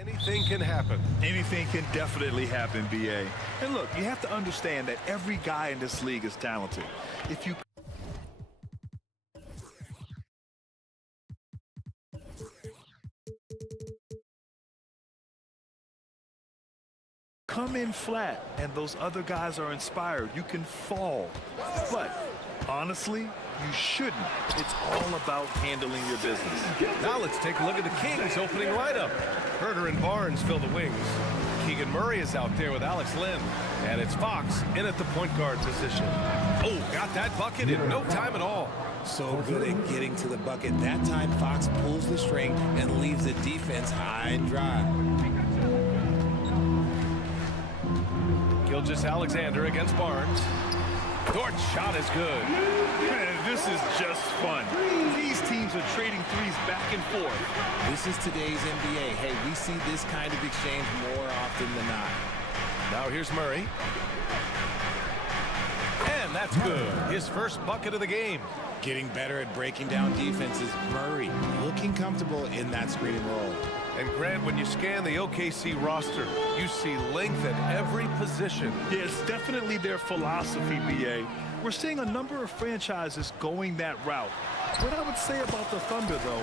Anything can happen. Anything can definitely happen, BA. And look, you have to understand that every guy in this league is talented. If you come in flat and those other guys are inspired, you can fall. But honestly, you shouldn't. It's all about handling your business. Now let's take a look at the Kings opening lineup. Herter and Barnes fill the wings. Keegan Murray is out there with Alex Lynn. And it's Fox in at the point guard position. Oh, got that bucket in no time at all. So good at getting to the bucket. That time, Fox pulls the string and leaves the defense high and dry. Gilgeous-Alexander against Barnes. Dort's shot is good. Man, this is just fun. These teams are trading threes back and forth. This is today's NBA. Hey, we see this kind of exchange more often than not. Now here's Murray. And that's good. His first bucket of the game. Getting better at breaking down defenses. Murray looking comfortable in that screening role. And Grant, when you scan the OKC roster, you see length at every position. Yeah, it's definitely their philosophy, BA. We're seeing a number of franchises going that route. What I would say about the Thunder, though,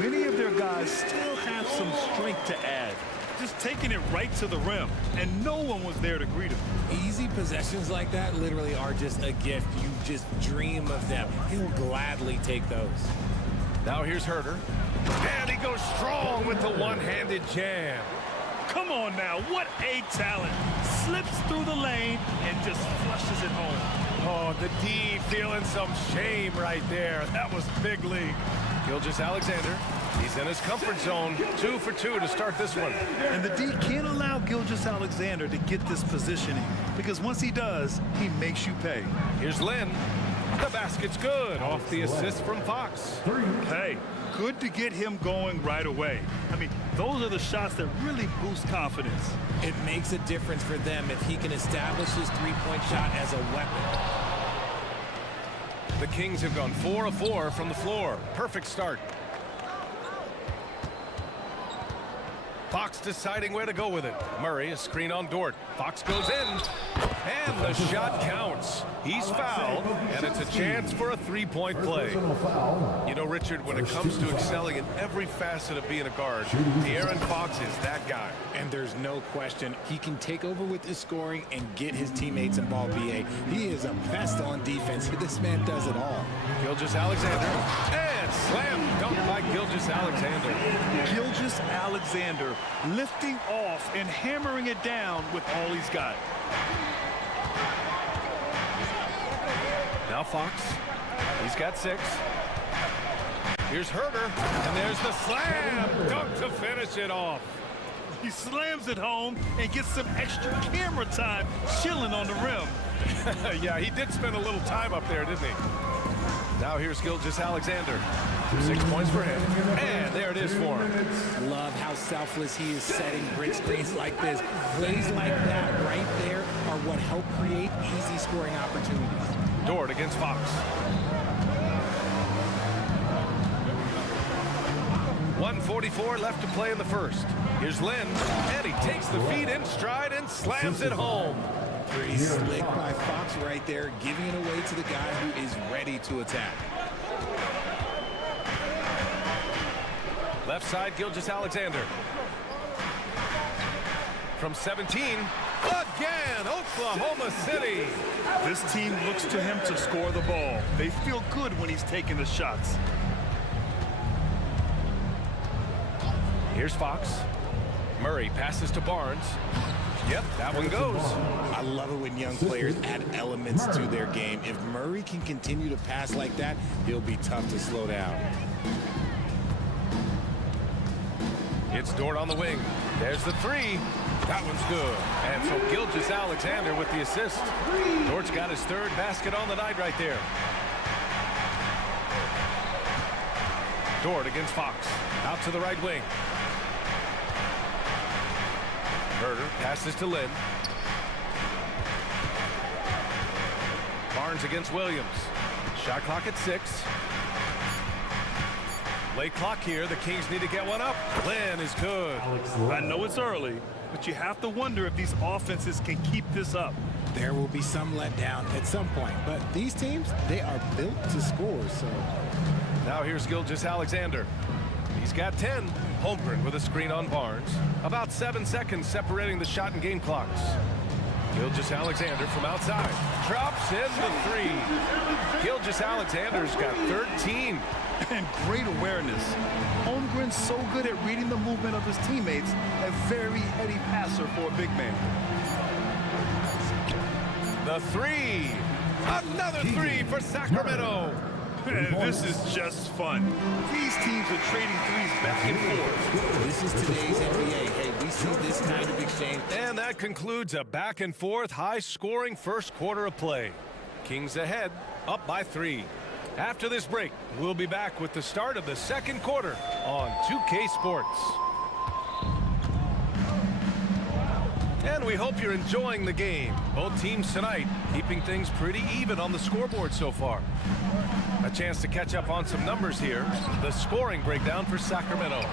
many of their guys still have some strength to add. Just taking it right to the rim, and no one was there to greet him. Easy possessions like that literally are just a gift. You just dream of them. He'll gladly take those. Now here's Herter. And he goes strong with the one-handed jam. Come on now, what a talent. Slips through the lane and just flushes it home. Oh, the D feeling some shame right there. That was big league. Gilgeous-Alexander, he's in his comfort zone. 2 for 2 to start this one. And the D can't allow Gilgeous-Alexander to get this positioning, because once he does, he makes you pay. Here's Lynn. The basket's good off the assist from Fox. Hey, good to get him going right away. I mean, those are the shots that really boost confidence. It makes a difference for them if he can establish his three-point shot as a weapon. The Kings have gone 4 of 4 from the floor. Perfect start. Fox deciding where to go with it. Murray, a screen on Dort. Fox goes in, and the shot counts. He's fouled, and it's a chance for a three-point play. You know, Richard, when it comes to excelling in every facet of being a guard, De'Aaron Fox is that guy. And there's no question, he can take over with his scoring and get his teammates involved, BA. He is a pest on defense. This man does it all. Gilgeous-Alexander, and slam dunk by Gilgeous-Alexander. Gilgeous-Alexander lifting off and hammering it down with all he's got. Now Fox, he's got 6. Here's Herter, and there's the slam dunk to finish it off. He slams it home and gets some extra camera time chilling on the rim. Yeah, he did spend a little time up there, didn't he? Now here's Gilgeous-Alexander. 6 points for him. And there it is for him. Love how selfless he is setting brick screens like this. Plays like that right there are what help create easy scoring opportunities. Dort against Fox. 1:44 left to play in the first. Here's Lynn, and he takes the feed in stride and slams it home. Pretty slick by Fox right there, giving it away to the guy who is ready to attack. Left side, Gilgeous-Alexander. From 17, again, Oklahoma City. This team looks to him to score the ball. They feel good when he's taking the shots. Here's Fox. Murray passes to Barnes. Yep, that one goes. I love it when young players add elements to their game. If Murray can continue to pass like that, he'll be tough to slow down. It's Dort on the wing. There's the 3. That one's good. And so Gilgeous-Alexander with the assist. Dort's got his 3rd basket on the night right there. Dort against Fox. Out to the right wing. Herter passes to Lynn. Barnes against Williams. Shot clock at 6. Late clock here. The Kings need to get one up. Lynn is good. I know it's early, but you have to wonder if these offenses can keep this up. There will be some letdown at some point, but these teams, they are built to score, so. Now here's Gilgeous-Alexander. He's got 10. Holmgren with a screen on Barnes. About 7 seconds separating the shot and game clocks. Gilgeous-Alexander from outside. Drops in the three. Gilgeous-Alexander's got 13. And great awareness. Holmgren's so good at reading the movement of his teammates. A very heady passer for a big man. The three. Another three for Sacramento. And this is just fun. These teams are trading threes back and forth. This is today's NBA. Hey, we see this kind of exchange. And that concludes a back-and-forth, high-scoring first quarter of play. Kings ahead, up by 3. After this break, we'll be back with the start of the second quarter on 2K Sports. And we hope you're enjoying the game. Both teams tonight keeping things pretty even on the scoreboard so far. A chance to catch up on some numbers here. The scoring breakdown for Sacramento.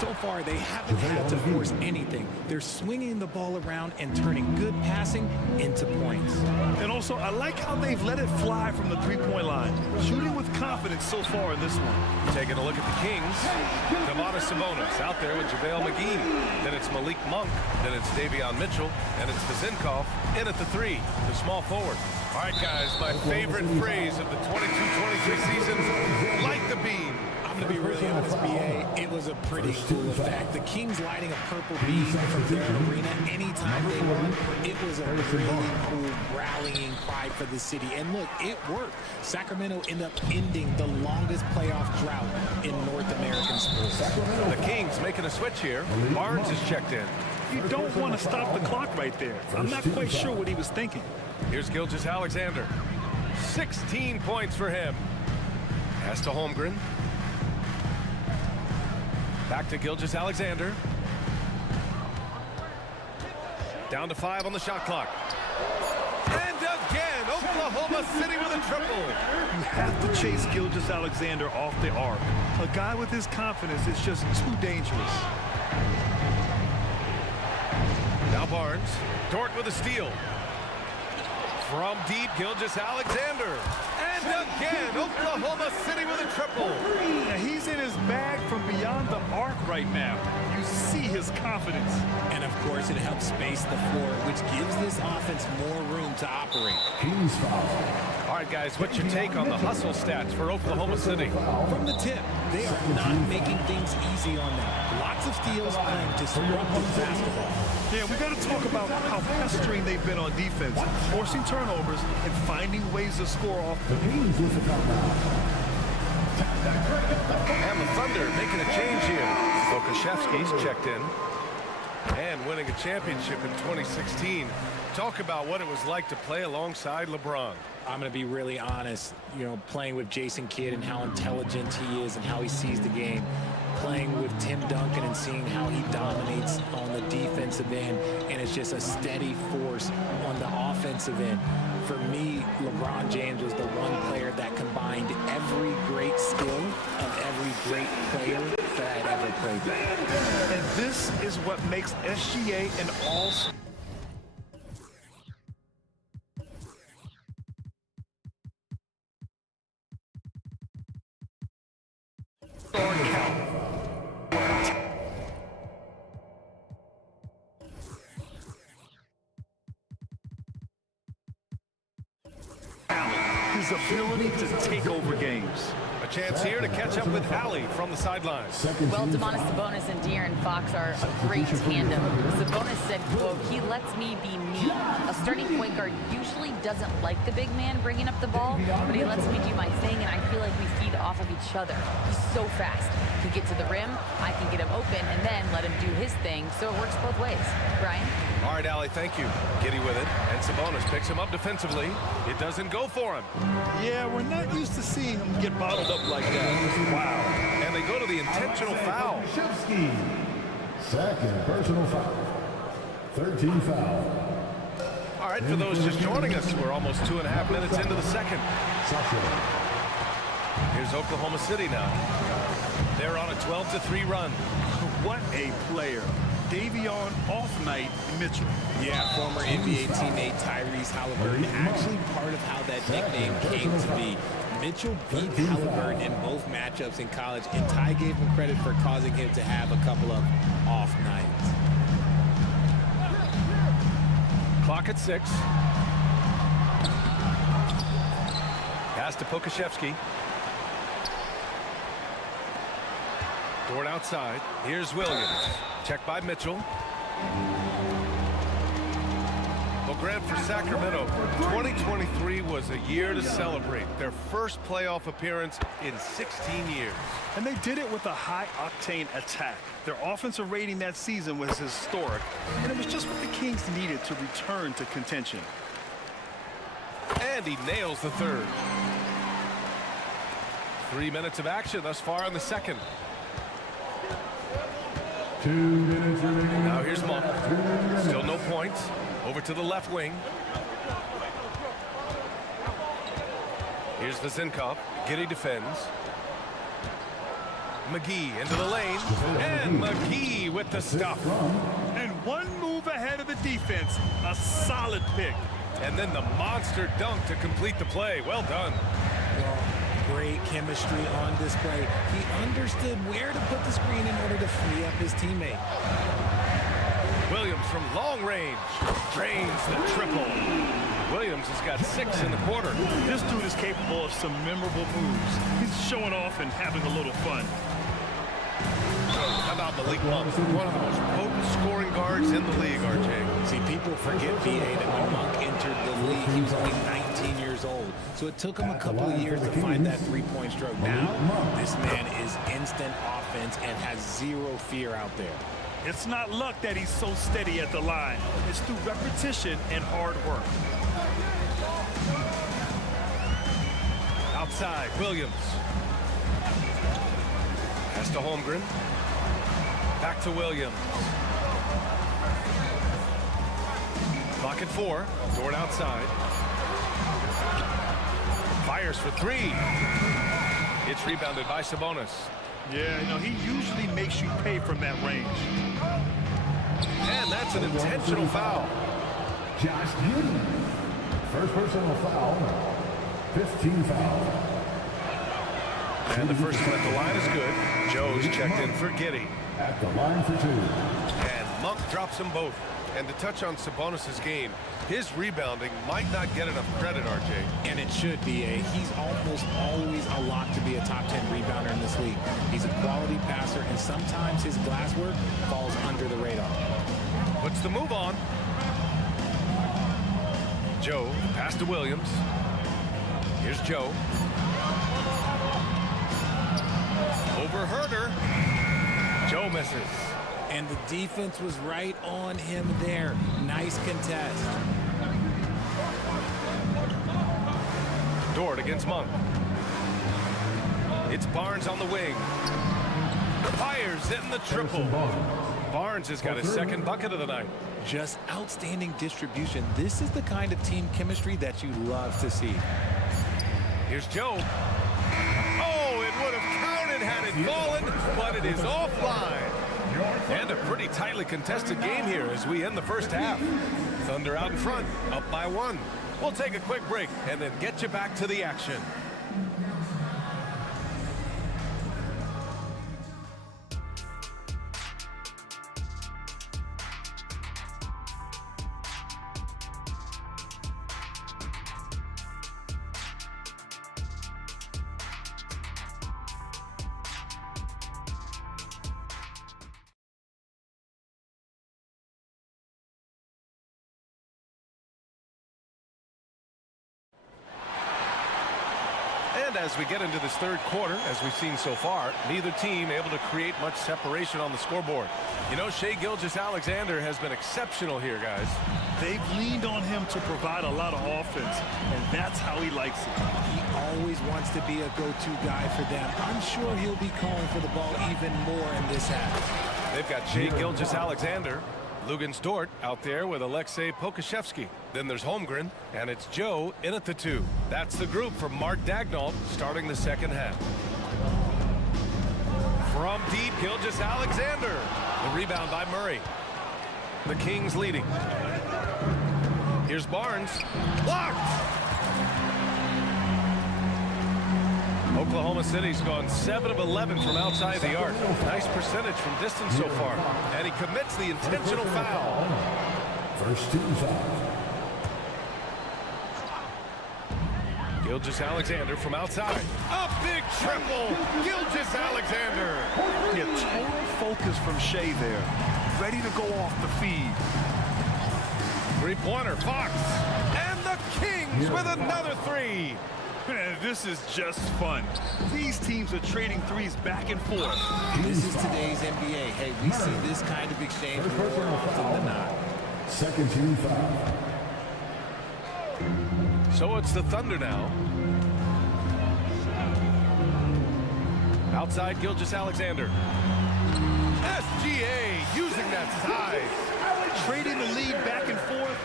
So far, they haven't had to force anything. They're swinging the ball around and turning good passing into points. And also, I like how they've let it fly from the three-point line. Shooting with confidence so far in this one. Taking a look at the Kings. Domantas Sabonis out there with JaVale McGee. Then it's Malik Monk. Then it's Davion Mitchell. And it's Vezinkov in at the 3, the small forward. All right, guys, my favorite phrase of the 22-23 season, light the beam. I'm going to be really honest, BA. It was a pretty cool effect. The Kings lighting a purple beam from their arena anytime they won. It was a really cool rallying cry for the city. And look, it worked. Sacramento ended up ending the longest playoff drought in North American sports. The Kings making a switch here. Barnes is checked in. You don't want to stop the clock right there. I'm not quite sure what he was thinking. Here's Gilgeous-Alexander. 16 points for him. Pass to Holmgren. Back to Gilgeous-Alexander. Down to 5 on the shot clock. And again, Oklahoma City with a triple. You have to chase Gilgeous-Alexander off the arc. A guy with his confidence is just too dangerous. Now Barnes. Dort with a steal. From deep, Gilgeous-Alexander. And again, Oklahoma City with a triple. Now he's in his bag from beyond the arc right now. You see his confidence. And of course, it helps space the floor, which gives this offense more room to operate. All right, guys, what's your take on the hustle stats for Oklahoma City? From the tip, they are not making things easy on them. Lots of steals playing disruptive basketball. Yeah, we got to talk about how pestering they've been on defense, forcing turnovers and finding ways to score off. And the Thunder making a change here. Pokashevsky's checked in. And winning a championship in 2016. Talk about what it was like to play alongside LeBron. I'm going to be really honest, you know, playing with Jason Kidd and how intelligent he is and how he sees the game. Playing with Tim Duncan and seeing how he dominates on the defensive end, and it's just a steady force on the offensive end. For me, LeBron James was the one player that combined every great skill of every great player that I'd ever played with. And this is what makes SGA an all-star. His ability to take over games. A chance here to catch up with Allie from the sidelines. Well, Domantas Sabonis and De'Aaron Fox are a great tandem. Sabonis said, quote, "He lets me be me." A starting point guard usually doesn't like the big man bringing up the ball, but he lets me do my thing, and I feel like we feed off of each other. He's so fast. He can get to the rim, I can get him open, and then let him do his thing, so it works both ways. Brian? All right, Allie, thank you. Giddy with it, and Sabonis picks him up defensively. It doesn't go for him. Yeah, we're not used to seeing him get bottled up like that. Wow. And they go to the intentional foul. Second personal foul. 13 foul. All right, for those just joining us, we're almost 2.5 minutes into the second. Here's Oklahoma City now. They're on a 12-3 run. What a player. Davion Off-Night Mitchell. Yeah, former NBA teammate Tyrese Halliburton. Actually part of how that nickname came to be. Mitchell beat Halliburton in both matchups in college, and Ty gave him credit for causing him to have a couple of off nights. Clock at 6. Pass to Pokashevsky. Dort outside. Here's Williams. Checked by Mitchell. Well, Grant, for Sacramento, 2023 was a year to celebrate. Their first playoff appearance in 16 years. And they did it with a high-octane attack. Their offensive rating that season was historic, and it was just what the Kings needed to return to contention. And he nails the third. 3 minutes of action thus far in the second. 2 minutes remaining. Now here's Monk. Still no points. Over to the left wing. Here's Vazenkov. Giddy defends. McGee into the lane. And McGee with the stuff. And one move ahead of the defense. A solid pick. And then the monster dunk to complete the play. Well done. Well, great chemistry on display. He understood where to put the screen in order to free up his teammate. Williams from long range drains the triple. Williams has got 6 in the quarter. This dude is capable of some memorable moves. He's showing off and having a little fun. How about Malik Monk? One of the most potent scoring guards in the league, RJ. See, people forget, BA, that when Monk entered the league, he was only 19 years old. So it took him a couple of years to find that three-point stroke. Now, this man is instant offense and has zero fear out there. It's not luck that he's so steady at the line. It's through repetition and hard work. Outside, Williams. Pass to Holmgren. Back to Williams. Clock at 4. Dort outside. Fires for 3. It's rebounded by Sabonis. Yeah, you know, he usually makes you pay from that range. And that's an intentional foul. Josh Newton. First personal foul. 15 foul. And the first one at the line is good. Joe's checked in for Giddy. At the line for 2. And Monk drops them both. And to touch on Sabonis' game, his rebounding might not get enough credit, RJ. And it should be. He's almost always a lock to be a top 10 rebounder in this league. He's a quality passer, and sometimes his glass work falls under the radar. Puts the move on. Joe, pass to Williams. Here's Joe. Over Herder. Joe misses. And the defense was right on him there. Nice contest. Dort against Monk. It's Barnes on the wing. Fires in the triple. Barnes has got his second bucket of the night. Just outstanding distribution. This is the kind of team chemistry that you love to see. Here's Joe. Oh, it would have counted had it fallen, but it is offline. And a pretty tightly contested game here as we end the first half. Thunder out in front, up by 1. We'll take a quick break and then get you back to the action. And as we get into this third quarter, as we've seen so far, neither team able to create much separation on the scoreboard. You know, Shai Gilgeous-Alexander has been exceptional here, guys. They've leaned on him to provide a lot of offense, and that's how he likes it. He always wants to be a go-to guy for them. I'm sure he'll be calling for the ball even more in this half. They've got Shai Gilgeous-Alexander, Luguentz Dort out there with Alexei Pokashevsky. Then there's Holmgren, and it's Joe in at the 2. That's the group for Mark Daigneault starting the second half. From deep, Gilgeous Alexander. The rebound by Murray. The Kings leading. Here's Barnes. Blocked! Oklahoma City's gone 7 of 11 from outside the arc. Nice percentage from distance so far. And he commits the intentional foul. First team foul. Gilgeous Alexander from outside. A big triple. Gilgeous Alexander. Yeah, total focus from Shea there. Ready to go off the feed. Three-pointer, Fox. And the Kings with another three. Man, this is just fun. These teams are trading threes back and forth. This is today's NBA. Hey, we see this kind of exchange more often than not. Second team foul. So it's the Thunder now. Outside, Gilgeous Alexander. SGA using that size. Trading the lead back and forth,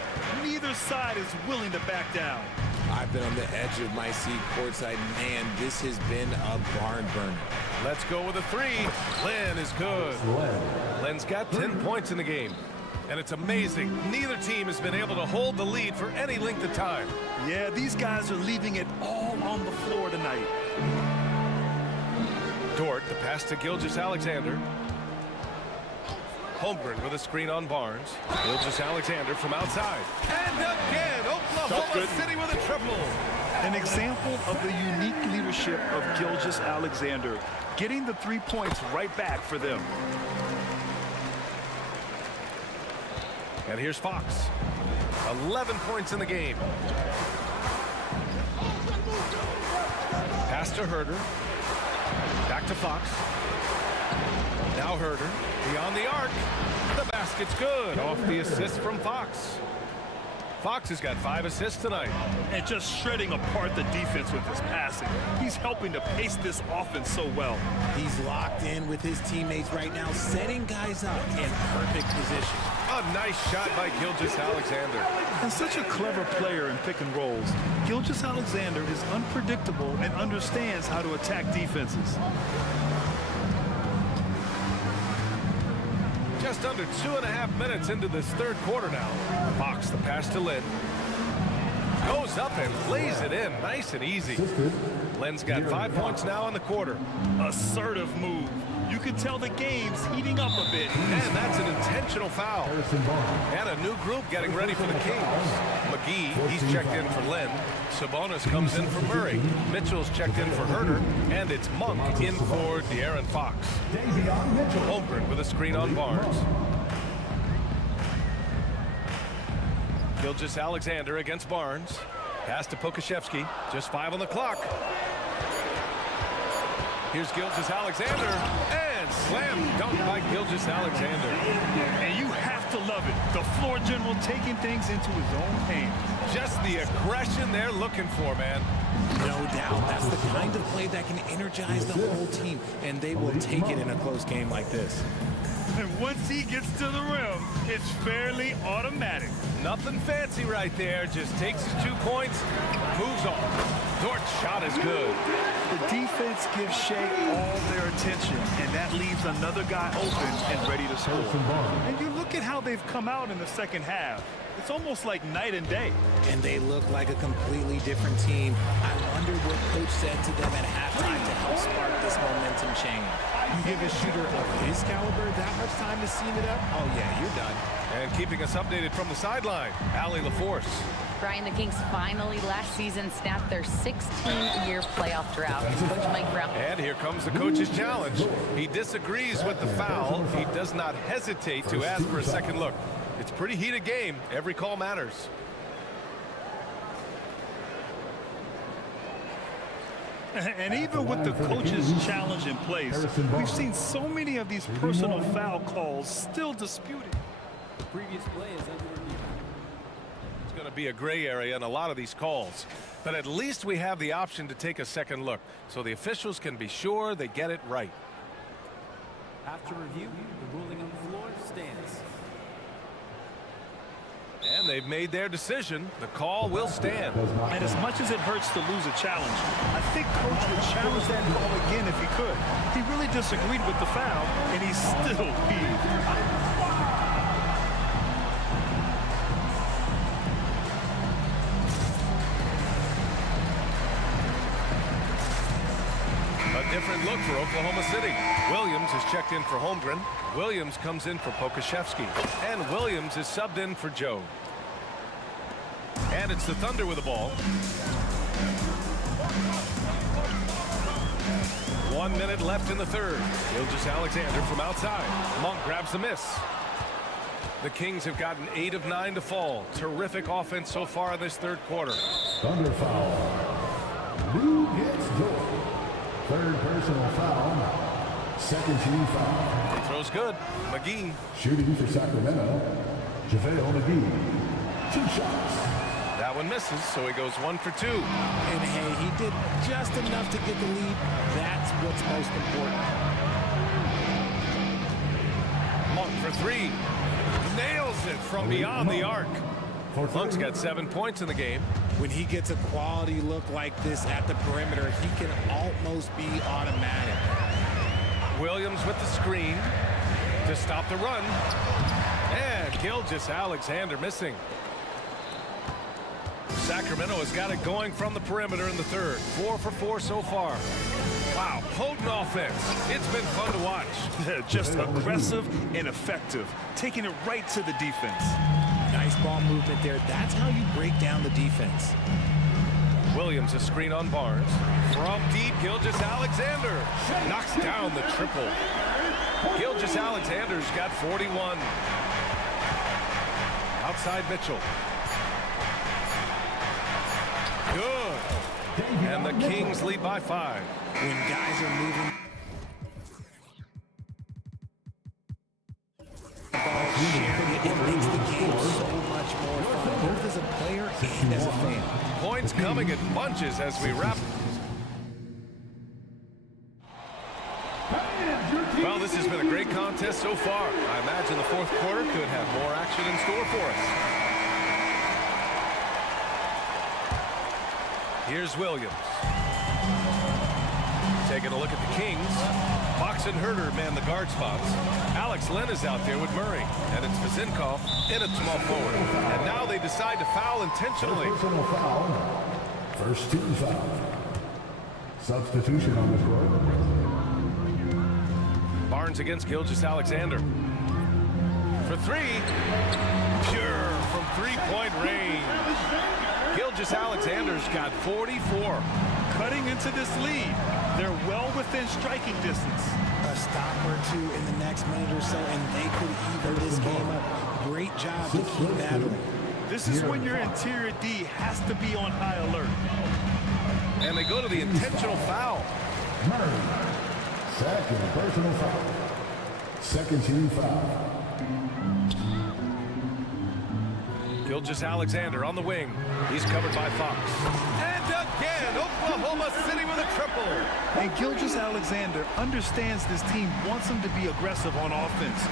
neither side is willing to back down. I've been on the edge of my seat courtside. Man, this has been a barn burner. Let's go with a three. Lynn is good. Lynn's got 10 points in the game. And it's amazing. Neither team has been able to hold the lead for any length of time. Yeah, these guys are leaving it all on the floor tonight. Dort, the pass to Gilgeous Alexander. Holmgren with a screen on Barnes. Gilgeous Alexander from outside. And again, Oklahoma City with a triple. An example of the unique leadership of Gilgeous Alexander, getting the 3 points right back for them. And here's Fox. 11 points in the game. Pass to Herder. Back to Fox. Now Herder. Beyond the arc. The basket's good. Off the assist from Fox. Fox has got 5 assists tonight. And just shredding apart the defense with his passing. He's helping to pace this offense so well. He's locked in with his teammates right now, setting guys up in perfect position. A nice shot by Gilgeous Alexander. And such a clever player in pick and rolls. Gilgeous Alexander is unpredictable and understands how to attack defenses. Just under 2.5 minutes into this third quarter now. Fox, the pass to Lynn. Goes up and lays it in. Nice and easy. Lynn's got 5 points now in the quarter. Assertive move. You can tell the game's heating up a bit. And that's an intentional foul. And a new group getting ready for the Kings. McGee, he's checked in for Lynn. Sabonis comes in for Murray. Mitchell's checked in for Herder. And it's Monk in for De'Aaron Fox. Holmgren with a screen on Barnes. Gilgeous Alexander against Barnes. Pass to Pokashevsky. Just 5 on the clock. Here's Gilgeous Alexander. And slam dunk by Gilgeous Alexander. And you have to love it. The floor general taking things into his own hands. Just the aggression they're looking for, man. No doubt. That's the kind of play that can energize the whole team, and they will take it in a close game like this. And once he gets to the rim, it's fairly automatic. Nothing fancy right there. Just takes his 2 points, moves on. Dort's shot is good. The defense gives Shea all their attention, and that leaves another guy open and ready to score. And you look at how they've come out in the second half. It's almost like night and day. And they look like a completely different team. I wonder what coach said to them at halftime to help spark this momentum change. You give a shooter of his caliber that much time to seam it up, oh yeah, you're done. And keeping us updated from the sideline, Allie LaForce. Brian, the Kings finally last season snapped their 16-year playoff drought. Coach Mike Brown. And here comes the coach's challenge. He disagrees with the foul. He does not hesitate to ask for a second look. It's a pretty heated game. Every call matters. And even with the coach's challenge in place, we've seen so many of these personal foul calls still disputed. The previous play is under review. It's going to be a gray area in a lot of these calls. But at least we have the option to take a second look, so the officials can be sure they get it right. After review, the ruling on the floor stands. And they've made their decision. The call will stand. And as much as it hurts to lose a challenge, I think Coach would challenge that call again if he could. he really disagreed with the foul, and he still heaved. Different look for Oklahoma City. Williams is checked in for Holmgren. Williams comes in for Pokashevsky. And Williams is subbed in for Joe. And it's the Thunder with the ball. 1 minute left in the third. Gilgeous-Alexander from outside. Monk grabs the miss. The Kings have gotten 8 of 9 to fall. Terrific offense so far in this third quarter. Thunder foul. Lou gets Joe. Third personal foul. Second team foul. He throws good. McGee. Shooting for Sacramento. JaVale McGee. 2 shots. That one misses, so he goes 1 for 2. And hey, he did just enough to get the lead. That's what's most important. Monk for 3. Nails it from beyond the arc. Monk's got 7 points in the game. When he gets a quality look like this at the perimeter, he can almost be automatic. Williams with the screen to stop the run. And Gilgeous-Alexander missing. Sacramento has got it going from the perimeter in the third. 4 for 4 so far. Wow, potent offense. It's been fun to watch. Just aggressive and effective, taking it right to the defense. Nice ball movement there. That's how you break down the defense. Williams a screen on Barnes. From deep, Gilgeous-Alexander knocks down the triple. Gilgeous-Alexander's got 41. Outside Mitchell. Good. And the Kings lead by 5. When guys are moving it makes the game so much more fun, both as a player and as a fan. Points coming in bunches as we wrap. Well, this has been a great contest so far. I imagine the fourth quarter could have more action in store for us. Here's Williams. Taking a look at the Kings. Fox and Herter man the guard spots. Alex Len is out there with Murray. And it's Vazinkov in at small forward. And now they decide to foul intentionally. Personal foul. First team foul. Substitution on the court. Barnes against Gilgeous-Alexander. For 3. Pure from three-point range. Gilgeous-Alexander's got 44. Cutting into this lead. They're well within striking distance. A stop or two in the next minute or so, and they could even this game up. Great job to keep battling. This is when your interior D has to be on high alert. And they go to the intentional foul. Murray. Second personal foul. Second team foul. Gilgeous-Alexander on the wing. He's covered by Fox. And again, Oklahoma City with a triple. And Gilgeous-Alexander understands this team wants him to be aggressive on offense.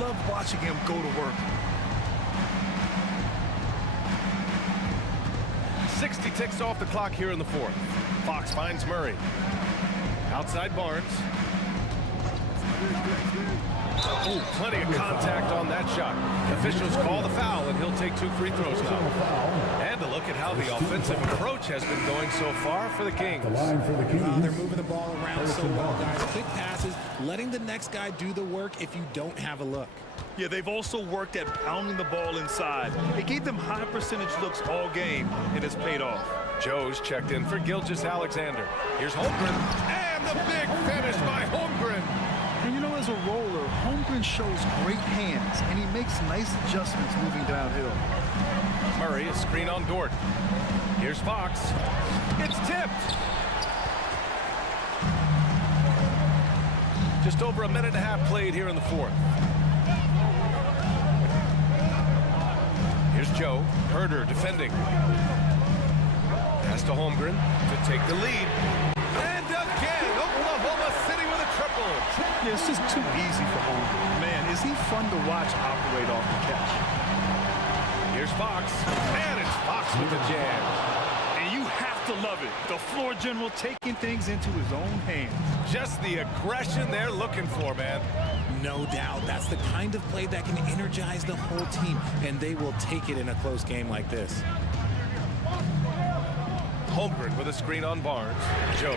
Love watching him go to work. 60 ticks off the clock here in the fourth. Fox finds Murray. Outside Barnes. Oh, plenty of contact on that shot. Officials call the foul, and he'll take 2 free throws now. And a look at how the offensive approach has been going so far for the Kings. The line for the Kings. They're moving the ball around so well, guys. Quick passes, letting the next guy do the work if you don't have a look. Yeah, they've also worked at pounding the ball inside. It gave them high percentage looks all game, and it's paid off. Joe's checked in for Gilgeous-Alexander. Here's Holmgren. And the big finish by Holmgren. And you know, as a roller, Holmgren shows great hands, and he makes nice adjustments moving downhill. Murray, a screen on Dort. Here's Fox. It's tipped. Just over a minute and a half played here in the fourth. Here's Joe. Herter defending. Pass to Holmgren to take the lead. And again, Oklahoma City with a triple. Yeah, it's just too easy for Holmgren. Man, is he fun to watch operate off the catch. Here's Fox. And it's Fox with the jam. And you have to love it. The floor general taking things into his own hands. Just the aggression they're looking for, man. No doubt. That's the kind of play that can energize the whole team, and they will take it in a close game like this. Holmgren with a screen on Barnes. Joe.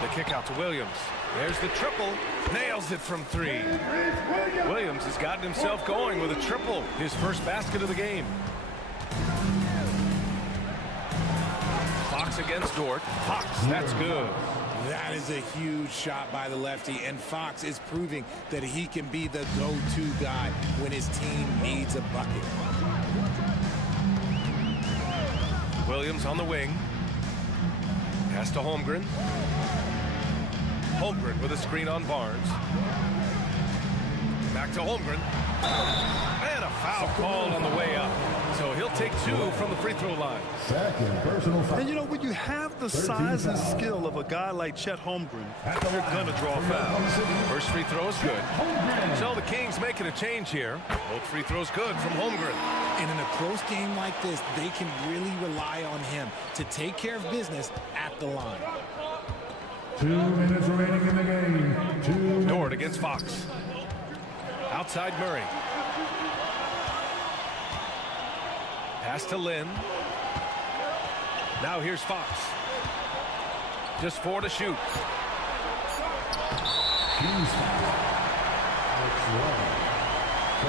The kick out to Williams. There's the triple. Nails it from three. Williams has gotten himself going with a triple. His first basket of the game. Fox against Dort. Fox, that's good. That is a huge shot by the lefty, and Fox is proving that he can be the go-to guy when his team needs a bucket. Williams on the wing. Pass to Holmgren. Holmgren with a screen on Barnes. Back to Holmgren. And a foul called on the way up. So he'll take two from the free throw line. Second personal foul. And you know, when you have the size and skill of a guy like Chet Holmgren, you're going to draw fouls. First free throw is good. So the Kings making a change here. Both free throws good from Holmgren. And in a close game like this, they can really rely on him to take care of business at the line. 2 minutes remaining in the game. 2 minutes. Dort against Fox. Outside Murray. Pass to Lynn. Now here's Fox. Just 4 to shoot.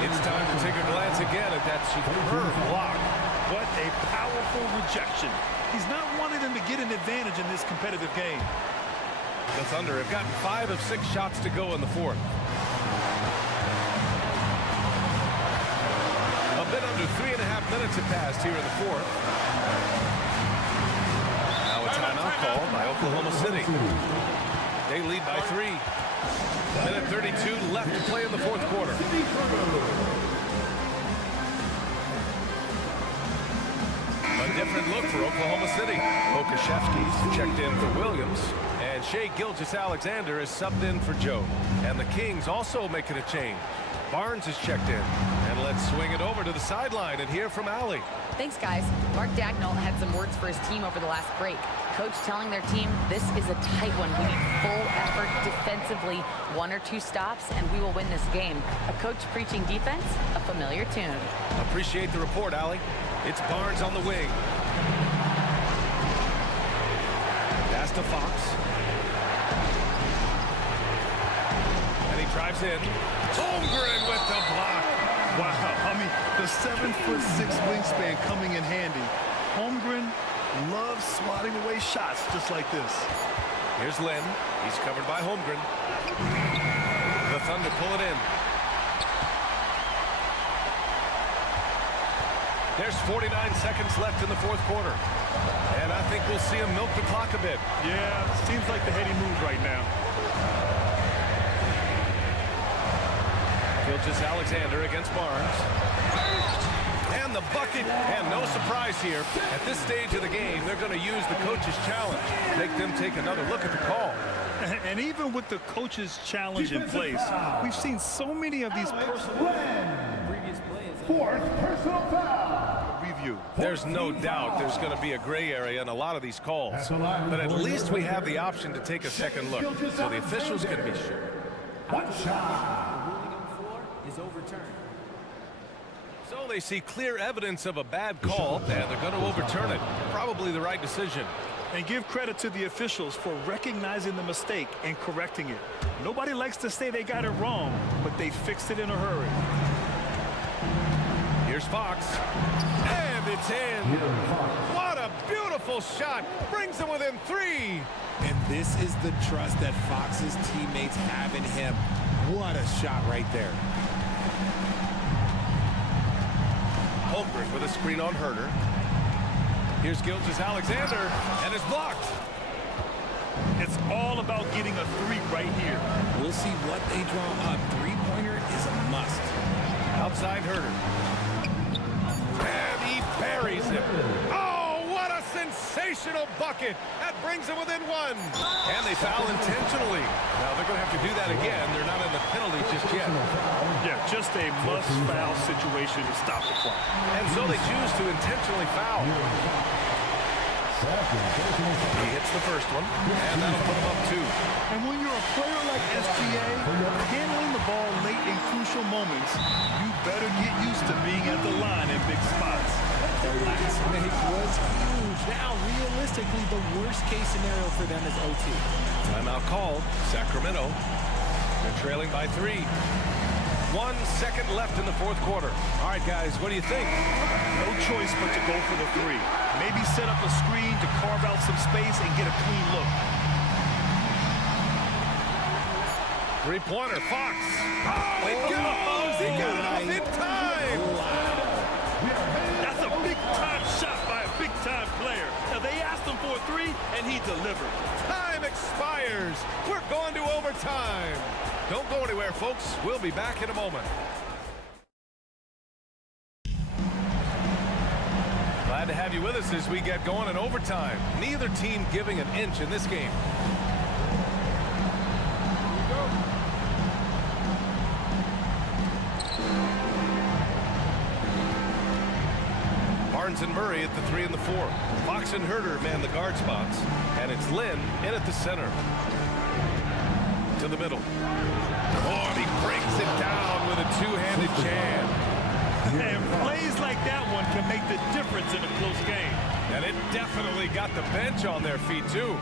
It's time to take a glance again at that superb block. What a powerful rejection. He's not wanting them to get an advantage in this competitive game. The Thunder have gotten 5 of 6 shots to go in the fourth. A bit under 3.5 minutes have passed here in the fourth. Now a timeout called by Oklahoma City. They lead by 3. Minute 32 left to play in the fourth quarter. A different look for Oklahoma City. Okashevsky's checked in for Williams. And Shai Gilgeous-Alexander is subbed in for Joe. And the Kings also making a change. Barnes is checked in. And let's swing it over to the sideline and hear from Allie. Thanks, guys. Mark Dagnall had some words for his team over the last break. Coach telling their team, this is a tight one. We need full effort defensively, 1 or 2 stops, and we will win this game. A coach preaching defense, a familiar tune. Appreciate the report, Allie. It's Barnes on the wing. Pass to Fox. And he drives in. Holmgren with the block. Wow, I mean, the 7'6" wingspan coming in handy. Holmgren loves swatting away shots just like this. Here's Lynn. He's covered by Holmgren. The Thunder pull it in. There's 49 seconds left in the fourth quarter. And I think we'll see him milk the clock a bit. Yeah, seems like the heady move right now. Gilgeous-Alexander against Barnes. And the bucket. And no surprise here. At this stage of the game, they're going to use the coach's challenge. Make them take another look at the call. And even with the coach's challenge in place, we've seen so many of these Previous play is Fourth personal foul. review. There's no doubt there's going to be a gray area in a lot of these calls. But at least we have the option to take a second look, so the officials can be sure. One shot. the ruling on the floor is overturned. So they see clear evidence of a bad call, and they're going to overturn it. Probably the right decision. And give credit to the officials for recognizing the mistake and correcting it. Nobody likes to say they got it wrong, but they fixed it in a hurry. Here's Fox. And it's in. What a beautiful shot. Brings them within 3. And this is the trust that Fox's teammates have in him. What a shot right there. Holmgren with a screen on Herter. Here's Gilgeous-Alexander, and it's blocked. It's all about getting a 3 right here. We'll see what they draw up. Three-pointer is a must. Outside Herter. And he buries it. Oh, what a sensational bucket. That brings them within 1. And they foul intentionally. Now they're going to have to do that again. They're not in the penalty just yet. Yeah, just a must-foul situation to stop the clock. And so they choose to intentionally foul. He hits the first one, and that'll put him up 2. And when you're a player like SGA, handling the ball late in crucial moments, you better get used to being at the line in big spots. The last make was huge. Now, realistically, the worst case scenario for them is OT. Timeout called. Sacramento. They're trailing by 3. 1 second left in the fourth quarter. All right, guys, what do you think? No choice but to go for the 3. Maybe set up a screen to carve out some space and get a clean look. Three-pointer, Fox. Oh, it goes! He got it off in time! That's a big-time shot by a big-time player. Now, they asked him for a 3, and he delivered. Time expires. We're going to overtime. Don't go anywhere, folks. We'll be back in a moment. Glad to have you with us as we get going in overtime. Neither team giving an inch in this game. Barnes and Murray at the 3 and the 4. Fox and Herter man the guard spots. And it's Lynn in at the center. To the middle. Oh, and he breaks it down with a two-handed jam. And plays like that one can make the difference in a close game. And it definitely got the bench on their feet, too.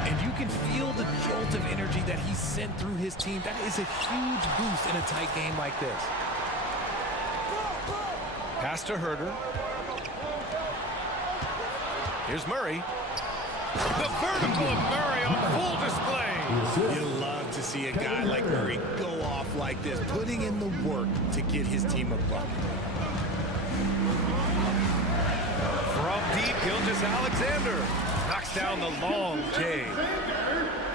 And you can feel the jolt of energy that he sent through his team. That is a huge boost in a tight game like this. Pass to Herter. Here's Murray. The vertical of Murray on full display. You love to see a guy like Murray go off like this, putting in the work to get his team a bucket. From deep, Gilgeous-Alexander knocks down the long J.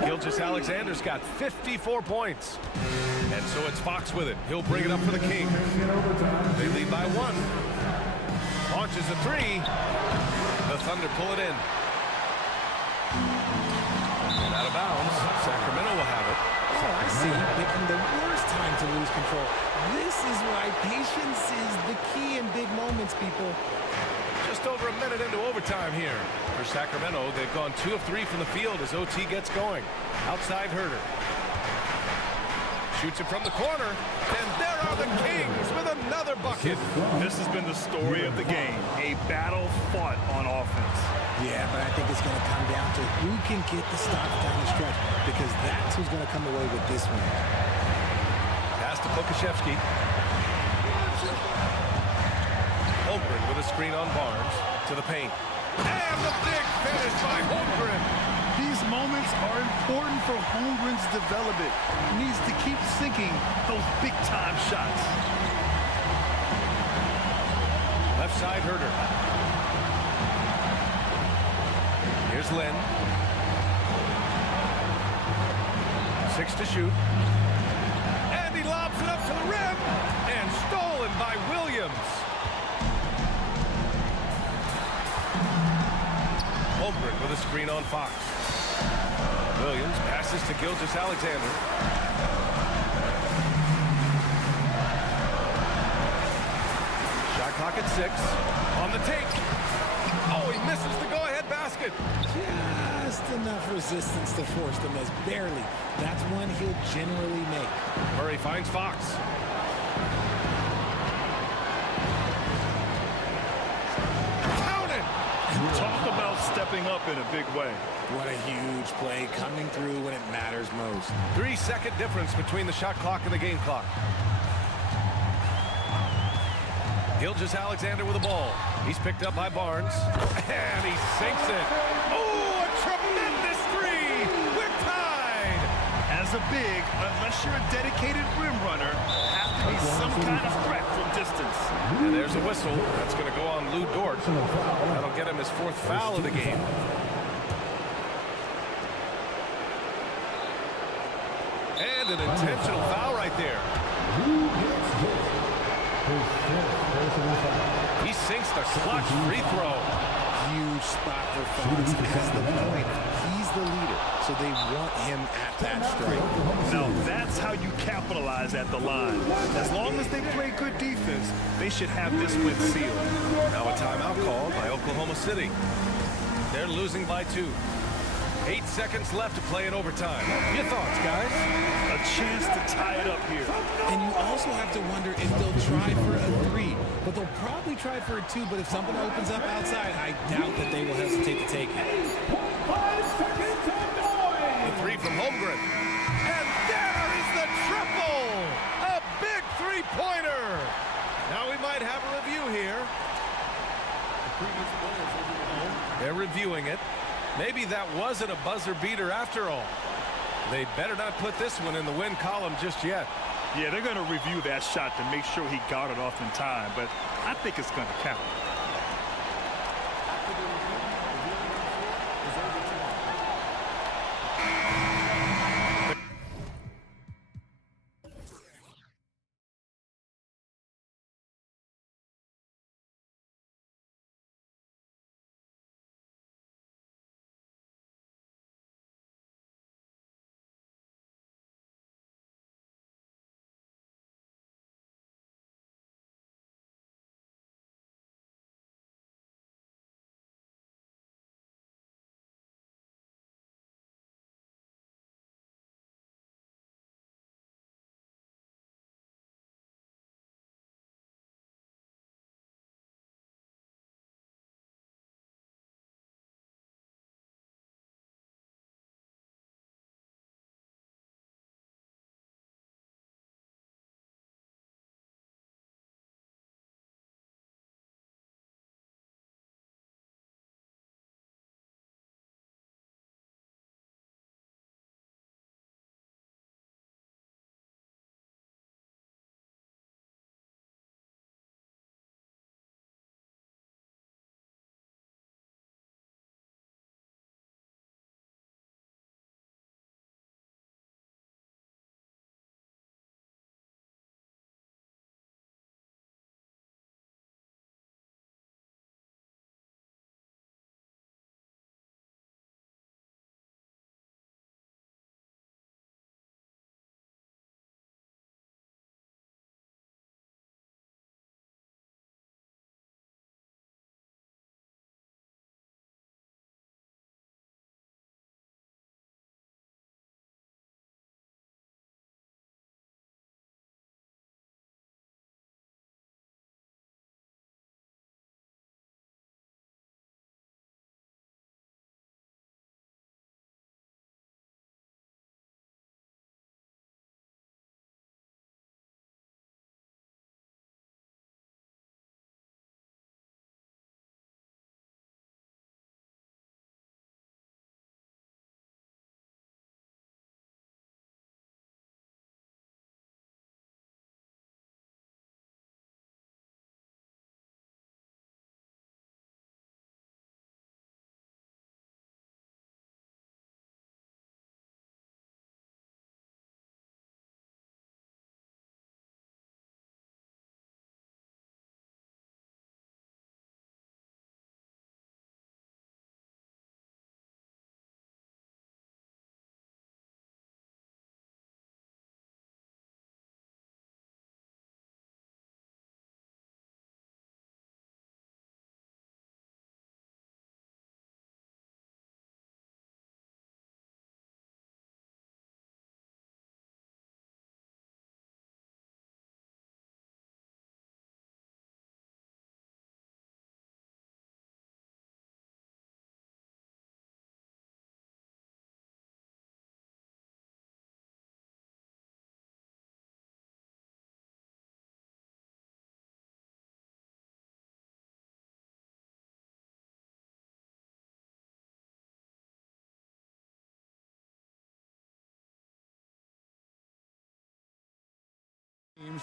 Gilgeous-Alexander's got 54 points. And so it's Fox with it. He'll bring it up for the Kings. They lead by 1. Launches a 3. The Thunder pull it in. And out of bounds, Sacramento will have it. Oh, I see. Picking the worst time to lose control. This is why patience is the key in big moments, people. Just over a minute into overtime here. For Sacramento, they've gone 2 of 3 from the field as OT gets going. Outside Herter. Shoots it from the corner. And there are the Kings with another bucket. This has been the story of the game. A battle fought on offense. Yeah, but I think it's going to come down to who can get the stops down the stretch, because that's who's going to come away with this one. Pass to Pokashevsky. Holmgren with a screen on Barnes. To the paint. And the big finish by Holmgren. These moments are important for Holmgren's development. He needs to keep sinking those big-time shots. Left side Herter. Here's Lynn. 6 to shoot. And he lobs it up to the rim. And stolen by Williams. Holmgren with a screen on Fox. Williams passes to Gilgeous-Alexander. Shot clock at 6. On the take. Oh, he misses the go-ahead basket. Just enough resistance to force the miss. Barely. That's one he'll generally make. Murray finds Fox. Count it! Talk about stepping up in a big way. What a huge play, coming through when it matters most. 3-second difference between the shot clock and the game clock. Gilgeous-Alexander with the ball. He's picked up by Barnes. And he sinks it. Oh, a tremendous 3! We're tied! As a big, unless you're a dedicated rim runner, have to be some kind of threat from distance. And there's a whistle. That's going to go on Lou Dort. That'll get him his 4th foul of the game. And an intentional foul right there. He sinks the clutch free throw. Huge spot for Fox as the point. He's the leader, so they want him at that strike. Now that's how you capitalize at the line. As long as they play good defense, they should have this win sealed. Now a timeout called by Oklahoma City. They're losing by 2. 8 seconds left to play in overtime. Your thoughts, guys? A chance to tie it up here. And you also have to wonder if they'll try for a 3. But they'll probably try for a 2. But if something opens up outside, I doubt that they will hesitate to take it. The 3 from Holmgren. And there is the triple! A big three-pointer! Now we might have a review here. They're reviewing it. Maybe that wasn't a buzzer beater after all. They'd better not put this one in the win column just yet. Yeah, they're going to review that shot to make sure he got it off in time, but I think it's going to count.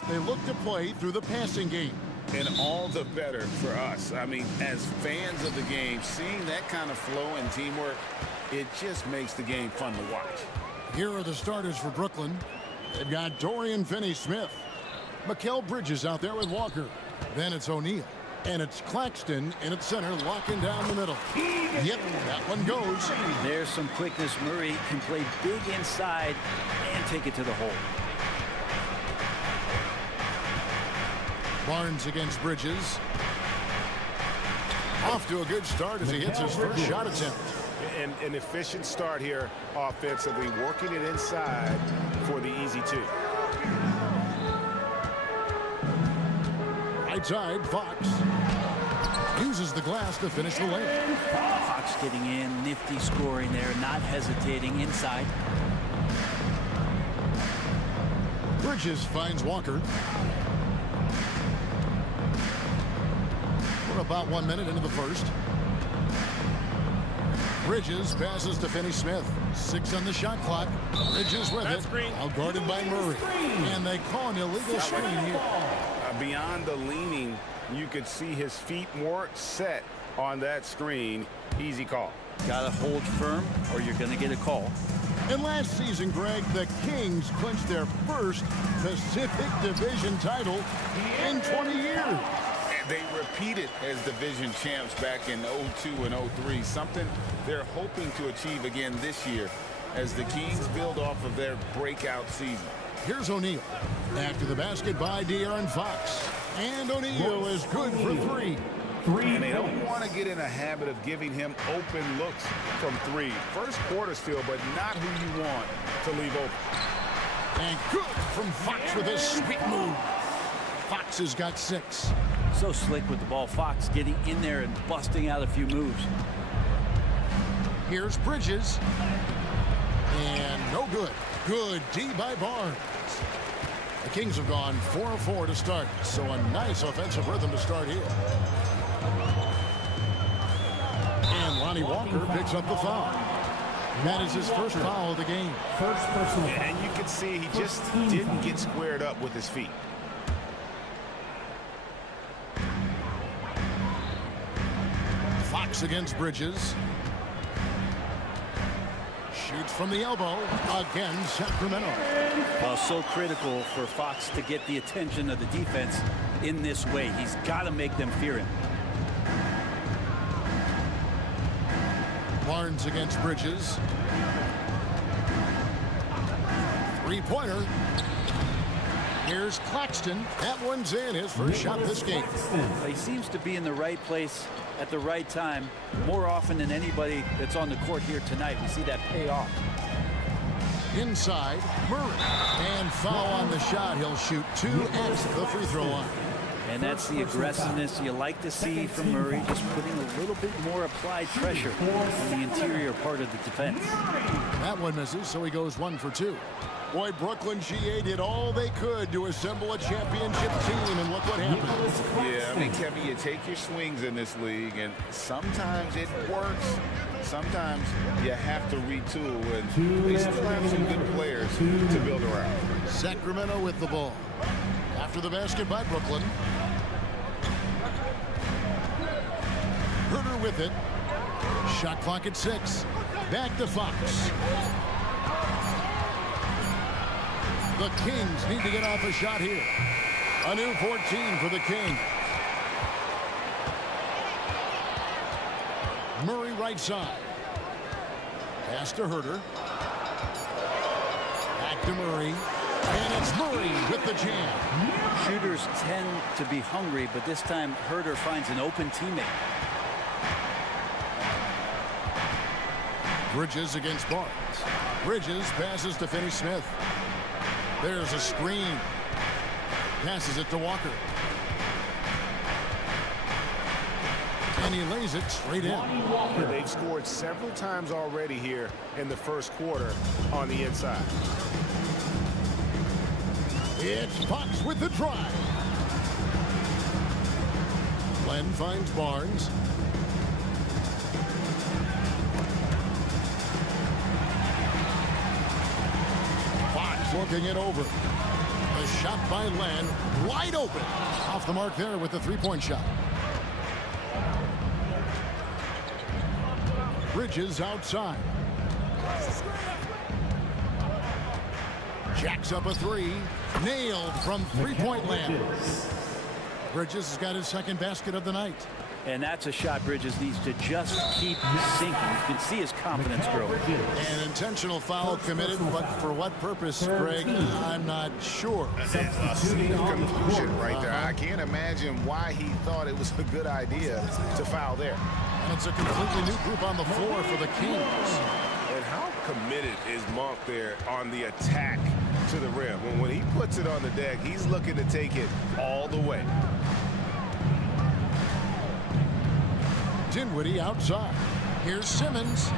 They look to play through the passing game. And all the better for us. I mean, as fans of the game, seeing that kind of flow and teamwork, it just makes the game fun to watch. Here are the starters for Brooklyn. They've got Dorian Finney-Smith. Mikal Bridges out there with Walker. Then it's O'Neal. And it's Claxton in at center, locking down the middle. Yep, that one goes. There's some quickness. Murray can play big inside and take it to the hole. Barnes against Bridges. Off to a good start as he hits his first shot attempt. An efficient start here offensively, working it inside for the easy two. Right side, Fox uses the glass to finish the layup. Fox getting in, nifty scoring there, not hesitating inside. Bridges finds Walker. We're about 1 minute into the first. Bridges passes to Finney Smith. 6 on the shot clock. Bridges with it. Out guarded by Murray. And they call an illegal screen here. Beyond the leaning, you could see his feet weren't set on that screen. Easy call. Got to hold firm or you're going to get a call. And last season, Greg, the Kings clinched their first Pacific Division title in 20 years. They repeated as division champs back in 02 and 03, something they're hoping to achieve again this year as the Kings build off of their breakout season. Here's O'Neal. After the basket by De'Aaron Fox. And O'Neal is good for 3. And they don't want to get in a habit of giving him open looks from 3. First quarter still, but not who you want to leave open. And good from Fox with a sweet move. Fox has got 6. So slick with the ball. Fox getting in there and busting out a few moves. Here's Bridges. And no good. Good D by Barnes. The Kings have gone 4-4 to start, so a nice offensive rhythm to start here. And Lonnie Walker picks up the foul. That is his first foul of the game. First personal foul. And you can see he just didn't get squared up with his feet. Fox against Bridges. Shoots from the elbow. Again, Sacramento. Well, so critical for Fox to get the attention of the defense in this way. He's got to make them fear him. Barnes against Bridges. Three-pointer. Here's Claxton. That one's in. His first shot this game. He seems to be in the right place at the right time more often than anybody that's on the court here tonight. We see that pay off. Inside, Murray. And foul on the shot. He'll shoot 2 at the free throw line. And that's the aggressiveness you like to see from Murray, just putting a little bit more applied pressure on the interior part of the defense. That one misses, so he goes 1 for 2. Boy, Brooklyn GA did all they could to assemble a championship team, and look what happened. Yeah, I mean, Kevin, you take your swings in this league, and sometimes it works. Sometimes you have to retool, and they still have some good players to build around. Sacramento with the ball. After the basket by Brooklyn. Herter with it. Shot clock at 6. Back to Fox. The Kings need to get off a shot here. A new 14 for the Kings. Murray right side. Pass to Herter. Back to Murray. And it's Murray with the jam. Shooters tend to be hungry, but this time Herter finds an open teammate. Bridges against Barnes. Bridges passes to Finney Smith. There's a screen. Passes it to Walker. And he lays it straight in. They've scored several times already here in the first quarter on the inside. It's Fox with the drive. Glenn finds Barnes. Fox looking it over. The shot by Len, wide open. Off the mark there with the three-point shot. Bridges outside. Jacks up a 3. Nailed from three-point land. Bridges has got his second basket of the night. And that's a shot Bridges needs to just keep sinking. You can see his confidence grow. An intentional foul committed, but for what purpose, Greg? I'm not sure. A scene of confusion right there. I can't imagine why he thought it was a good idea to foul there. And it's a completely new group on the floor for the Kings. And how committed is Monk there on the attack to the rim? When he puts it on the deck, he's looking to take it all the way. Dinwiddie outside. Here's Simmons.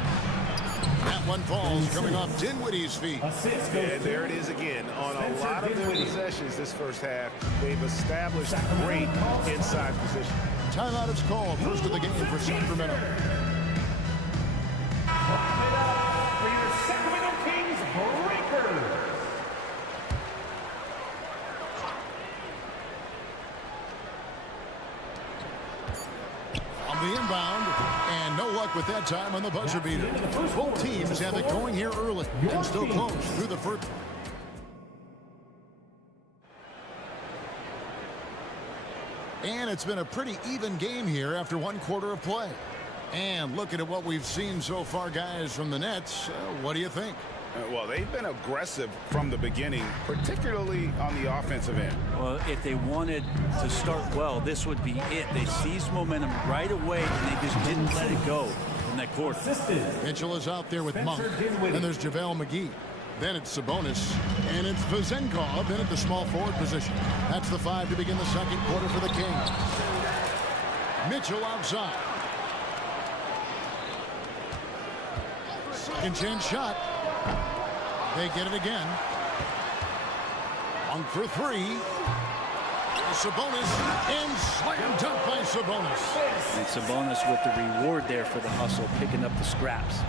That one falls coming off Dinwiddie's feet. And there it is again. On a lot of their possessions this first half, they've established great inside position. Timeout is called. First of the game for Sacramento. For your Sacramento Kings breaker. On the inbound, and no luck with that time on the buzzer beater. Both teams have it going here early and still close through the first. And it's been a pretty even game here after one quarter of play. And looking at what we've seen so far, guys, from the Nets, what do you think? Well, they've been aggressive from the beginning, particularly on the offensive end. Well, if they wanted to start well, this would be it. They seized momentum right away, and they just didn't let it go in that quarter. Mitchell is out there with Monk. And there's JaVale McGee. Then it's Sabonis. And it's Vezenkov in at the small forward position. That's the 5 to begin the second quarter for the Kings. Mitchell outside. Second chance shot. They get it again. Monk for 3. Sabonis, and slam dunk by Sabonis. And Sabonis with the reward there for the hustle, picking up the scraps.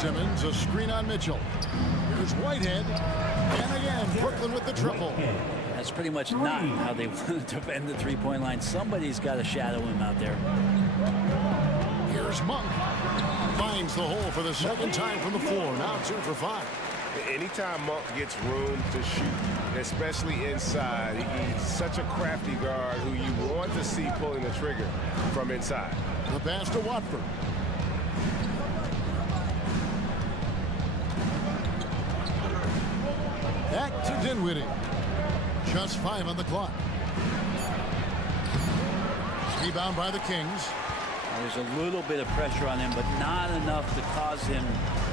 Simmons, a screen on Mitchell. Here's Whitehead. And again, Brooklyn with the triple. That's pretty much not how they want to defend the three-point line. Somebody's got to shadow him out there. Here's Monk. Finds the hole for the second time from the floor. Now 2 for 5. Anytime Monk gets room to shoot, especially inside, he's such a crafty guard who you want to see pulling the trigger from inside. The pass to Watford. Back to Dinwiddie. Just 5 on the clock. Rebound by the Kings. There's a little bit of pressure on him, but not enough to cause him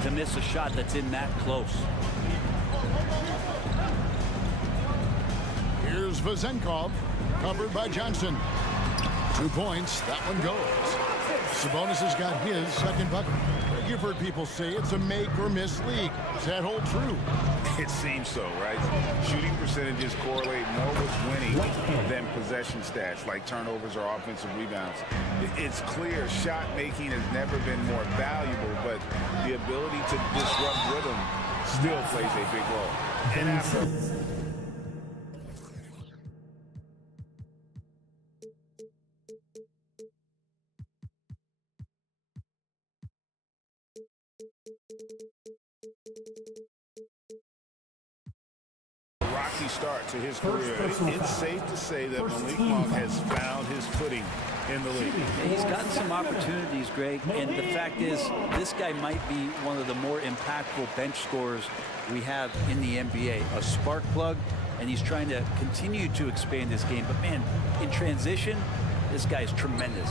to miss a shot that's in that close. Here's Vezenkov, covered by Johnson. 2 points. That one goes. Sabonis has got his second bucket. You've heard people say it's a make-or-miss league. Does that hold true? It seems so, right? Shooting percentages correlate more with winning than possession stats, like turnovers or offensive rebounds. It's clear shot making has never been more valuable, but the ability to disrupt rhythm still plays a big role. And after rocky start to his career, it's safe to say that Malik Monk has found his footing in the league. He's gotten some opportunities, Greg, and the fact is this guy might be one of the more impactful bench scorers we have in the NBA. A spark plug, and he's trying to continue to expand his game. But, man, in transition, this guy is tremendous.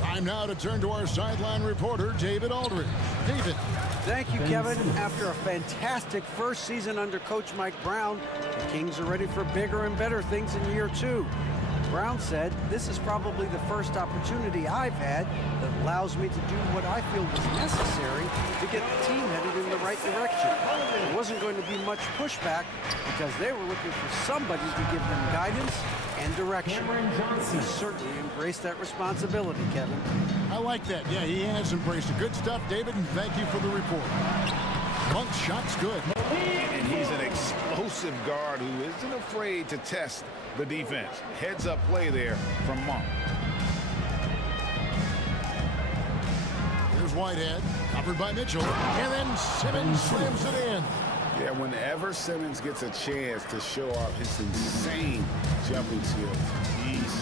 Time now to turn to our sideline reporter, David Aldridge. David. Thank you, Kevin. After a fantastic first season under Coach Mike Brown, the Kings are ready for bigger and better things in year 2. Brown said, "This is probably the first opportunity I've had that allows me to do what I feel was necessary to get the team headed in the right direction. There wasn't going to be much pushback because they were looking for somebody to give them guidance and direction." He certainly embraced that responsibility, Kevin. I like that. Yeah, he has embraced it. Good stuff, David, and thank you for the report. Monk's shot's good. And he's an explosive guard who isn't afraid to test the defense. Heads up play there from Monk. Here's Whitehead, covered by Mitchell, and then Simmons slams it in. Yeah, whenever Simmons gets a chance to show off his insane jumping skills, he's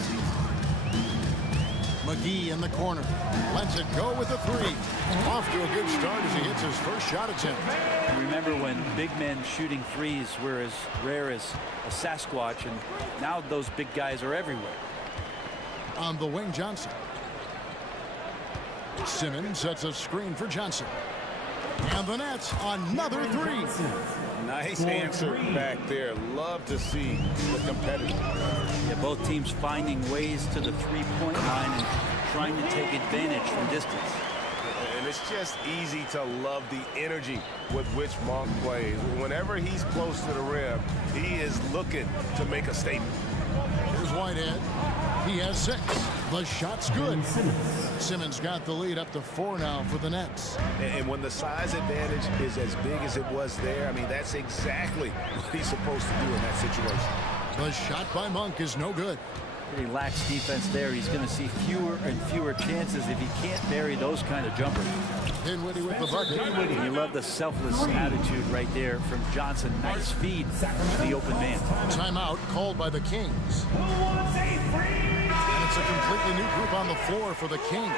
McGee in the corner. Lets it go with a three. Off to a good start as he hits his first shot attempt. Remember when big men shooting threes were as rare as a Sasquatch, and now those big guys are everywhere. On the wing, Johnson. Simmons sets a screen for Johnson. And the Nets, another three. Nice answer back there. Love to see the competitive. Yeah, both teams finding ways to the three-point line and trying to take advantage from distance. And it's just easy to love the energy with which Monk plays. Whenever he's close to the rim, he is looking to make a statement. Here's Whitehead. He has 6. The shot's good. Simmons got the lead up to 4 now for the Nets. And when the size advantage is as big as it was there, I mean, that's exactly what he's supposed to do in that situation. The shot by Monk is no good. Pretty lax defense there. He's going to see fewer and fewer chances if he can't bury those kind of jumpers. Dinwiddie with the bucket. And you love the selfless attitude right there from Johnson. Nice feed to the open man. Timeout called by the Kings. And it's a completely new group on the floor for the Kings.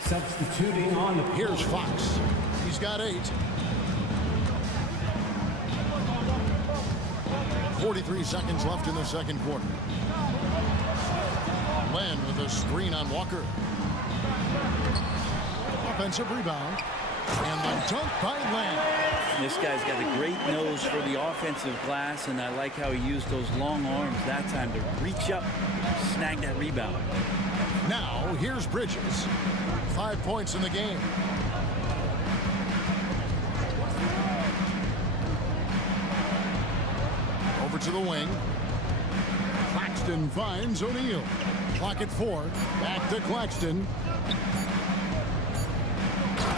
Substituting on the Here's Fox. He's got 8. 43 seconds left in the second quarter. Len with a screen on Walker. Offensive rebound. And the dunk by Len. This guy's got a great nose for the offensive glass, and I like how he used those long arms that time to reach up, snag that rebound. Now, here's Bridges. 5 points in the game. Over to the wing. Claxton finds O'Neal. Clock at 4. Back to Claxton.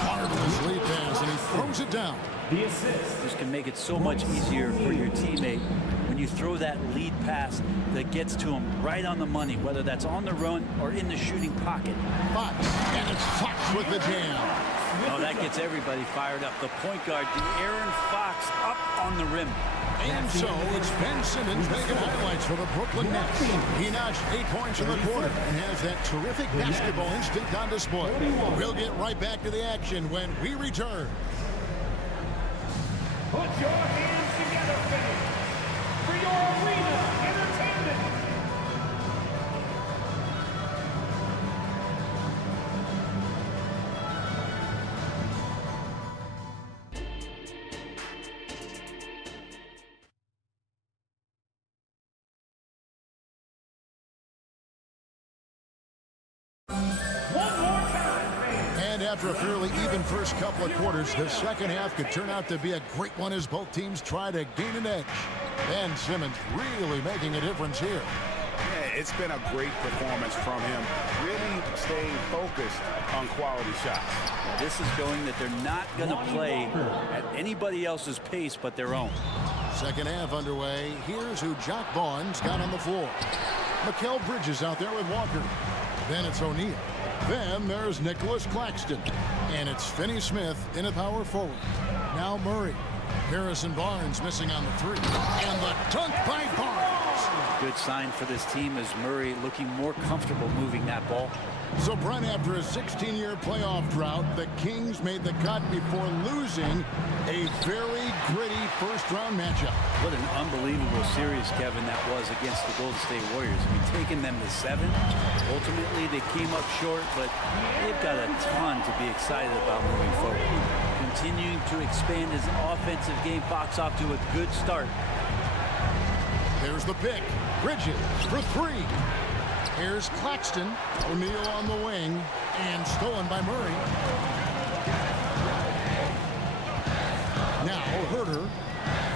Marvelous lead pass, and he throws it down. the assist. This can make it so much easier for your teammate when you throw that lead pass that gets to him right on the money, whether that's on the run or in the shooting pocket. Fox, and it's Fox with the jam. Oh, that gets everybody fired up. The point guard, De'Aaron Fox, up on the rim. And so it's Ben Simmons making highlights for the Brooklyn Nets. He notched 8 points in the quarter and has that terrific basketball instinct on display. We'll get right back to the action when we return. Put your hands together, fans, for your arena entertainment. And after a fairly even first couple of quarters, the second half could turn out to be a great one as both teams try to gain an edge. Ben Simmons really making a difference here. Yeah, it's been a great performance from him, really staying focused on quality shots. This is showing that they're not going to play at anybody else's pace but their own. Second half underway. Here's who Jock Vaughn's got on the floor. Mikal Bridges out there with Walker. Then it's O'Neal. Then there's Nicholas Claxton. And it's Finney Smith in a power forward. Now Murray. Harrison Barnes missing on the three. And the dunk by Barnes. Good sign for this team as Murray looking more comfortable moving that ball. So, Brent, after a 16-year playoff drought, the Kings made the cut before losing a very gritty first-round matchup. What an unbelievable series, Kevin, that was against the Golden State Warriors. I mean, taking them to 7. Ultimately, they came up short, but they've got a ton to be excited about moving forward. Continuing to expand his offensive game. Fox off to a good start. There's the pick. Bridges for 3. Here's Claxton. O'Neal on the wing. And stolen by Murray. Now Herter.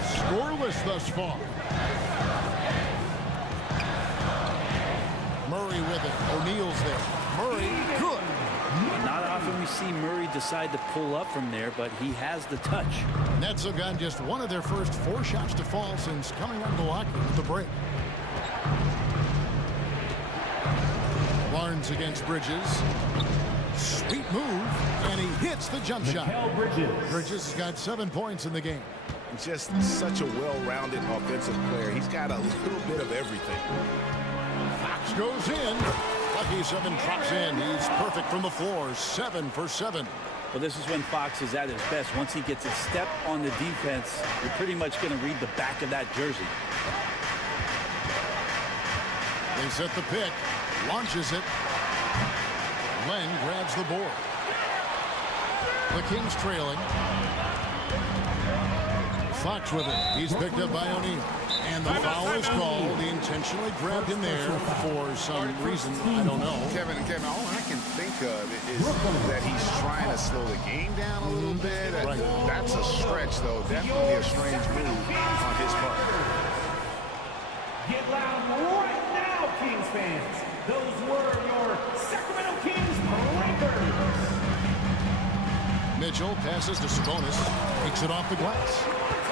Scoreless thus far. Murray with it. O'Neal's there. Murray, good. Not often we see Murray decide to pull up from there, but he has the touch. Nets have gotten just one of their first 4 shots to fall since coming out of the locker with the break. Barnes against Bridges. Sweet move, and he hits the jump shot. Bridges has got 7 points in the game. Just such a well-rounded offensive player. He's got a little bit of everything. Fox Fox goes in. Lucky 7 drops in. He's perfect from the floor. 7 for 7. Well, this is when Fox is at his best. Once he gets a step on the defense, you're pretty much going to read the back of that jersey. They set the pick. Launches it. Len grabs the board. The Kings trailing. Fox with it. He's picked up by O'Neal. And the foul is called. He intentionally grabbed him there for some reason. I don't know. Kevin, all I can think of is that he's trying to slow the game down a little bit. Right. That's a stretch, though. Definitely a strange move on his part. Get loud right now, Kings fans. Those were your Sacramento Kings breakers. Mitchell passes to Sabonis. Takes it off the glass.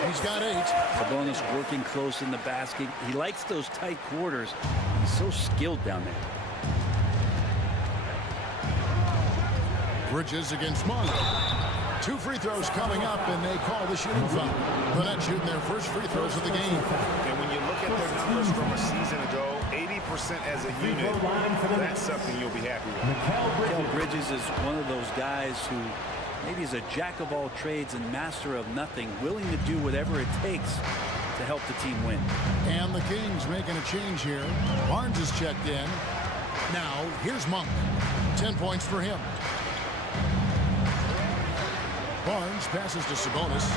He's got 8. Sabonis working close in the basket. He likes those tight quarters. He's so skilled down there. Bridges against Monk. 2 free throws coming up, and they call the shooting foul. The Nets shooting their first free throws of the game. And when you look at their numbers from a season ago, 80% as a unit, that's something you'll be happy with. Mikal Bridges is one of those guys who maybe is a jack of all trades and master of nothing, willing to do whatever it takes to help the team win. And the Kings making a change here. Barnes is checked in. Now, here's Monk. 10 points for him. Barnes passes to Sabonis.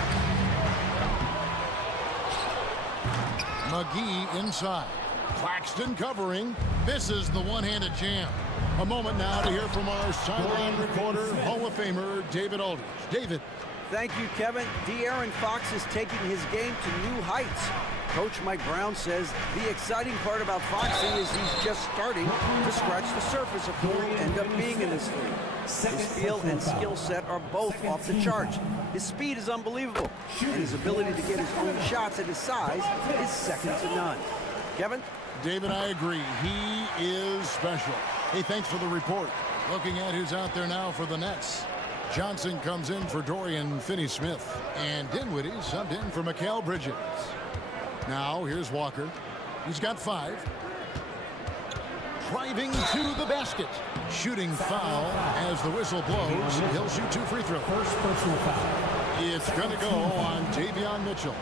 McGee inside. Claxton covering. Misses the one-handed jam. A moment now to hear from our sideline reporter, Hall of Famer David Aldridge. David. Thank you, Kevin. De'Aaron Fox is taking his game to new heights. Coach Mike Brown says the exciting part about Foxy is he's just starting to scratch the surface of who he'll end up being in this league. His feel and skill set are both off the charts. His speed is unbelievable, and his ability to get his own shots at his size is second to none. Kevin? David, I agree. He is special. Hey, thanks for the report. Looking at who's out there now for the Nets. Johnson comes in for Dorian Finney-Smith. And Dinwiddie subbed in for Mikal Bridges. Now, here's Walker. He's got 5. Driving to the basket. Shooting foul as the whistle blows. He'll shoot 2 free throws. First personal foul. It's going to go on Davion Mitchell.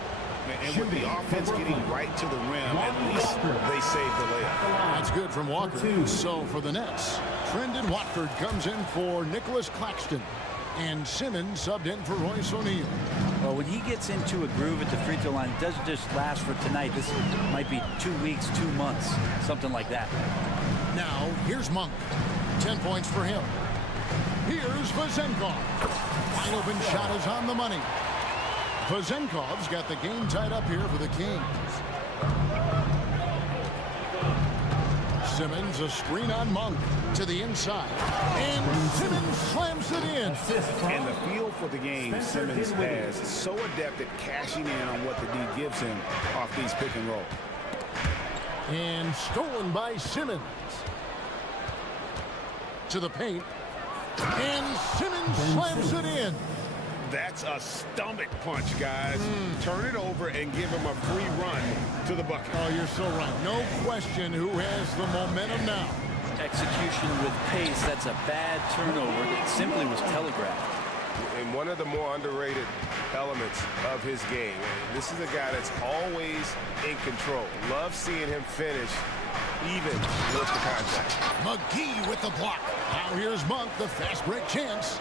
And with the offense getting right to the rim, at least they saved the layup. That's good from Walker. So for the Nets, Trendon Watford comes in for Nicholas Claxton. And Simmons subbed in for Royce O'Neal. Well, when he gets into a groove at the free throw line, it doesn't just last for tonight. This might be 2 weeks, 2 months, something like that. Now, here's Monk. 10 points for him. Here's Vezenkov. Wide open shot is on the money. Vezenkov's got the game tied up here for the Kings. Simmons, a screen on Monk to the inside. And Simmons slams it in. And the feel for the game Simmons has is so adept at cashing in on what the D gives him off these pick and roll. And stolen by Simmons. To the paint. And Simmons slams it in. That's a stomach punch, guys. Turn it over and give him a free run to the bucket. Oh, you're so right. No question who has the momentum now. Execution with pace, that's a bad turnover that simply was telegraphed. And one of the more underrated elements of his game. This is a guy that's always in control. Love seeing him finish even with the contact. McGee with the block. Now here's Monk, the fast break chance.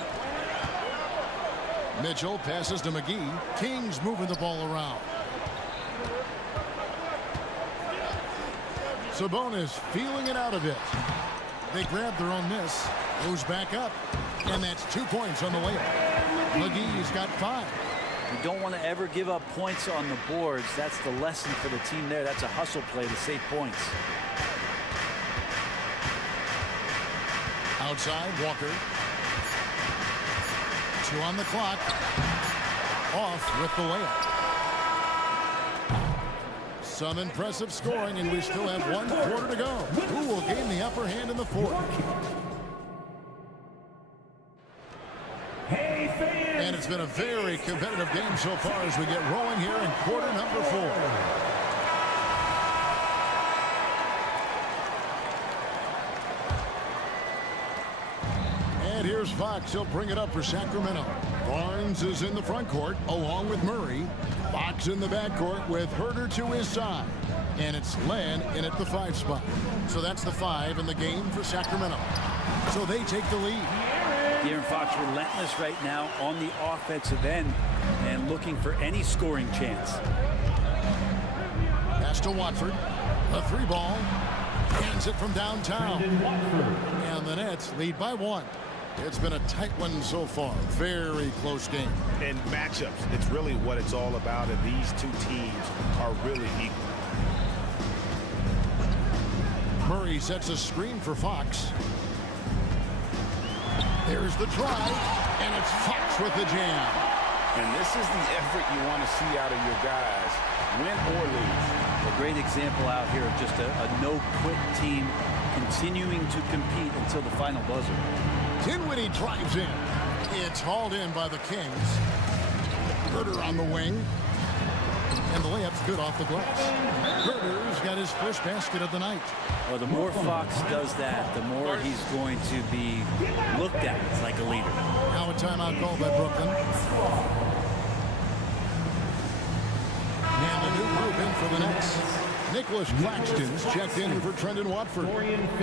Mitchell passes to McGee. Kings moving the ball around. Sabonis feeling it out a bit. They grab their own miss. Goes back up. And that's 2 points on the layup. McGee's got 5. You don't want to ever give up points on the boards. That's the lesson for the team there. That's a hustle play to save points. Outside, Walker. 2 on the clock. Off with the layup. Some impressive scoring, and we still have 1 quarter to go. Who will gain the upper hand in the fourth? And it's been a very competitive game so far as we get rolling here in quarter number 4. Fox. He'll bring it up for Sacramento. Barnes is in the front court along with Murray. Fox in the backcourt with Herter to his side. And it's Len in at the 5 spot. So that's the 5 in the game for Sacramento. So they take the lead. De'Aaron Fox relentless right now on the offensive end and looking for any scoring chance. Pass to Watford. The 3 ball. Hands it from downtown. And the Nets lead by 1. It's been a tight one so far. Very close game. And matchups, it's really what it's all about, and these two teams are really equal. Murray sets a screen for Fox. There's the drive, and it's Fox with the jam. And this is the effort you want to see out of your guys, win or lose. A great example out here of just a no-quit team continuing to compete until the final buzzer. Dinwiddie drives in. It's hauled in by the Kings. Herter on the wing. And the layup's good off the glass. Herter's got his first basket of the night. Well, the more Fox does that, the more he's going to be looked at like a leader. Now a timeout called by Brooklyn. And a new group in for the Nets. Nicholas Claxton's checked in for Trendon Watford.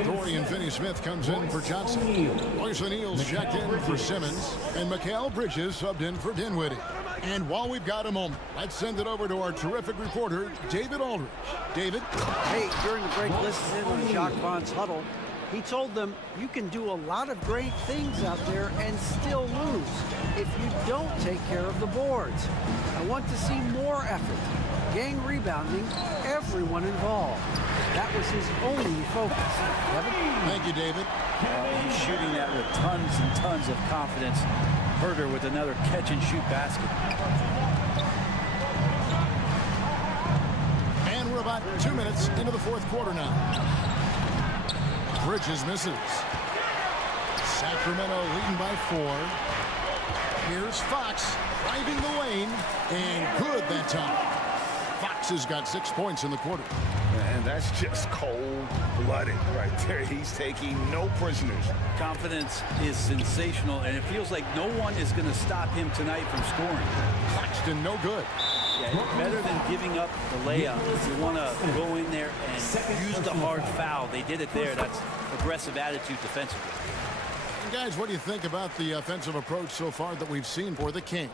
Dorian Finney-Smith comes in for Johnson. Royce O'Neal's checked in for Simmons. And Mikal Bridges subbed in for Dinwiddie. And while we've got a moment, let's send it over to our terrific reporter, David Aldridge. David? Hey, during the break, listening on Jacques Vaughn's huddle, he told them you can do a lot of great things out there and still lose if you don't take care of the boards. I want to see more effort, gang rebounding, everyone involved. That was his only focus. Kevin? Thank you, David. He's shooting that with tons and tons of confidence. Herter with another catch-and-shoot basket. And we're about 2 minutes into the fourth quarter now. Bridges misses. Sacramento leading by 4. Here's Fox driving the lane, and good that time. Fox has got 6 points in the quarter. And that's just cold-blooded right there. He's taking no prisoners. Confidence is sensational, and it feels like no one is going to stop him tonight from scoring. Claxton, no good. Yeah, better than giving up the layup. If you want to go in there and use the hard foul, they did it there. That's aggressive attitude defensively. And guys, what do you think about the offensive approach so far that we've seen for the Kings?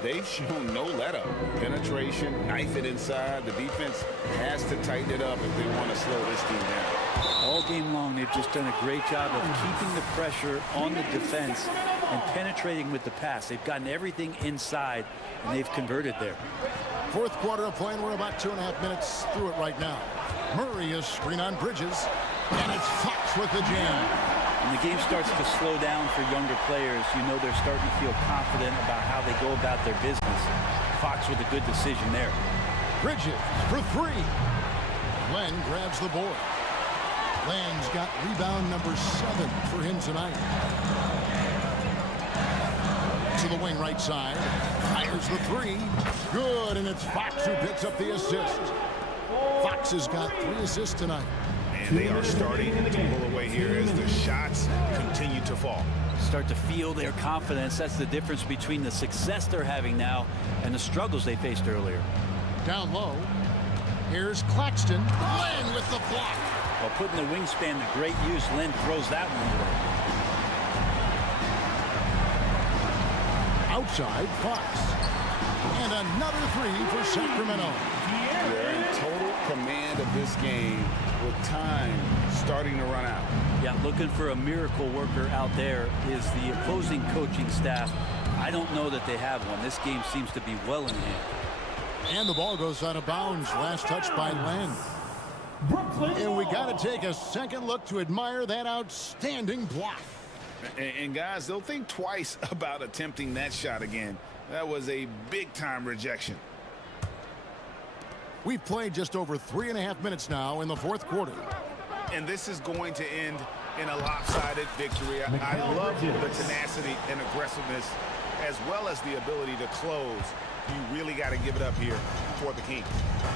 They've shown no let-up. Penetration, knife it inside. The defense has to tighten it up if they want to slow this team down. All game long, they've just done a great job of keeping the pressure on the defense and penetrating with the pass. They've gotten everything inside, and they've converted there. Fourth quarter of play, and we're about 2.5 minutes through it right now. Murray is screen on Bridges, and it's Fox with the jam. When the game starts to slow down for younger players, you know they're starting to feel confident about how they go about their business. Fox with a good decision there. Bridges for 3. Len grabs the board. Len's got rebound number 7 for him tonight. To the wing right side. Fires the 3. Good, and it's Fox who picks up the assist. Fox has got 3 assists tonight. And they are starting to pull away here as the shots continue to fall. Start to feel their confidence. That's the difference between the success they're having now and the struggles they faced earlier. Down low. Here's Claxton. Len with the block. While putting the wingspan to great use, Len throws that one away. Outside, Fox. And another 3 for Sacramento. They're in total command of this game with time starting to run out. Yeah, looking for a miracle worker out there is the opposing coaching staff. I don't know that they have one. This game seems to be well in hand. And the ball goes out of bounds. Last touch by Len. And we got to take a second look to admire that outstanding block. And guys, they'll think twice about attempting that shot again. That was a big-time rejection. We've played just over 3.5 minutes now in the fourth quarter. And this is going to end in a lopsided victory. I love the tenacity and aggressiveness as well as the ability to close. You really got to give it up here for the Kings.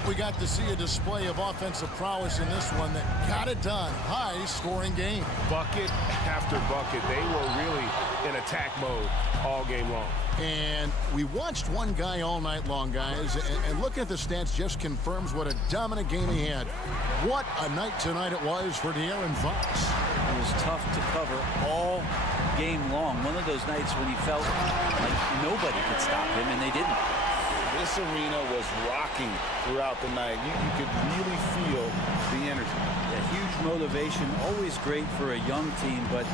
We got to see a display of offensive prowess in this one that got it done. High-scoring game. Bucket after bucket. They were really in attack mode all game long. And we watched one guy all night long, guys, and looking at the stats just confirms what a dominant game he had. What a night tonight it was for De'Aaron Fox. It was tough to cover all game long. One of those nights when he felt like nobody could stop him, and they didn't. This arena was rocking throughout the night. You could really feel the energy. A huge motivation, always great for a young team, but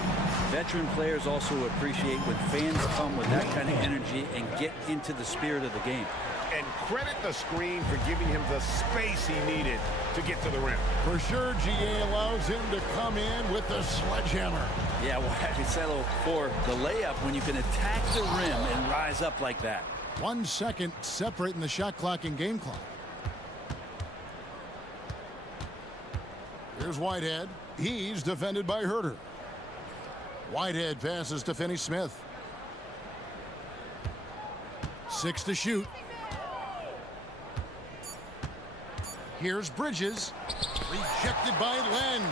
veteran players also appreciate when fans come with that kind of energy and get into the spirit of the game. And credit the screen for giving him the space he needed to get to the rim. For sure, GA allows him to come in with the sledgehammer. Yeah, well, I settle for the layup when you can attack the rim and rise up like that. 1 second separating the shot clock and game clock. Here's Whitehead. He's defended by Herter. Whitehead passes to Finney-Smith. 6 to shoot. Here's Bridges. Rejected by Len.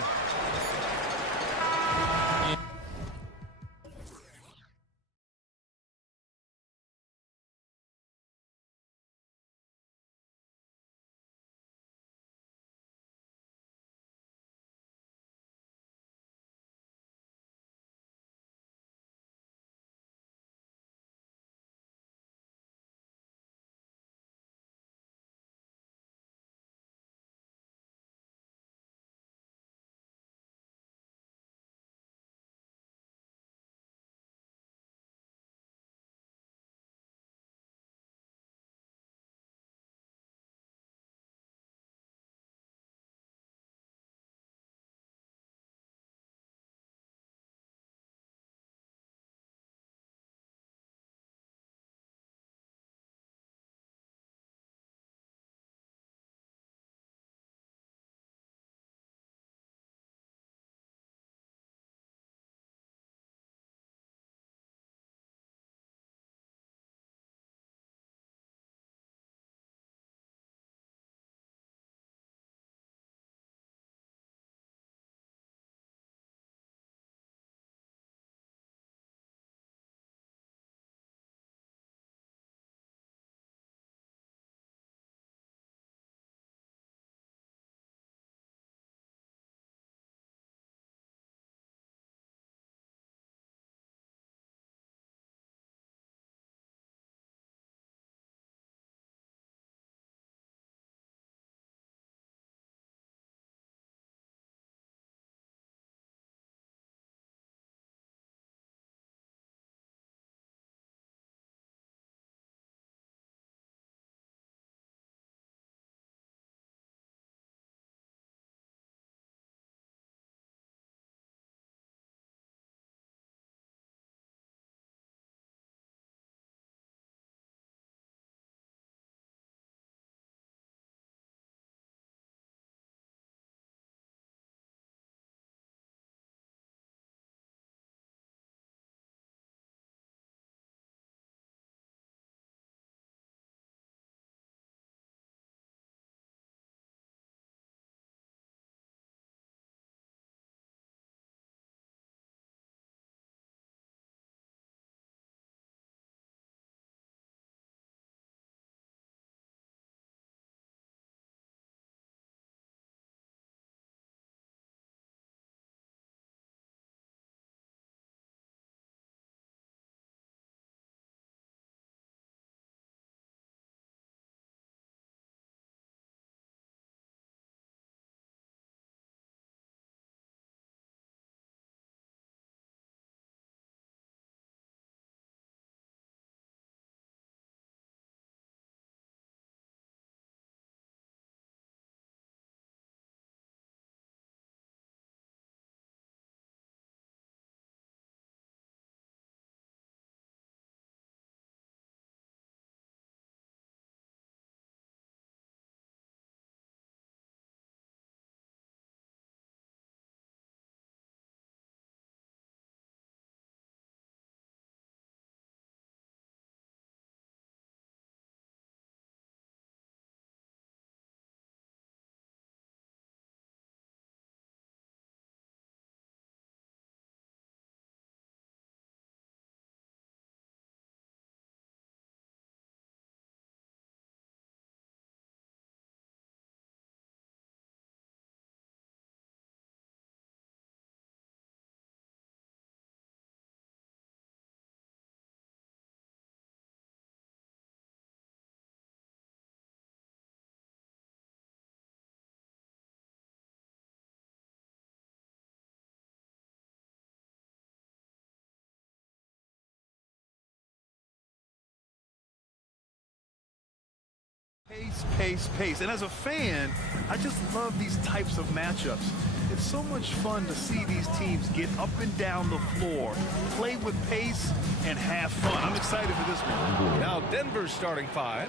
Pace, pace, pace. And as a fan, I just love these types of matchups. It's so much fun to see these teams get up and down the floor, play with pace, and have fun. I'm excited for this one. Now Denver's starting five.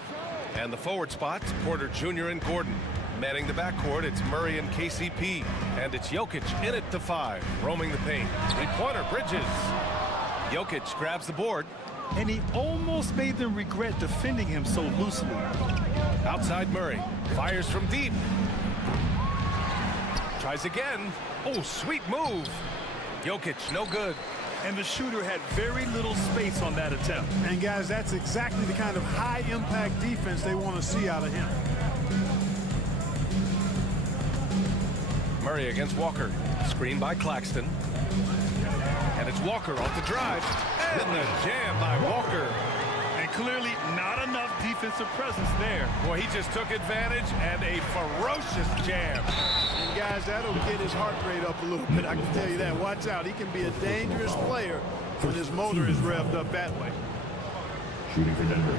And the forward spots, Porter Jr. and Gordon. Manning the backcourt, it's Murray and KCP. And it's Jokic in at the five, roaming the paint. Three-pointer, Bridges. Jokic grabs the board. And he almost made them regret defending him so loosely. Outside Murray, fires from deep. Tries again. Oh, sweet move. Jokic, no good. And the shooter had very little space on that attempt. And guys, that's exactly the kind of high-impact defense they want to see out of him. Murray against Walker. Screen by Claxton. And it's Walker off the drive. And the jam by Walker. And clearly not enough defensive presence there. Boy, he just took advantage and a ferocious jam. And guys, that'll get his heart rate up a little bit, I can tell you that. Watch out, he can be a dangerous player when his motor is revved up that way. Shooting for Denver.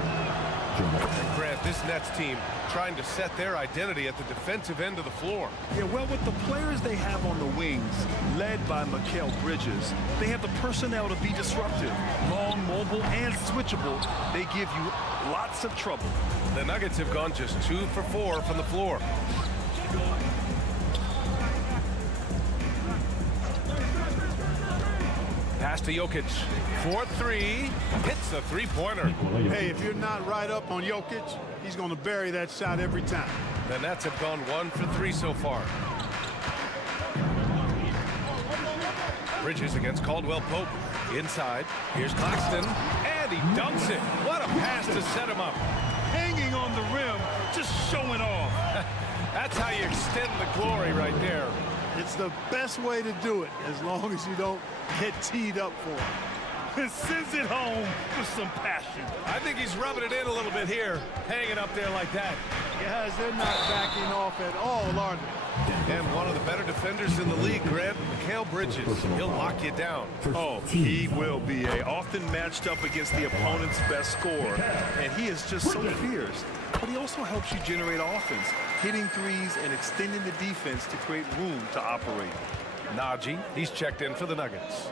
Grant, this Nets team trying to set their identity at the defensive end of the floor. Yeah, well, with the players they have on the wings, led by Mikal Bridges, they have the personnel to be disruptive. Long, mobile, and switchable, they give you lots of trouble. The Nuggets have gone just 2 for 4 from the floor. Pass to Jokic. 4-3. Hits a three-pointer. Hey, if you're not right up on Jokic, he's going to bury that shot every time. The Nets have gone 1 for 3 so far. Bridges against Caldwell Pope. Inside. Here's Claxton. And he dunks it. What a pass to set him up. Hanging on the rim, just showing off. That's how you extend the glory right there. It's the best way to do it, as long as you don't get teed up for it. And sends it home with some passion. I think he's rubbing it in a little bit here, hanging up there like that. Guys, they're not backing off at all, are they? And one of the better defenders in the league, Grant, Mikal Bridges. He'll lock you down. Oh, he will be often matched up against the opponent's best scorer. And he is just so fierce. But he also helps you generate offense, hitting threes and extending the defense to create room to operate. Najee, he's checked in for the Nuggets.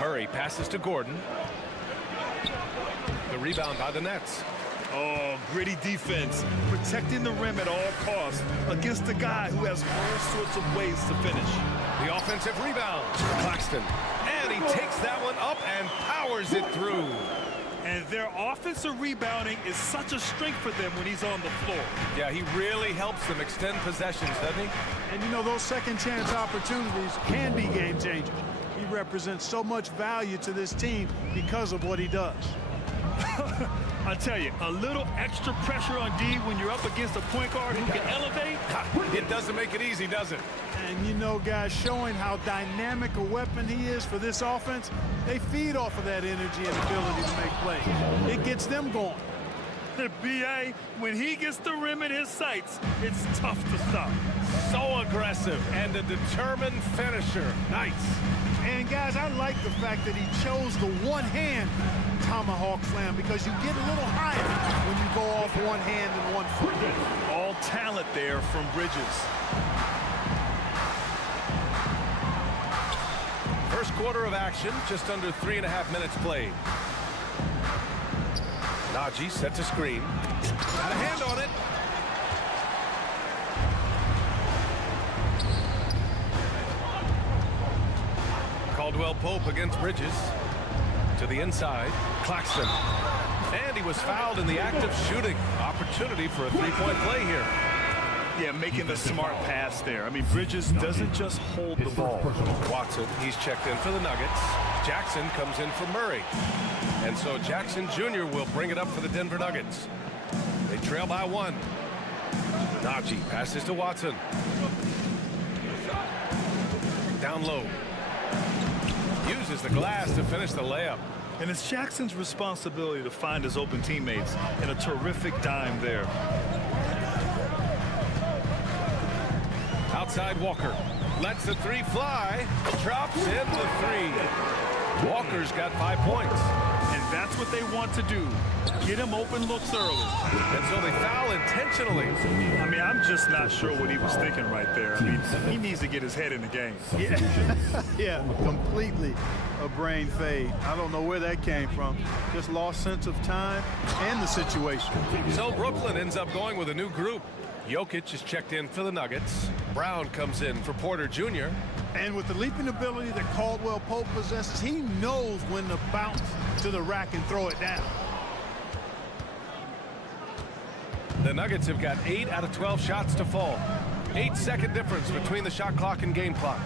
Murray passes to Gordon. The rebound by the Nets. Oh, gritty defense, protecting the rim at all costs against a guy who has all sorts of ways to finish. The offensive rebound. Claxton. And he takes that one up and powers it through. And their offensive rebounding is such a strength for them when he's on the floor. Yeah, he really helps them extend possessions, doesn't he? And you know, those second chance opportunities can be game changers. He represents so much value to this team because of what he does. I tell you, a little extra pressure on D when you're up against a point guard who can elevate. It doesn't make it easy, does it? And you know, guys, showing how dynamic a weapon he is for this offense, they feed off of that energy and ability to make plays. It gets them going. B.A., when he gets the rim in his sights, it's tough to stop. So aggressive and a determined finisher. Nice. And guys, I like the fact that he chose the one-hand tomahawk slam because you get a little higher when you go off one hand and 1 foot. All talent there from Bridges. First quarter of action, just under 3.5 minutes played. Najee sets a screen. Got a hand on it. Caldwell Pope against Bridges. To the inside. Claxton. And he was fouled in the act of shooting. Opportunity for a three-point play here. Yeah, making the smart pass there. I mean, Bridges doesn't just hold the ball. Watson, he's checked in for the Nuggets. Jackson comes in for Murray. And so Jackson Jr. will bring it up for the Denver Nuggets. They trail by 1. Najee passes to Watson. Down low. Uses the glass to finish the layup. And it's Jackson's responsibility to find his open teammates, and a terrific dime there. Outside Walker. Lets the three fly. Drops in the three. Walker's got 5 points. And that's what they want to do. Get him open looks early. And so they foul intentionally. I mean, I'm just not sure what he was thinking right there. I mean, he needs to get his head in the game. Yeah, completely a brain fade. I don't know where that came from. Just lost sense of time and the situation. So Brooklyn ends up going with a new group. Jokic is checked in for the Nuggets. Brown comes in for Porter Jr. And with the leaping ability that Caldwell Pope possesses, he knows when to bounce to the rack and throw it down. The Nuggets have got 8 out of 12 shots to fall. 8-second difference between the shot clock and game clock.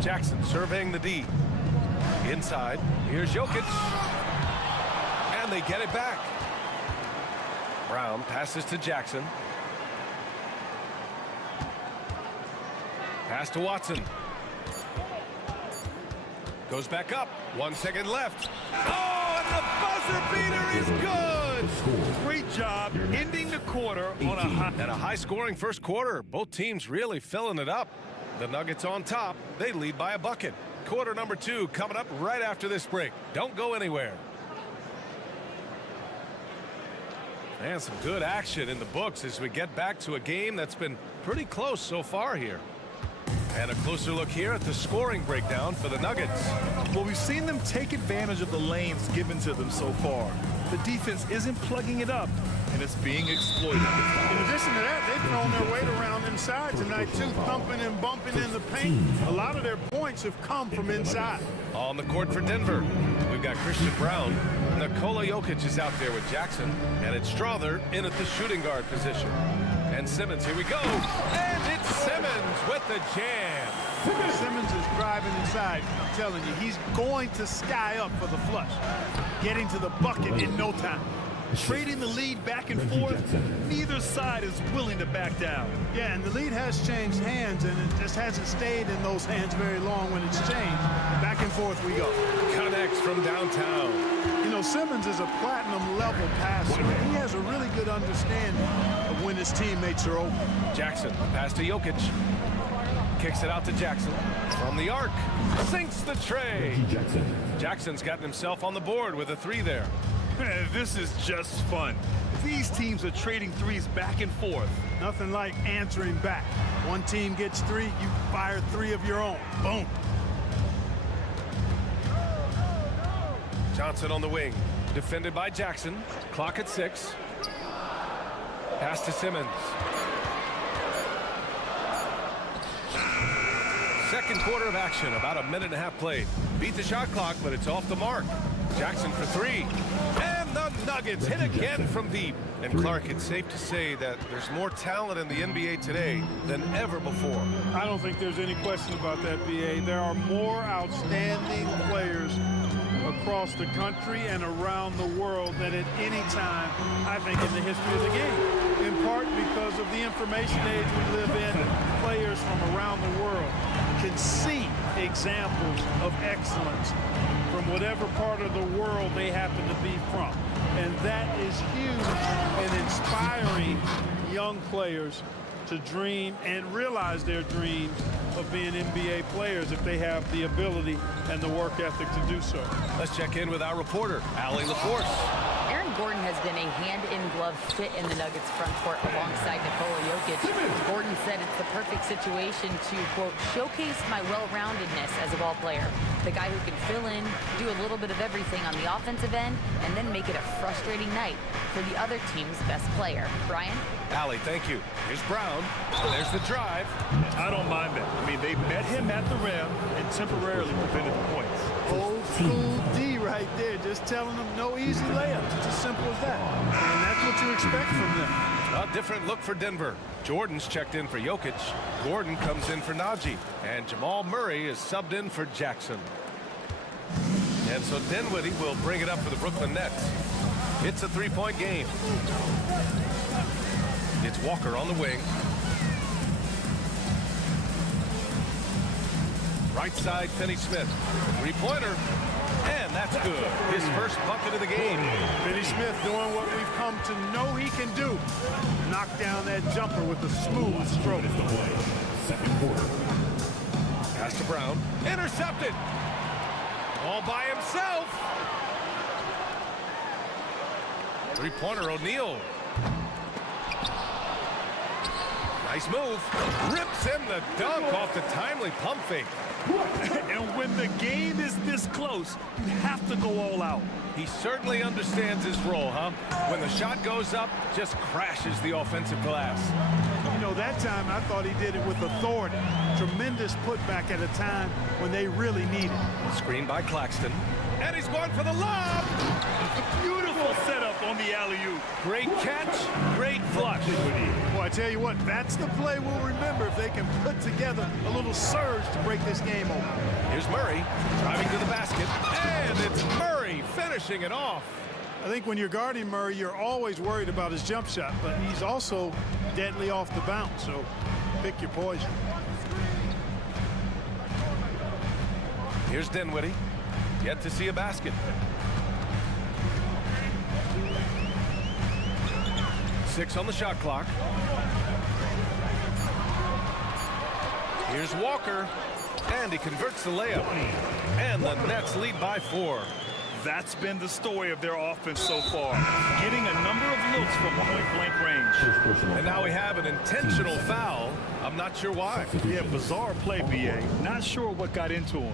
Jackson surveying the D. Inside, here's Jokic. And they get it back. Brown passes to Jackson. Pass to Watson. Goes back up. 1 second left. Oh, and the buzzer beater is good. Great job ending the quarter on a high-scoring first quarter. Both teams really filling it up. The Nuggets on top. They lead by a bucket. Quarter number 2 coming up right after this break. Don't go anywhere. And some good action in the books as we get back to a game that's been pretty close so far here. And a closer look here at the scoring breakdown for the Nuggets. Well, we've seen them take advantage of the lanes given to them so far. The defense isn't plugging it up, and it's being exploited. In addition to that, they've thrown their weight around inside tonight, too, thumping and bumping in the paint. A lot of their points have come from inside. On the court for Denver, we've got Christian Brown. Nikola Jokic is out there with Jackson, and it's Strother in at the shooting guard position. And Simmons, here we go. And it's Simmons with the jam. Simmons is driving inside. I'm telling you, he's going to sky up for the flush. Getting to the bucket in no time. Trading the lead back and forth, neither side is willing to back down. Yeah, and the lead has changed hands, and it just hasn't stayed in those hands very long when it's changed. Back and forth we go. Connects from downtown. You know, Simmons is a platinum-level passer. He has a really good understanding of when his teammates are open. Jackson, pass to Jokic. Kicks it out to Jackson. From the arc. Sinks the tray. Jackson's gotten himself on the board with a 3 there. This is just fun. These teams are trading threes back and forth. Nothing like answering back. One team gets 3, you fire 3 of your own. Boom. Johnson on the wing. Defended by Jackson. Clock at 6. Pass to Simmons. Second quarter of action, about a minute and a half played. Beat the shot clock, but it's off the mark. Jackson for 3. And the Nuggets hit again from deep. And Clark, it's safe to say that there's more talent in the NBA today than ever before. I don't think there's any question about that, BA. There are more outstanding players across the country and around the world than at any time, I think, in the history of the game. In part because of the information age we live in, players from around the world can see examples of excellence from whatever part of the world they happen to be from. And that is huge in inspiring young players to dream and realize their dreams of being NBA players if they have the ability and the work ethic to do so. Let's check in with our reporter, Allie LaForce. Aaron Gordon has been a hand-in-glove fit in the Nuggets front court alongside Nikola Jokic. Gordon said it's the perfect situation to, quote, showcase my well-roundedness as a ball player. The guy who can fill in, do a little bit of everything on the offensive end, and then make it a frustrating night for the other team's best player. Brian? Allie, thank you. Here's Brown. There's the drive. I don't mind that. I mean, they met him at the rim and temporarily prevented the points. Old school D right there, just telling them no easy layups. It's as simple as that. And that's what you expect from them. A different look for Denver. Jordan's checked in for Jokic. Gordon comes in for Najee. And Jamal Murray is subbed in for Jackson. And so Dinwiddie will bring it up for the Brooklyn Nets. It's a 3-point game. It's Walker on the wing. Right side, Finney-Smith. 3-pointer. And that's good. His first bucket of the game. Finney-Smith doing what we've come to know he can do. Knock down that jumper with a smooth stroke. Second quarter. Pass to Brown. Intercepted. all by himself. Three-pointer O'Neal. Nice move. Rips in the dunk off the timely pump fake. And when the game is this close, you have to go all out. He certainly understands his role, huh? When the shot goes up, just crashes the offensive glass. You know, that time I thought he did it with authority. Tremendous putback at a time when they really need it. Screen by Claxton. And he's going for the lob. Beautiful setup on the alley-oop. Great catch, great flush. Well, I tell you what, that's the play we'll remember if they can put together a little surge to break this game open. Here's Murray driving to the basket. And it's Murray finishing it off. I think when you're guarding Murray, you're always worried about his jump shot, but he's also deadly off the bounce, so pick your poison. Here's Dinwiddie. Yet to see a basket. Six on the shot clock. Here's Walker. And he converts the layup. And the Nets lead by 4. That's been the story of their offense so far. Getting a number of looks from point-blank range. And now we have an intentional foul. I'm not sure why. Yeah, bizarre play, BA. Not sure what got into him.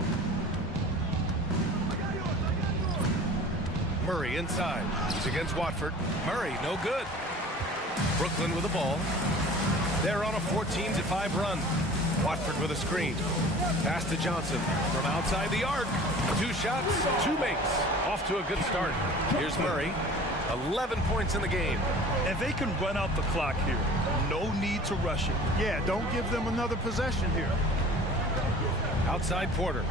Murray inside. He's against Watford. Murray, no good. Brooklyn with the ball. They're on a 14-5 run. Watford with a screen. Pass to Johnson from outside the arc. 2 shots, 2 makes. Off to a good start. Here's Murray. 11 points in the game. And they can run out the clock here. No need to rush it. Yeah, don't give them another possession here. Outside Porter.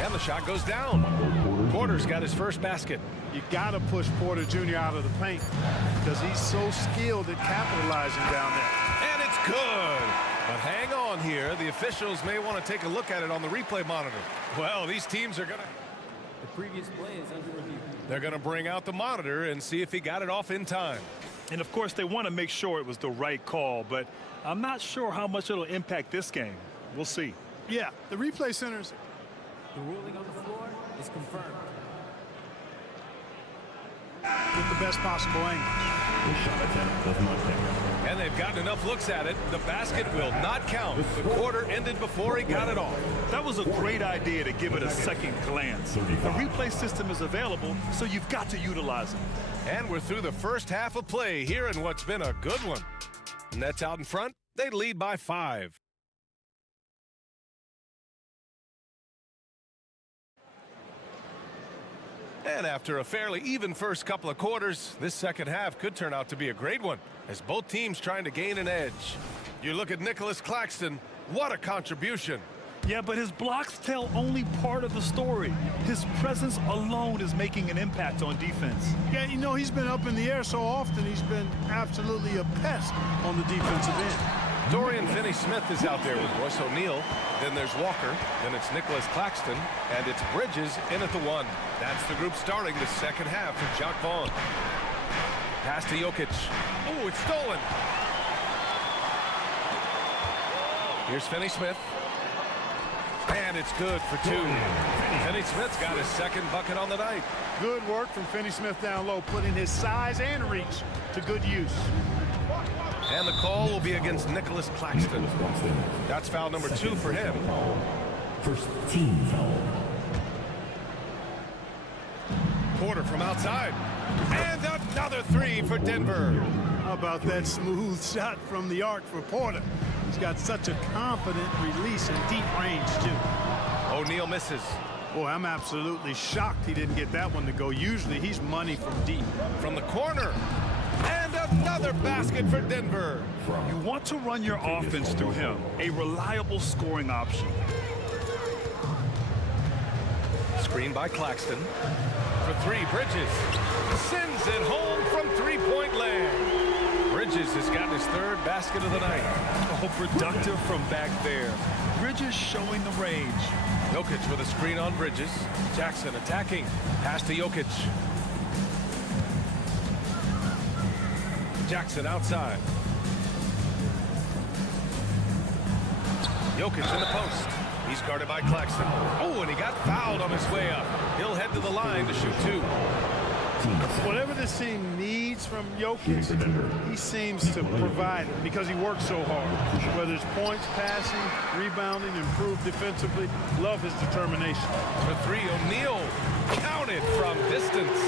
And the shot goes down. Porter's got his first basket. You got to push Porter Jr. out of the paint because he's so skilled at capitalizing down there. And it's good. But hang on here. The officials may want to take a look at it on the replay monitor. Well, these teams are going to... The previous play is under review. They're going to bring out the monitor and see if he got it off in time. And, of course, they want to make sure it was the right call, but I'm not sure how much it'll impact this game. We'll see. Yeah, the replay centers... The ruling on the floor is confirmed. With the best possible angle. And they've gotten enough looks at it. The basket will not count. The quarter ended before he got it off. That was a great idea to give it a second glance. The replay system is available, so you've got to utilize it. And we're through the first half of play here in what's been a good one. Nets out in front. They lead by 5. And after a fairly even first couple of quarters, this second half could turn out to be a great one, as both teams trying to gain an edge. You look at Nicholas Claxton, what a contribution. Yeah, but his blocks tell only part of the story. His presence alone is making an impact on defense. Yeah, you know, he's been up in the air so often, he's been absolutely a pest on the defensive end. Dorian Finney-Smith is out there with Royce O'Neal. Then there's Walker. Then it's Nicholas Claxton. And it's Bridges in at the 1. That's the group starting the second half for Jacques Vaughn. Pass to Jokic. Oh, it's stolen. Here's Finney-Smith. And it's good for 2. Finney-Smith's got his second bucket on the night. Good work from Finney-Smith down low, putting his size and reach to good use. And the call will be against Nicholas Claxton. That's foul number 2 for him. First team foul. Porter from outside. And another 3 for Denver. How about that smooth shot from the arc for Porter? He's got such a confident release and deep range, too. O'Neal misses. Boy, I'm absolutely shocked he didn't get that one to go. Usually he's money from deep. From the corner. And another basket for Denver. You want to run your offense through him, a reliable scoring option. Screen by Claxton. For 3, Bridges. Sends it home from three-point land. Bridges has gotten his 3rd basket of the night. Oh, productive from back there. Bridges showing the range. Jokic with a screen on Bridges. Jackson attacking. Pass to Jokic. Jackson outside. Jokic in the post. He's guarded by Claxton. Oh, and he got fouled on his way up. He'll head to the line to shoot 2. Whatever this team needs from Jokic, he seems to provide it because he works so hard. Whether it's points, passing, rebounding, improved defensively, love his determination. For 3, O'Neal counted from distance.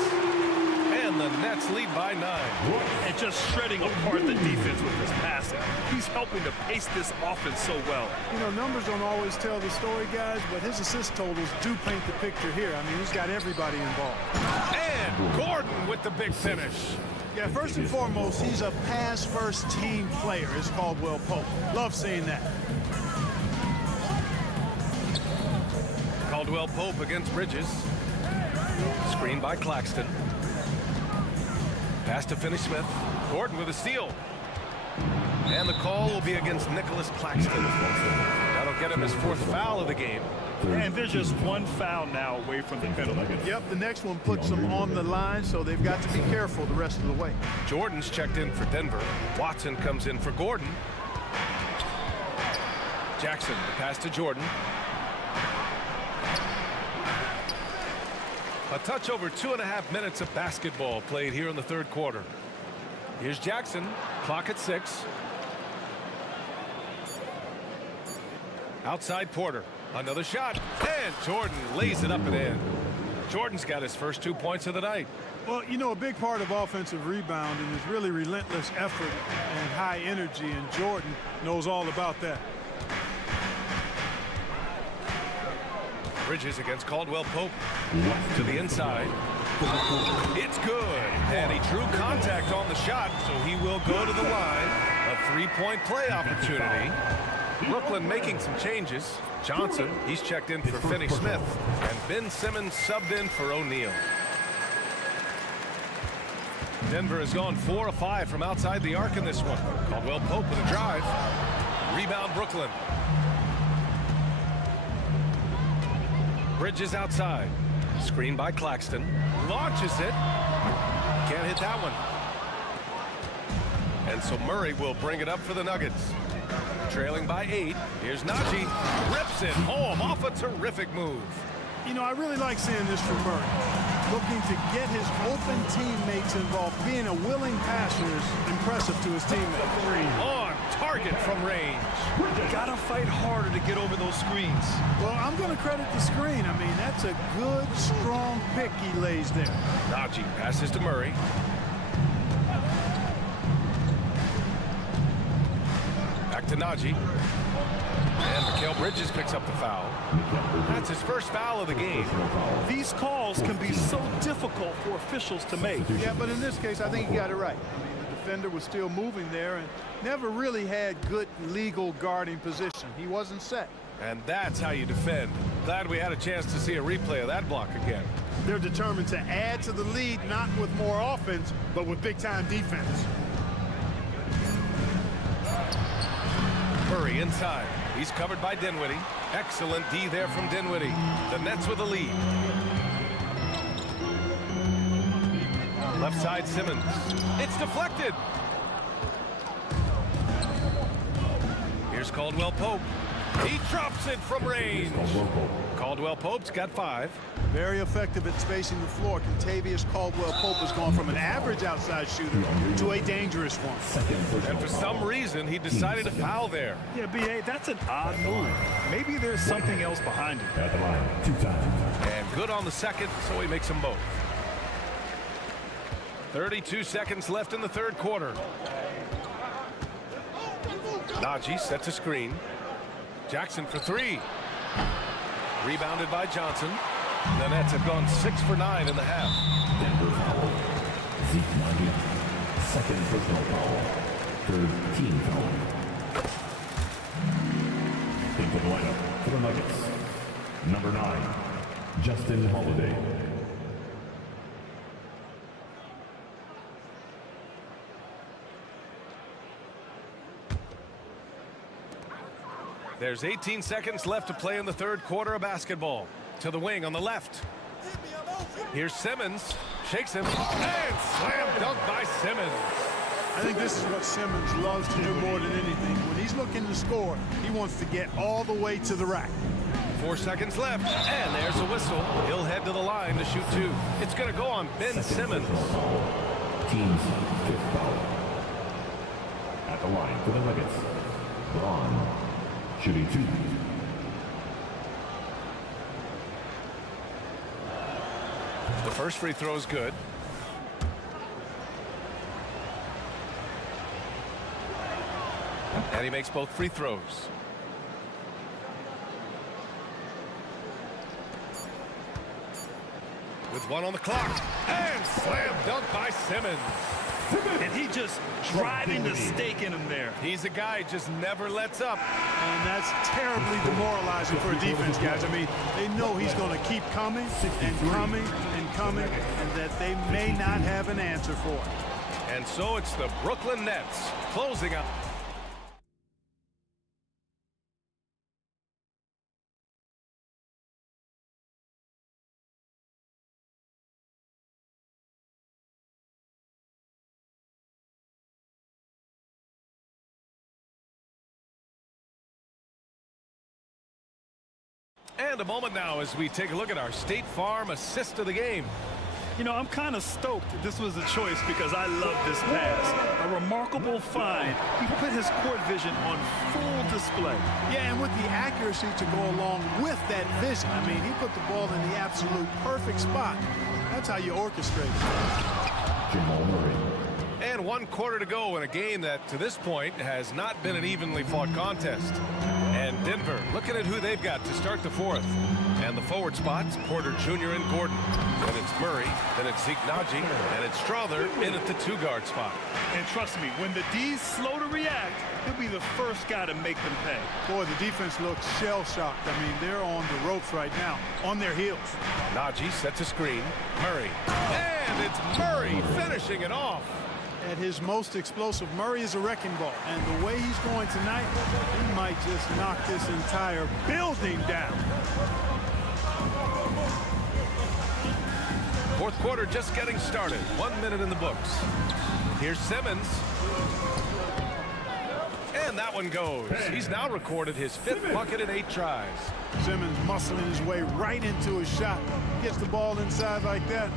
And the Nets lead by 9. And just shredding apart the defense with his passing. He's helping to pace this offense so well. You know, numbers don't always tell the story, guys, but his assist totals do paint the picture here. I mean, he's got everybody involved. And Gordon with the big finish. Yeah, first and foremost, he's a pass-first team player, is Caldwell Pope. Love seeing that. Caldwell Pope against Bridges. Screen by Claxton. Pass to Finney-Smith. Gordon with a steal. And the call will be against Nicholas Claxton. That'll get him his 4th foul of the game. And they're just 1 foul now away from the penalty. Yep, the next one puts them on the line, so they've got to be careful the rest of the way. Jordan's checked in for Denver. Watson comes in for Gordon. Jackson, the pass to Jordan. A touch over 2.5 minutes of basketball played here in the 3rd quarter. Here's Jackson, clock at 6. Outside Porter, another shot, and Jordan lays it up and in. Jordan's got his first 2 points of the night. Well, you know, a big part of offensive rebounding is really relentless effort and high energy, and Jordan knows all about that. Bridges against Caldwell Pope. To the inside. It's good. And he drew contact on the shot, so he will go to the line. A 3-point play opportunity. Brooklyn making some changes. Johnson, he's checked in for Finney-Smith. And Ben Simmons subbed in for O'Neal. Denver has gone 4 of 5 from outside the arc in this one. Caldwell Pope with a drive. Rebound Brooklyn. Bridges outside. Screen by Claxton. Launches it. Can't hit that one. And so Murray will bring it up for the Nuggets. Trailing by 8. Here's Najee. Rips it home off a terrific move. You know, I really like seeing this from Murray. Looking to get his open teammates involved. Being a willing passer is impressive to his teammates. On target from range. Gotta fight harder to get over those screens. Well, I'm going to credit the screen. I mean, that's a good, strong pick he lays there. Najee passes to Murray. Back to Najee. And Mikal Bridges picks up the foul. That's his first foul of the game. These calls can be so difficult for officials to make. Yeah, but in this case, I think he got it right. I mean, the defender was still moving there and never really had good legal guarding position. He wasn't set. And that's how you defend. Glad we had a chance to see a replay of that block again. They're determined to add to the lead, not with more offense, but with big-time defense. Murray inside. He's covered by Dinwiddie. Excellent D there from Dinwiddie. The Nets with the lead. Left side Simmons. It's deflected. Here's Caldwell Pope. He drops it from range. Caldwell Pope's got 5. Very effective at spacing the floor. Contavious Caldwell Pope has gone from an average outside shooter to a dangerous one. And for some reason, he decided to foul there. Yeah, B.A., that's an odd move. Maybe there's something else behind it. At the line, 2 times. And good on the second, so he makes them both. 32 seconds left in the 3rd quarter. Najee sets a screen. Jackson for 3. Rebounded by Johnson. The Nets have gone 6 for 9 in the half. Denver foul. Zeke Najee. 2nd personal foul. 3rd team foul. Into the lineup for the Nuggets. Number 9, Justin Holiday. There's 18 seconds left to play in the 3rd quarter of basketball. To the wing on the left. Here's Simmons. Shakes him. And slam dunk by Simmons. I think this is what Simmons loves to do more than anything. When he's looking to score, he wants to get all the way to the rack. 4 seconds left, and there's a whistle. He'll head to the line to shoot 2. It's going to go on Ben Simmons. Team's 5th foul. At the line for the Nuggets, Braun, shooting 2. The first free throw is good. And he makes both free throws. With 1 on the clock. And slam dunk by Simmons. And he just driving the stake in him there. He's a guy who just never lets up. And that's terribly demoralizing for a defense, guys. I mean, they know he's going to keep coming and coming and coming, and that they may not have an answer for it. And so it's the Brooklyn Nets closing out. And a moment now as we take a look at our State Farm assist of the game. You know, I'm kind of stoked this was a choice because I love this pass. A remarkable find. He put his court vision on full display. Yeah, and with the accuracy to go along with that vision. I mean, he put the ball in the absolute perfect spot. That's how you orchestrate it. Jamal Murray. And 1 quarter to go in a game that, to this point, has not been an evenly fought contest. And Denver looking at who they've got to start the 4th. And the forward spots, Porter Jr. and Gordon. Then it's Murray, then it's Zeke Naji, and it's Strother in at the 2-guard spot. And trust me, when the D's slow to react, he'll be the first guy to make them pay. Boy, the defense looks shell-shocked. I mean, they're on the ropes right now, on their heels. Naji sets a screen. Murray. And it's Murray finishing it off. At his most explosive, Murray is a wrecking ball. And the way he's going tonight, he might just knock this entire building down. 4th quarter just getting started. 1 minute in the books. Here's Simmons. And that one goes. He's now recorded his 5th bucket in 8 tries. Simmons muscling his way right into his shot. Gets the ball inside like that,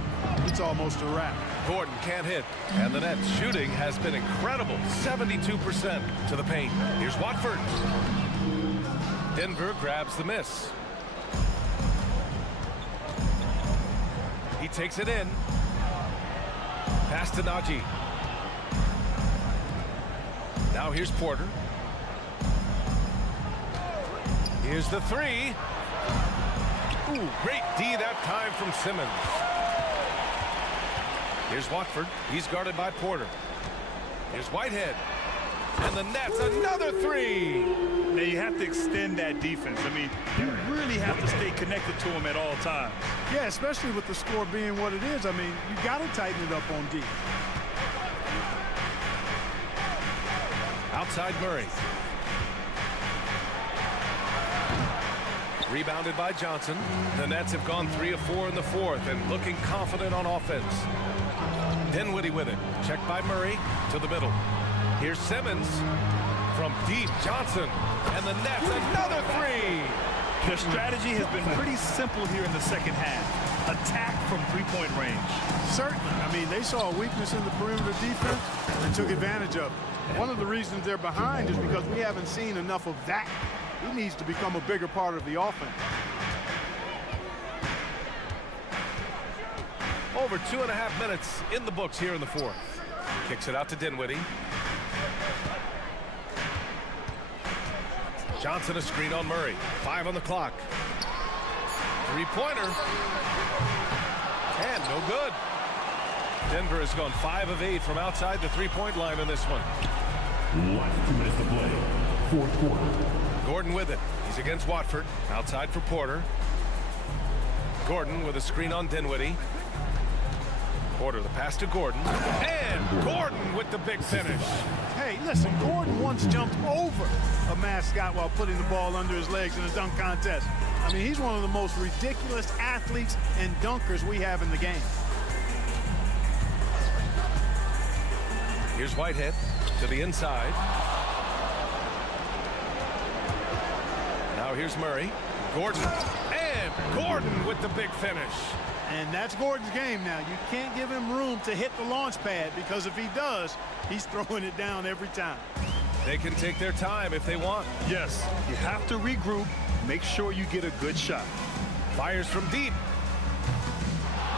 it's almost a wrap. Gordon can't hit. And the Nets shooting has been incredible. 72% to the paint. Here's Watford. Denver grabs the miss. He takes it in. Pass to Naji. Now here's Porter. Here's the 3. Ooh, great D that time from Simmons. Here's Watford. He's guarded by Porter. Here's Whitehead. And the Nets, another 3. Now you have to extend that defense. I mean, you really have to stay connected to him at all times. Yeah, especially with the score being what it is. I mean, you got to tighten it up on D. Outside Murray. Rebounded by Johnson. The Nets have gone 3 of 4 in the 4th and looking confident on offense. Dinwiddie with it. Checked by Murray to the middle. Here's Simmons from deep. Johnson. And the Nets, another 3. The strategy has been pretty simple here in the second half. Attack from 3-point range. Certainly. I mean, they saw a weakness in the perimeter defense and took advantage of it. One of the reasons they're behind is because we haven't seen enough of that. He needs to become a bigger part of the offense. Over 2.5 minutes in the books here in the 4th. Kicks it out to Dinwiddie. Johnson a screen on Murray. 5 on the clock. 3-pointer. And no good. Denver has gone 5 of 8 from outside the 3-point line in this one. Last 2 minutes to play. 4th quarter. Gordon with it. He's against Watford. Outside for Porter. Gordon with a screen on Dinwiddie. Porter, the pass to Gordon. And Gordon with the big finish. Hey, listen, Gordon once jumped over a mascot while putting the ball under his legs in a dunk contest. I mean, he's one of the most ridiculous athletes and dunkers we have in the game. Here's Whitehead to the inside. Now here's Murray. Gordon. And Gordon with the big finish. And that's Gordon's game now. You can't give him room to hit the launch pad, because if he does, he's throwing it down every time. They can take their time if they want. Yes, you have to regroup. Make sure you get a good shot. Fires from deep.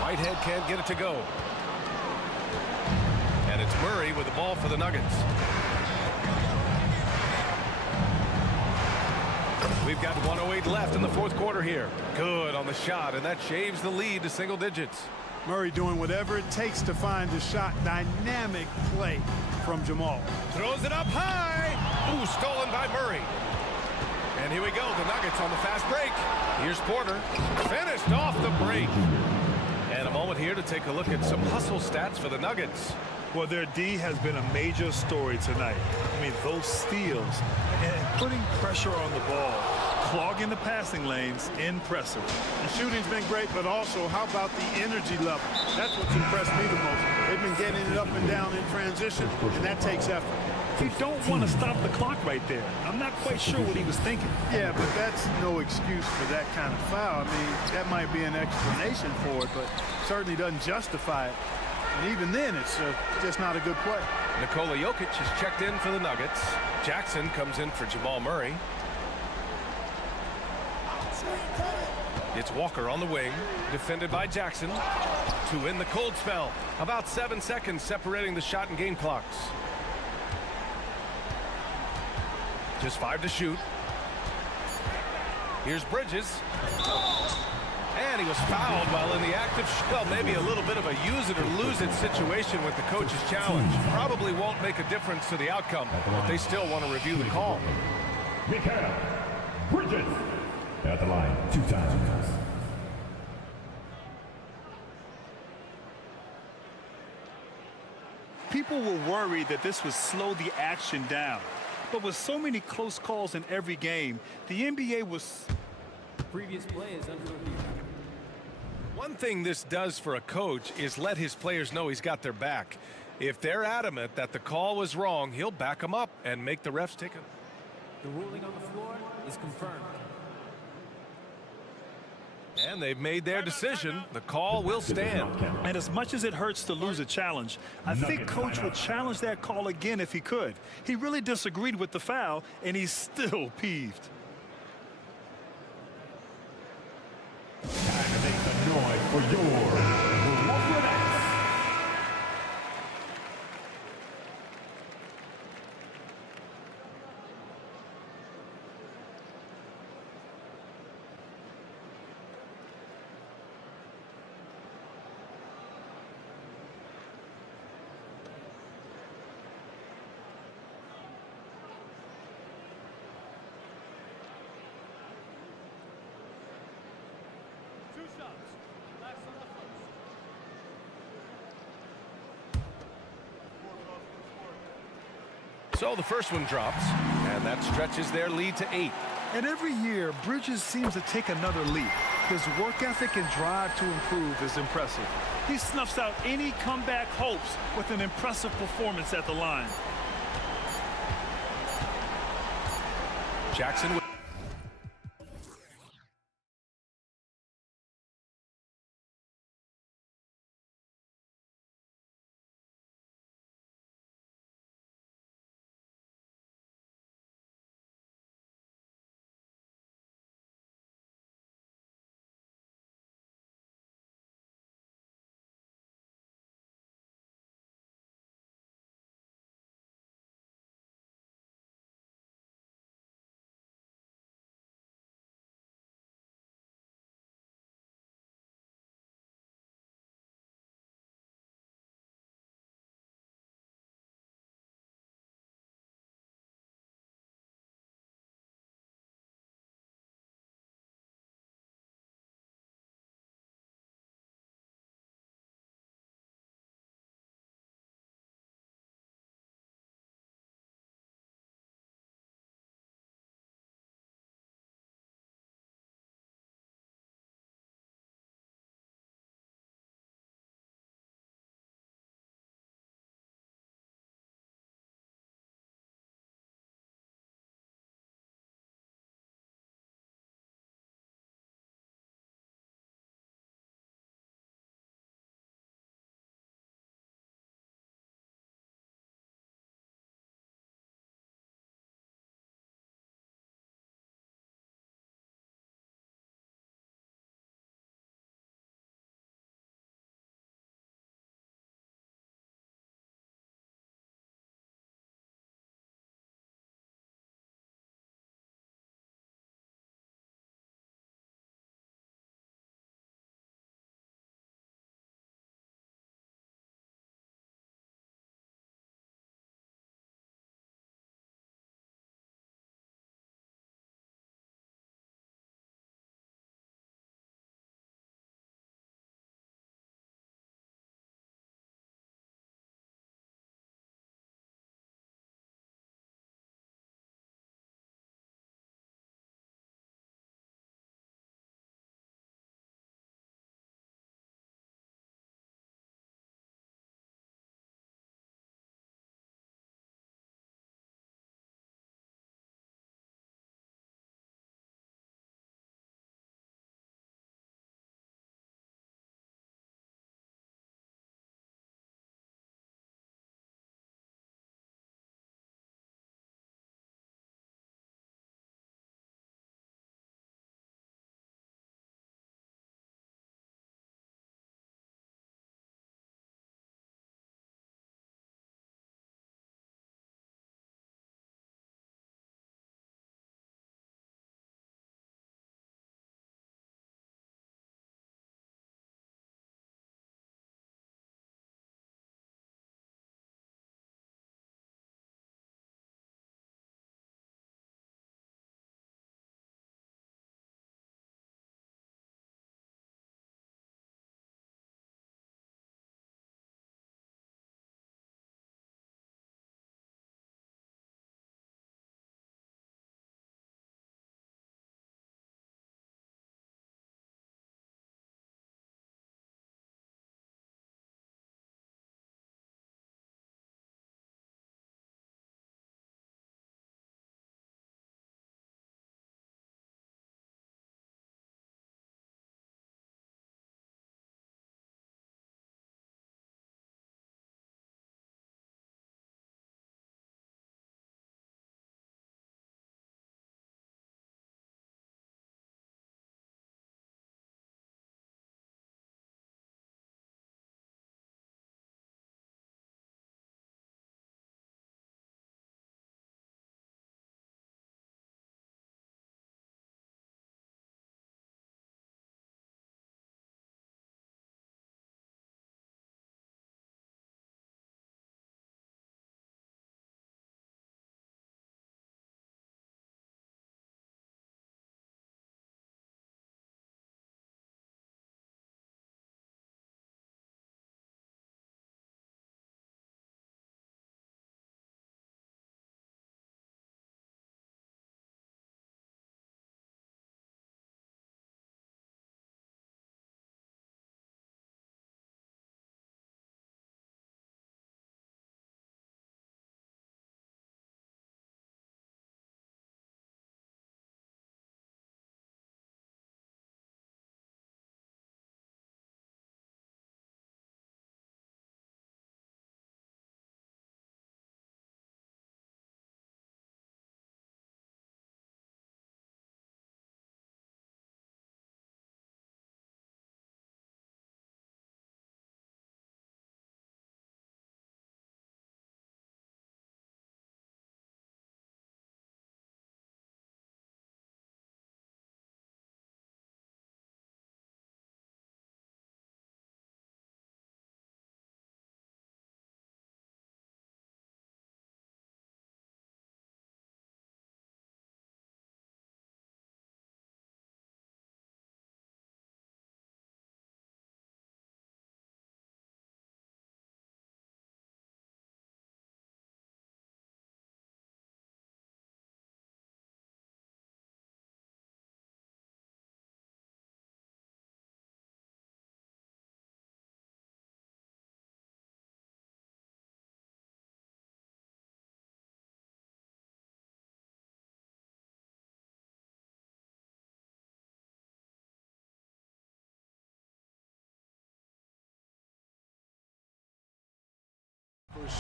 Whitehead can't get it to go. And it's Murray with the ball for the Nuggets. We've got 1:08 left in the fourth quarter here. Good on the shot, and that shaves the lead to single digits. Murray doing whatever it takes to find the shot. Dynamic play from Jamal. Throws it up high. Ooh, stolen by Murray. And here we go, the Nuggets on the fast break. Here's Porter. Finished off the break. And a moment here to take a look at some hustle stats for the Nuggets. Well, their D has been a major story tonight. I mean, those steals and putting pressure on the ball, clogging the passing lanes, impressive. The shooting's been great, but also how about the energy level? That's what's impressed me the most. They've been getting it up and down in transition, and that takes effort. You don't want to stop the clock right there. I'm not quite sure what he was thinking. Yeah, but that's no excuse for that kind of foul. I mean, that might be an explanation for it, but certainly doesn't justify it. And even then, it's just not a good play. Nikola Jokic has checked in for the Nuggets. Jackson comes in for Jamal Murray. It's Walker on the wing, defended by Jackson to win the cold spell. About 7 seconds separating the shot and game clocks. Just 5 to shoot. Here's Bridges. And he was fouled while in the act of, well, maybe a little bit of a use it or lose it situation with the coach's challenge. Probably won't make a difference to the outcome, but they still want to review the call. Mikal Bridges at the line 2 times. People were worried that this would slow the action down. But with so many close calls in every game, the NBA was... Previous play is under review. One thing this does for a coach is let his players know he's got their back. If they're adamant that the call was wrong, he'll back them up and make the refs take it. The ruling on the floor is confirmed. And they've made their decision. The call will stand. And as much as it hurts to lose a challenge, I think Coach would challenge that call again if he could. He really disagreed with the foul, and he's still peeved. Time to make some noise for your Brooklyn Nets. So the first one drops, and that stretches their lead to 8. And every year, Bridges seems to take another leap. His work ethic and drive to improve is impressive. He snuffs out any comeback hopes with an impressive performance at the line. Jackson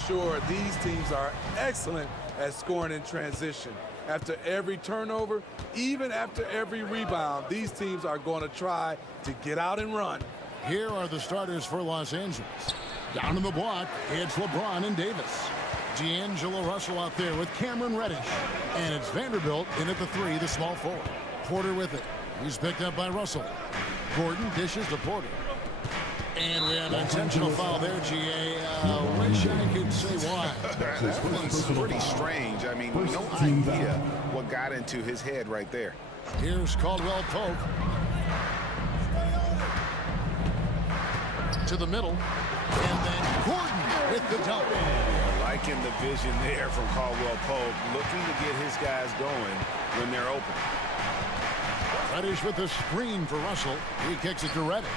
sure these teams are excellent at scoring in transition. After every turnover, even after every rebound, these teams are going to try to get out and run. Here are the starters for Los Angeles. Down in the block, it's LeBron and Davis. D'Angelo Russell out there with Cameron Reddish. And it's Vanderbilt in at the 3, the small forward. Porter with it. He's picked up by Russell. Gordon dishes to Porter. And we have an intentional foul there, GA. Wish I could say why. That one's pretty strange. I mean, no idea what got into his head right there. Here's Caldwell Pope. To the middle. And then Gordon with the dunk. Liking the vision there from Caldwell Pope, looking to get his guys going when they're open. Reddish with the screen for Russell. He kicks it to Reddish.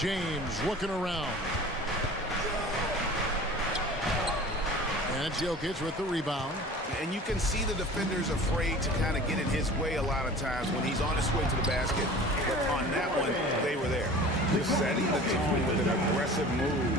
James looking around. And it's Jokic with the rebound. And you can see the defenders afraid to kind of get in his way a lot of times when he's on his way to the basket. But on that one, they were there. Just setting the tone with an aggressive move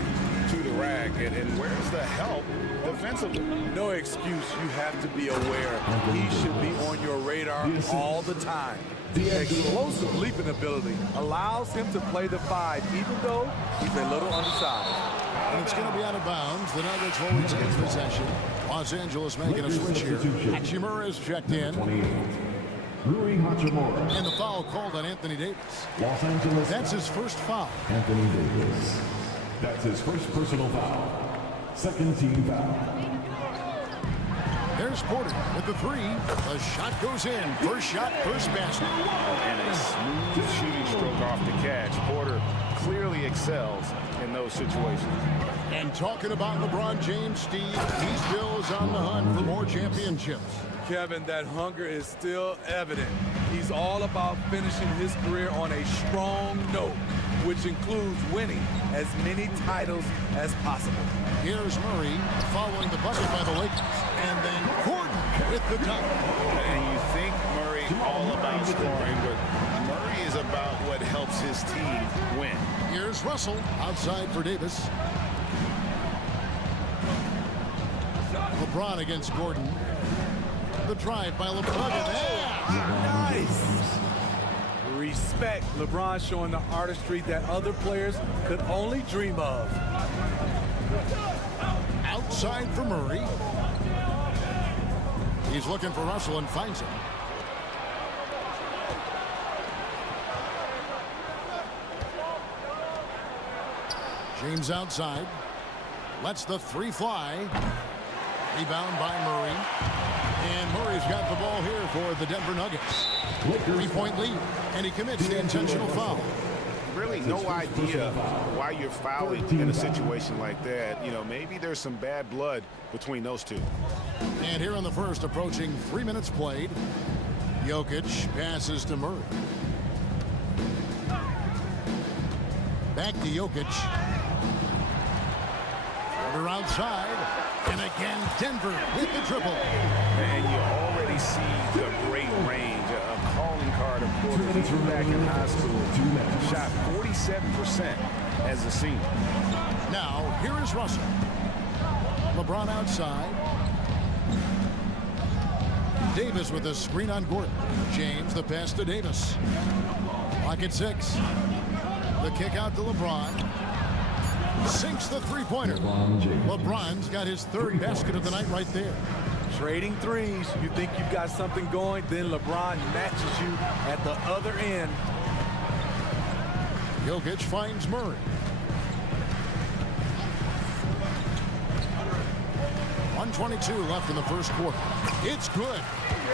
to the rack. And where's the help defensively? No excuse. You have to be aware. He should be on your radar all the time. The explosive leaping ability allows him to play the 5, even though he's a little undersized. And it's going to be out of bounds. The Nuggets will retain possession. Los Angeles making a switch here. Hachimura is checked in. And the foul called on Anthony Davis. Los Angeles. That's his first foul. Anthony Davis. That's his first personal foul. Second team foul. There's Porter with the 3. The shot goes in. First shot, first basket. And a smooth shooting stroke off the catch. Porter clearly excels in those situations. And talking about LeBron James, Steve, he still is on the hunt for more championships. Kevin, that hunger is still evident. He's all about finishing his career on a strong note, which includes winning as many titles as possible. Here's Murray following the bucket by the Lakers. And then Gordon with the dunk. And you think Murray all about scoring, but Murray is about what helps his team win. Here's Russell outside for Davis. LeBron against Gordon. The drive by LeBron. Nice. Respect. LeBron showing the artistry that other players could only dream of. Outside for Murray. He's looking for Russell and finds him. James outside. Lets the 3 fly. Rebound by Murray. And Murray's got the ball here for the Denver Nuggets. 3-point lead. And he commits the intentional foul. Really no idea why you're fouling in a situation like that. You know, maybe there's some bad blood between those two. And here in the first, approaching 3 minutes played. Jokic passes to Murray. Back to Jokic. Porter outside. And again, Denver with the triple. And you already see the great range. A calling card of Porter back in high school. Shot 47% as a senior. Now, here is Russell. LeBron outside. Davis with a screen on Gordon. James, the pass to Davis. Lock at 6. The kick out to LeBron. Sinks the 3-pointer. LeBron's got his 3rd basket of the night right there. Trading threes. You think you've got something going, then LeBron matches you at the other end. Jokic finds Murray. .122 left in the first quarter. It's good.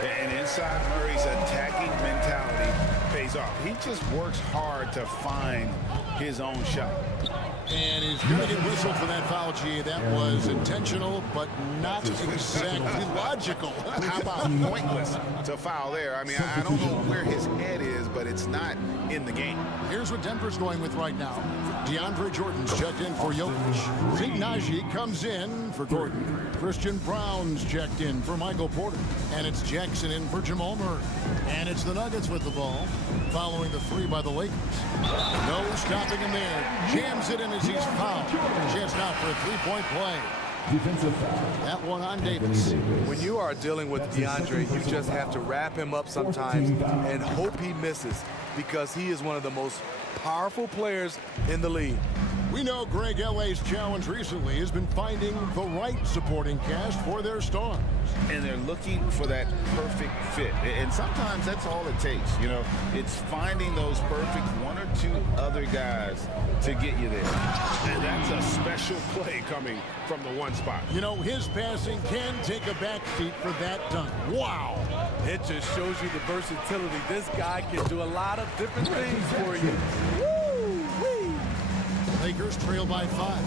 And inside Murray's attacking mentality pays off. He just works hard to find his own shot. And he's going to get whistled for that foul, G. That was intentional, but not exactly logical. How about pointless to foul there? I mean, I don't know where his head is, but it's not in the game. Here's what Denver's going with right now. DeAndre Jordan's checked in for Jokic. Zeke Naji comes in for Gordon. Christian Brown's checked in for Michael Porter. And it's Jackson in for Jamal Murray. And it's the Nuggets with the ball, following the three by the Lakers. No stopping him there. Jams it in as he's fouled. Chance now for a three-point play. Defensive foul. That one on Davis. When you are dealing with DeAndre, you just have to wrap him up sometimes and hope he misses, because he is one of the most powerful players in the league. We know Greg LA's challenge recently has been finding the right supporting cast for their stars. And they're looking for that perfect fit. And sometimes that's all it takes. You know, it's finding those perfect one or two other guys to get you there. And that's a special play coming from the one spot. You know, his passing can take a backseat for that dunk. Wow. It just shows you the versatility. This guy can do a lot of different things for you. Woo-wee. Lakers trail by 5.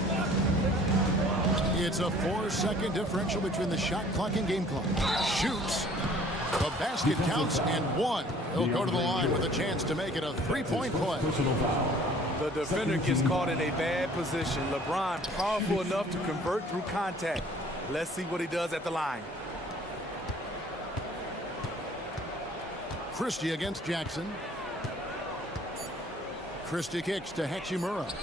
It's a 4-second differential between the shot clock and game clock. Shoots. The basket counts and one. He'll go to the line with a chance to make it a three-point play. The defender gets caught in a bad position. LeBron powerful enough to convert through contact. Let's see what he does at the line. Christie against Jackson. Christie kicks to Hachimura.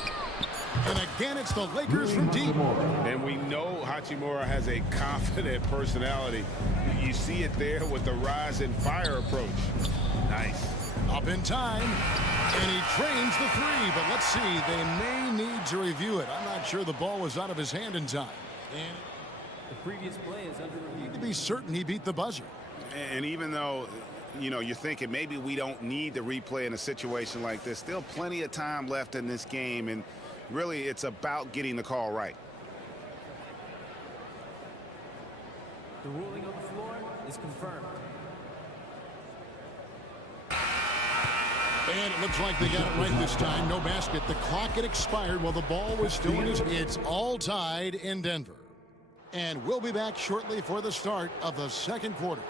And again, it's the Lakers from deep. And we know Hachimura has a confident personality. You see it there with the rise and fire approach. Nice. Up in time. And he trains the three. But let's see, they may need to review it. I'm not sure the ball was out of his hand in time. And The previous play is under review. to be certain he beat the buzzer. And even though, you know, you're thinking maybe we don't need the replay in a situation like this, still plenty of time left in this game. And really, it's about getting the call right. The ruling on the floor is confirmed. And it looks like they got it right this time. No basket. The clock had expired while the ball was still in his. It's all tied in Denver. And we'll be back shortly for the start of the second quarter.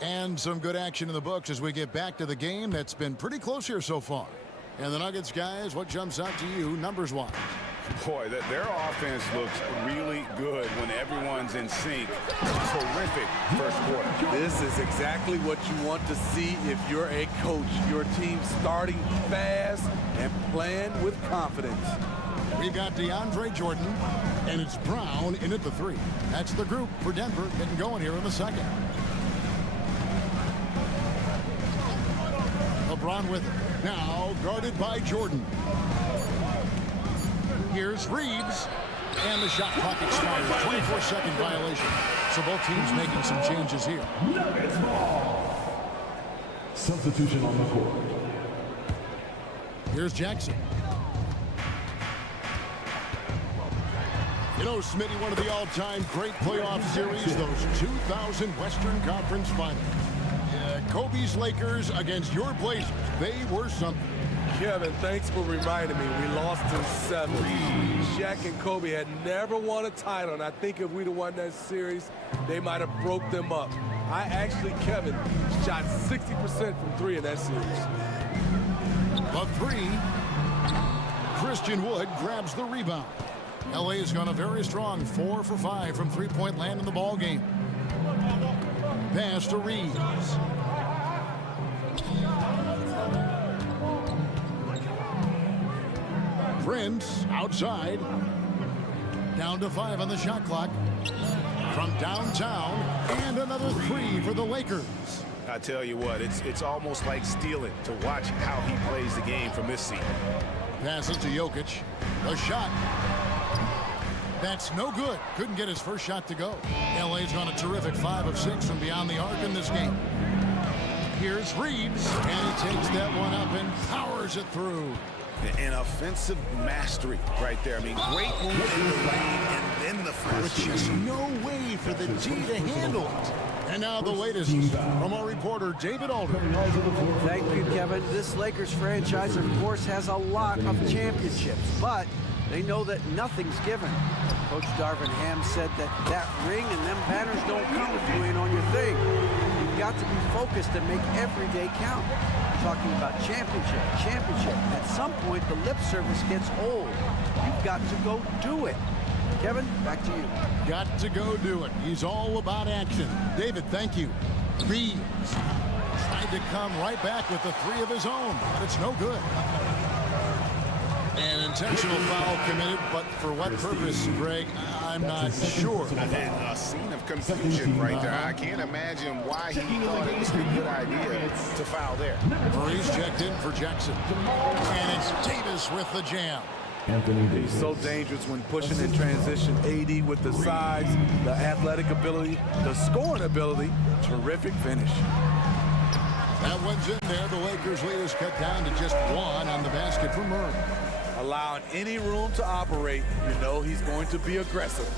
And some good action in the books as we get back to the game that's been pretty close here so far. And the Nuggets, guys, what jumps out to you numbers-wise? Boy, their offense looks really good when everyone's in sync. Terrific first quarter. This is exactly what you want to see if you're a coach. Your team starting fast and playing with confidence. We've got DeAndre Jordan, and it's Brown in at the three. That's the group for Denver getting going here in the second. LeBron with it. Now guarded by Jordan. Here's Reeves. And the shot clock expires. 24-second violation. So both teams making some changes here. Nuggets ball. Substitution on the court. Here's Jackson. You know, Smitty, one of the all-time great playoff series, those 2000 Western Conference Finals. Kobe's Lakers against your Blazers. They were something. Kevin, thanks for reminding me. We lost in 7. Shaq and Kobe had never won a title, and I think if we'd have won that series, they might have broke them up. I actually, Kevin, shot 60% from 3 in that series. The three. Christian Wood grabs the rebound. LA's gone a very strong 4 for 5 from three-point land in the ball game. Pass to Reeves. Prince outside. Down to 5 on the shot clock. From downtown, and another 3 for the Lakers. I tell you what, it's almost like stealing to watch how he plays the game from this seat. Passes to Jokic. A shot. That's no good. Couldn't get his first shot to go. LA's on a terrific 5 of 6 from beyond the arc in this game. Here's Reeves, and he takes that one up and powers it through. An offensive mastery right there. I mean, great move in the lane and then the first. With just no way for the G to handle it. And now the latest from our reporter, David Aldridge. Thank you, Kevin. This Lakers franchise, of course, has a lot of championships, but they know that nothing's given. Coach Darvin Ham said that ring and them banners don't come if you ain't on your thing. You've got to be focused and make every day count. talking about championship, championship. At some point, the lip service gets old. You've got to go do it. Kevin, back to you. Got to go do it. He's all about action. David, thank you. Reeves tried to come right back with the three of his own, but it's no good. An intentional foul committed, but for what purpose, Greg, I'm not sure. And a scene of confusion right there. I can't imagine why he thought it was a good idea to foul there. Murray's checked in for Jackson. And it's Davis with the jam. Anthony Davis. So dangerous when pushing in transition. AD with the size, the athletic ability, the scoring ability. Terrific finish. That one's in there. The Lakers lead is cut down to just one on the basket for Murray. Allowing any room to operate, you know he's going to be aggressive.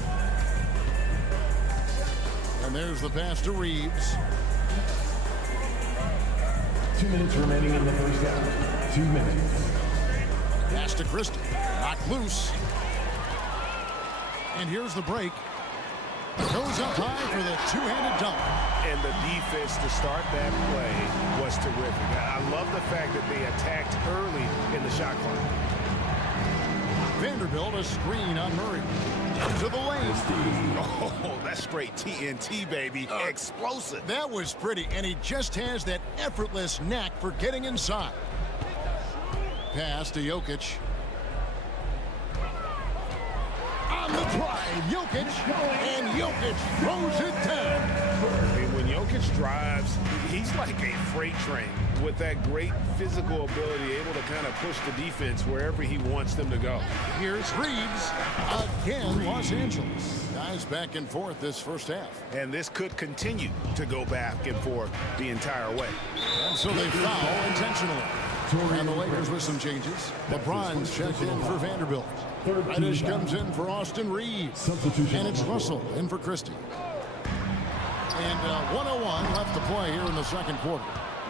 And there's the pass to Reeves. 2 minutes remaining in the first half. 2 minutes. Pass to Christie. Knocked loose. And here's the break. Goes up high for the two-handed dunk. And the defense to start that play was terrific. I love the fact that they attacked early in the shot clock. Vanderbilt a screen on Murray. Into the lane. Oh, that's straight TNT, baby. Explosive. That was pretty, and he just has that effortless knack for getting inside. Pass to Jokic. On the drive, Jokic, and Jokic throws it down. And when Jokic drives, he's like a freight train with that great physical ability, able to kind of push the defense wherever he wants them to go. Here's Reeves. Again, Los Angeles. Guys back and forth this first half. And this could continue to go back and forth the entire way. And so they foul intentionally. And the Lakers with some changes. LeBron's checked in for Vanderbilt. Reddish comes in for Austin Reeves. And it's Russell in for Christie. And 1:01 left to play here in the second quarter.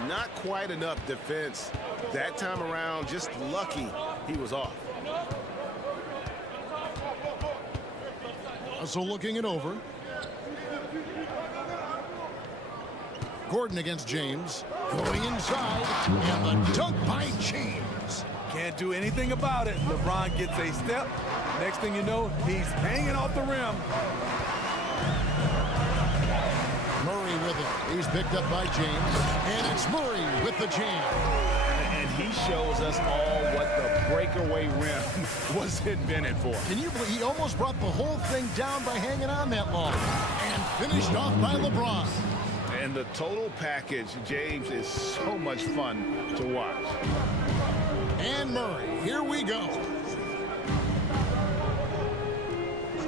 Not quite enough defense that time around. Just lucky he was off. So looking it over. Gordon against James. Going inside. And the dunk by James. Can't do anything about it. LeBron gets a step. Next thing you know, he's hanging off the rim. Murray with it. He's picked up by James. And it's Murray with the jam. And he shows us all what the breakaway rim was invented for. Can you believe he almost brought the whole thing down by hanging on that long? And finished off by LeBron. And the total package, James, is so much fun to watch. And Murray, here we go.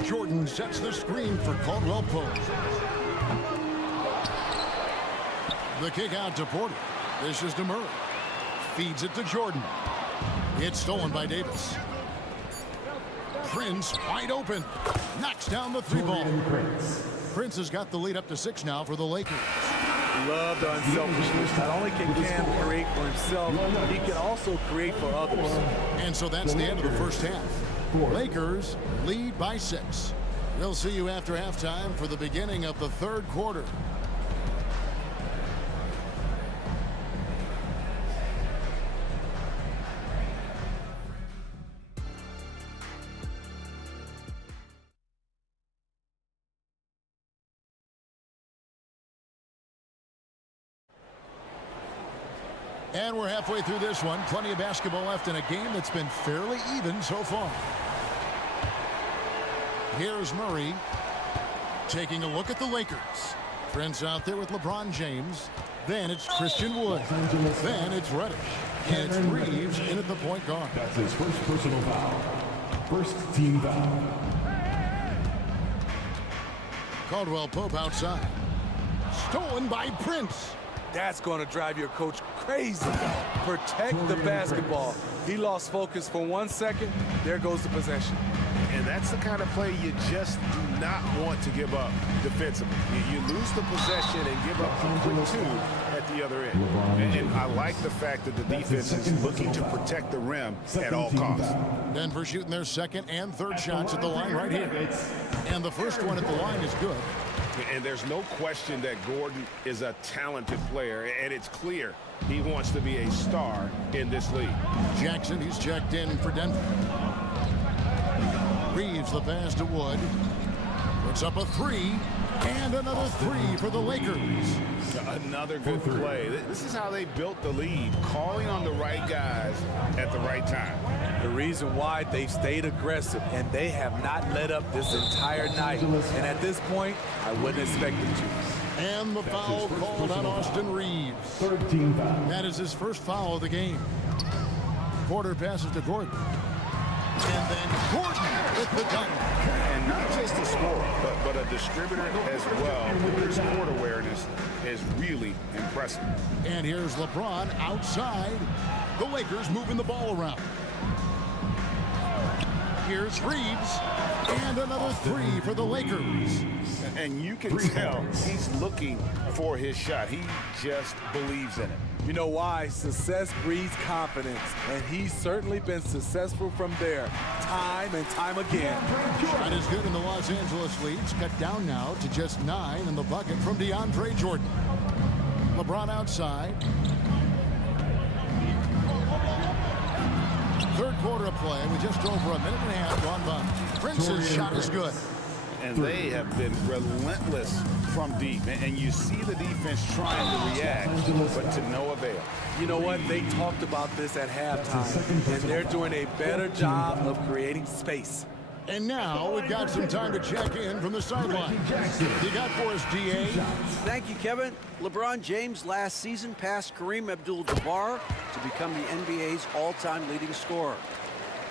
Jordan sets the screen for Caldwell Pope. The kick out to Porter. This is to Murray. Feeds it to Jordan. It's stolen by Davis. Prince wide open. Knocks down the three ball. Prince has got the lead up to 6 now for the Lakers. Love the unselfishness. Not only can Cam create for himself, he can also create for others. And so that's the end of the first half. Lakers lead by 6. We'll see you after halftime for the beginning of the third quarter. And we're halfway through this one. Plenty of basketball left in a game that's been fairly even so far. Here's Murray taking a look at the Lakers. Prince out there with LeBron James. Then it's Christian Wood. Then it's Reddish. And it's Reeves in at the point guard. That's his first personal foul. First team foul. Caldwell Pope outside. Stolen by Prince. That's going to drive your coach crazy. Protect the basketball. He lost focus for 1 second. There goes the possession. And that's the kind of play you just do not want to give up defensively. You lose the possession and give up a quick 2. At at the other end. And I like the fact that the defense is looking to protect the rim at all costs. Denver shooting their second and third shots at the line right here. And the first one at the line is good. And there's no question that Gordon is a talented player, and it's clear he wants to be a star in this league. Jackson, he's checked in for Denver. Reeves the pass to Wood. Puts up a three, and another three for the Lakers. Another good play. This is how they built the lead, calling on the right guys at the right time. The reason why they've stayed aggressive, and they have not let up this entire night. And at this point, I wouldn't expect them to. And the foul called on Austin Reeves. 13 foul. That is his first foul of the game. Porter passes to Gordon. And then Gordon with the dunk. And not just a scorer, but a distributor as well. His court awareness is really impressive. And here's LeBron outside. The Lakers moving the ball around. Here's Reeves. And another three for the Lakers. And you can tell he's looking for his shot. He just believes in it. You know why? Success breeds confidence, and he's certainly been successful from there, time and time again. Shot is good, and the Los Angeles leads cut down now to just 9 in the bucket from DeAndre Jordan. LeBron outside. Third quarter of play. We just over a minute and a half gone by. Prince's shot is good. And they have been relentless from deep. And you see the defense trying to react, but to no avail. You know what? They talked about this at halftime, and they're doing a better job of creating space. And now we've got some time to check in from the sideline. You got for us, DA? Thank you, Kevin. LeBron James last season passed Kareem Abdul-Jabbar to become the NBA's all-time leading scorer.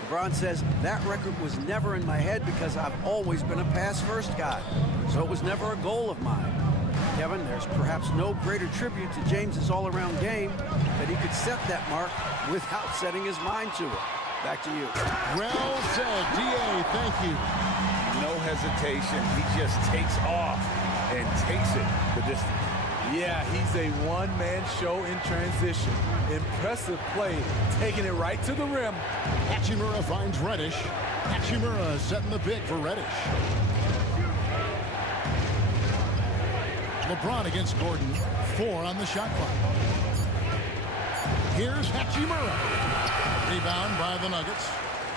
LeBron says, that record was never in my head because I've always been a pass-first guy, so it was never a goal of mine. Kevin, there's perhaps no greater tribute to James's all-around game that he could set that mark without setting his mind to it. Back to you. Well said, DA. Thank you. No hesitation. He just takes off and takes it the distance. Yeah, he's a one-man show in transition. Impressive play, taking it right to the rim. Hachimura finds Reddish. Hachimura setting the pick for Reddish. LeBron against Gordon. 4 on the shot clock. Here's Hachimura. Rebound by the Nuggets.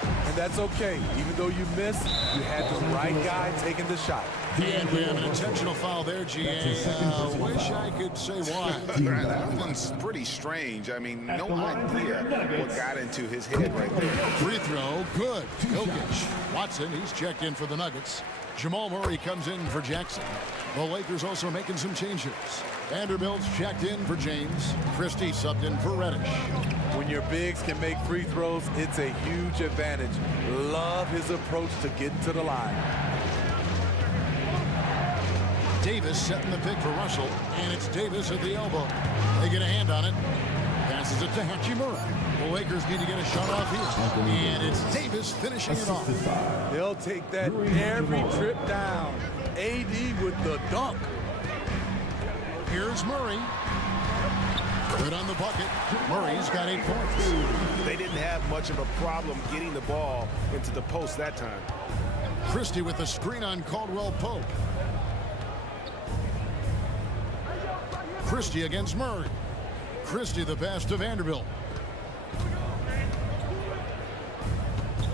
And that's okay. Even though you missed, you had the right guy taking the shot. And we have an intentional foul there, GA. Wish I could say why. That one's pretty strange. I mean, no idea what got into his head right there. Free throw, good. Jokic. Watson, he's checked in for the Nuggets. Jamal Murray comes in for Jackson. The Lakers also making some changes. Vanderbilt's checked in for James. Christie subbed in for Reddish. When your bigs can make free throws, it's a huge advantage. Love his approach to getting to the line. Davis setting the pick for Russell, and it's Davis at the elbow. They get a hand on it. Passes it to Hachimura. The Lakers need to get a shot off here. And it's Davis finishing it off. They'll take that every trip down. AD with the dunk. Here's Murray. Good on the bucket. Murray's got 8 points. They didn't have much of a problem getting the ball into the post that time. Christie with the screen on Caldwell Pope. Christie against Murray. Christie the pass to Vanderbilt.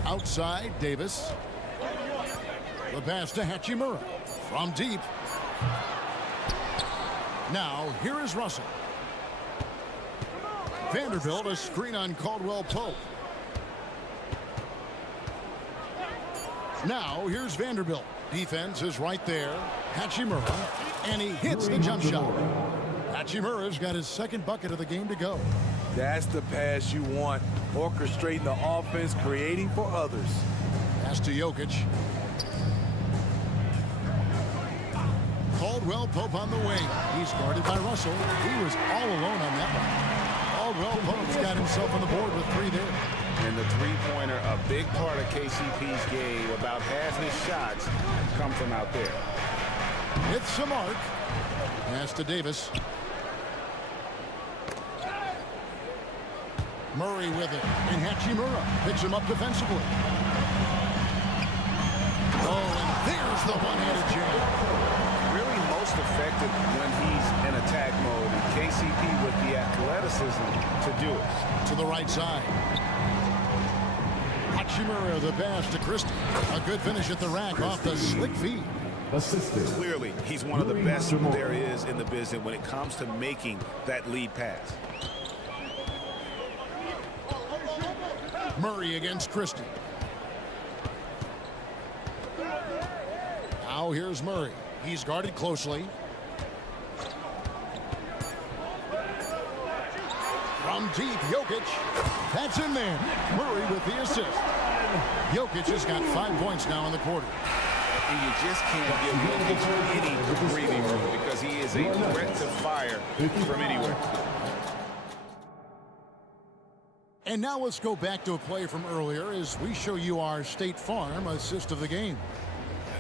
Outside, Davis. The pass to Hachimura. From deep. Now, here is Russell. Vanderbilt, a screen on Caldwell Pope. Now, here's Vanderbilt. Defense is right there. Hachimura, and he hits the jump shot. Hachimura's got his second bucket of the game to go. That's the pass you want. Orchestrating the offense, creating for others. Pass to Jokic. Caldwell Pope on the wing. He's guarded by Russell. He was all alone on that one. Caldwell Pope's got himself on the board with 3 there. And the three-pointer, a big part of KCP's game. About half his shots come from out there. It's a mark. Pass to Davis. Murray with it, and Hachimura picks him up defensively. Oh, and there's the one-handed jam. Really most effective when he's in attack mode, and KCP with the athleticism to do it. To the right side. Hachimura the pass to Christie. A good finish at the rack off the slick feed. Clearly, he's one of the best there is in the business when it comes to making that lead pass. Murray against Christie. Now here's Murray. He's guarded closely. From deep, Jokic. That's in there. Murray with the assist. Jokic has got 5 points now in the quarter. And you just can't give Jokic any breathing room because he is a threat to fire from anywhere. And now let's go back to a play from earlier as we show you our State Farm assist of the game.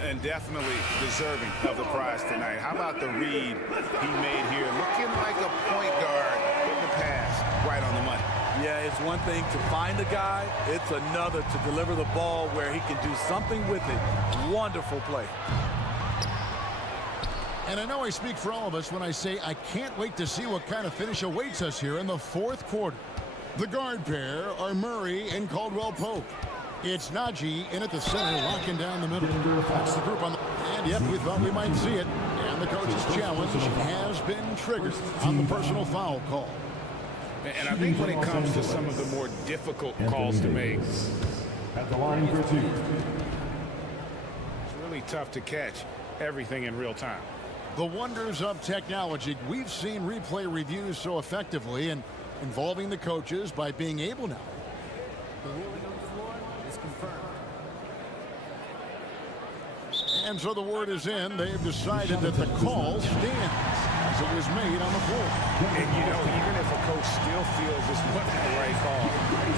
And definitely deserving of the prize tonight. How about the read he made here? Looking like a point guard, putting the pass right on the money. Yeah, it's one thing to find a guy. It's another to deliver the ball where he can do something with it. Wonderful play. And I know I speak for all of us when I say I can't wait to see what kind of finish awaits us here in the fourth quarter. The guard pair are Murray and Caldwell-Pope. It's Najee in at the center, locking down the middle. That's the group on the... And yep, we thought we might see it. And the coach's challenge has been triggered on the personal foul call. And I think when it comes to some of the more difficult calls to make, At the line for 2. it's really tough to catch everything in real time. The wonders of technology. We've seen replay reviews so effectively and involving the coaches by being able now. The ruling on the floor is confirmed. And so the word is in. They've decided that the call stands as it was made on the floor. And you know, even if a coach still feels this wasn't the right call,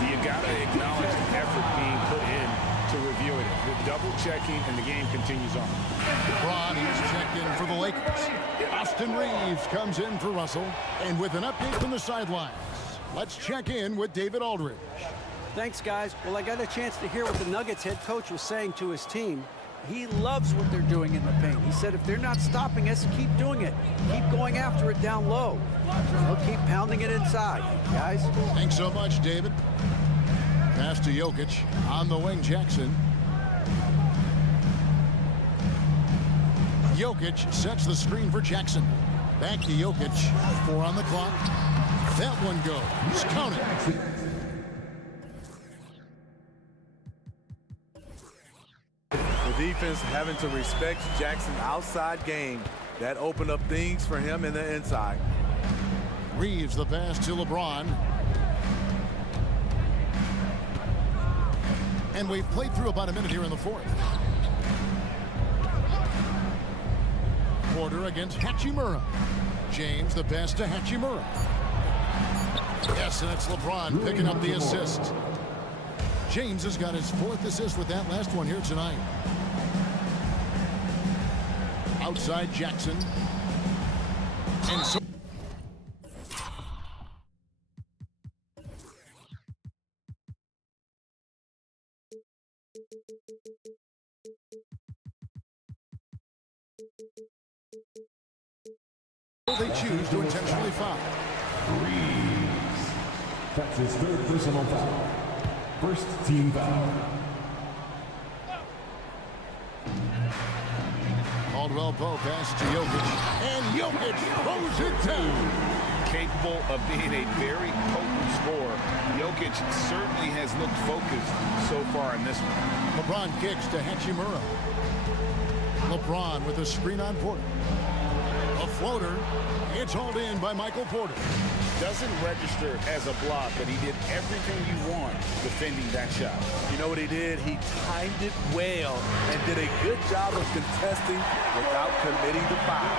you got to acknowledge the effort being put in to review it. The double checking, and the game continues on. LeBron is checked in for the Lakers. Austin Reeves comes in for Russell. And with an update from the sidelines, let's check in with David Aldridge. Thanks, guys. Well, I got a chance to hear what the Nuggets head coach was saying to his team. He loves what they're doing in the paint. He said if they're not stopping us, keep doing it. Keep going after it down low. They'll keep pounding it inside, guys. Thanks so much, David. Pass to Jokic. On the wing, Jackson. Jokic sets the screen for Jackson. Back to Jokic. 4 on the clock. That one goes. Count it. The defense having to respect Jackson's outside game. That opened up things for him in the inside. Reeves the pass to LeBron. And we've played through about a minute here in the fourth. Porter against Hachimura. James the pass to Hachimura. Yes, and it's LeBron picking up the assist. James has got his 4th assist with that last one here tonight. Outside Jackson. And so they choose to intentionally foul. Reeves. That's his 3rd personal foul. First team foul. Caldwell-Pope pass to Jokic. And Jokic throws it down. Capable of being a very potent scorer. Jokic certainly has looked focused so far in this one. LeBron kicks to Hachimura. LeBron with a screen on Porter. A floater. It's hauled in by Michael Porter. Doesn't register as a block, but he did everything you want defending that shot. You know what he did? He timed it well and did a good job of contesting without committing the foul.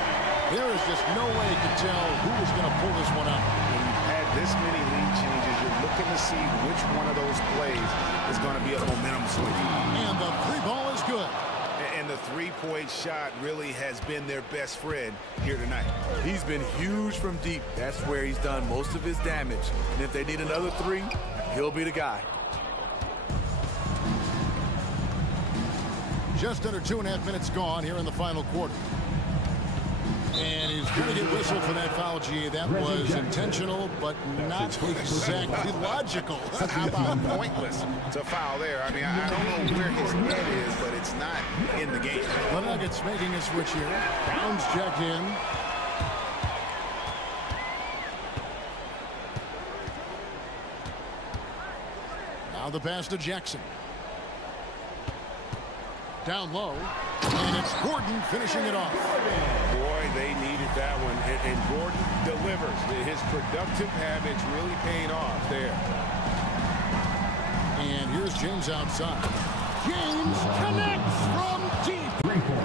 There is just no way to tell who is going to pull this one out. When you've had this many lead changes, you're looking to see which one of those plays is going to be a momentum swing. And the 3 ball is good. And the the three-point shot really has been their best friend here tonight. He's been huge from deep. That's where he's done most of his damage. And if they need another three, he'll be the guy. Just under 2.5 minutes gone here in the final quarter. And he's going to get whistled for that foul, G. That was intentional, but not exactly logical. How about pointless to foul there? I mean, I don't know where his head is, but it's not in the game. The Nuggets making a switch here. Brown's checked in. Now the pass to Jackson. Down low, and it's Gordon finishing it off. Boy, they needed that one, and Gordon delivers. His productive habits really paying off there. And here's James outside. James connects from deep.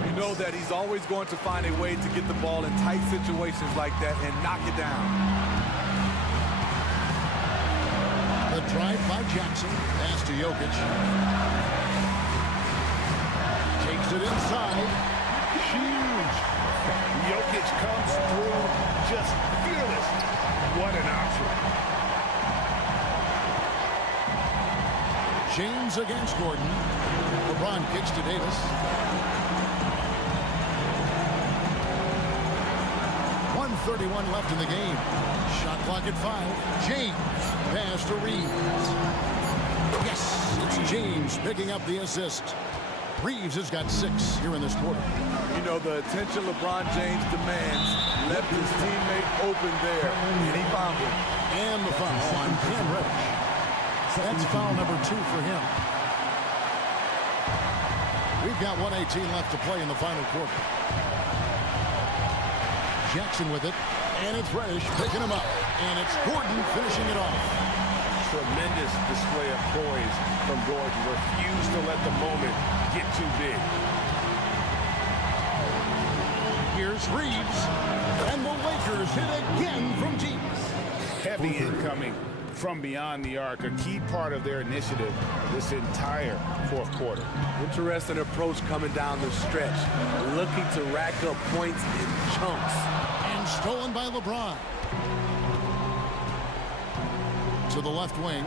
You know that he's always going to find a way to get the ball in tight situations like that and knock it down. The drive by Jackson, pass to Jokic. Takes it inside. Huge. Jokic comes through just fearless. What an option. James against Gordon. LeBron kicks to Davis. 1:31 left in the game. Shot clock at 5. James. Pass to Reeves. Yes, it's James picking up the assist. Reeves has got 6 here in this quarter. You know, the attention LeBron James demands left his teammate open there, and he found him. And the foul on Cam Reddish. That's foul number 2 for him. We've got 1:18 left to play in the final quarter. Jackson with it, and it's Reddish picking him up. And it's Gordon finishing it off. Tremendous display of poise from Gordon. Refused to let the moment get too big. Here's Reeves, and the Lakers hit again from deep. Heavy incoming from beyond the arc, a key part of their initiative this entire fourth quarter. Interesting approach coming down the stretch, looking to rack up points in chunks. And stolen by LeBron. To the left wing.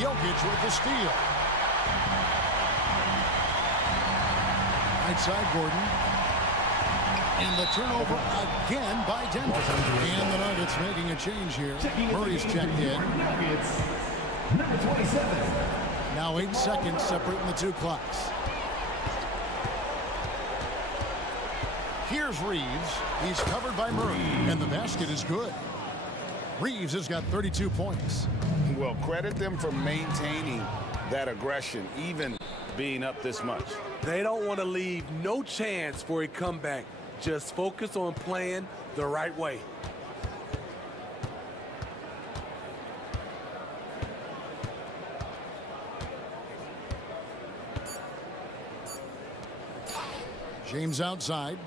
Jokic with the steal. Right side, Gordon. And the turnover again by Denver. And the Nuggets making a change here. Murray's checked in. Number 27. Now 8 seconds separating the two clocks. Here's Reeves. He's covered by Murray. And the basket is good. Reeves has got 32 points. Well, credit them for maintaining that aggression, even being up this much. They don't want to leave no chance for a comeback. Just focus on playing the right way. James outside.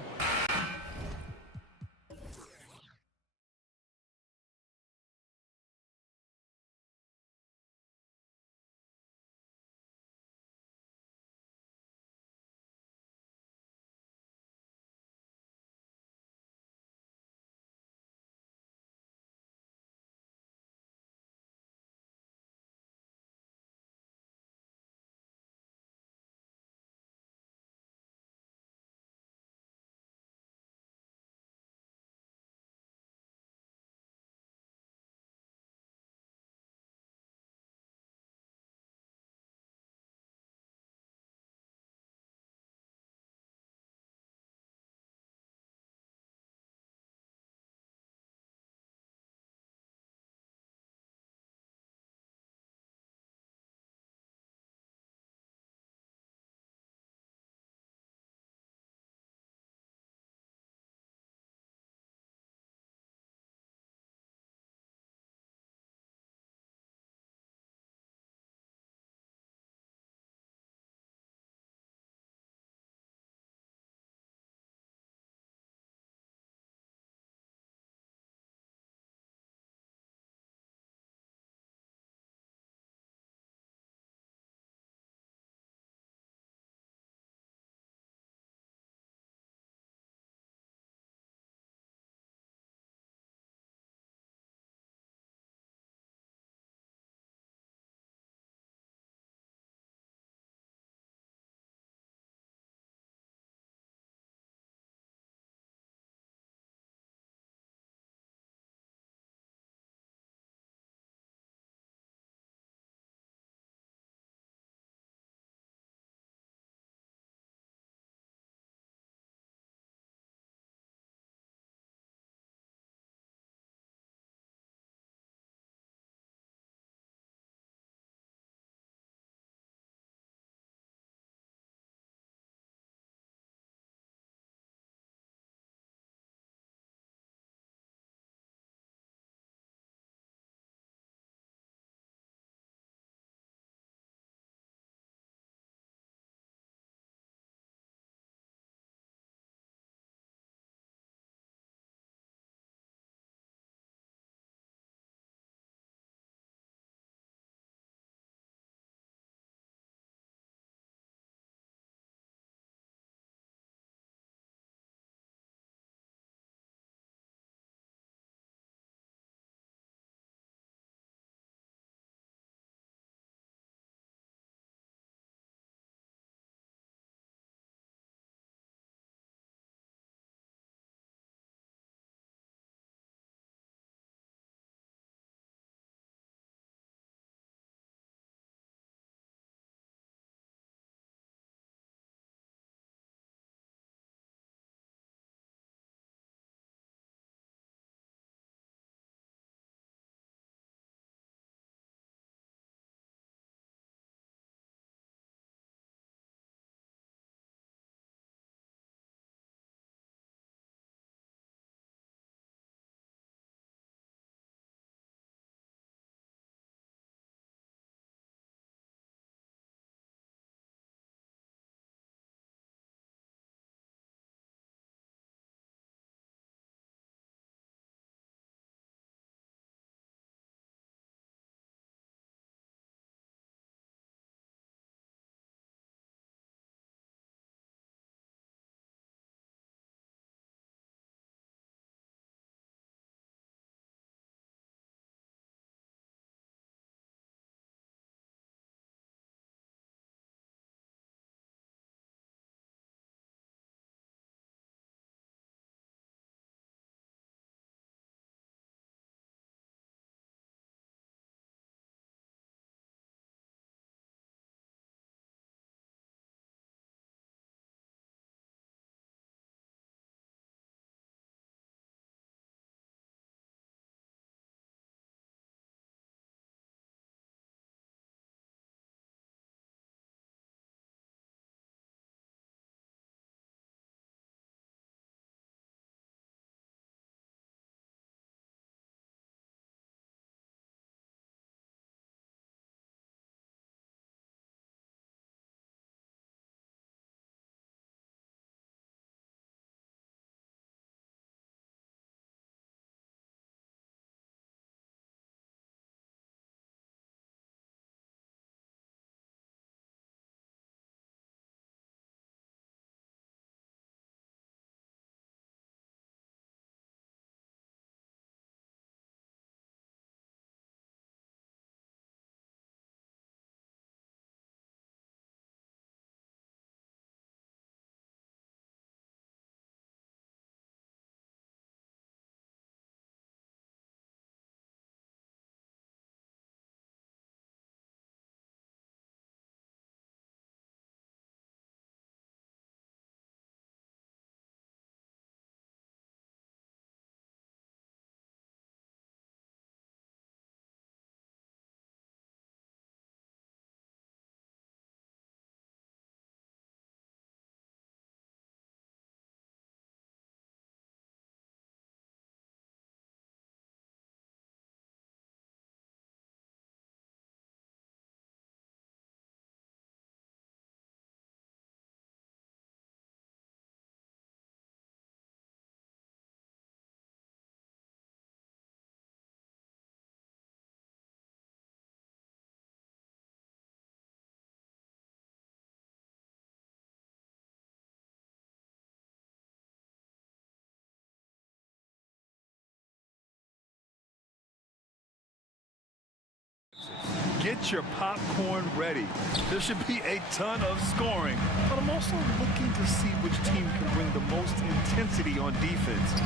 Get your popcorn ready. There should be a ton of scoring, but I'm also looking to see which team can bring the most intensity on defense.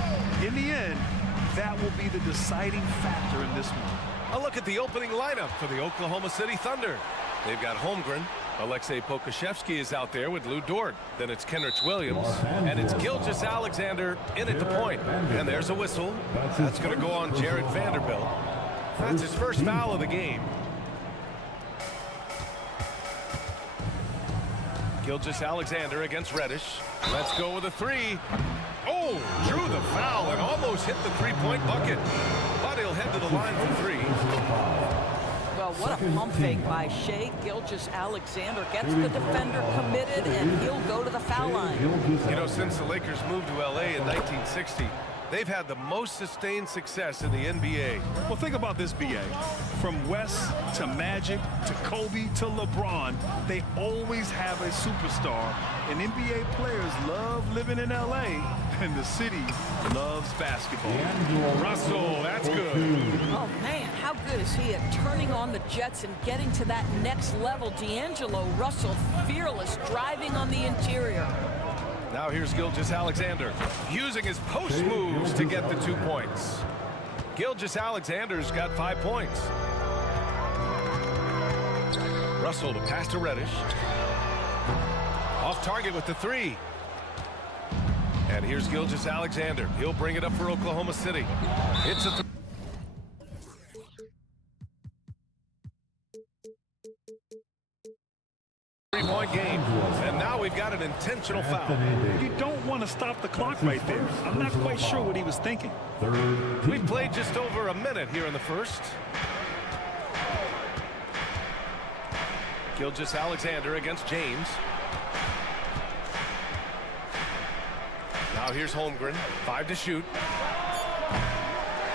In the end, that will be the deciding factor in this one. A look at the opening lineup for the Oklahoma City Thunder. They've got Holmgren. Alexei Pokashevsky is out there with Lou Dort. Then it's Kenrich Williams. And it's Gilgeous Alexander in at the point. And there's a whistle. That's going to go on Jared Vanderbilt. That's his first foul of the game. Gilgeous Alexander against Reddish. Let's go with a three. Oh, drew the foul and almost hit the three-point bucket. But he'll head to the line for three. Well, what a pump fake by Shai Gilgeous-Alexander. Gets the defender committed, and he'll go to the foul line. You know, since the Lakers moved to L.A. in 1960, they've had the most sustained success in the NBA. Well, think about this, B.A. From West to Magic to Kobe to LeBron, they always have a superstar. And NBA players love living in L.A., and the city loves basketball. Russell, that's good. Oh, man, how good is he at turning on the Jets and getting to that next level? D'Angelo Russell, fearless, driving on the interior. Now here's Gilgeous Alexander, using his post moves to get the 2 points. Gilgeous Alexander's got 5 points. Russell to pass to Reddish. Off target with the three. And here's Gilgeous Alexander. He'll bring it up for Oklahoma City. It's a three-point game. And now we've got an intentional foul. You don't want to stop the clock right there. I'm not quite sure what he was thinking. We've played just over a minute here in the first. Gilgeous Alexander against James. Now here's Holmgren, 5 to shoot.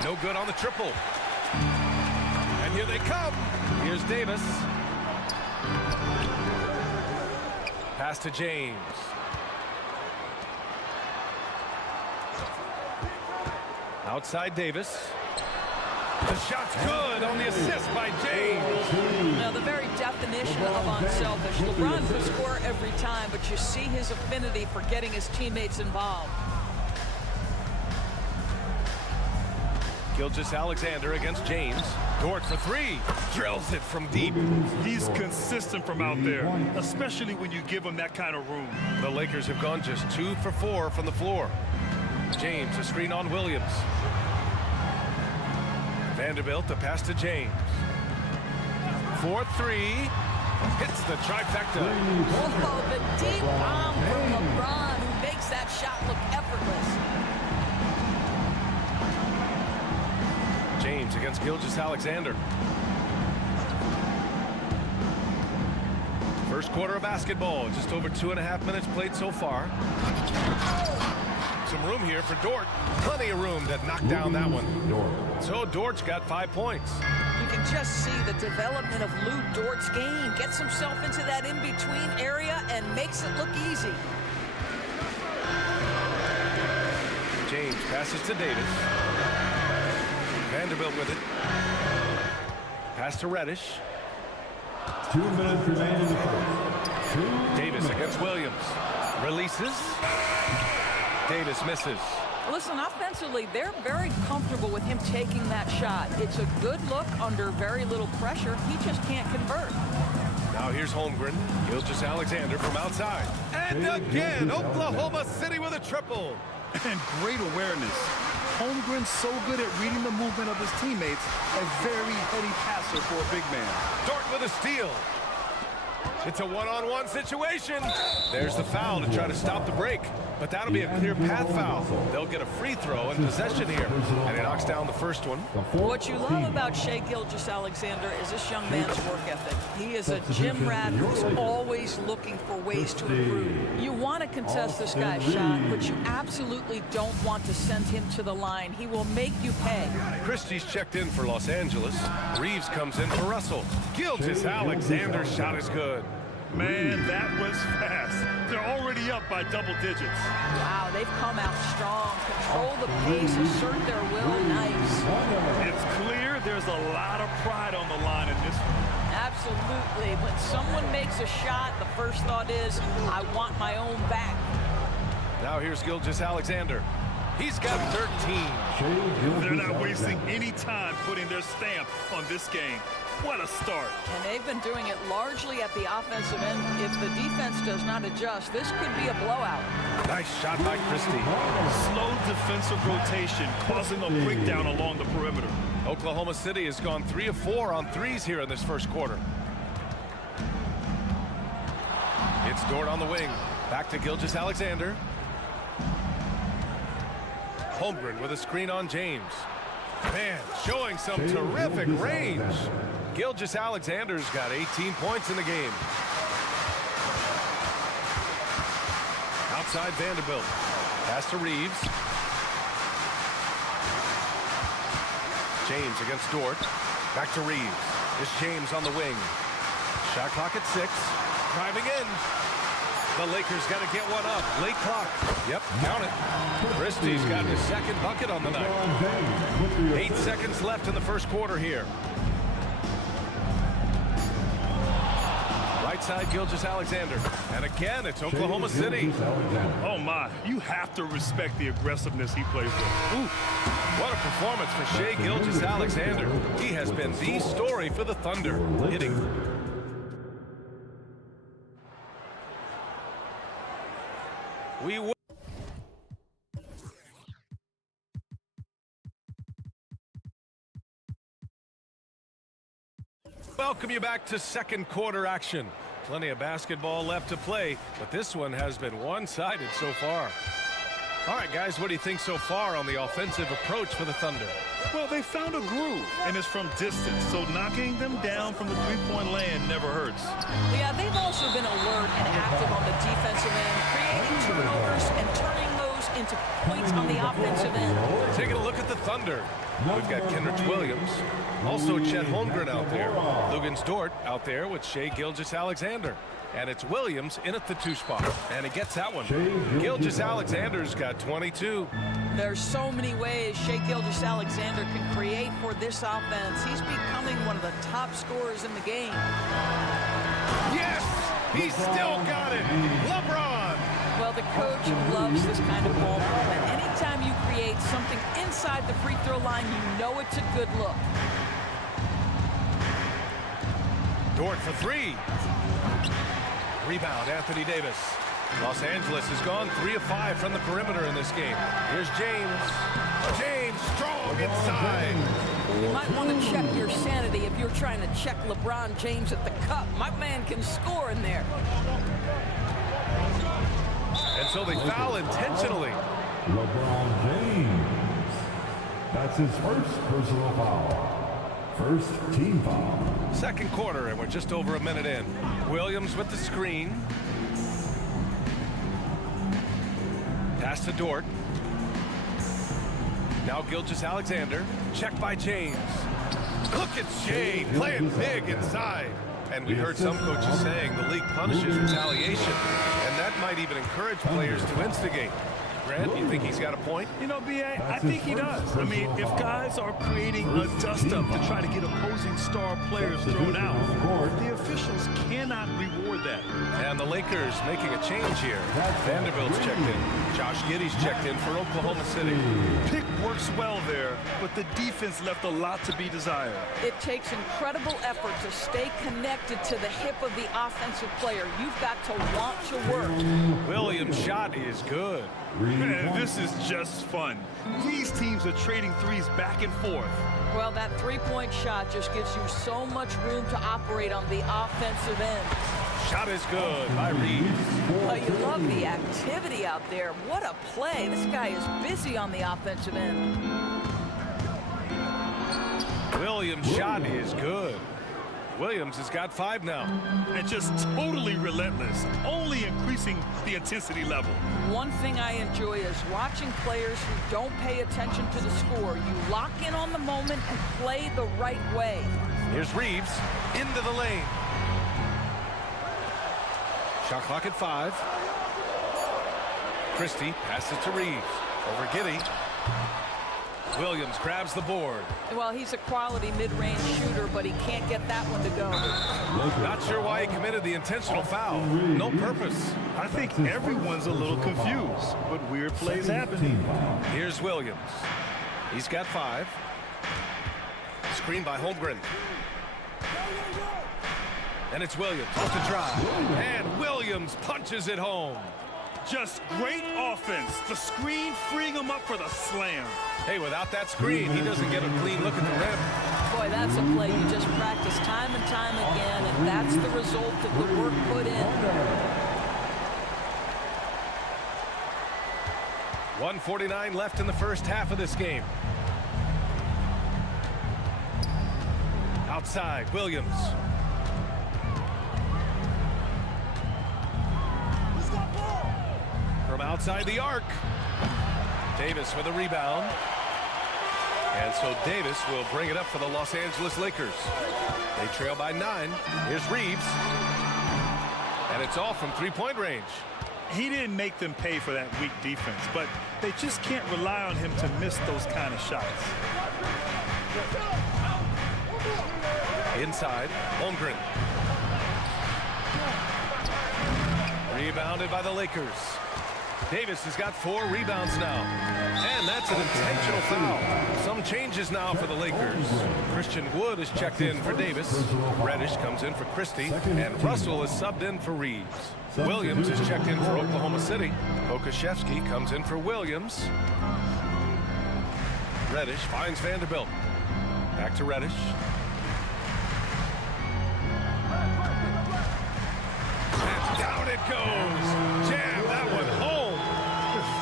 No good on the triple. And here they come. Here's Davis. Pass to James. Outside Davis. The shot's good on the assist by James. Now, the very definition of unselfish. LeBron could score every time, but you see his affinity for getting his teammates involved. Gilgeous Alexander against James. Dort for three. Drills it from deep. He's consistent from out there, especially when you give him that kind of room. The Lakers have gone just 2 for 4 from the floor. James, a screen on Williams. Vanderbilt, the pass to James. 4-3. Hits the trifecta. Oh, the deep bomb from LeBron, who makes that shot look effortless. James against Gilgeous Alexander. First quarter of basketball. Just over 2.5 minutes played so far. Some room here for Dort. Plenty of room to knock down that one. So Dort's got 5 points. You can just see the development of Lou Dort's game. Gets himself into that in-between area and makes it look easy. James passes to Davis. Vanderbilt with it. Pass to Reddish. 2 minutes remaining in the first. Davis against Williams. Releases. Davis misses. Listen, offensively, they're very comfortable with him taking that shot. It's a good look under very little pressure. He just can't convert. Now here's Holmgren. Gilgeous Alexander from outside. And again, Oklahoma City with a triple. And great awareness. Holmgren's so good at reading the movement of his teammates. A very heady passer for a big man. Dort with a steal. It's a one-on-one situation. There's the foul to try to stop the break. But that'll be a clear path foul. They'll get a free throw and possession here. And he knocks down the first one. What you love about Shai Gilgeous-Alexander is this young man's work ethic. He is a gym rat who's always looking for ways to improve. You want to contest this guy's shot, but you absolutely don't want to send him to the line. He will make you pay. Christie's checked in for Los Angeles. Reeves comes in for Russell. Gilgeous Alexander's shot is good. Man, that was fast. They're already up by double digits. Wow, they've come out strong. Control the pace, assert their will. Nice. It's clear there's a lot of pride on the line in this one. When someone makes a shot, the first thought is, I want my own back. Now here's Gilgeous-Alexander. He's got 13. They're not wasting any time putting their stamp on this game. What a start. And they've been doing it largely at the offensive end. If the defense does not adjust, this could be a blowout. Nice shot by Christie. Slow defensive rotation causing a breakdown along the perimeter. Oklahoma City has gone 3 of 4 on threes here in this first quarter. It's Dort on the wing. Back to Gilgeous-Alexander. Holmgren with a screen on James. Man, showing some terrific range. Gilgeous-Alexander's got 18 points in the game. Outside Vanderbilt. Pass to Reeves. James against Dort. Back to Reeves. It's James on the wing. Shot clock at 6. Driving in. The Lakers got to get one up. Late clock. Yep, count it. Christie's got his second bucket on the night. 8 seconds left in the first quarter here. Right side, Gilgeous-Alexander. And again, it's Oklahoma City. Oh, my. You have to respect the aggressiveness he plays with. Ooh, what a performance for Shai Gilgeous-Alexander. He has been the story for the Thunder. Hitting. We welcome you back to second quarter action. Plenty of basketball left to play, but this one has been one-sided so far. All right, guys, what do you think so far on the offensive approach for the Thunder? Well, they found a groove, and it's from distance, so knocking them down from the three-point land never hurts. Yeah, they've also been alert and active on the defensive end, creating turnovers and turning those into points on the offensive end. Taking a look at the Thunder. We've got Kenrich Williams, also Chet Holmgren out there. Luguentz Dort out there with Shai Gilgeous-Alexander. And it's Williams in at the 2 spot. And he gets that one. Gilgeous-Alexander's got 22. There's so many ways Shai Gilgeous-Alexander can create for this offense. He's becoming one of the top scorers in the game. Yes! He's still got it! LeBron! Well, the coach loves this kind of ball movement. Anytime you create something inside the free throw line, you know it's a good look. Dort for 3. Rebound, Anthony Davis. Los Angeles has gone 3 of 5 from the perimeter in this game. Here's James. James strong inside. You might want to check your sanity if you're trying to check LeBron James at the cup. My man can score in there. And so they foul intentionally. LeBron James. That's his first personal foul. First team foul. Second quarter, and we're just over a minute in. Williams with the screen. Pass to Dort. Now Gilgeous-Alexander. Check by James. Look at Shai playing big inside. And we heard some coaches saying the league punishes retaliation, and that might even encourage players to instigate. Grant, you think he's got a point? You know, B.A., I think he does. I mean, if guys are creating a dust-up to try to get opposing star players thrown out, the officials cannot reward that. And the Lakers making a change here. Vanderbilt's checked in. Josh Giddey's checked in for Oklahoma City. Pick works well there, but the defense left a lot to be desired. It takes incredible effort to stay connected to the hip of the offensive player. You've got to want to work. Williams' shot is good. Man, this is just fun. These teams are trading threes back and forth. Well, that three-point shot just gives you so much room to operate on the offensive end. Shot is good by Reeves. Well, you love the activity out there. What a play. This guy is busy on the offensive end. Williams' shot is good. Williams has got 5 now. And just totally relentless, only increasing the intensity level. One thing I enjoy is watching players who don't pay attention to the score. You lock in on the moment and play the right way. Here's Reeves into the lane. Shot clock at 5. Christie passes to Reeves. Over Giddey. Williams grabs the board. Well, he's a quality mid-range shooter, but he can't get that one to go. Not sure why he committed the intentional foul. No purpose. I think everyone's a little confused, but weird plays happen. Here's Williams. He's got 5. Screen by Holmgren. And it's Williams off to drive. And Williams punches it home. Just great offense. The screen freeing him up for the slam. Hey, without that screen, he doesn't get a clean look at the rim. Boy, that's a play you just practice time and time again, and that's the result of the work put in. 1:49 left in the first half of this game. Outside, Williams. From outside the arc. Davis with a rebound. And so Davis will bring it up for the Los Angeles Lakers. They trail by 9. Here's Reeves. And it's off from three-point range. He didn't make them pay for that weak defense, but they just can't rely on him to miss those kind of shots. Inside, Holmgren. Rebounded by the Lakers. Davis has got 4 rebounds now. And that's an intentional foul. Some changes now for the Lakers. Christian Wood is checked in for Davis. Reddish comes in for Christie. And Russell is subbed in for Reeves. Williams is checked in for Oklahoma City. Okashevsky comes in for Williams. Reddish finds Vanderbilt. Back to Reddish. And down it goes. Jam that one home.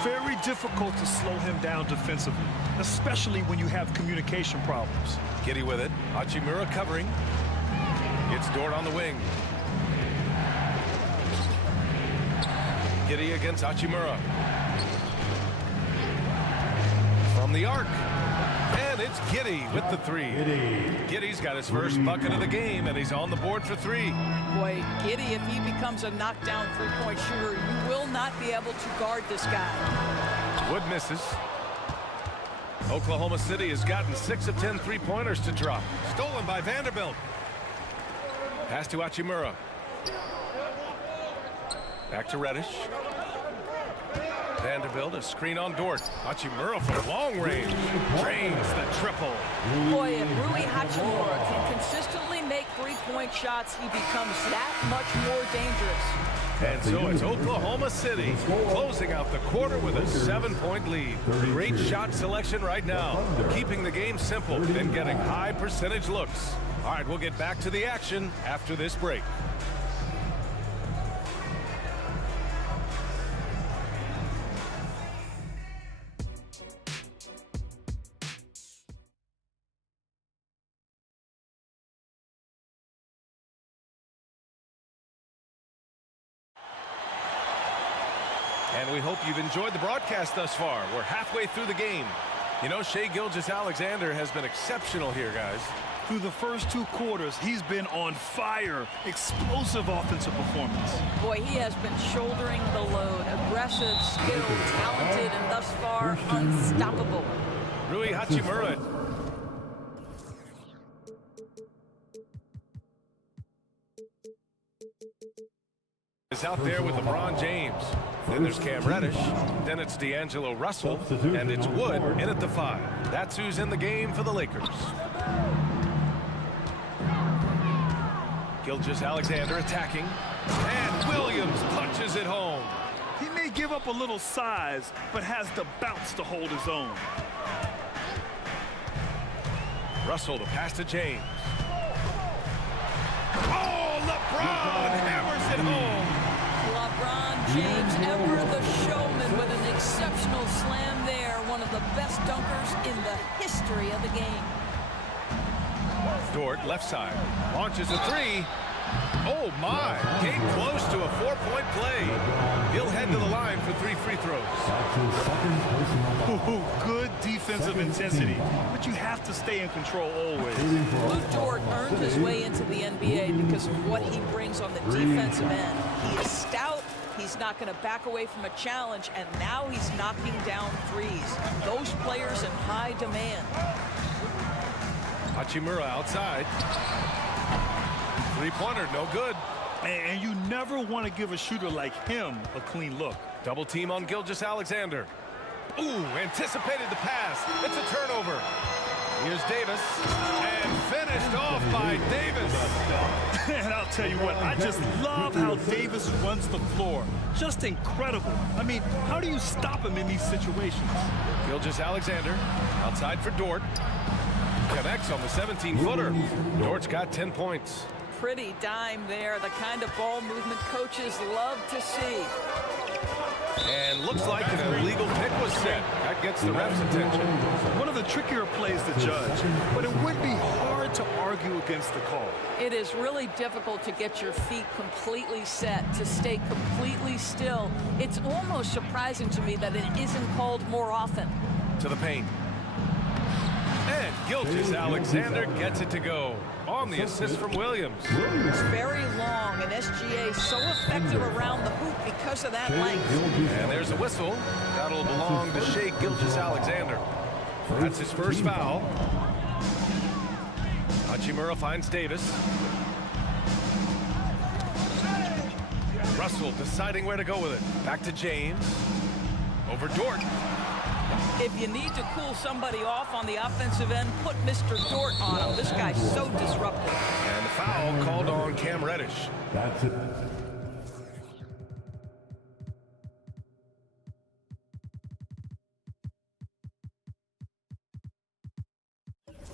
Very difficult to slow him down defensively, especially when you have communication problems. Giddy with it. Hachimura covering. Gets Dort on the wing. Giddy against Hachimura. From the arc. And it's Giddy with the 3. Giddy's got his first bucket of the game, and he's on the board for 3. Boy, Giddy, if he becomes a knockdown three-point shooter, you will not be able to guard this guy. Wood misses. Oklahoma City has gotten 6 of 10 three-pointers to drop. Stolen by Vanderbilt. Pass to Hachimura. Back to Reddish. Vanderbilt, a screen on Dort. Hachimura from long range. Drains the triple. Boy, if Rui Hachimura can consistently make three-point shots, he becomes that much more dangerous. And so it's Oklahoma City closing out the quarter with a 7-point lead. Great shot selection right now. Keeping the game simple and getting high percentage looks. All right, we'll get back to the action after this break. And we hope you've enjoyed the broadcast thus far. We're halfway through the game. You know, Shai Gilgeous-Alexander has been exceptional here, guys. Through the first 2 quarters, he's been on fire. Explosive offensive performance. Boy, he has been shouldering the load. Aggressive, skilled, talented, and thus far, unstoppable. Rui Hachimura. Is out there with LeBron James. Then there's Cam Reddish. Then it's D'Angelo Russell. And it's Wood in at the 5. That's who's in the game for the Lakers. Gilgeous-Alexander attacking. And Williams punches it home. He may give up a little size, but has the bounce to hold his own. Russell to pass to James. Oh, LeBron hammers it home. LeBron James, ever the showman, with an exceptional slam there. One of the best dunkers in the history of the game. Dort, left side, launches a 3. Oh, my. Came close to a 4-point play. He'll head to the line for 3 free throws. Ooh, good defensive intensity, but you have to stay in control always. Luke Dort earned his way into the NBA because of what he brings on the defensive end. He is stout, He's not going to back away from a challenge, and now he's knocking down threes. Those players in high demand. Hachimura outside. Three-pointer, no good. And you never want to give a shooter like him a clean look. Double team on Gilgeous-Alexander. Ooh, anticipated the pass. It's a turnover. Here's Davis, and finished off by Davis. And I'll tell you what, I just love how Davis runs the floor. Just incredible. I mean, how do you stop him in these situations? Gilgeous-Alexander outside for Dort. Connects on the 17-footer. Dort's got 10 points. Pretty dime there, the kind of ball movement coaches love to see. And looks like an illegal pick was set. That gets the ref's attention. One of the trickier plays to judge, but it would be hard to argue against the call. It is really difficult to get your feet completely set, to stay completely still. It's almost surprising to me that it isn't called more often. To the paint. And Gilgeous-Alexander gets it to go on the assist from Williams. It's very long, and SGA so effective around the hoop because of that length. And there's a whistle. That'll belong to Shai Gilgeous-Alexander. That's his first foul. Hachimura finds Davis. Russell deciding where to go with it. Back to James. Over Dort. If you need to cool somebody off on the offensive end, put Mr. Dort on him. This guy's so disruptive. And the foul called on Cam Reddish. That's it.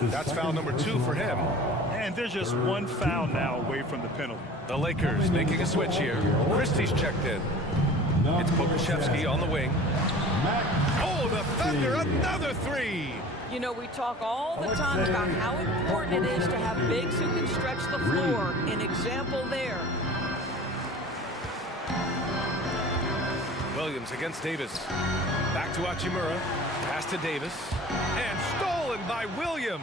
That's foul number 2 for him. And there's just one foul now away from the penalty. The Lakers making a switch here. Christie's checked in. It's Pokashevsky on the wing. Oh, the Thunder, another three! You know, we talk all the time about how important it is to have bigs who can stretch the floor. An example there. Williams against Davis. Back to Hachimura. Pass to Davis. And stolen by Williams.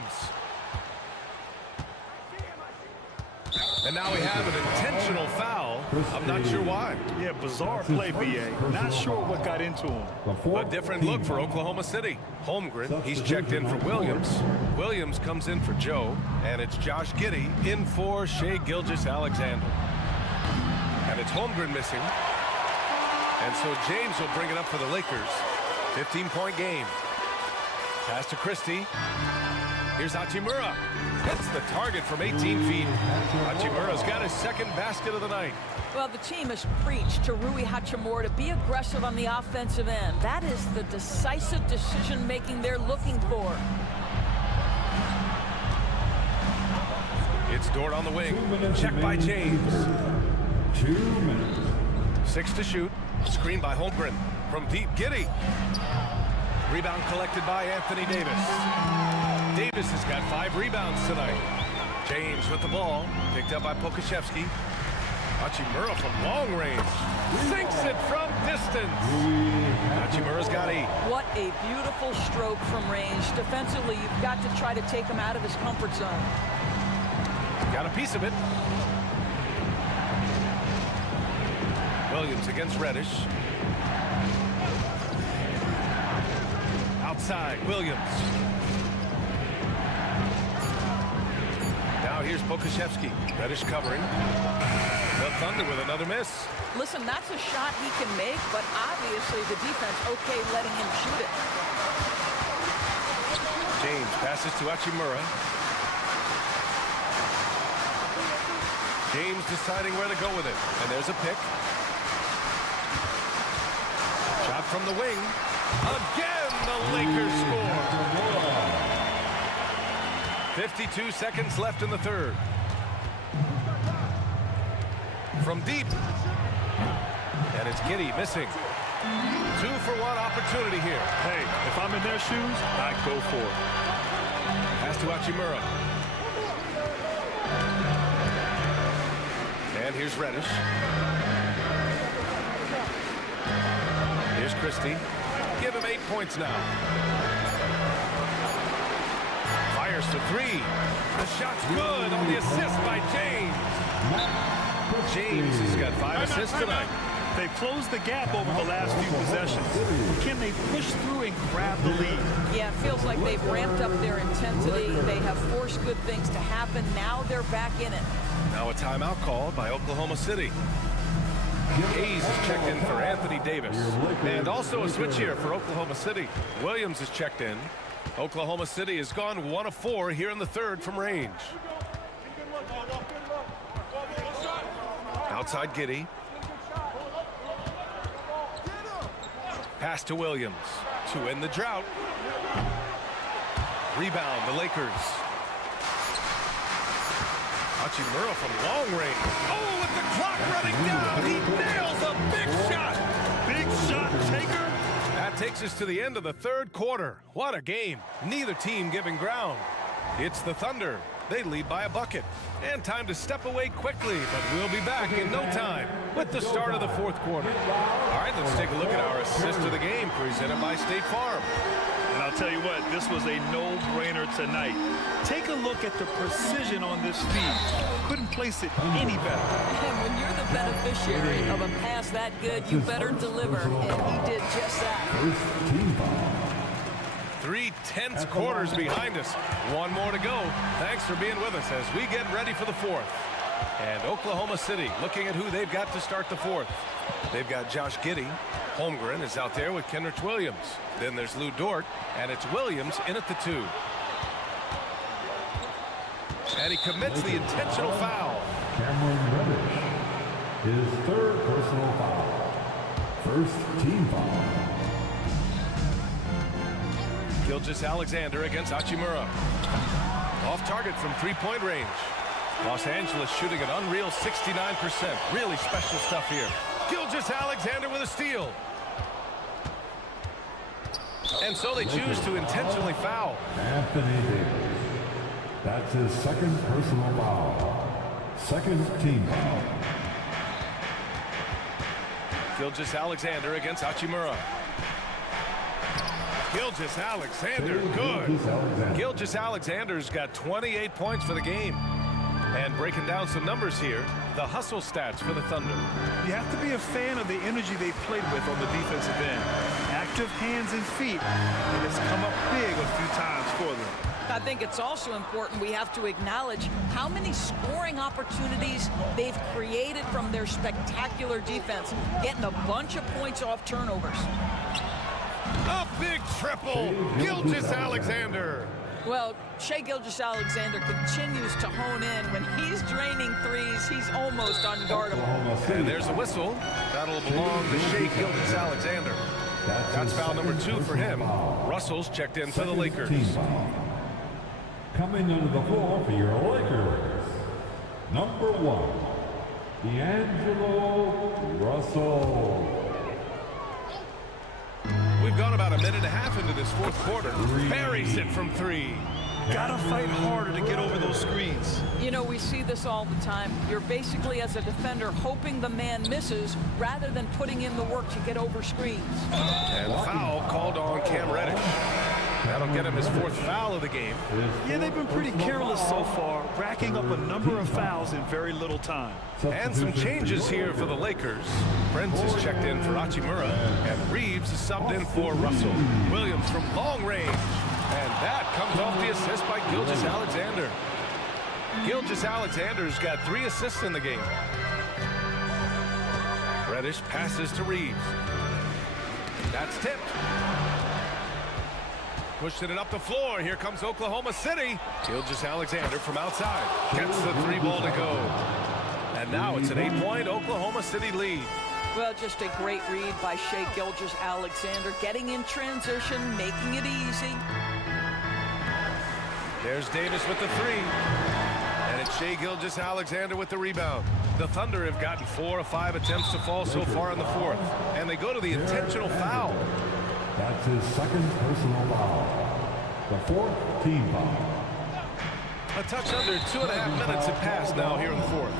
And now we have an intentional foul. I'm not sure why. Yeah, bizarre play, B.A. Not sure what got into him. A different look for Oklahoma City. Holmgren, he's checked in for Williams. Williams comes in for Joe. And it's Josh Giddey in for Shai Gilgeous-Alexander. And it's Holmgren missing. And so James will bring it up for the Lakers. 15-point game. Pass to Christie. Here's Hachimura. Hits the target from 18 feet. Hachimura's got his second basket of the night. Well, the team has preached to Rui Hachimura to be aggressive on the offensive end. That is the decisive decision-making they're looking for. It's Dort on the wing. Checked by James. 2 minutes. 6 to shoot. Screen by Holmgren. From deep, Giddey. Rebound collected by Anthony Davis. Davis has got 5 rebounds tonight. James with the ball. Picked up by Pokashevsky. Hachimura from long range. Sinks it from distance. Hachimura's got 8. What a beautiful stroke from range. Defensively, you've got to try to take him out of his comfort zone. Got a piece of it. Williams against Reddish. Outside, Williams. Now here's Pokashevsky. Reddish covering. The Thunder with another miss. Listen, that's a shot he can make, but obviously the defense okay letting him shoot it. James passes to Hachimura. James deciding where to go with it. And there's a pick. Shot from the wing. Again, the Lakers score. 52 seconds left in the third. From deep. And it's Giddey missing. 2-for-1 opportunity here. Hey, if I'm in their shoes, I'd go for it. Pass to Hachimura. And here's Reddish. Here's Christie. Give him 8 points now. Fires to 3. The shot's good on the assist by James. James has got 5 assists tonight. They've closed the gap over the last few possessions. Can they push through and grab the lead? Yeah, it feels like they've ramped up their intensity. They have forced good things to happen. Now they're back in it. Now a timeout called by Oklahoma City. Hayes is checked in for Anthony Davis. And also a switch here for Oklahoma City. Williams is checked in. Oklahoma City has gone 1 of 4 here in the third from range. Outside Giddey. Pass to Williams to end the drought. Rebound, the Lakers. Hachimura from long range. Oh, with the clock running down, he nails a big shot. Big shot taker. That takes us to the end of the third quarter. What a game. Neither team giving ground. It's the Thunder. They lead by a bucket. And time to step away quickly, but we'll be back in no time with the start of the fourth quarter. All right, let's take a look at our assist of the game presented by State Farm. And I'll tell you what, this was a no-brainer tonight. Take a look at the precision on this feed. Couldn't place it any better. And when you're the beneficiary of a pass that good, you better deliver. And he did just that. 3 tense quarters behind us. One more to go. Thanks for being with us as we get ready for the fourth. And Oklahoma City looking at who they've got to start the fourth. They've got Josh Giddey. Holmgren is out there with Kenrich Williams. Then there's Lou Dort, and it's Williams in at the 2. And he commits the intentional foul. Cameron Reddish, his third personal foul. First team foul. Gilgeous-Alexander against Hachimura. Off target from three-point range. Los Angeles shooting an unreal 69%. Really special stuff here. Gilgeous-Alexander with a steal. And so they choose to intentionally foul. Anthony Davis. That's his second personal foul. Second team foul. Gilgeous-Alexander against Hachimura. Gilgeous-Alexander, good. Gilgeous-Alexander's got 28 points for the game. And breaking down some numbers here, the hustle stats for the Thunder. You have to be a fan of the energy they've played with on the defensive end. Active hands and feet, and it's come up big a few times for them. I think it's also important we have to acknowledge how many scoring opportunities they've created from their spectacular defense, getting a bunch of points off turnovers. A big triple, Gilgeous-Alexander. Well, Shai Gilgeous-Alexander continues to hone in. When he's draining threes, he's almost unguardable. And there's a whistle. That'll belong to Shai Gilgeous-Alexander. That's foul number 2 for him. Russell's checked in for the Lakers. Coming under the floor for your Lakers, number 1, D'Angelo Russell. We've gone about a minute and a half into this fourth quarter. Buries it from 3. Gotta fight harder to get over those screens. You know, we see this all the time. You're basically, as a defender, hoping the man misses rather than putting in the work to get over screens. And foul called on Cam Reddish. That'll get him his 4th foul of the game. Yeah, they've been pretty careless so far, racking up a number of fouls in very little time. And some changes here for the Lakers. Prince is checked in for Hachimura, and Reeves is subbed in for Russell. Williams from long range. And that comes off the assist by Gilgeous-Alexander. Gilgeous-Alexander's got 3 assists in the game. Reddish passes to Reeves. That's tipped. Pushing it up the floor. Here comes Oklahoma City. Gilgeous-Alexander from outside. Gets the 3 ball to go. And now it's an 8-point Oklahoma City lead. Well, just a great read by Shai Gilgeous-Alexander, getting in transition, making it easy. There's Davis with the 3. And it's Shai Gilgeous-Alexander with the rebound. The Thunder have gotten 4 of 5 attempts to fall so far in the fourth. And they go to the intentional foul. That's his second personal foul. The 4th team foul. A touch under 2.5 minutes have passed now here in the fourth.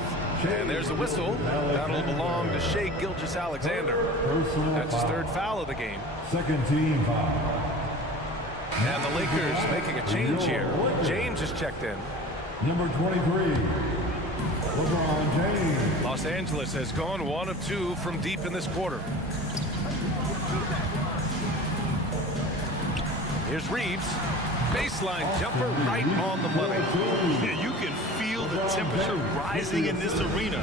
And there's a whistle. That'll belong to Shai Gilgeous-Alexander. That's his 3rd foul of the game. Second team foul. And the Lakers making a change here. James is checked in. Number 23, LeBron James. Los Angeles has gone 1 of 2 from deep in this quarter. Here's Reeves. Baseline jumper right on the money. Yeah, you can feel the temperature rising in this arena.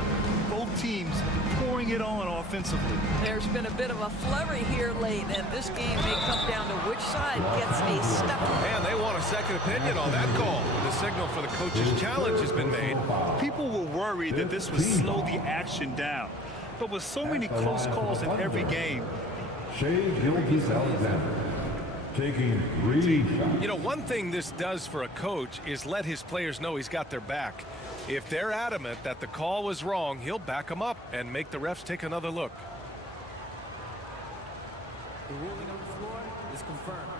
Both teams pouring it on offensively. There's been a bit of a flurry here late, and this game may come down to which side gets a step. And they want a second opinion on that call. The signal for the coach's challenge has been made. People were worried that this would slow the action down. But with so many close calls in every game, Alexander taking 3 shots. You know, one thing this does for a coach is let his players know he's got their back. If they're adamant that the call was wrong, he'll back them up and make the refs take another look. The ruling on the floor is confirmed.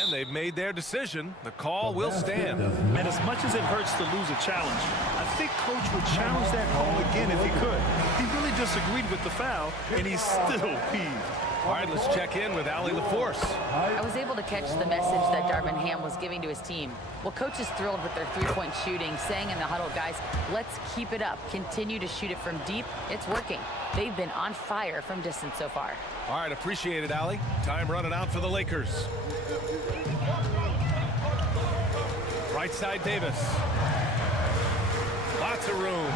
And they've made their decision. The call will stand. and as much as it hurts to lose a challenge, I think Coach would challenge that call again if he could. He really disagreed with the foul, and he's still peeved. All right, let's check in with Allie LaForce. I was able to catch the message that Darvin Ham was giving to his team. Well, coach is thrilled with their three-point shooting, saying in the huddle, guys, let's keep it up. Continue to shoot it from deep. It's working. They've been on fire from distance so far. All right, appreciate it, Allie. Time running out for the Lakers. Right side, Davis. Lots of room.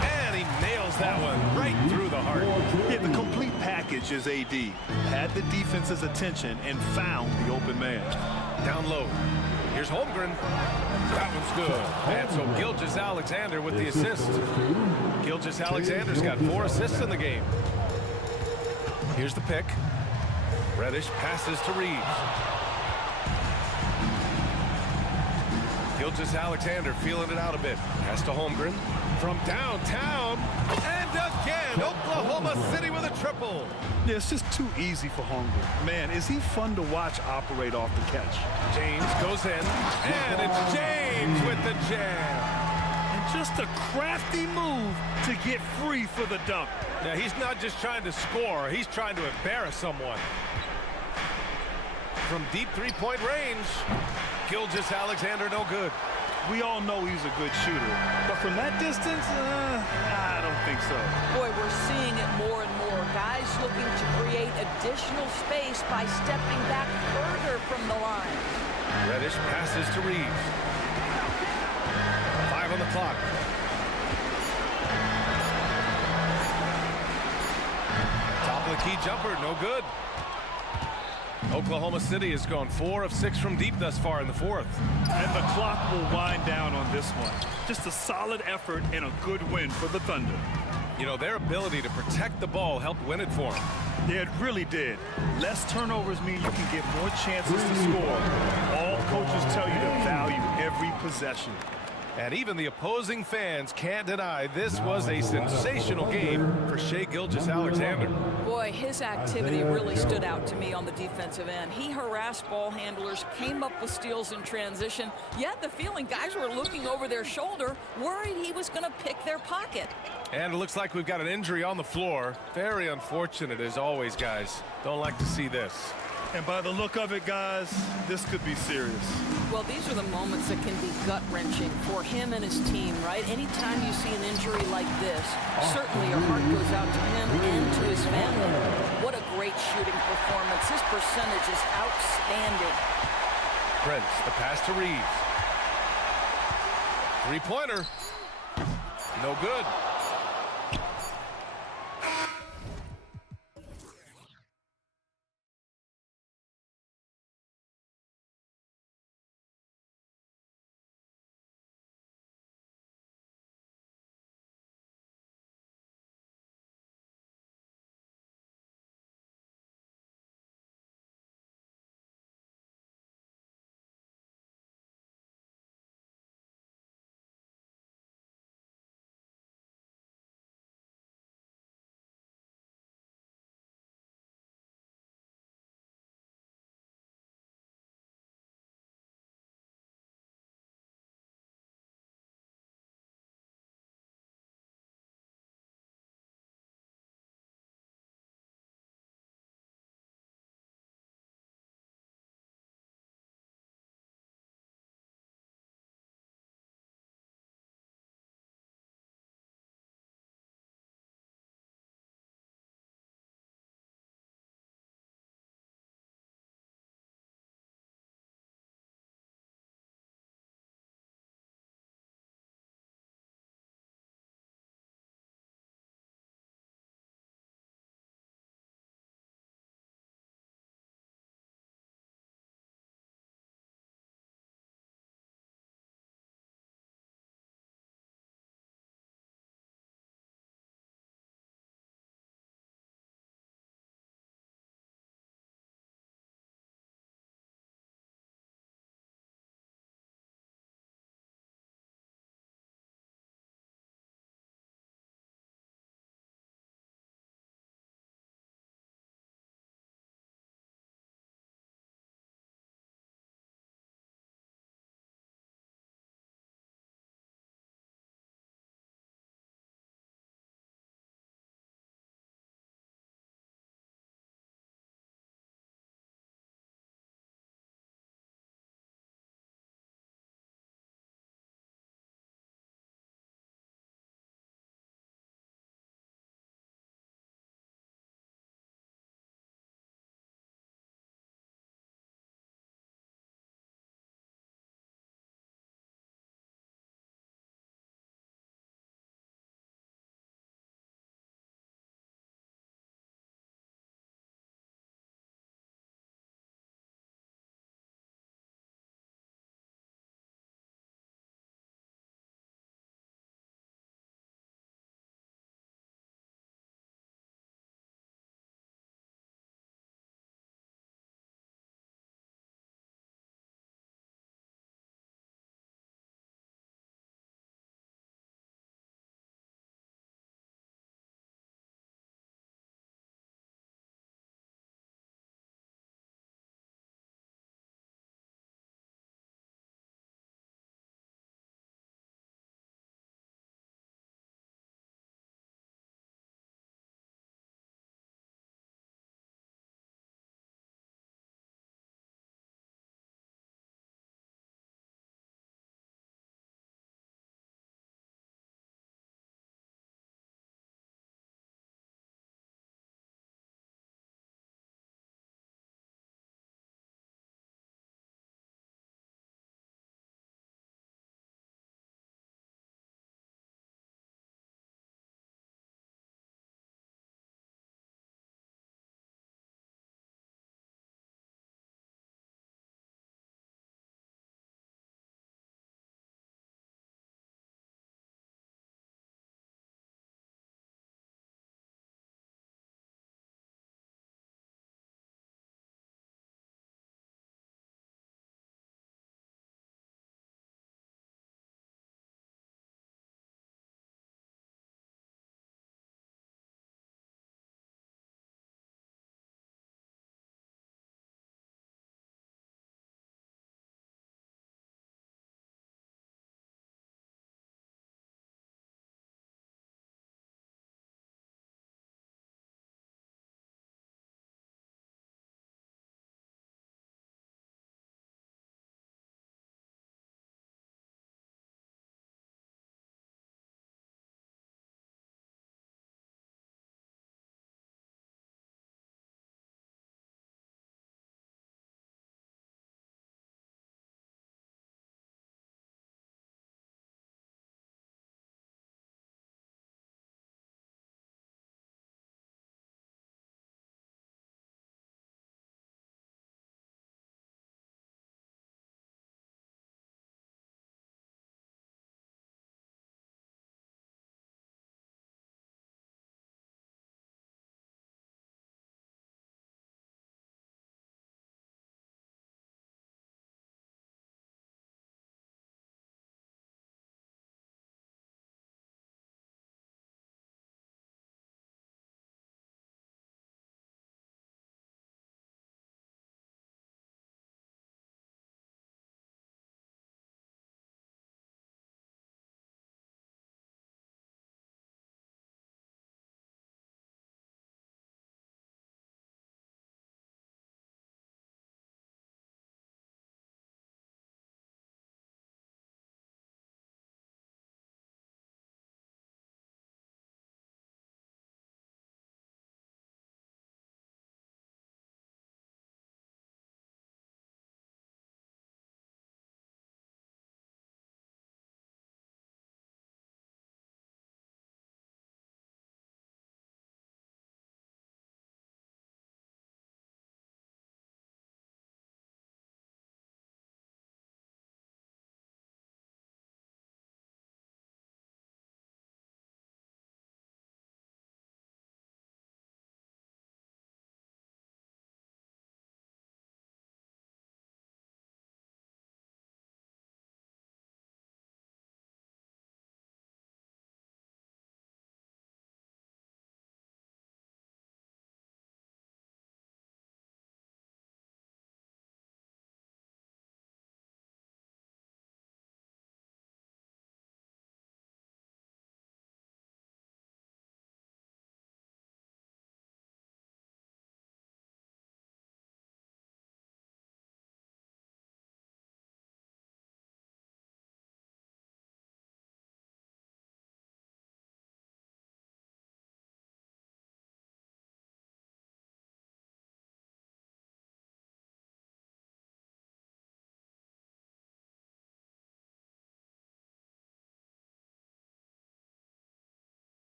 And he nails that one right through the heart. Yeah, the complete package is AD. Had the defense's attention and found the open man. Down low. Here's Holmgren. That one's good. And so Gilgeous-Alexander with the assist. Gilgeous-Alexander's got 4 assists in the game. Here's the pick. Reddish passes to Reeves. Gilgeous-Alexander feeling it out a bit. Pass to Holmgren. From downtown. And again, Oklahoma City with a triple. Yeah, it's just too easy for Holmgren. Man, is he fun to watch operate off the catch. James goes in. And it's James with the jam. And just a crafty move to get free for the dunk. Now, he's not just trying to score. He's trying to embarrass someone. From deep three-point range, Gilgeous-Alexander no good. We all know he's a good shooter, but from that distance, I don't think so. Boy, we're seeing it more and more. Guys looking to create additional space by stepping back further from the line. Reddish passes to Reeves. 5 on the clock. Top of the key jumper, no good. Oklahoma City has gone 4 of 6 from deep thus far in the 4th. And the clock will wind down on this one. Just a solid effort and a good win for the Thunder. You know, their ability to protect the ball helped win it for them. Yeah, it really did. Less turnovers mean you can get more chances to score. All coaches tell you to value every possession. And even the opposing fans can't deny this was a sensational game for Shai Gilgeous-Alexander. Boy, his activity really stood out to me on the defensive end. He harassed ball handlers, came up with steals in transition. You had the feeling guys were looking over their shoulder, worried he was going to pick their pocket. And it looks like we've got an injury on the floor. Very unfortunate as always, guys. Don't like to see this. And by the look of it, guys, this could be serious. Well, these are the moments that can be gut-wrenching for him and his team, right? Anytime you see an injury like this, certainly your heart goes out to him and to his family. What a great shooting performance. His percentage is outstanding. Prince, the pass to Reeves. Three-pointer. No good.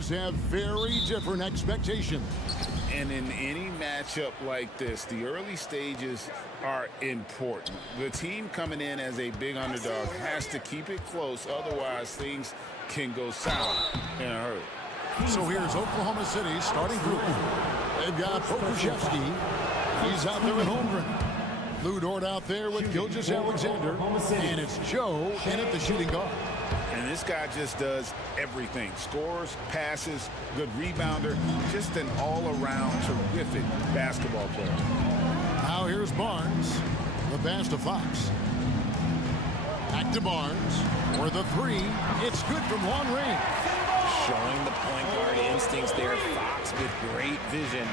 teams have very different expectations. And in any matchup like this, the early stages are important. The team coming in as a big underdog has to keep it close, otherwise things can go south in a hurry. So here's Oklahoma City's starting group. They've got Pokushevsky. He's out there with Holmgren. Lou Dort out there with Gilgeous Alexander. And it's Joe in at the shooting guard. And this guy just does everything. Scores, passes, good rebounder, just an all-around terrific basketball player. Now here's Barnes. The pass to Fox. Back to Barnes. For the three. It's good from long range. Showing the point guard instincts there. Fox with great vision.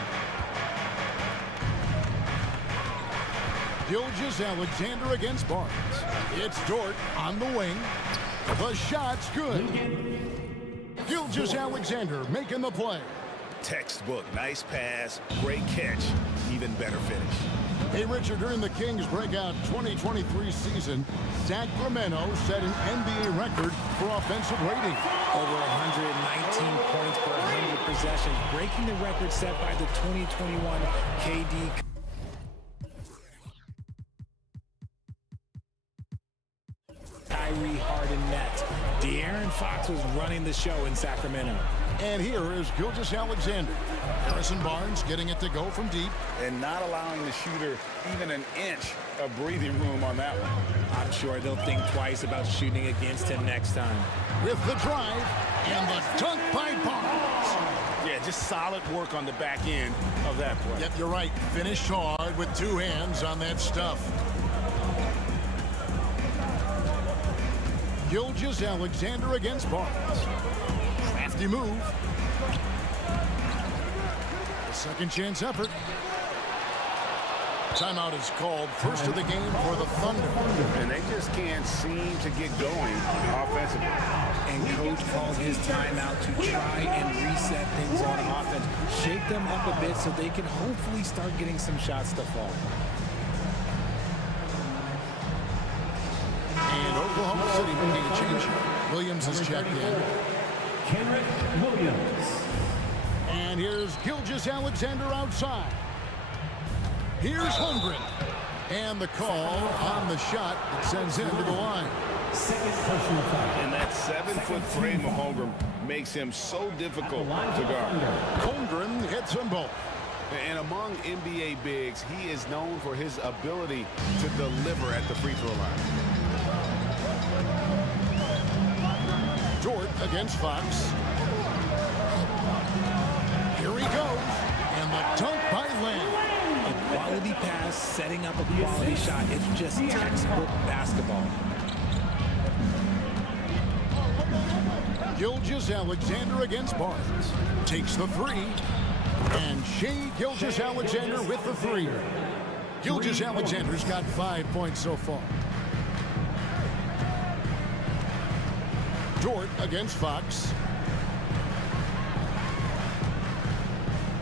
Gilgeous Alexander against Barnes. It's Dort on the wing. The shot's good. Gilgeous Alexander making the play. Textbook. Nice pass. Great catch. Even better finish. Hey, Richard, during the Kings breakout 2023 season, Sacramento set an NBA record for offensive rating. Over 119 points per 100 possessions, breaking the record set by the 2021 KD. Kyrie Harden net. De'Aaron Fox was running the show in Sacramento. And here is Gilgeous Alexander. Harrison Barnes getting it to go from deep. And not allowing the shooter even an inch of breathing room on that one. I'm sure they'll think twice about shooting against him next time. With the drive and the dunk by Barnes. Yeah, just solid work on the back end of that play. Yep, you're right. Finished hard with two hands on that stuff. Gilgeous Alexander against Barnes. Crafty move. A second chance effort. Timeout is called. First of the game for the Thunder. And they just can't seem to get going offensively. And coach called his timeout to try and reset things on offense. Shake them up a bit so they can hopefully start getting some shots to fall. And Oklahoma City making a change. Williams has checked in. Kenrick Williams. And here's Gilgeous Alexander outside. Here's Holmgren. And the call on the shot that sends him to the line. Second personal foul. And that 7-foot frame of Holmgren makes him so difficult to guard. Holmgren hits them both. And among NBA bigs, he is known for his ability to deliver at the free throw line. Dort against Fox. Here he goes. And the dunk by Lamb. A quality pass, setting up a quality shot. It's just textbook basketball. Gilgeous Alexander against Barnes. Takes the three. And Shai Gilgeous Alexander with the three. Gilgeous Alexander's got 5 points so far. Dort against Fox.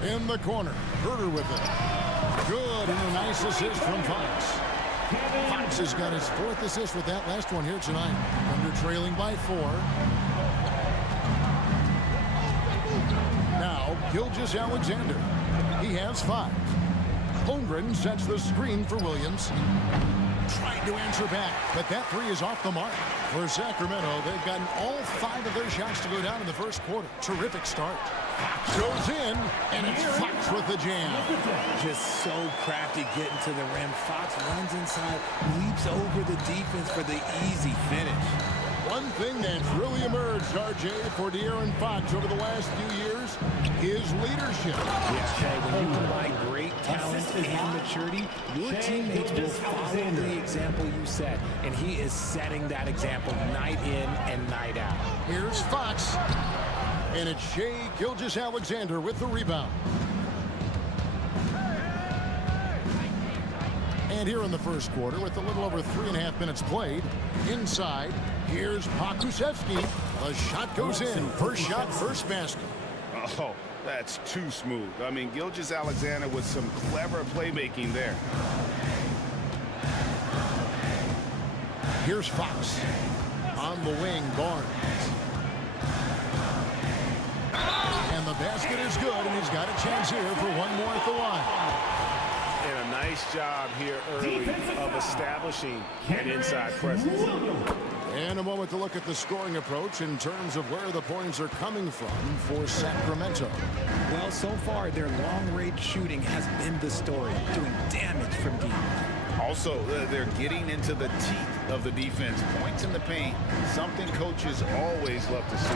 In the corner. Herter with it. Good, and a nice assist from Fox. Fox has got his fourth assist with that last one here tonight. Under trailing by 4. Now, Gilgeous Alexander. He has 5. Holmgren sets the screen for Williams. Trying to answer back, but that three is off the mark. For Sacramento, they've gotten all 5 of their shots to go down in the first quarter. Terrific start. Goes in, and it's Fox with the jam. Just so crafty getting to the rim. Fox runs inside, leaps over the defense for the easy finish. One thing that's really emerged, RJ, for De'Aaron Fox over the last few years is leadership. Yes, Jay, when you combine great talent and maturity, your teammates will follow the example you set, and he is setting that example night in and night out. Here's Fox, and it's Shai Gilgeous Alexander with the rebound. And here in the first quarter, with a little over 3.5 minutes played, inside, here's Pokusevsky. The shot goes in. First shot, first basket. Oh, that's too smooth. I mean, Gilgeous Alexander with some clever playmaking there. Here's Fox. On the wing, Barnes. basket is good, and he's got a chance here for one more at the line. And a nice job here early of establishing an inside presence. And a moment to look at the scoring approach in terms of where the points are coming from for Sacramento. Well, so far, their long-range shooting has been the story, doing damage from deep. Also, they're getting into the teeth of the defense. Points in the paint, something coaches always love to see.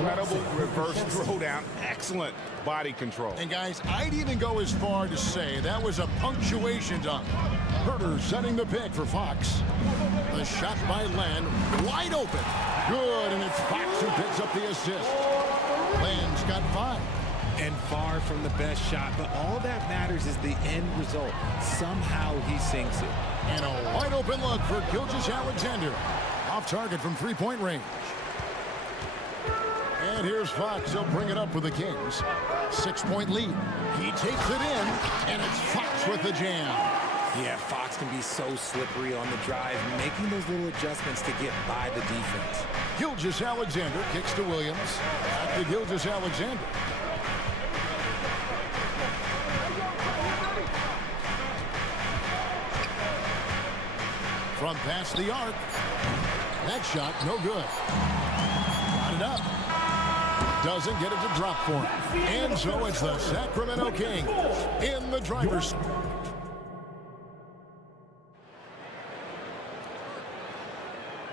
Incredible reverse throwdown, excellent body control. And guys, I'd even go as far to say that was a punctuation dunk. Herter setting the pick for Fox. The shot by Len, wide open. Good, and it's Fox who picks up the assist. Len's got 5. And far from the best shot, but all that matters is the end result. Somehow he sinks it. And a wide open look for Gilgeous-Alexander. Off target from three-point range. And here's Fox. He'll bring it up for the Kings. 6-point lead. He takes it in, and it's Fox with the jam. Yeah, Fox can be so slippery on the drive, making those little adjustments to get by the defense. Gilgeous-Alexander kicks to Williams. Back to Gilgeous-Alexander. From past the arc. That shot, no good. Got it up. Doesn't get it to drop for him. And so it's the Sacramento Kings in the driver's.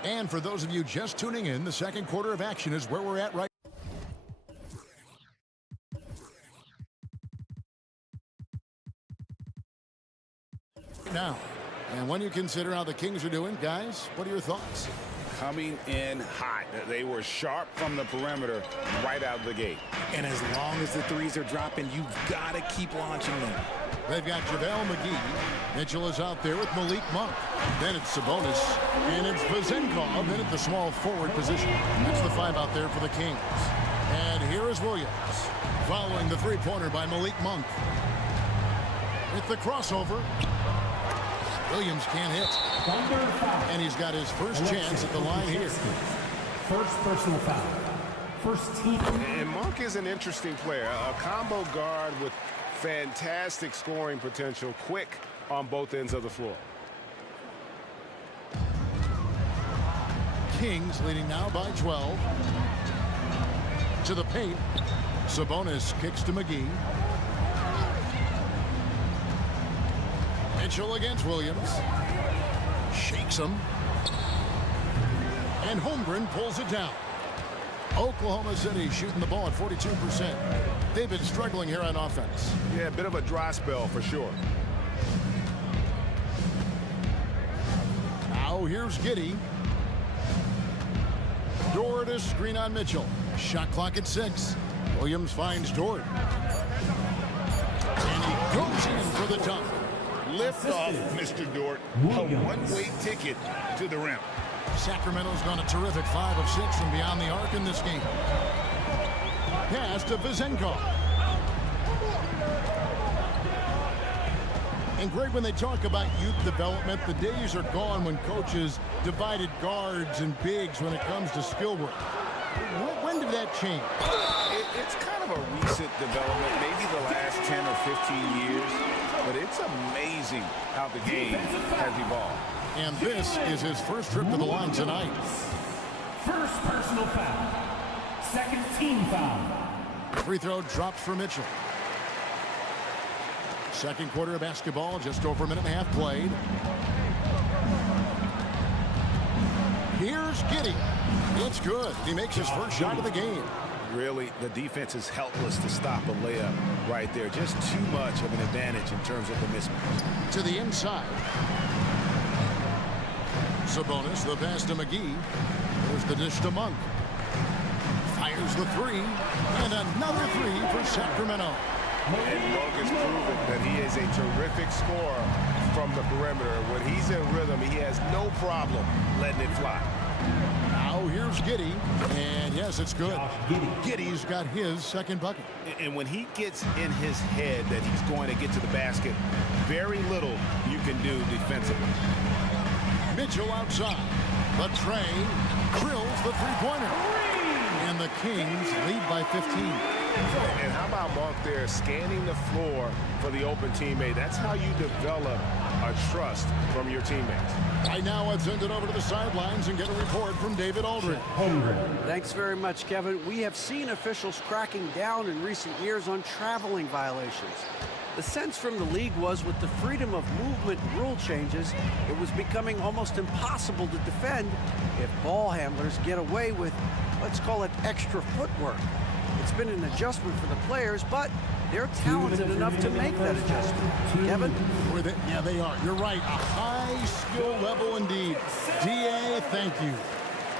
And for those of you just tuning in, the second quarter of action is where we're at right now. And when you consider how the Kings are doing, guys, what are your thoughts? Coming in hot. They were sharp from the perimeter right out of the gate. And as long as the threes are dropping, you've got to keep launching them. They've got JaVale McGee. Mitchell is out there with Malik Monk. Then it's Sabonis. And it's Vezenkov in at the small forward position. That's the 5 out there for the Kings. And here is Williams. Following the three-pointer by Malik Monk. With the crossover. Williams can't hit. And he's got his first chance at the line here. First personal foul. First team. And Monk is an interesting player. A combo guard with fantastic scoring potential. Quick on both ends of the floor. Kings leading now by 12. To the paint. Sabonis kicks to McGee. Mitchell against Williams. Shakes him. And Holmgren pulls it down. Oklahoma City shooting the ball at 42%. They've been struggling here on offense. Yeah, a bit of a dry spell for sure. Now here's Giddey. Dort to screen on Mitchell. Shot clock at 6. Williams finds Dort. And he goes in for the dunk. Lift off, Mr. Dort. A one-way ticket to the rim. Sacramento's gone a terrific 5 of 6 from beyond the arc in this game. Pass to Vezenkov. And Greg, when they talk about youth development, the days are gone when coaches divided guards and bigs when it comes to skill work. When did that change? It's kind of a recent development, maybe the last 10 or 15 years, but it's amazing how the game has evolved. And this is his first trip to the line tonight. First personal foul. Second team foul. Free throw drops for Mitchell. Second quarter of basketball, just over a minute and a half played. Here's Giddey. It's good. He makes his first shot of the game. Really, the defense is helpless to stop a layup right there. Just too much of an advantage in terms of the mismatch. To the inside. Sabonis, the pass to McGee. There's the dish to Monk. Fires the 3. And another 3 for Sacramento. And Monk has proven that he is a terrific scorer from the perimeter. When he's in rhythm, he has no problem letting it fly. Now here's Giddey. And yes, it's good. Giddey's got his second bucket. And when he gets in his head that he's going to get to the basket, very little you can do defensively. Mitchell outside. The train drills the three-pointer. And the Kings lead by 15. And how about Monk there scanning the floor for the open teammate? That's how you develop a trust from your teammates. Right now, let's send it over to the sidelines and get a report from David Aldridge. Thanks very much, Kevin. We have seen officials cracking down in recent years on traveling violations. The sense from the league was with the freedom of movement rule changes, it was becoming almost impossible to defend if ball handlers get away with, let's call it, extra footwork. It's been an adjustment for the players, but they're talented enough to make that adjustment. Kevin? Yeah, they are. You're right. A high skill level indeed. DA, thank you.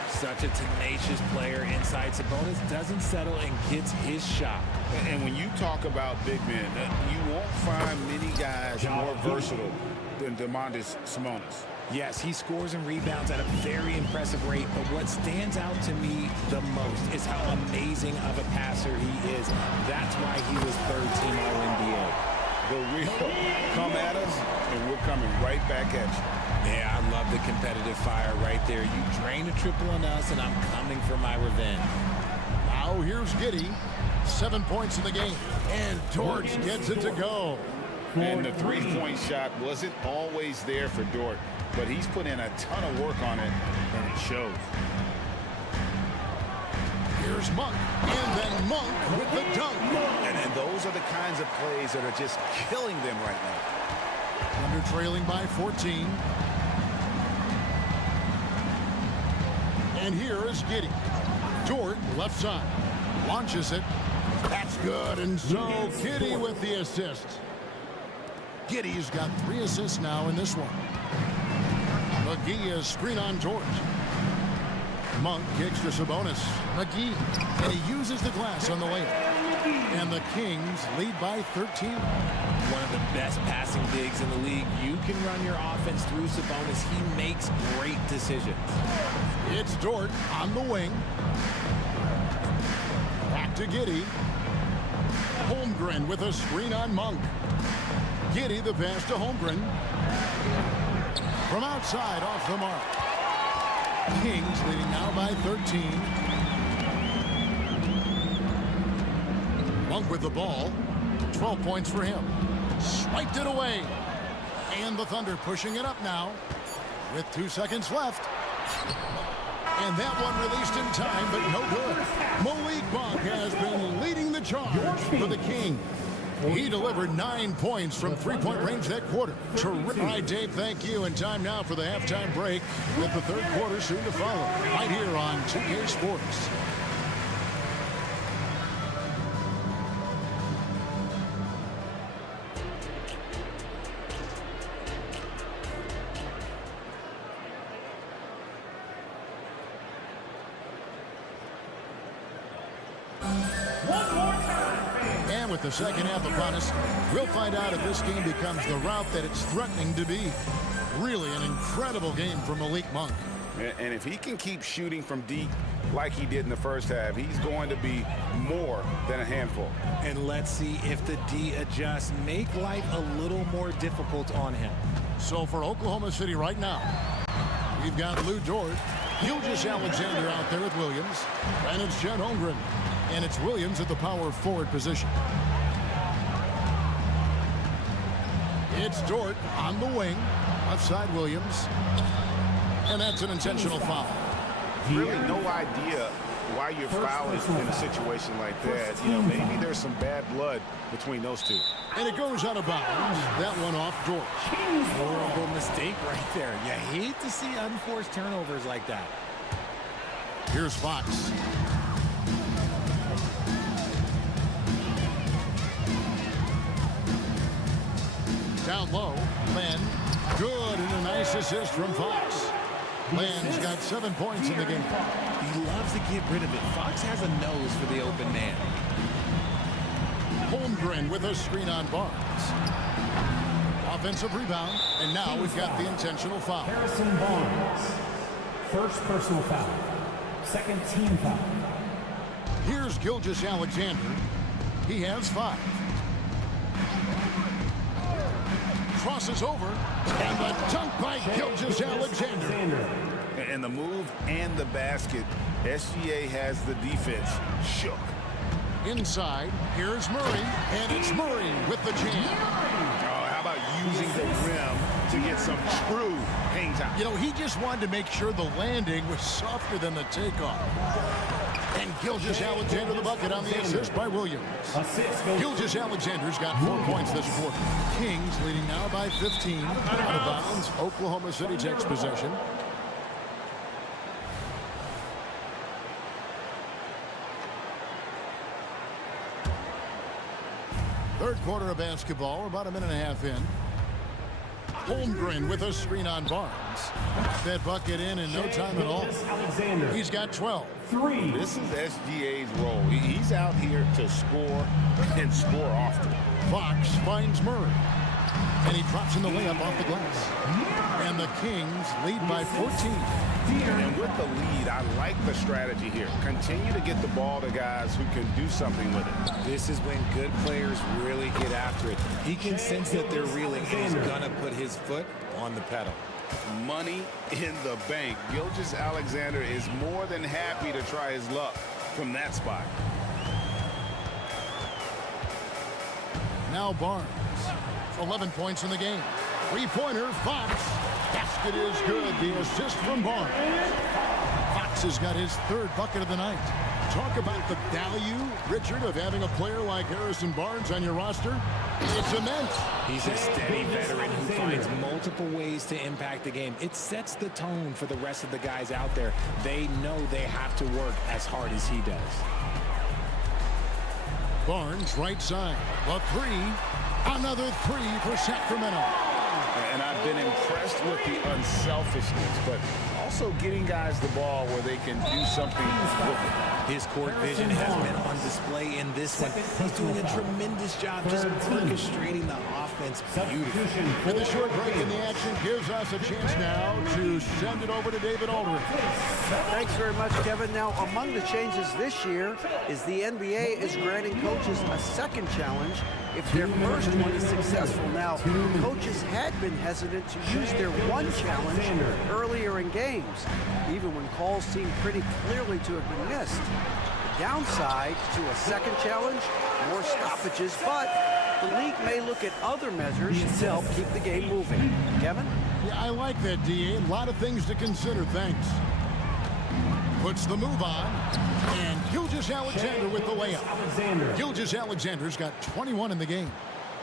Such a tenacious player inside. Sabonis doesn't settle and gets his shot. And when you talk about big men, you won't find many guys more versatile than Domantas Sabonis. Yes, he scores and rebounds at a very impressive rate, but what stands out to me the most is how amazing of a passer he is. That's why he was third team All-NBA. The real come at us, and we're coming right back at you. Yeah, I love the competitive fire right there. You drain a triple on us, and I'm coming for my revenge. Now here's Giddey. 7 points in the game, and Dort gets it to go. And the three-point shot wasn't always there for Dort, but he's put in a ton of work on it, and it shows. Here's Monk, and then Monk with the dunk. And those are the kinds of plays that are just killing them right now. Under trailing by 14. And here is Giddey. Dort, left side, launches it. That's good, and so Giddey with the assist. Giddey's got 3 assists now in this one. McGee is screen on Dort. Monk kicks to Sabonis. McGee, and he uses the glass on the layup. And the Kings lead by 13. One of the best passing bigs in the league. You can run your offense through Sabonis. He makes great decisions. It's Dort on the wing. Back to Giddey. Holmgren with a screen on Monk. Giddey the pass to Holmgren. From outside off the mark. Kings leading now by 13. Monk with the ball. 12 points for him. Swiped it away. And the Thunder pushing it up now with 2 seconds left. And that one released in time, but no good. Malik Monk has been leading the charge for the King. He delivered 9 points from three-point range that quarter. Terrific. All right, Dave, thank you. And time now for the halftime break with the third quarter soon to follow. Right here on 2K Sports. With the second half upon us, we'll find out if this game becomes the route that it's threatening to be. Really an incredible game from Malik Monk. And if he can keep shooting from deep like he did in the first half, he's going to be more than a handful. And let's see if the D adjusts, make life a little more difficult on him. So for Oklahoma City right now, we've got Lou Dort, Gilgeous Alexander out there with Williams, and it's Chet Holmgren. And it's Williams at the power forward position. It's Dort on the wing. Left side Williams. And that's an intentional foul. Really no idea why you're fouling in a situation like that. You know, maybe there's some bad blood between those two. And it goes out of bounds. That one off Dort. Horrible mistake right there. You hate to see unforced turnovers like that. Here's Fox. Down low, Len, good, and a nice assist from Fox. Len's got 7 points in the game. He loves to get rid of it. Fox has a nose for the open man. Holmgren with a screen on Barnes. Offensive rebound, and now we've got the intentional foul. Harrison Barnes, first personal foul, second team foul. Here's Gilgeous Alexander. He has 5. Crosses over, and the dunk by Gilgeous Alexander. And the move and the basket, SGA has the defense shook. Inside, here's Murray, and it's Murray with the jam. How about using the rim to get some true hang time? You know, he just wanted to make sure the landing was softer than the takeoff. And Gilgeous-Alexander the bucket on the assist by Williams. Gilgeous-Alexander's got 4 points this quarter. Kings leading now by 15. Out of bounds, Oklahoma City takes possession. Third quarter of basketball. We're about a minute and a half in. Holmgren with a screen on Barnes. That bucket in no time at all. He's got 12. This is SGA's role. He's out here to score and score often. Fox finds Murray. And he drops in the layup off the glass. And the Kings lead by 14. And with the lead, I like the strategy here. Continue to get the ball to guys who can do something with it. This is when good players really get after it. He can sense that they're reeling, and he's going to put his foot on the pedal. Money in the bank. Gilgeous-Alexander is more than happy to try his luck from that spot. Now Barnes. 11 points in the game. Three-pointer, Fox. Basket is good. The assist from Barnes. Fox has got his third bucket of the night. Talk about the value, Richard, of having a player like Harrison Barnes on your roster. It's immense. He's a steady veteran who finds multiple ways to impact the game. It sets the tone for the rest of the guys out there. They know they have to work as hard as he does. Barnes, right side. A three. Another three for Sacramento. And I've been impressed with the unselfishness, but also getting guys the ball where they can do something with it. His court vision has been on display in this one. He's doing a tremendous job just orchestrating the offense beautifully. And the short break in the action gives us a chance now to send it over to David Aldridge. Thanks very much, Kevin. Now, among the changes this year is the NBA is granting coaches a second challenge if their first one is successful. Now, coaches had been hesitant to use their one challenge earlier in games, even when calls seemed pretty clearly to have been missed. The downside to a second challenge, more stoppages, but the league may look at other measures to help keep the game moving. Kevin? Yeah, I like that, D.A. A lot of things to consider. Thanks. Puts the move on, and Gilgeous-Alexander with the layup. Gilgeous-Alexander's got 21 in the game.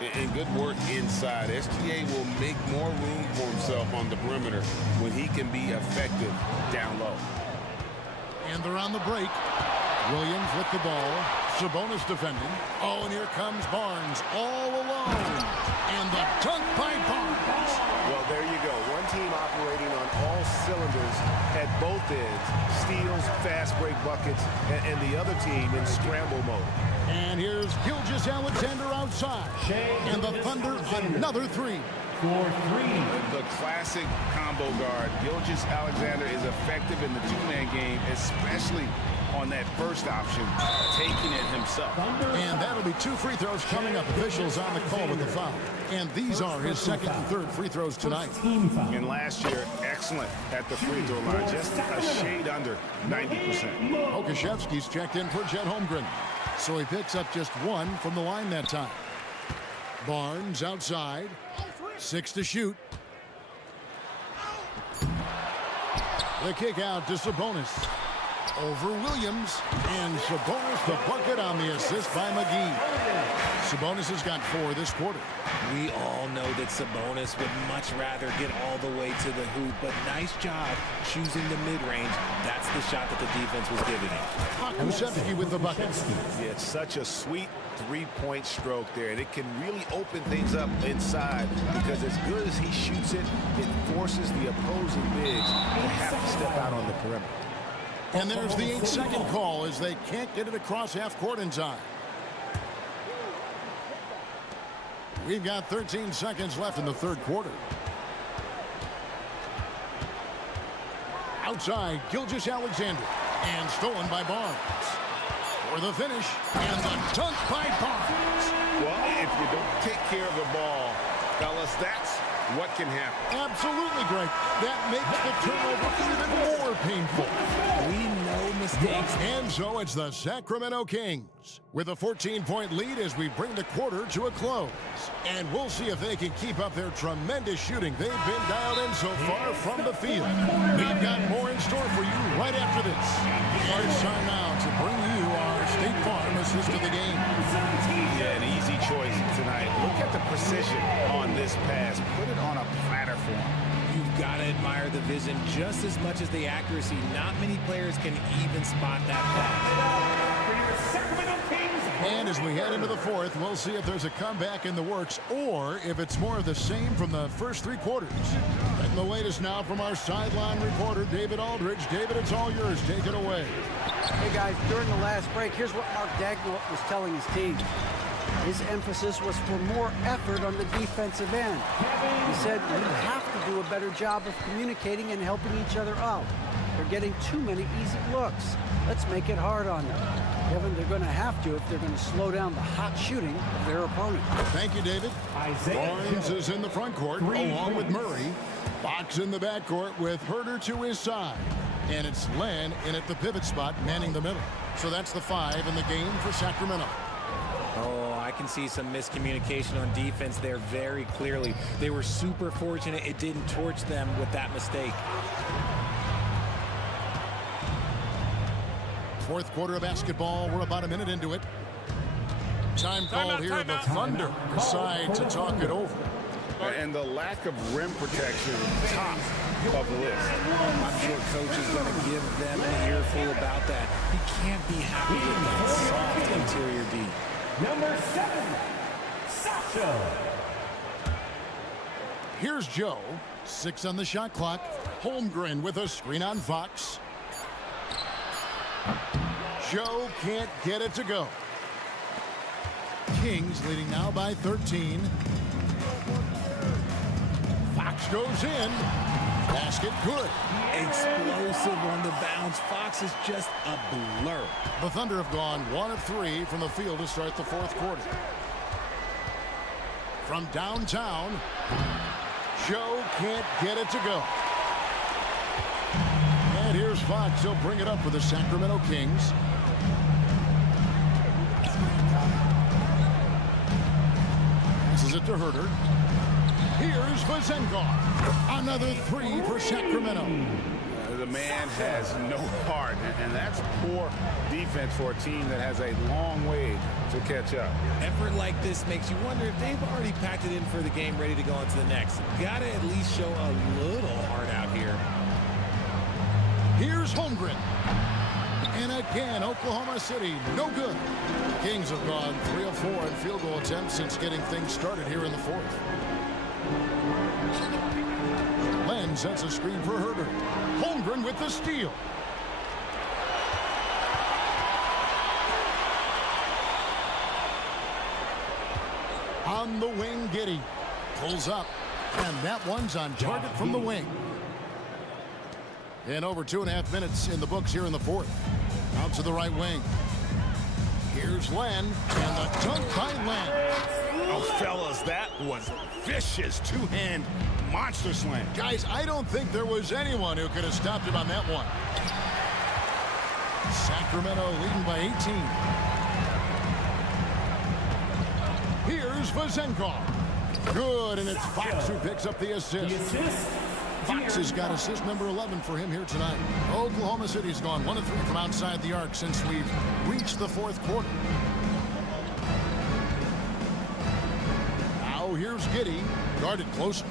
And good work inside. SGA will make more room for himself on the perimeter when he can be effective down low. And they're on the break. Williams with the ball. Sabonis defending. Oh, and here comes Barnes all alone. And the dunk by Barnes. Well, there you go. One team operating on all cylinders at both ends. Steals, fast break buckets, and the other team in scramble mode. And here's Gilgeous-Alexander outside. And the Thunder, another three. The classic combo guard. Gilgeous-Alexander is effective in the two-man game, especially on that first option, taking it himself. And that'll be 2 free throws coming up. Officials on the call with the foul. And these are his second and third free throws tonight. And last year, excellent at the free throw line, just a shade under 90%. Okashevsky's checked in for Chet Holmgren. So he picks up just one from the line that time. Barnes outside. 6 to shoot. The kick out to Sabonis. Over Williams. And Sabonis the bucket on the assist by McGee. Sabonis has got 4 this quarter. We all know that Sabonis would much rather get all the way to the hoop, but nice job choosing the mid-range. That's the shot that the defense was giving him. Okashevsky with the bucket. Yeah, it's such a sweet three-point stroke there, and it can really open things up inside because as good as he shoots it, it forces the opposing bigs to have to step out on the perimeter. And there's the 8-second call as they can't get it across half court in time. We've got 13 seconds left in the third quarter. Outside, Gilgeous-Alexander. And stolen by Barnes. For the finish. And the dunk by Barnes. Well, if you don't take care of the ball, fellas, that's what can happen. Absolutely, Greg. That makes the turnover even more painful. We know mistakes. And so it's the Sacramento Kings with a 14-point lead as we bring the quarter to a close. And we'll see if they can keep up their tremendous shooting they've been dialed in so far from the field. We've got more in store for you right after this. It's time now to bring you our State Farm assist of the game. Yeah, an easy choice tonight. Look at the precision on this pass. Put it on a platter for him. You've got to admire the vision just as much as the accuracy. Not many players can even spot that pass. And as we head into the fourth, we'll see if there's a comeback in the works or if it's more of the same from the first three quarters. And the latest now from our sideline reporter, David Aldridge. David, it's all yours. Take it away. Hey, guys, during the last break, here's what Mark Dagnall was telling his team. His emphasis was for more effort on the defensive end. He said, we have to do a better job of communicating and helping each other out. They're getting too many easy looks. Let's make it hard on them. Kevin, they're going to have to if they're going to slow down the hot shooting of their opponent. Thank you, David. Barnes is in the front court along with Murray. Fox in the backcourt with Herter to his side. And it's Len in at the pivot spot, manning the middle. So that's the 5 in the game for Sacramento. Oh, I can see some miscommunication on defense there very clearly. They were super fortunate it didn't torch them with that mistake. Fourth quarter of basketball. We're about a minute into it. Time call here. The Thunder decide to talk it over. And the lack of rim protection top of the list. I'm sure coach is going to give them an earful about that. He can't be happy with that soft interior D. Number 7, Sasha. Here's Joe. 6 on the shot clock. Holmgren with a screen on Fox. Joe can't get it to go. Kings leading now by 13. Fox goes in. Basket good. Explosive on the bounce. Fox is just a blur. The Thunder have gone 1 of 3 from the field to start the fourth quarter. From downtown, Joe can't get it to go. And here's Fox. He'll bring it up for the Sacramento Kings. Passes it to Herter. Here's Vazengar. Another 3 for Sacramento. The man has no heart, and that's poor defense for a team that has a long way to catch up. Effort like this makes you wonder if they've already packed it in for the game, ready to go on to the next. Got to at least show a little heart out here. Here's Holmgren. And again, Oklahoma City, no good. The Kings have gone 3 of 4 in field goal attempts since getting things started here in the fourth. Len sets a screen for Herter. Holmgren with the steal. On the wing, Giddey pulls up, and that one's on target from the wing. And over 2.5 minutes in the books here in the fourth. Out to the right wing. Here's Len, and the dunk by Len. Oh, fellas, that was vicious two-hand monster slam. Guys, I don't think there was anyone who could have stopped him on that one. Sacramento leading by 18. Here's Vazengar. Good, and it's Fox who picks up the assist. Fox has got assist number 11 for him here tonight. Oklahoma City's gone 1 of 3 from outside the arc since we've reached the fourth quarter. Now here's Giddey, guarded closer.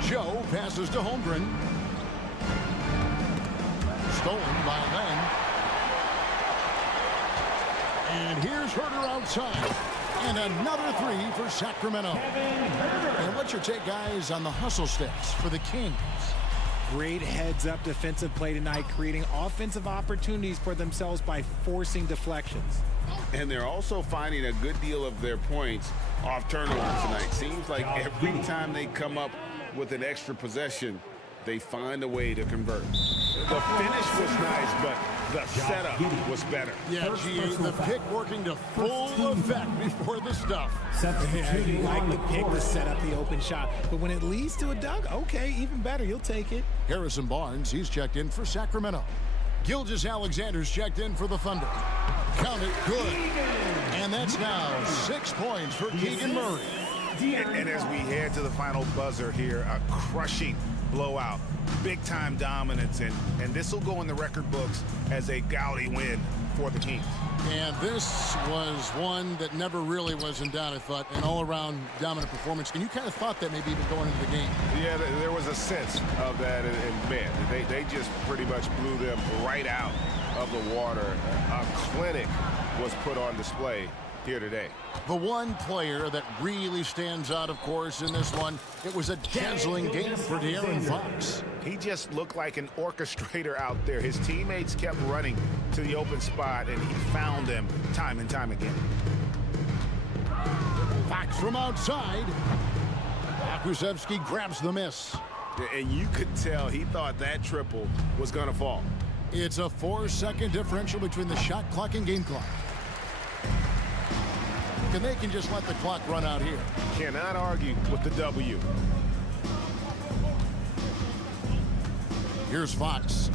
Joe passes to Holmgren. Stolen by Len. And here's Herter outside. And another 3 for Sacramento. And what's your take, guys, on the hustle steps for the Kings? Great heads-up defensive play tonight, creating offensive opportunities for themselves by forcing deflections. And they're also finding a good deal of their points off turnovers tonight. Seems like every time they come up with an extra possession, they find a way to convert. The finish was nice, but The setup was better. Yeah, the pick working to full effect before the stuff. Yeah, you like the pick to set up the open shot, but when it leads to a dunk, okay, even better, you'll take it. Harrison Barnes, he's checked in for Sacramento. Gilgeous-Alexander's checked in for the Thunder. Count it, good. And that's now 6 points for Keegan Murray. And as we head to the final buzzer here, a crushing blowout, big-time dominance, and this will go in the record books as a gaudy win for the Kings. And this was one that never really was in doubt, I thought, an all-around dominant performance. And you kind of thought that maybe even going into the game. Yeah, there was a sense of that, and man, they just pretty much blew them right out of the water. A clinic was put on display here today. The one player that really stands out, of course, in this one, it was a dazzling game for De'Aaron Fox. He just looked like an orchestrator out there. His teammates kept running to the open spot, and he found them time and time again. Fox from outside. Akusevsky grabs the miss. And you could tell he thought that triple was going to fall. It's a 4-second differential between the shot clock and game clock. And they can just let the clock run out here. Cannot argue with the W. Here's Fox.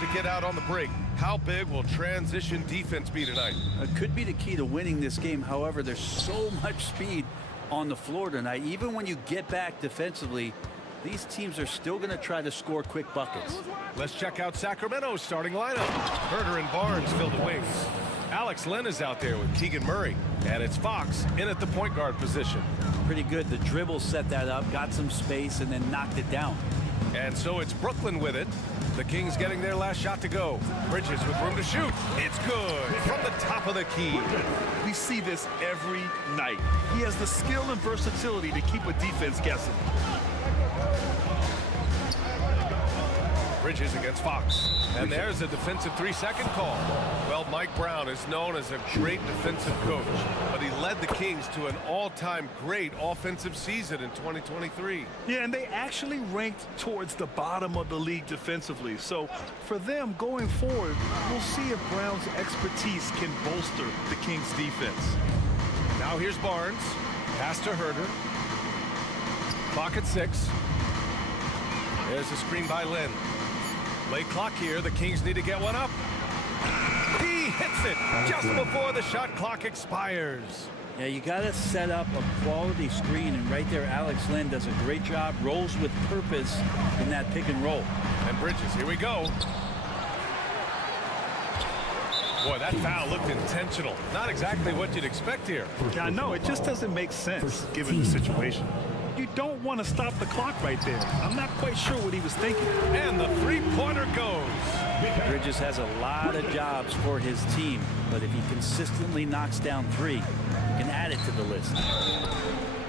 to get out on the break. How big will transition defense be tonight? It could be the key to winning this game. However, there's so much speed on the floor tonight. Even when you get back defensively, these teams are still going to try to score quick buckets. Let's check out Sacramento's starting lineup. Herter and Barnes fill the wings. Alex Len is out there with Keegan Murray. And it's Fox in at the point guard position. Pretty good. The dribble set that up, got some space, and then knocked it down. And so it's Brooklyn with it. The Kings getting their last shot to go. Bridges with room to shoot. It's good from the top of the key. We see this every night. He has the skill and versatility to keep a defense guessing. Bridges against Fox. And there's a defensive 3-second call. Well, Mike Brown is known as a great defensive coach, but he led the Kings to an all-time great offensive season in 2023. Yeah, and they actually ranked towards the bottom of the league defensively. So for them going forward, we'll see if Brown's expertise can bolster the Kings defense. Now here's Barnes. Pass to Herter. Clock at 6. There's a screen by Lynn. Late clock here. The Kings need to get one up. He hits it just before the shot clock expires. Yeah, you got to set up a quality screen, and right there, Alex Len does a great job, rolls with purpose in that pick and roll. And Bridges, here we go. Boy, that foul looked intentional. Not exactly what you'd expect here. Yeah, I know. It just doesn't make sense given the situation. You don't want to stop the clock right there. I'm not quite sure what he was thinking. And the three-pointer goes. Bridges has a lot of jobs for his team, but if he consistently knocks down 3, he can add it to the list.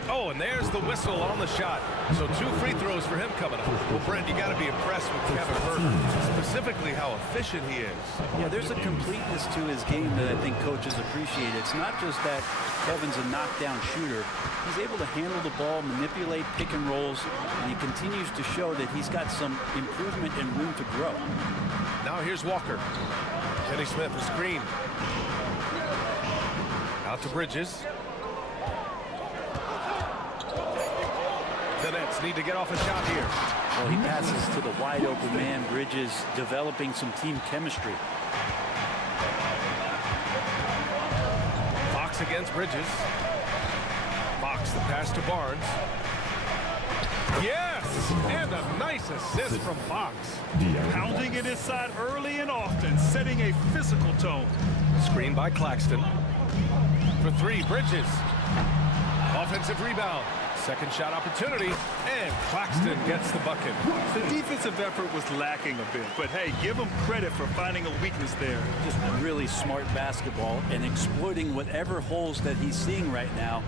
Oh, and there's the whistle on the shot. So 2 free throws for him coming up. Well, Brent, you got to be impressed with Kevin Herter, specifically how efficient he is. Yeah, there's a completeness to his game that I think coaches appreciate. It's not just that Kevin's a knockdown shooter. He's able to handle the ball, manipulate pick and rolls, and he continues to show that he's got some improvement and room to grow. Now here's Walker. Kenny Smith, a screen. Out to Bridges. The Nets need to get off a shot here. Well, he passes to the wide open man. Bridges developing some team chemistry. Fox against Bridges. Fox the pass to Barnes. Yes! And a nice assist from Fox. Pounding it inside early and often, setting a physical tone. Screen by Claxton. For 3, Bridges. Offensive rebound. Second shot opportunity, and Claxton gets the bucket. The defensive effort was lacking a bit, but hey, give him credit for finding a weakness there. Just really smart basketball and exploiting whatever holes that he's seeing right now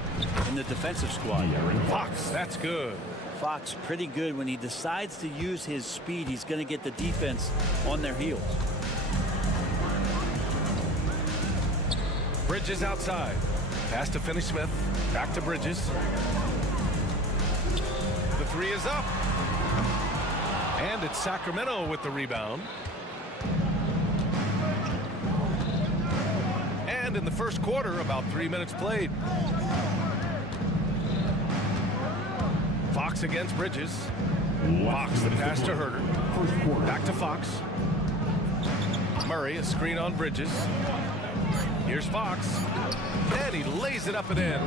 in the defensive squad. Fox, that's good. Fox pretty good. When he decides to use his speed, he's going to get the defense on their heels. Bridges outside. Pass to Finney Smith. Back to Bridges. The 3 is up. And it's Sacramento with the rebound. And in the first quarter, about 3 minutes played. Fox against Bridges. Fox the pass to Herter. Back to Fox. Murray, a screen on Bridges. Here's Fox. And he lays it up and in.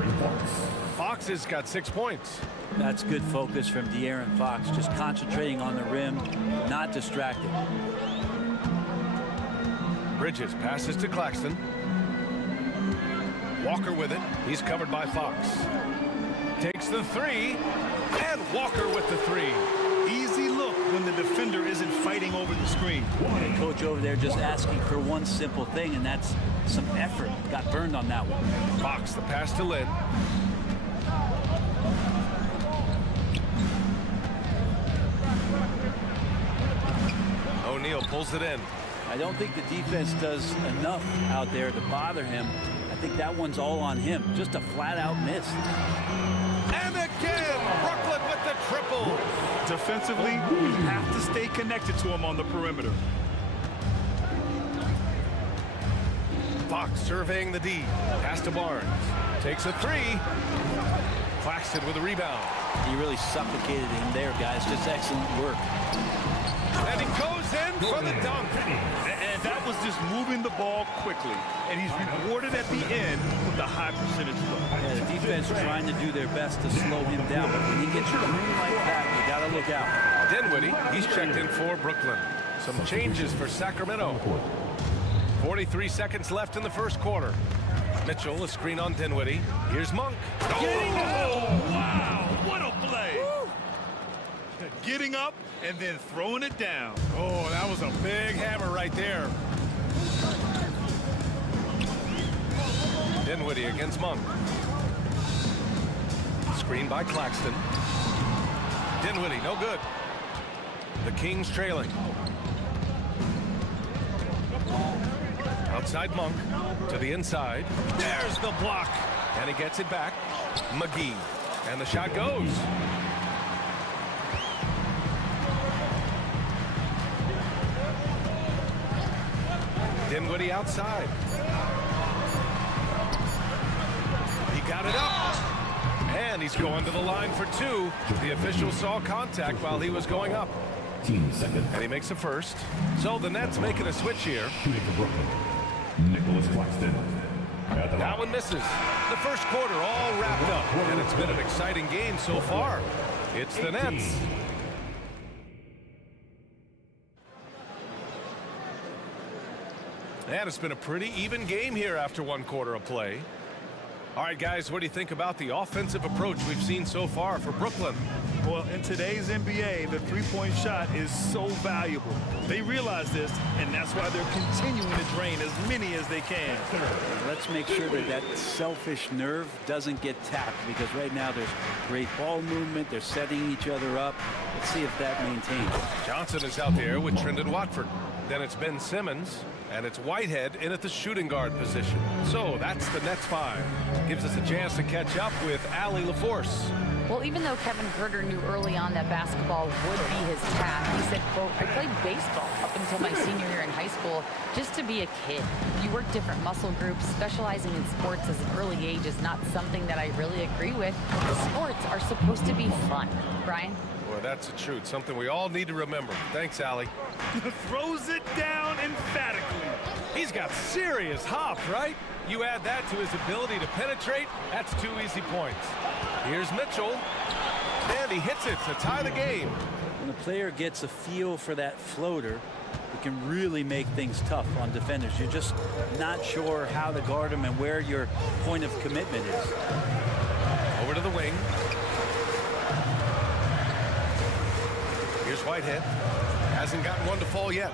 Fox has got 6 points. That's good focus from De'Aaron Fox, just concentrating on the rim, not distracted. Bridges passes to Claxton. Walker with it. He's covered by Fox. Takes the 3, and Walker with the 3. Easy look when the defender isn't fighting over the screen. The coach over there just asking for one simple thing, and that's some effort. Got burned on that one. Fox the pass to Lynn. O'Neal pulls it in. I don't think the defense does enough out there to bother him. I think that one's all on him. Just a flat-out miss. And again, Brooklyn with the triple. Defensively, you have to stay connected to him on the perimeter. Fox surveying the D. Pass to Barnes. Takes a 3. Claxton with a rebound. He really suffocated him there, guys. Just excellent work. And he goes in for the dunk. And that was just moving the ball quickly. And he's rewarded at the end with a high percentage look. Yeah, the defense trying to do their best to slow him down, but when he gets going like that, you got to look out. Dinwiddie, he's checked in for Brooklyn. Some changes for Sacramento. 43 seconds left in the first quarter. Mitchell, a screen on Dinwiddie. Here's Monk. Oh, wow, what a play. Woo. Getting up and then throwing it down. Oh, that was a big hammer right there. Dinwiddie against Monk. Screen by Claxton. Dinwiddie, no good. The Kings trailing. Outside Monk to the inside. There's the block. And he gets it back. McGee. And the shot goes. Dinwiddie outside. He got it up. And he's going to the line for two. The official saw contact while he was going up. And he makes a first. So the Nets making a switch here. Nicholas Claxton. That one misses. The first quarter all wrapped up. And it's been an exciting game so far. It's the Nets. And it's been a pretty even game here after one quarter of play. All right, guys, what do you think about the offensive approach we've seen so far for Brooklyn? Well, in today's NBA, the three-point shot is so valuable. They realize this, and that's why they're continuing to drain as many as they can. Let's make sure that that selfish nerve doesn't get tapped, because right now there's great ball movement. They're setting each other up. Let's see if that maintains. Johnson is out there with Trendon Watford. Then it's Ben Simmons, and it's Whitehead in at the shooting guard position. So that's the Nets 5. Gives us a chance to catch up with Allie LaForce. Well, even though Kevin Herter knew early on that basketball would be his path, he said, quote, I played baseball up until my senior year in high school just to be a kid. You work different muscle groups. Specializing in sports as an early age is not something that I really agree with. Sports are supposed to be fun. Brian? Boy, that's the truth. Something we all need to remember. Thanks, Allie. Throws it down emphatically. He's got serious hop, right? You add that to his ability to penetrate, that's 2 easy points. Here's Mitchell, and he hits it to tie the game. When a player gets a feel for that floater, it can really make things tough on defenders. You're just not sure how to guard them and where your point of commitment is. Over to the wing. Here's Whitehead. Hasn't gotten one to fall yet.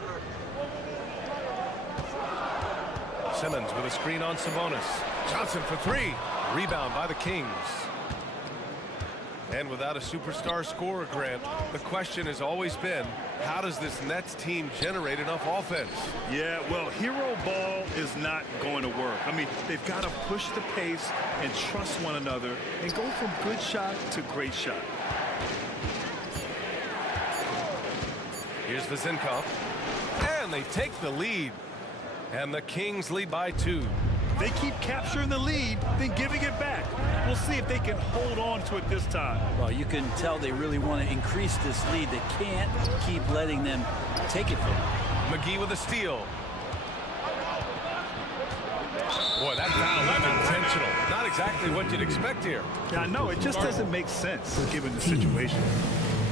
Simmons with a screen on Sabonis. Johnson for three. Rebound by the Kings. And without a superstar scorer, Grant, the question has always been, how does this Nets team generate enough offense? Yeah, well, hero ball is not going to work. I mean, they've got to push the pace and trust one another and go from good shot to great shot. Here's Vezenkov. And they take the lead. And the Kings lead by 2. They keep capturing the lead, then giving it back. We'll see if they can hold on to it this time. Well, you can tell they really want to increase this lead. They can't keep letting them take it from them. McGee with a steal. Boy, that foul was intentional. Not exactly what you'd expect here. Yeah, I know. It just doesn't make sense given the situation.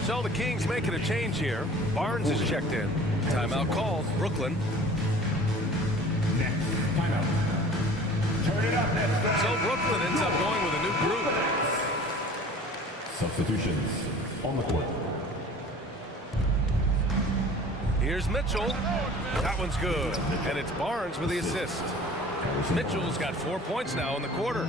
So the Kings making a change here. Barnes is checked in. Timeout called. Brooklyn. So Brooklyn ends up going with a new group. Substitutions on the court. Here's Mitchell. That one's good. And it's Barnes with the assist. Mitchell's got 4 points now in the quarter.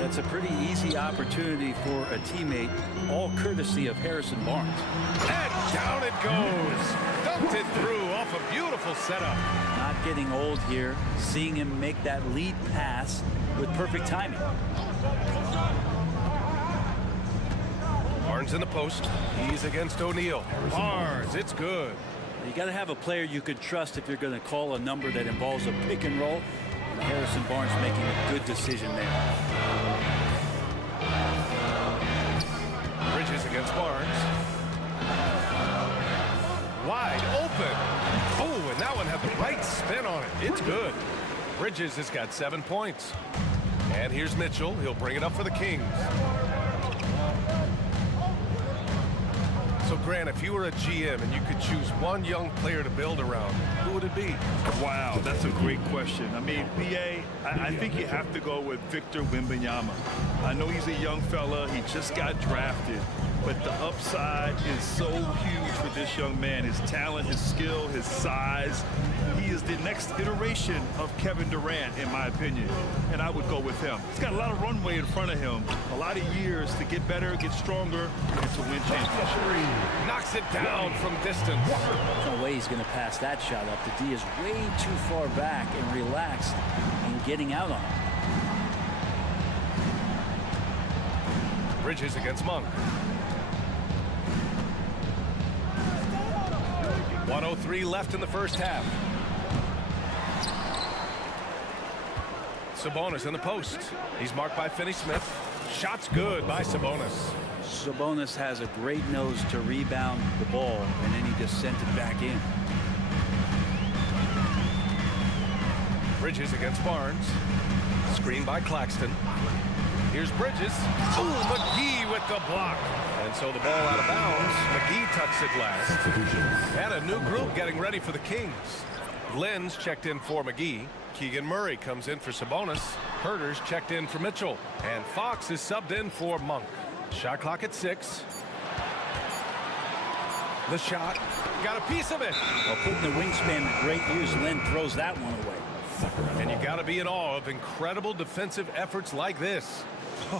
That's a pretty easy opportunity for a teammate, all courtesy of Harrison Barnes. And down it goes. Dunked it through off a beautiful setup. Not getting old here, seeing him make that lead pass with perfect timing. Barnes in the post. He's against O'Neal. Barnes, it's good. You got to have a player you could trust if you're going to call a number that involves a pick and roll. And Harrison Barnes making a good decision there. Bridges against Barnes. Wide open. That one had the right spin on it. It's good. Bridges has got 7 points. And here's Mitchell. He'll bring it up for the Kings. So, Grant, if you were a GM and you could choose one young player to build around, who would it be? Wow, that's a great question. I mean, BA, I think you have to go with Victor Wembanyama. I know he's a young fella. He just got drafted. But the upside is so huge for this young man. His talent, his skill, his size. He is the next iteration of Kevin Durant, in my opinion. And I would go with him. He's got a lot of runway in front of him. A lot of years to get better, get stronger, and to win championships. Knocks it down from distance. No way he's going to pass that shot up. The D is way too far back and relaxed in getting out on it. Bridges against Monk. 1:03 left in the first half. Sabonis in the post. He's marked by Finney-Smith. Shot's good by Sabonis. Sabonis has a great nose to rebound the ball, and then he just sent it back in. Bridges against Barnes. Screen by Claxton. Here's Bridges. Oh, McGee with the block. And so the ball out of bounds. McGee touched it last. And a new group getting ready for the Kings. Lynn's checked in for McGee. Keegan Murray comes in for Sabonis. Herter's checked in for Mitchell. And Fox is subbed in for Monk. Shot clock at 6. The shot. Got a piece of it. Well, putting the wingspan to great use, Lynn throws that one away. And you got to be in awe of incredible defensive efforts like this.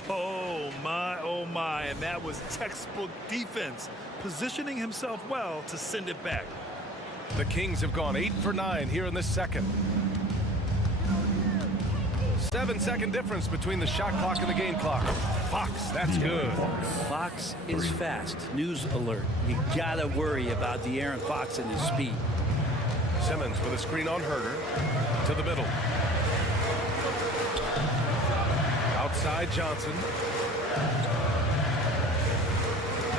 Oh my, and that was textbook defense, positioning himself well to send it back. The Kings have gone 8 for 9 here in this second. 7-second difference between the shot clock and the game clock. Fox, that's good. Fox is fast. News alert. You gotta worry about De'Aaron Fox and his speed. Simmons with a screen on Herter. To the middle. Outside Johnson.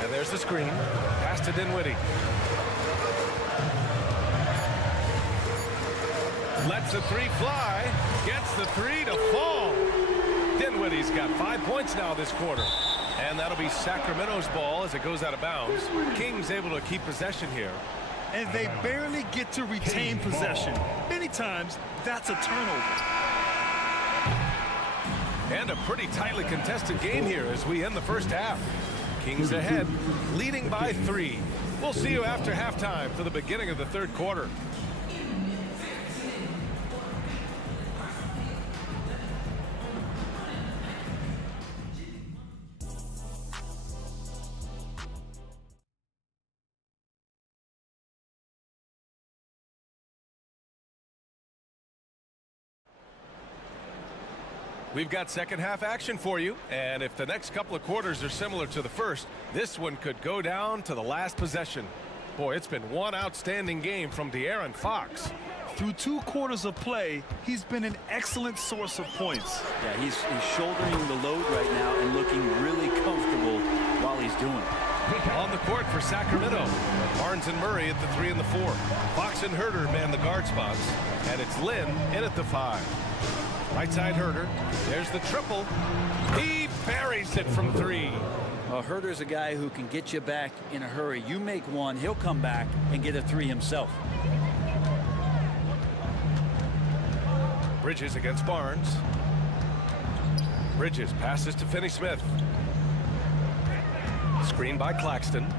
And there's the screen. Pass to Dinwiddie. Lets the three fly. Gets the three to fall. Dinwiddie's got 5 points now this quarter. And that'll be Sacramento's ball as it goes out of bounds. Kings able to keep possession here. And they barely get to retain possession. Many times, that's a turnover. And a pretty tightly contested game here as we end the first half. Kings ahead, leading by 3. We'll see you after halftime for the beginning of the third quarter. We've got second half action for you, and if the next couple of quarters are similar to the first, this one could go down to the last possession. Boy, it's been one outstanding game from De'Aaron Fox. Through 2 quarters of play, he's been an excellent source of points. Yeah, he's shouldering the load right now and looking really comfortable while he's doing it. On the court for Sacramento, Barnes and Murray at the 3 and the 4. Fox and Herter man the guard spots, and it's Lynn in at the 5. Right side Herter. There's the triple. He buries it from 3. Herter's a guy who can get you back in a hurry. You make one, he'll come back and get a 3 himself. Bridges against Barnes. Bridges passes to Finney-Smith. Screen by Claxton.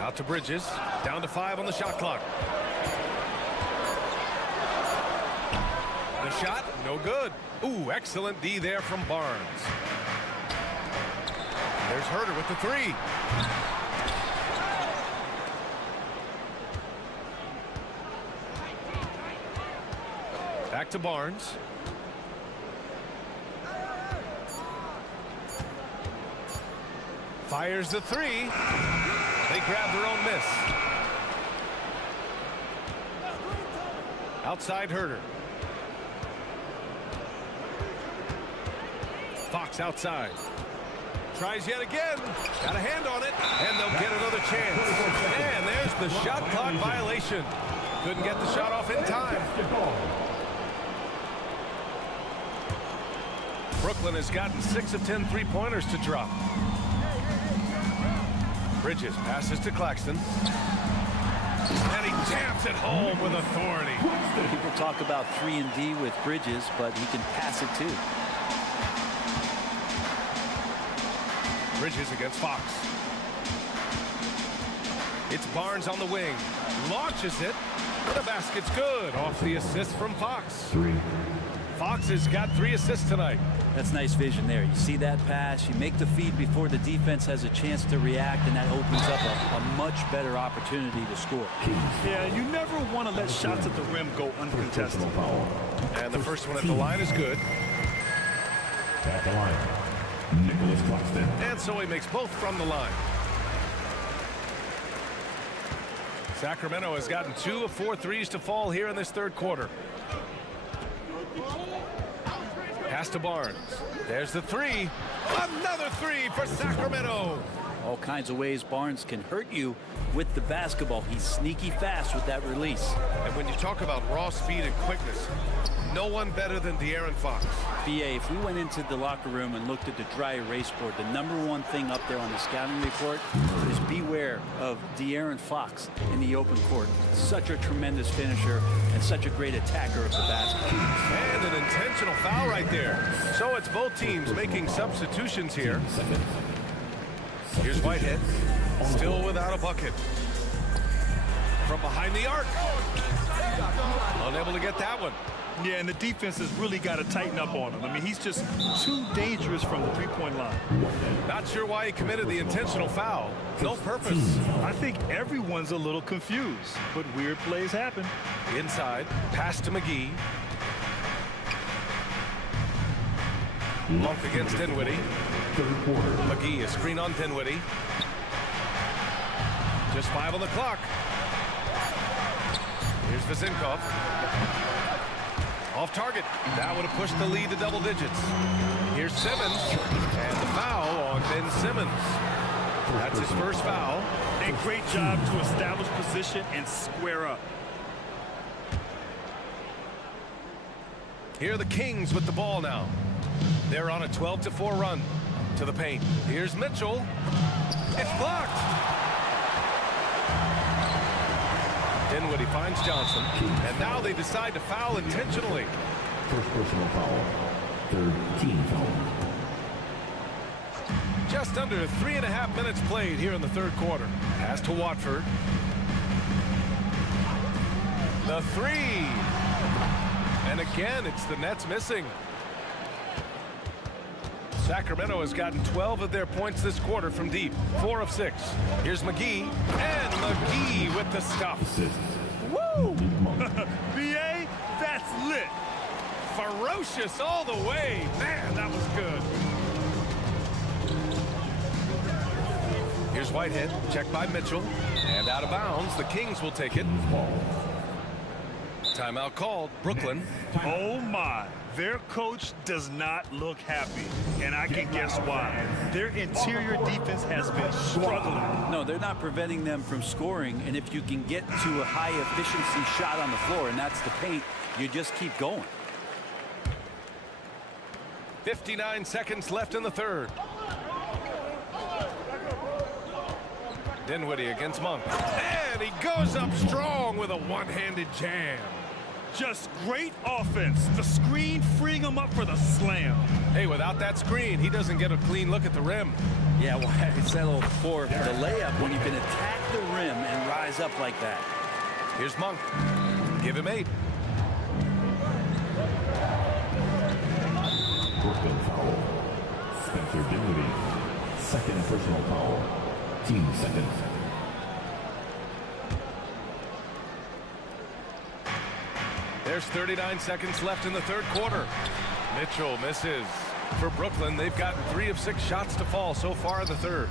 Out to Bridges. Down to 5 on the shot clock. The shot, no good. Ooh, excellent D there from Barnes. There's Herter with the 3. Back to Barnes. Fires the 3. They grab their own miss. Outside Herter. Fox outside. Tries yet again. Got a hand on it. And they'll get another chance. the shot clock violation. Couldn't get the shot off in time. Brooklyn has gotten 6 of 10 three-pointers to drop. Bridges passes to Claxton. And he jams it home with authority. People talk about 3-and-D with Bridges, but he can pass it too. Bridges against Fox. It's Barnes on the wing. Launches it. The basket's good. Off the assist from Fox. 3. Fox has got 3 assists tonight. That's nice vision there. You see that pass, you make the feed before the defense has a chance to react, and that opens up a much better opportunity to score. Yeah, you never want to let shots at the rim go uncontested. And the first one at the line is good. At the line, Nicholas Claxton. And so he makes both from the line. Sacramento has gotten 2 of 4 threes to fall here in this third quarter. Pass to Barnes. There's the 3. Another 3 for Sacramento. All kinds of ways Barnes can hurt you with the basketball. He's sneaky fast with that release. And when you talk about raw speed and quickness, no one better than De'Aaron Fox. BA, if we went into the locker room and looked at the dry erase board, the #1 thing up there on the scouting report is beware of De'Aaron Fox in the open court. Such a tremendous finisher and such a great attacker of the basket. And an intentional foul right there. So it's both teams making substitutions here. Here's Whitehead, still without a bucket. From behind the arc. Unable to get that one. Yeah, and the defense has really got to tighten up on him. I mean, he's just too dangerous from the three-point line. Not sure why he committed the intentional foul. No purpose. I think everyone's a little confused, but weird plays happen. Inside, pass to McGee. Monk against Dinwiddie. McGee, a screen on Dinwiddie. Just 5 on the clock. Here's Vezinkov. Off target. That would have pushed the lead to double digits. Here's Simmons. And the foul on Ben Simmons. That's his first foul. A great job to establish position and square up. Here are the Kings with the ball now. They're on a 12-4 run to the paint. Here's Mitchell. It's blocked. Dinwiddie finds Johnson, and now they decide to foul intentionally. First personal foul. Third team foul. Just under 3.5 minutes played here in the third quarter. Pass to Watford. The 3. And again, it's the Nets missing. Sacramento has gotten 12 of their points this quarter from deep. 4 of 6. Here's McGee. And McGee with the stuff. Woo! BA, that's lit. Ferocious all the way. Man, that was good. Here's Whitehead. Checked by Mitchell. And out of bounds. The Kings will take it. Timeout called. Brooklyn. Oh, my. Their coach does not look happy, and I can guess why. Their interior defense has been struggling. No, they're not preventing them from scoring, and if you can get to a high-efficiency shot on the floor, and that's the paint, you just keep going. 59 seconds left in the third. Dinwiddie against Monk. And he goes up strong with a one-handed jam. Just great offense. The screen freeing him up for the slam. Hey, without that screen, he doesn't get a clean look at the rim. Yeah, well, I settled for the layup when you can attack the rim and rise up like that. Here's Monk. Give him 8. Brooklyn foul. Spencer Dinwiddie. Second personal foul. Team second. There's 39 seconds left in the third quarter. Mitchell misses. For Brooklyn, they've gotten 3 of 6 shots to fall so far in the third.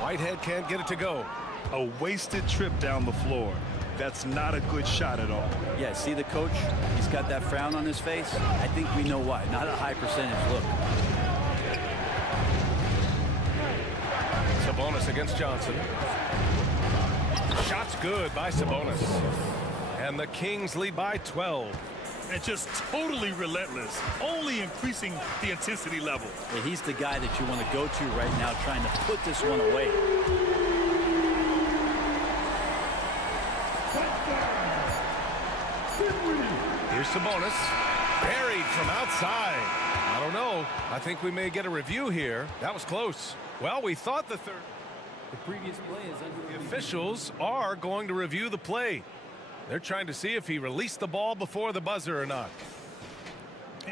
Whitehead can't get it to go. A wasted trip down the floor. That's not a good shot at all. Yeah, see the coach? He's got that frown on his face. I think we know why. Not a high percentage look. Sabonis against Johnson. Shot's good by Sabonis. And the Kings lead by 12. And just totally relentless, only increasing the intensity level. Yeah, he's the guy that you want to go to right now, trying to put this one away. Here's Sabonis. Buried from outside. I don't know. I think we may get a review here. That was close. Well, we thought the third. The previous play is under The officials are going to review the play. They're trying to see if he released the ball before the buzzer or not.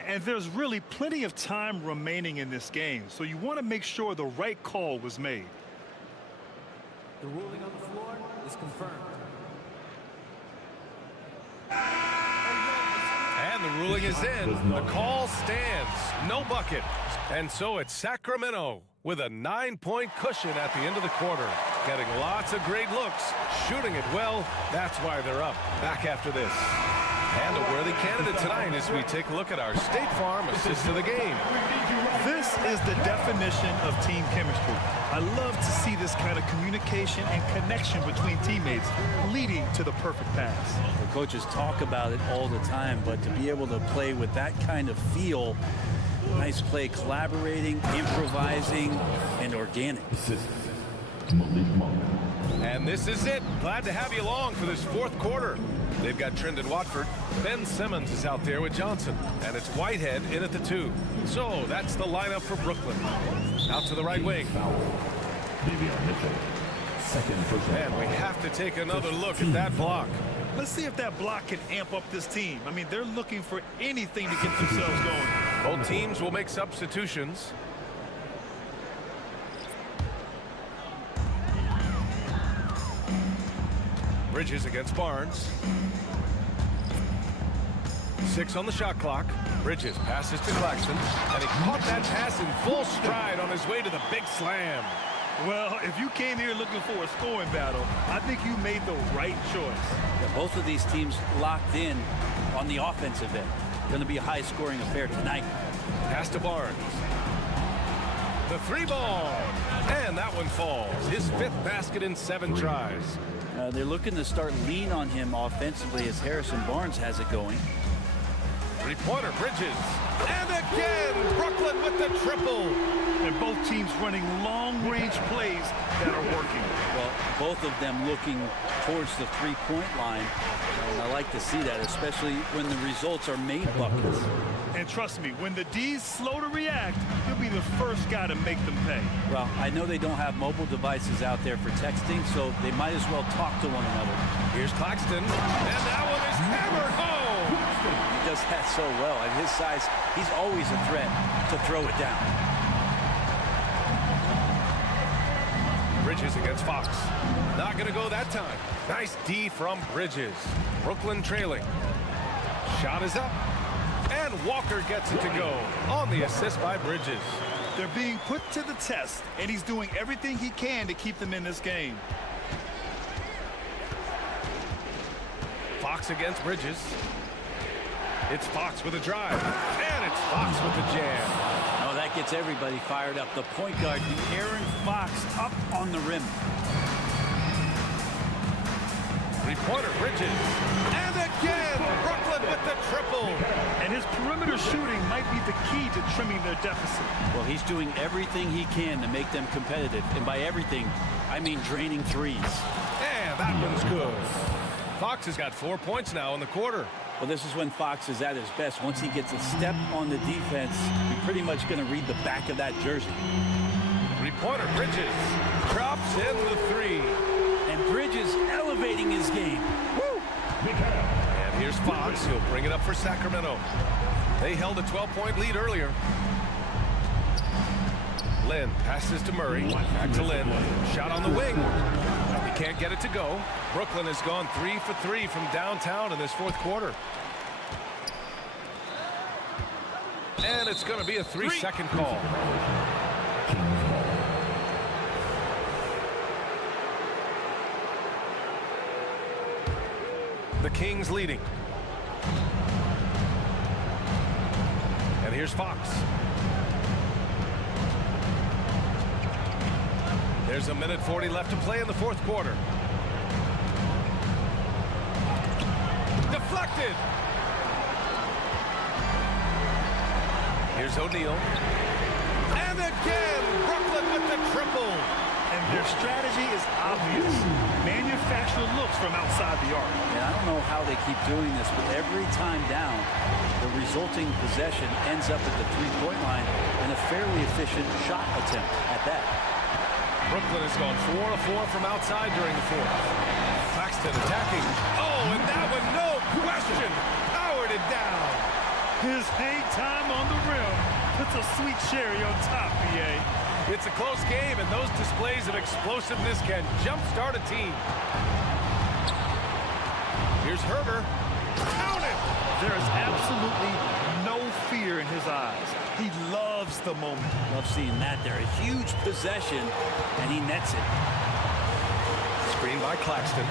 And there's really plenty of time remaining in this game, so you want to make sure the right call was made. The ruling on the floor is confirmed. And the ruling is in. The call stands. No bucket. And so it's Sacramento with a 9-point cushion at the end of the quarter. Getting lots of great looks. Shooting it well. That's why they're up. Back after this. And a worthy candidate tonight as we take a look at our State Farm assist of the game. This is the definition of team chemistry. I love to see this kind of communication and connection between teammates leading to the perfect pass. The coaches talk about it all the time, but to be able to play with that kind of feel, nice play, collaborating, improvising, and organic. And this is it. Glad to have you along for this fourth quarter. They've got Trendon Watford. Ben Simmons is out there with Johnson. And it's Whitehead in at the 2. So that's the lineup for Brooklyn. Out to the right wing. And we have to take another look at that block. Let's see if that block can amp up this team. I mean, they're looking for anything to get themselves going. Both teams will make substitutions. Bridges against Barnes. 6 on the shot clock. Bridges passes to Claxton, and he caught that pass in full stride on his way to the big slam. Well, if you came here looking for a scoring battle, I think you made the right choice. Yeah, both of these teams locked in on the offensive end. Going to be a high-scoring affair tonight. Pass to Barnes. The 3-ball. And that one falls. His 5th basket in 7 tries. They're looking to start lean on him offensively as Harrison Barnes has it going. 3-pointer, Bridges. And again, Brooklyn with the triple. And both teams running long-range plays that are working. Well, both of them looking towards the 3-point line. And I like to see that, especially when the results are made buckets. And trust me, when the D's slow to react, he'll be the first guy to make them pay. Well, I know they don't have mobile devices out there for texting, so they might as well talk to one another. Here's Claxton, and that one is hammered home. He does that so well. At his size, he's always a threat to throw it down. Bridges against Fox. Not going to go that time. Nice D from Bridges. Brooklyn trailing. Shot is up. And Walker gets it to go on the assist by Bridges. They're being put to the test, and he's doing everything he can to keep them in this game. Fox against Bridges. It's Fox with a drive. And it's Fox with the jam. Oh, that gets everybody fired up. The point guard, Aaron Fox, up on the rim. 3-pointer, Bridges. And again, Brooklyn with the triple. And his perimeter shooting might be the key to trimming their deficit. Well, he's doing everything he can to make them competitive. And by everything, I mean draining threes. And that one's good. Fox has got 4 points now in the quarter. Well, this is when Fox is at his best. Once he gets a step on the defense, you're pretty much going to read the back of that jersey. 3-pointer, Bridges. Drops in the 3. And Bridges elevating his game. Woo! And here's Fox. He'll bring it up for Sacramento. They held a 12-point lead earlier. Lynn passes to Murray. Back to Lynn. Shot on the wing. He can't get it to go. Brooklyn has gone 3 for 3 from downtown in this fourth quarter. And it's going to be a 3-second call. The Kings leading. And here's Fox. There's a minute 40 left to play in the fourth quarter. Deflected. Here's O'Neal. And again, Brooklyn with the triple. And their strategy is obvious. Manufacture looks from outside the arc. And I don't know how they keep doing this, but every time down, the resulting possession ends up at the three-point line and a fairly efficient shot attempt at that. Brooklyn has gone 4 of 4 from outside during the fourth. Claxton attacking. Oh, and that one, no question, powered it down. His hang time on the rim puts a sweet cherry on top, BA. It's a close game, and those displays of explosiveness can jumpstart a team. Here's Herter. Count it! There is absolutely no fear in his eyes. He loves the moment. Love seeing that there. A huge possession, and he nets it. Screen by Claxton.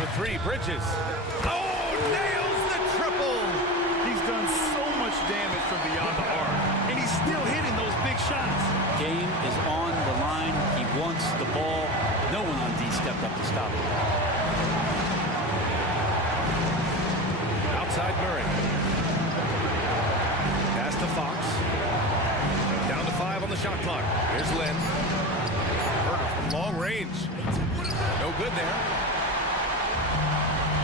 For three, Bridges. Oh, nails the triple! He's done so much damage from beyond the arc, and he's still hitting those big shots. Game is on the line. He wants the ball. No one on D stepped up to stop it. Outside Murray. Pass to Fox. Down to 5 on the shot clock. Here's Lynn. Herter from long range. No good there.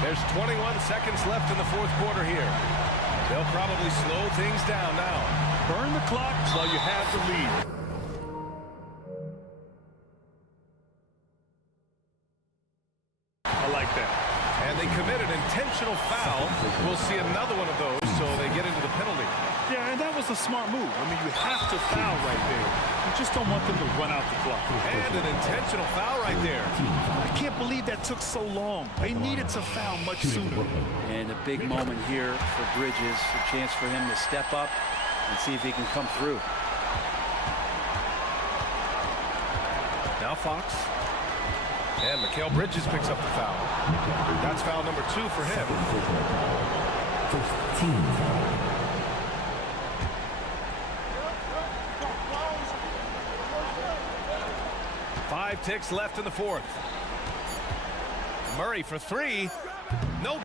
There's 21 seconds left in the fourth quarter here. They'll probably slow things down now. Burn the clock while you have the lead. I like that. And they commit an intentional foul. We'll see another one of those, so they get into the penalty. Yeah, and that was a smart move. I mean, you have to foul right there. You just don't want them to run out the clock. And an intentional foul right there. I can't believe that took so long. They needed to foul much sooner. And a big moment here for Bridges. A chance for him to step up and see if he can come through. Now Fox. And Mikal Bridges picks up the foul. That's foul number 2 for him. First team foul. Five ticks left in the fourth. Murray for 3. No.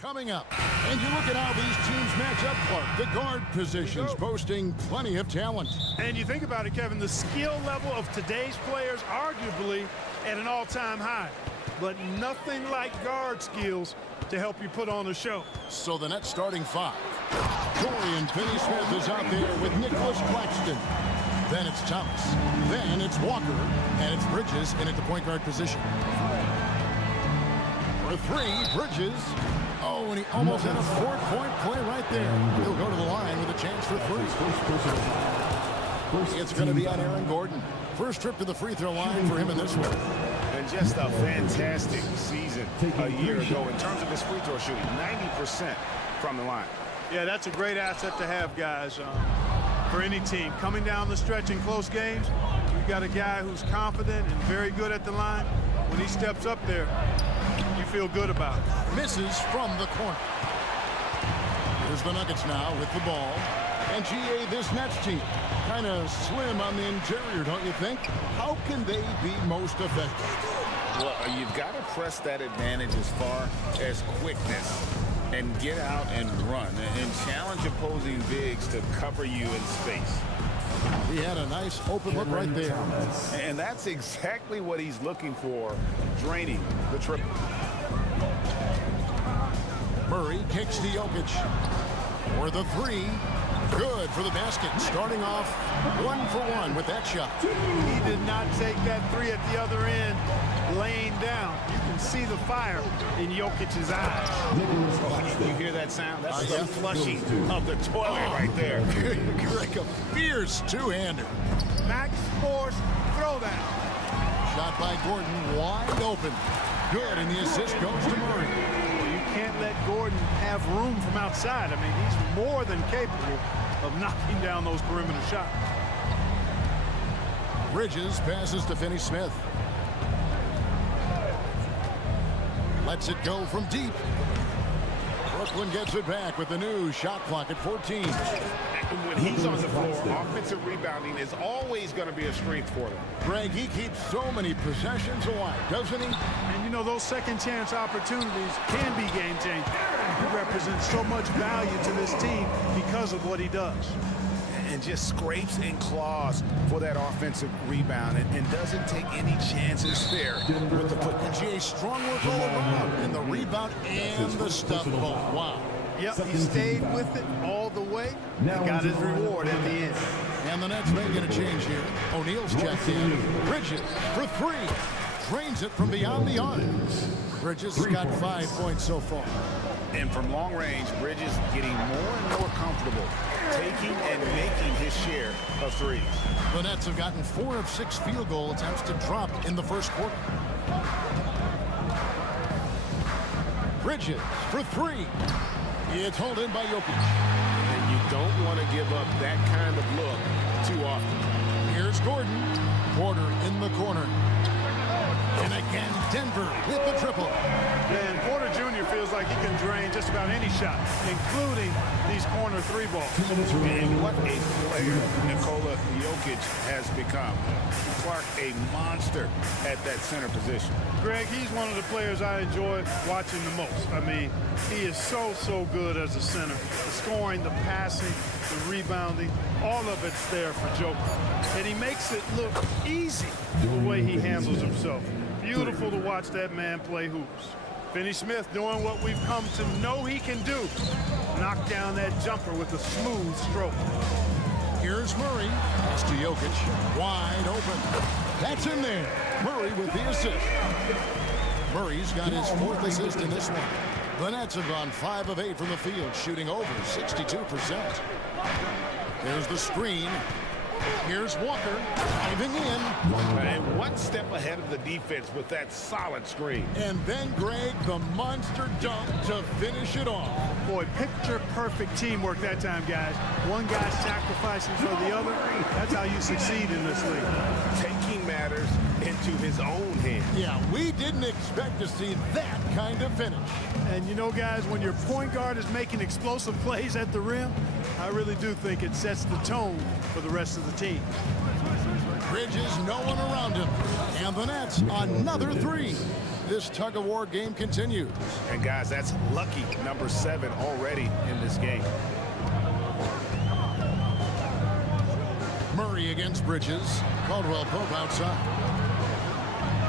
Coming up, and you look at how these teams match up, Clark. The guard positions boasting plenty of talent. And you think about it, Kevin, the skill level of today's players arguably at an all-time high. But nothing like guard skills to help you put on a show. So the net starting five. Dorian Finney-Smith is out there with Nicholas Claxton. Then it's Thomas. Then it's Walker. And it's Bridges in at the point guard position. For three, Bridges. Oh, and he almost had a four-point play right there. He'll go to the line with a chance for three. It's going to be on Aaron Gordon. First trip to the free throw line for him in this one. And just a fantastic season a year ago in terms of his free throw shooting, 90% from the line. Yeah, that's a great asset to have, guys, for any team. Coming down the stretch in close games, you've got a guy who's confident and very good at the line. When he steps up there, you feel good about it. Misses from the corner. Here's the Nuggets now with the ball. And GA, this Nets team, kind of slim on the interior, don't you think? How can they be most effective? Well, you've got to press that advantage as far as quickness and get out and run and challenge opposing bigs to cover you in space. He had a nice open look right there. And that's exactly what he's looking for, draining the triple. Murray kicks to Jokic for the three. Good for the basket. Starting off 1-for-1 with that shot. He did not take that three at the other end, laying down. You can see the fire in Jokic's eyes. You hear that sound? That's the flushing of the toilet right there. Like a fierce two-hander. Max Force throwdown. Shot by Gordon, wide open. Good, and the assist goes to Murray. You can't let Gordon have room from outside. I mean, he's more than capable of knocking down those perimeter shots. Bridges passes to Finney-Smith. Lets it go from deep. Brooklyn gets it back with the new shot clock at 14. When he's on the floor, offensive rebounding is always going to be a strength for them. Greg, he keeps so many possessions alive, doesn't he? And you know, those second chance opportunities can be game changing. He represents so much value to this team because of what he does. And just scrapes and claws for that offensive rebound and doesn't take any chances there with the put. Jay, strong work all around, and the rebound and the stuff ball. Wow. Yep, he stayed with it all the way and got his reward at the end. And the Nets making a change here. O'Neal's checked in. Bridges for three. Drains it from beyond the arc. Bridges has got 5 points so far. And from long range, Bridges getting more and more comfortable taking and making his share of threes. The Nets have gotten 4 of 6 field goal attempts to drop in the first quarter. Bridges for three. It's hauled in by Jokic. And you don't want to give up that kind of look too often. Here's Gordon. Porter in the corner. And again, Denver with the triple. Man, Porter Jr. feels like he can drain just about any shot, including these corner three balls. And what a player Nikola Jokic has become. Clark, a monster at that center position. Greg, he's one of the players I enjoy watching the most. I mean, he is so good as a center. The scoring, the passing, the rebounding, all of it's there for Jokic. And he makes it look easy the way he handles himself. Beautiful to watch that man play hoops. Finney-Smith doing what we've come to know he can do. Knock down that jumper with a smooth stroke. Here's Murray. Pass to Jokic. Wide open. That's in there. Murray with the assist. Murray's got his 4th assist in this one. The Nets have gone 5 of 8 from the field, shooting over 62%. There's the screen. Here's Walker diving in. And one step ahead of the defense with that solid screen. And then, Greg, the monster dunk to finish it off. Boy, picture-perfect teamwork that time, guys. One guy sacrificing for the other. That's how you succeed in this league. Taking matters into his own hands. Yeah, we didn't expect to see that kind of finish. And you know, guys, when your point guard is making explosive plays at the rim, I really do think it sets the tone for the rest of the team. Bridges, no one around him. And the Nets, another three. this tug-of-war game continues. And guys, that's lucky number 7 already in this game. Murray against Bridges. Caldwell Pope outside.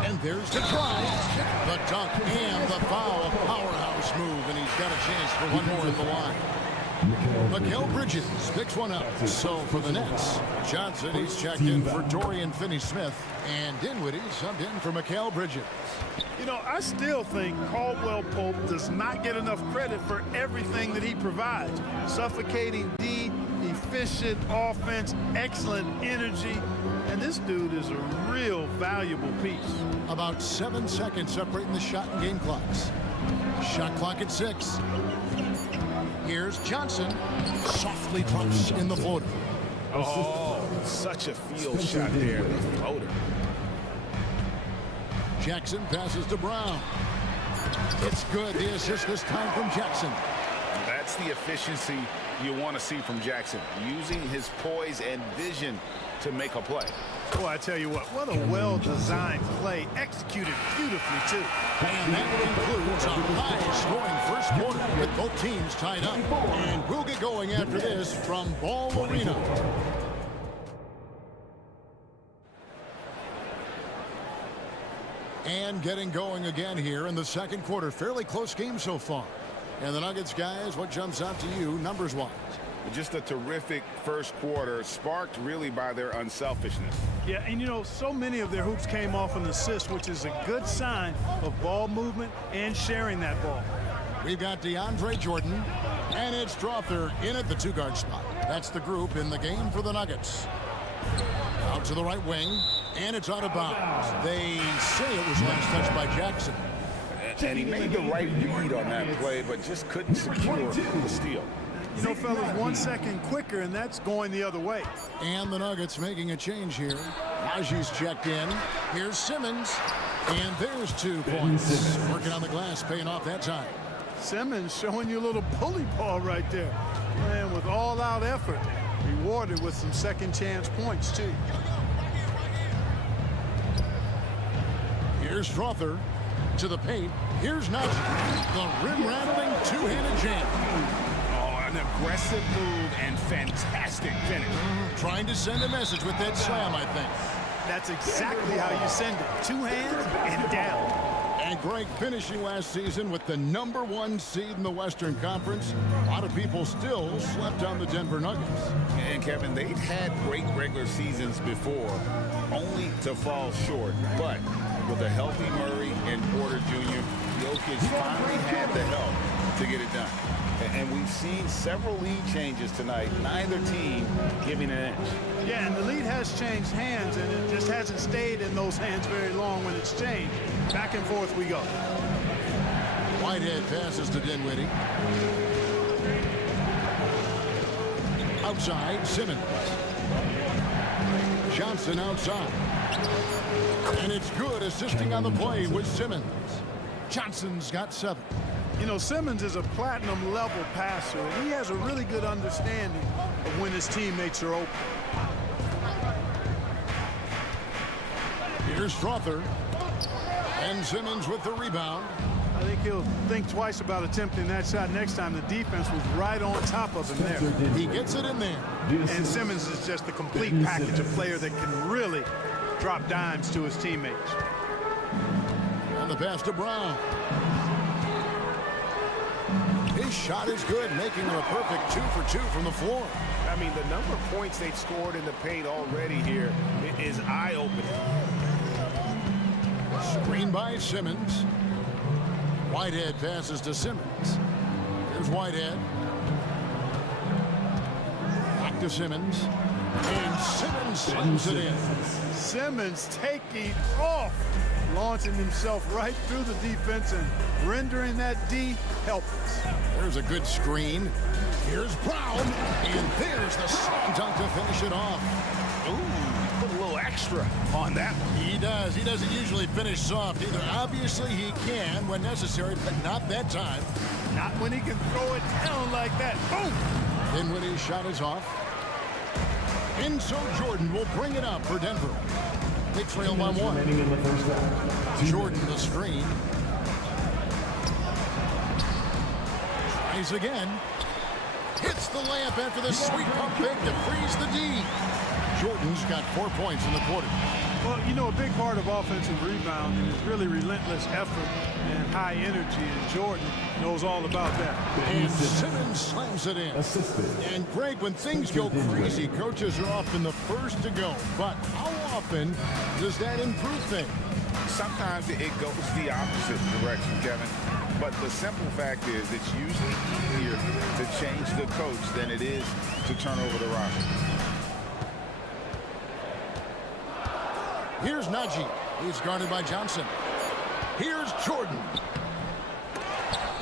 And there's the try. The dunk and the foul. A powerhouse move, and he's got a chance for one more at the line. Mikal Bridges picks one up. So for the Nets, Johnson, he's checked in for Dorian Finney-Smith, and Dinwiddie subbed in for Mikal Bridges. You know, I still think Caldwell Pope does not get enough credit for everything that he provides. Suffocating D, efficient offense, excellent energy, and this dude is a real valuable piece. About 7 seconds separating the shot and game clocks. Shot clock at 6. Here's Johnson. Softly pumps in the floater. Oh, such a field shot there, the floater. Jackson passes to Brown. It's good. The assist this time from Jackson. That's the efficiency you want to see from Jackson, using his poise and vision to make a play. Boy, I tell you what a well-designed play, executed beautifully, too. And that concludes a high-scoring first quarter with both teams tied up. And we'll get going after this from Ball Arena. And getting going again here in the second quarter. Fairly close game so far. And the Nuggets, guys, what jumps out to you numbers-wise? Just a terrific first quarter, sparked really by their unselfishness. Yeah, and you know, so many of their hoops came off an assist, which is a good sign of ball movement and sharing that ball. We've got DeAndre Jordan, and it's Strother in at the 2-guard spot. That's the group in the game for the Nuggets. Out to the right wing, and it's out of bounds. They say it was last touched by Jackson. And he made the right read on that play, but just couldn't secure the steal. You know, fellas, 1 second quicker, and that's going the other way. And the Nuggets making a change here. Najee's checked in. Here's Simmons. And there's 2 points. Working on the glass, paying off that time. Simmons showing you a little bully ball right there. Man, with all-out effort, rewarded with some second-chance points, too. Here's Strother to the paint. Here's Najee. The rim-rattling two-handed jam. An aggressive move and fantastic finish. Trying to send a message with that slam, I think. That's exactly how you send it. 2 hands and down. And Greg finishing last season with the #1 seed in the Western Conference. A lot of people still slept on the Denver Nuggets. And Kevin, they've had great regular seasons before, only to fall short. But with a healthy Murray and Porter Jr., Jokic finally had the help to get it done. And we've seen several lead changes tonight, neither team giving an inch. Yeah, and the lead has changed hands, and it just hasn't stayed in those hands very long when it's changed. Back and forth we go. Whitehead passes to Dinwiddie. Outside, Simmons. Johnson outside. And it's good, assisting on the play with Simmons. Johnson's got 7. You know, Simmons is a platinum-level passer, and he has a really good understanding of when his teammates are open. Here's Strother. And Simmons with the rebound. I think he'll think twice about attempting that shot next time. The defense was right on top of him there. He gets it in there. And Simmons is just a complete package, a player that can really drop dimes to his teammates. And the pass to Brown. His shot is good, making it a perfect 2 for 2 from the floor. I mean, the number of points they've scored in the paint already here is eye-opening. Screen by Simmons. Whitehead passes to Simmons. Here's Whitehead. Back to Simmons. And Simmons slams it in. Simmons taking off, launching himself right through the defense and rendering that D helpless. There's a good screen. Here's Brown. And there's the slam dunk to finish it off. Ooh, put a little extra on that one. He does. He doesn't usually finish soft either. Obviously, he can when necessary, but not that time. Not when he can throw it down like that. Boom! Dinwiddie's shot is off. And so Jordan will bring it up for Denver. They trail by one. Jordan the screen. Tries again. Hits the layup after the sweet pump fake to freeze the D. Jordan's got 4 points in the quarter. Well, you know, a big part of offensive rebounding is really relentless effort and high energy, and Jordan knows all about that. And Simmons slams it in. And Greg, when things go crazy, coaches are often the first to go. But how often does that improve things? Sometimes it goes the opposite direction, Kevin. But the simple fact is it's usually easier to change the coach than it is to turn over the rock. Here's Najee. He's guarded by Johnson. Here's Jordan.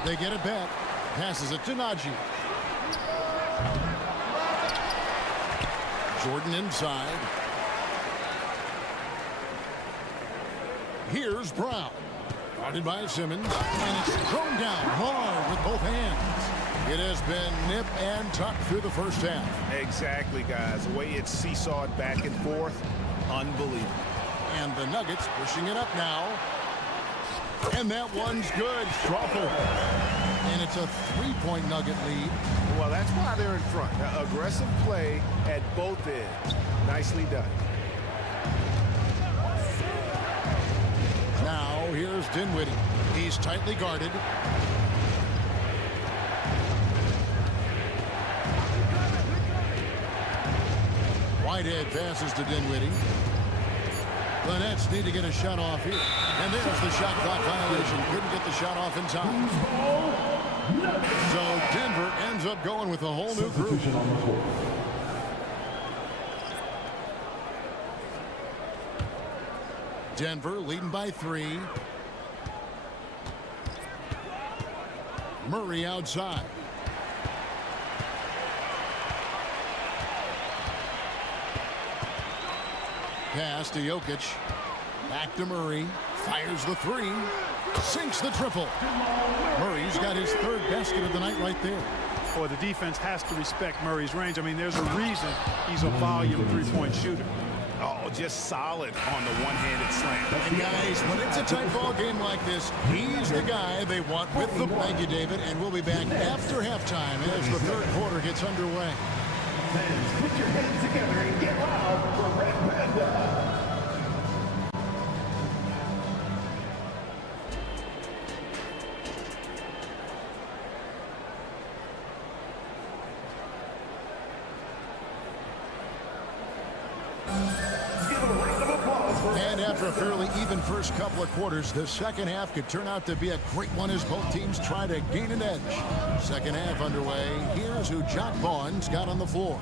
They get it back. Passes it to Najee. Jordan inside. Here's Brown. Guarded by Simmons. And it's thrown down hard with both hands. It has been nip and tuck through the first half. Exactly, guys. The way it's seesawed back and forth, unbelievable. And the Nuggets pushing it up now. And that one's good. Strawful. And it's a 3-point Nugget lead. Well, that's why they're in front. Aggressive play at both ends. Nicely done. Now here's Dinwiddie. He's tightly guarded. Whitehead passes to Dinwiddie. The Nets need to get a shot off here. And there's the shot clock violation. Couldn't get the shot off in time. So Denver ends up going with a whole new group. Denver leading by 3. Murray outside. Pass to Jokic. Back to Murray. Fires the 3. Sinks the triple. Murray's got his 3rd basket of the night right there. Boy, the defense has to respect Murray's range. I mean, there's a reason he's a volume 3-point shooter. Oh, just solid on the one-handed slam. And guys, when it's a tight ball game like this, he's the guy they want with them. Thank you, David. And we'll be back after halftime as the 3rd quarter gets underway. Put your hands together and get loud for Red Panda. And after a fairly even first couple of quarters, the second half could turn out to be a great one as both teams try to gain an edge. Second half underway. Here's who Jock Vaughn's got on the floor.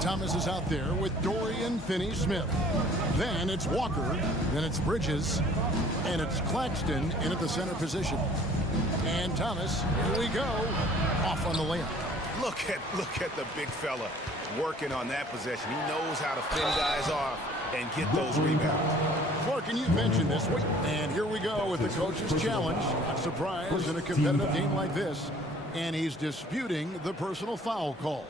Thomas is out there with Dorian Finney-Smith. Then it's Walker. Then it's Bridges. And it's Claxton in at the center position. And Thomas, here we go, off on the layup. Look at the big fella working on that possession. He knows how to fend guys off and get those rebounds. Clark, and you mentioned this. And here we go with the coach's challenge. Not surprised in a competitive game like this. And he's disputing the personal foul call.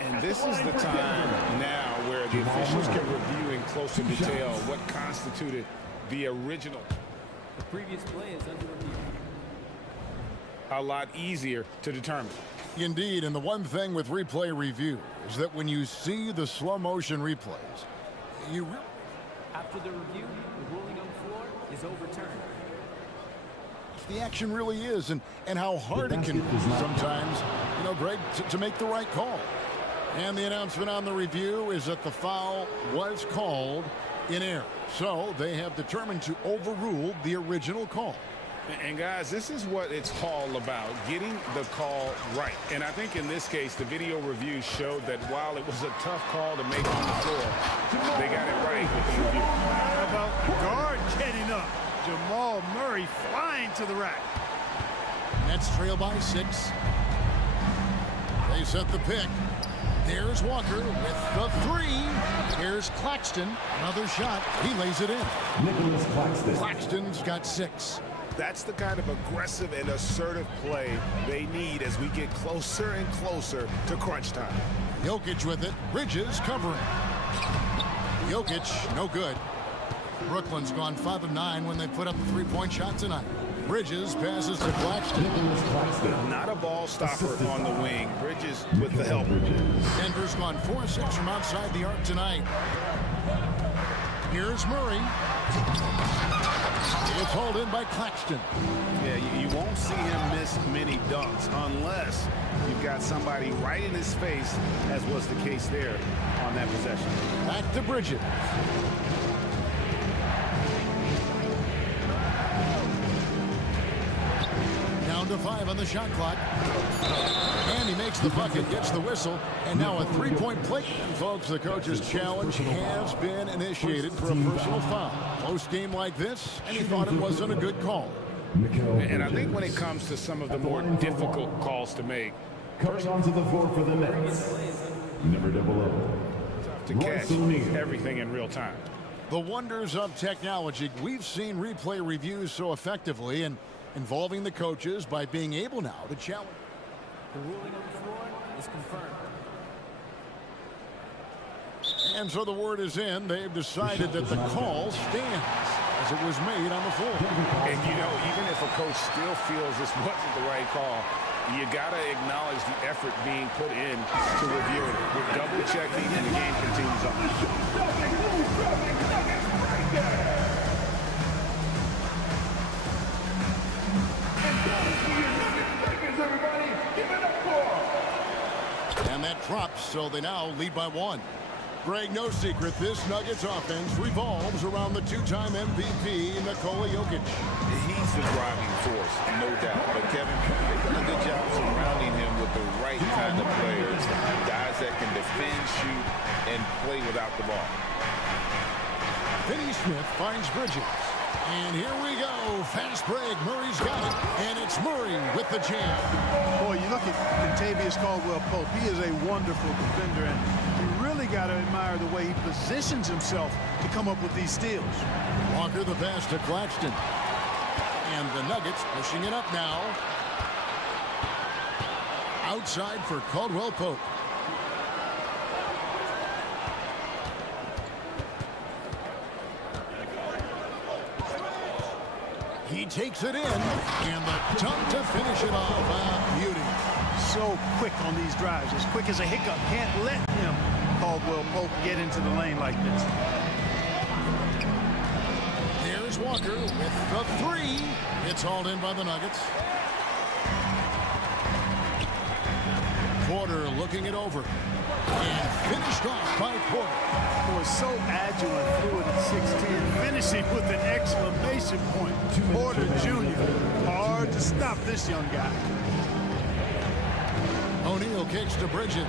And this is the time now where the officials can review in closer detail what constituted the original. The previous play is under review. A lot easier to determine. Indeed, and the one thing with replay review is that when you see the slow motion replays, you After the review, the ruling on the floor is overturned. the action really is and how hard it can be sometimes, you know, Greg, to make the right call. And the announcement on the review is that the foul was called in error. So they have determined to overrule the original call. And guys, this is what it's all about, getting the call right. And I think in this case, the video review showed that while it was a tough call to make on the floor, they got it right with the review. How about guard getting up? Jamal Murray flying to the rack. Nets trail by 6. They set the pick. There's Walker with the 3. Here's Claxton. Another shot. He lays it in. Nicholas Claxton. Claxton's got 6. That's the kind of aggressive and assertive play they need as we get closer and closer to crunch time. Jokic with it. Bridges covering. Jokic, no good. Brooklyn's gone 5 of 9 when they put up a three-point shot tonight. Bridges passes to Claxton. Not a ball stopper on the wing. Bridges with the help. Denver's gone 4-6 from outside the arc tonight. Here's Murray. It's hauled in by Claxton. Yeah, you won't see him miss many dunks unless you've got somebody right in his face, as was the case there on that possession. Back to Bridges. Down to 5 on the shot clock. And he makes the bucket, gets the whistle, and now a three-point play. And folks, the coach's challenge has been initiated for a personal foul. Close game like this, and he thought it wasn't a good call. And I think when it comes to some of the more difficult calls to make, coming onto the floor for the Nets, number 00. to catch everything in real time. The wonders of technology. We've seen replay reviews so effectively and involving the coaches by being able now to challenge. The ruling on the floor is confirmed. And so the word is in. They've decided that the call stands as it was made on the floor. And you know, even if a coach still feels this wasn't the right call, you got to acknowledge the effort being put in to review it. We're double checking and the game continues on. And that drops, so they now lead by 1. Greg, no secret, this Nuggets offense revolves around the two-time MVP, Nikola Jokic. He's the driving force, no doubt. But Kevin, they've done a good job surrounding him with the right kind of players, guys that can defend, shoot, and play without the ball. Finney Smith finds Bridges. And here we go. Fast break. Murray's got it. And it's Murray with the jam. Boy, you look at Kentavious Caldwell-Pope. He is a wonderful defender, and you really got to admire the way he positions himself to come up with these steals. Walker the pass to Claxton. And the Nuggets pushing it up now. Outside for Caldwell-Pope. He takes it in, and the dunk to finish it off. Beauty. So quick on these drives, as quick as a hiccup. Can't let him, Caldwell-Pope, get into the lane like this. Here's Walker with the 3. It's hauled in by the Nuggets. Porter looking it over. And finished off by Porter. Was so agile and fluid at 6'10", finishing with an exclamation point. Porter Jr. Hard to stop this young guy. O'Neal kicks to Bridges.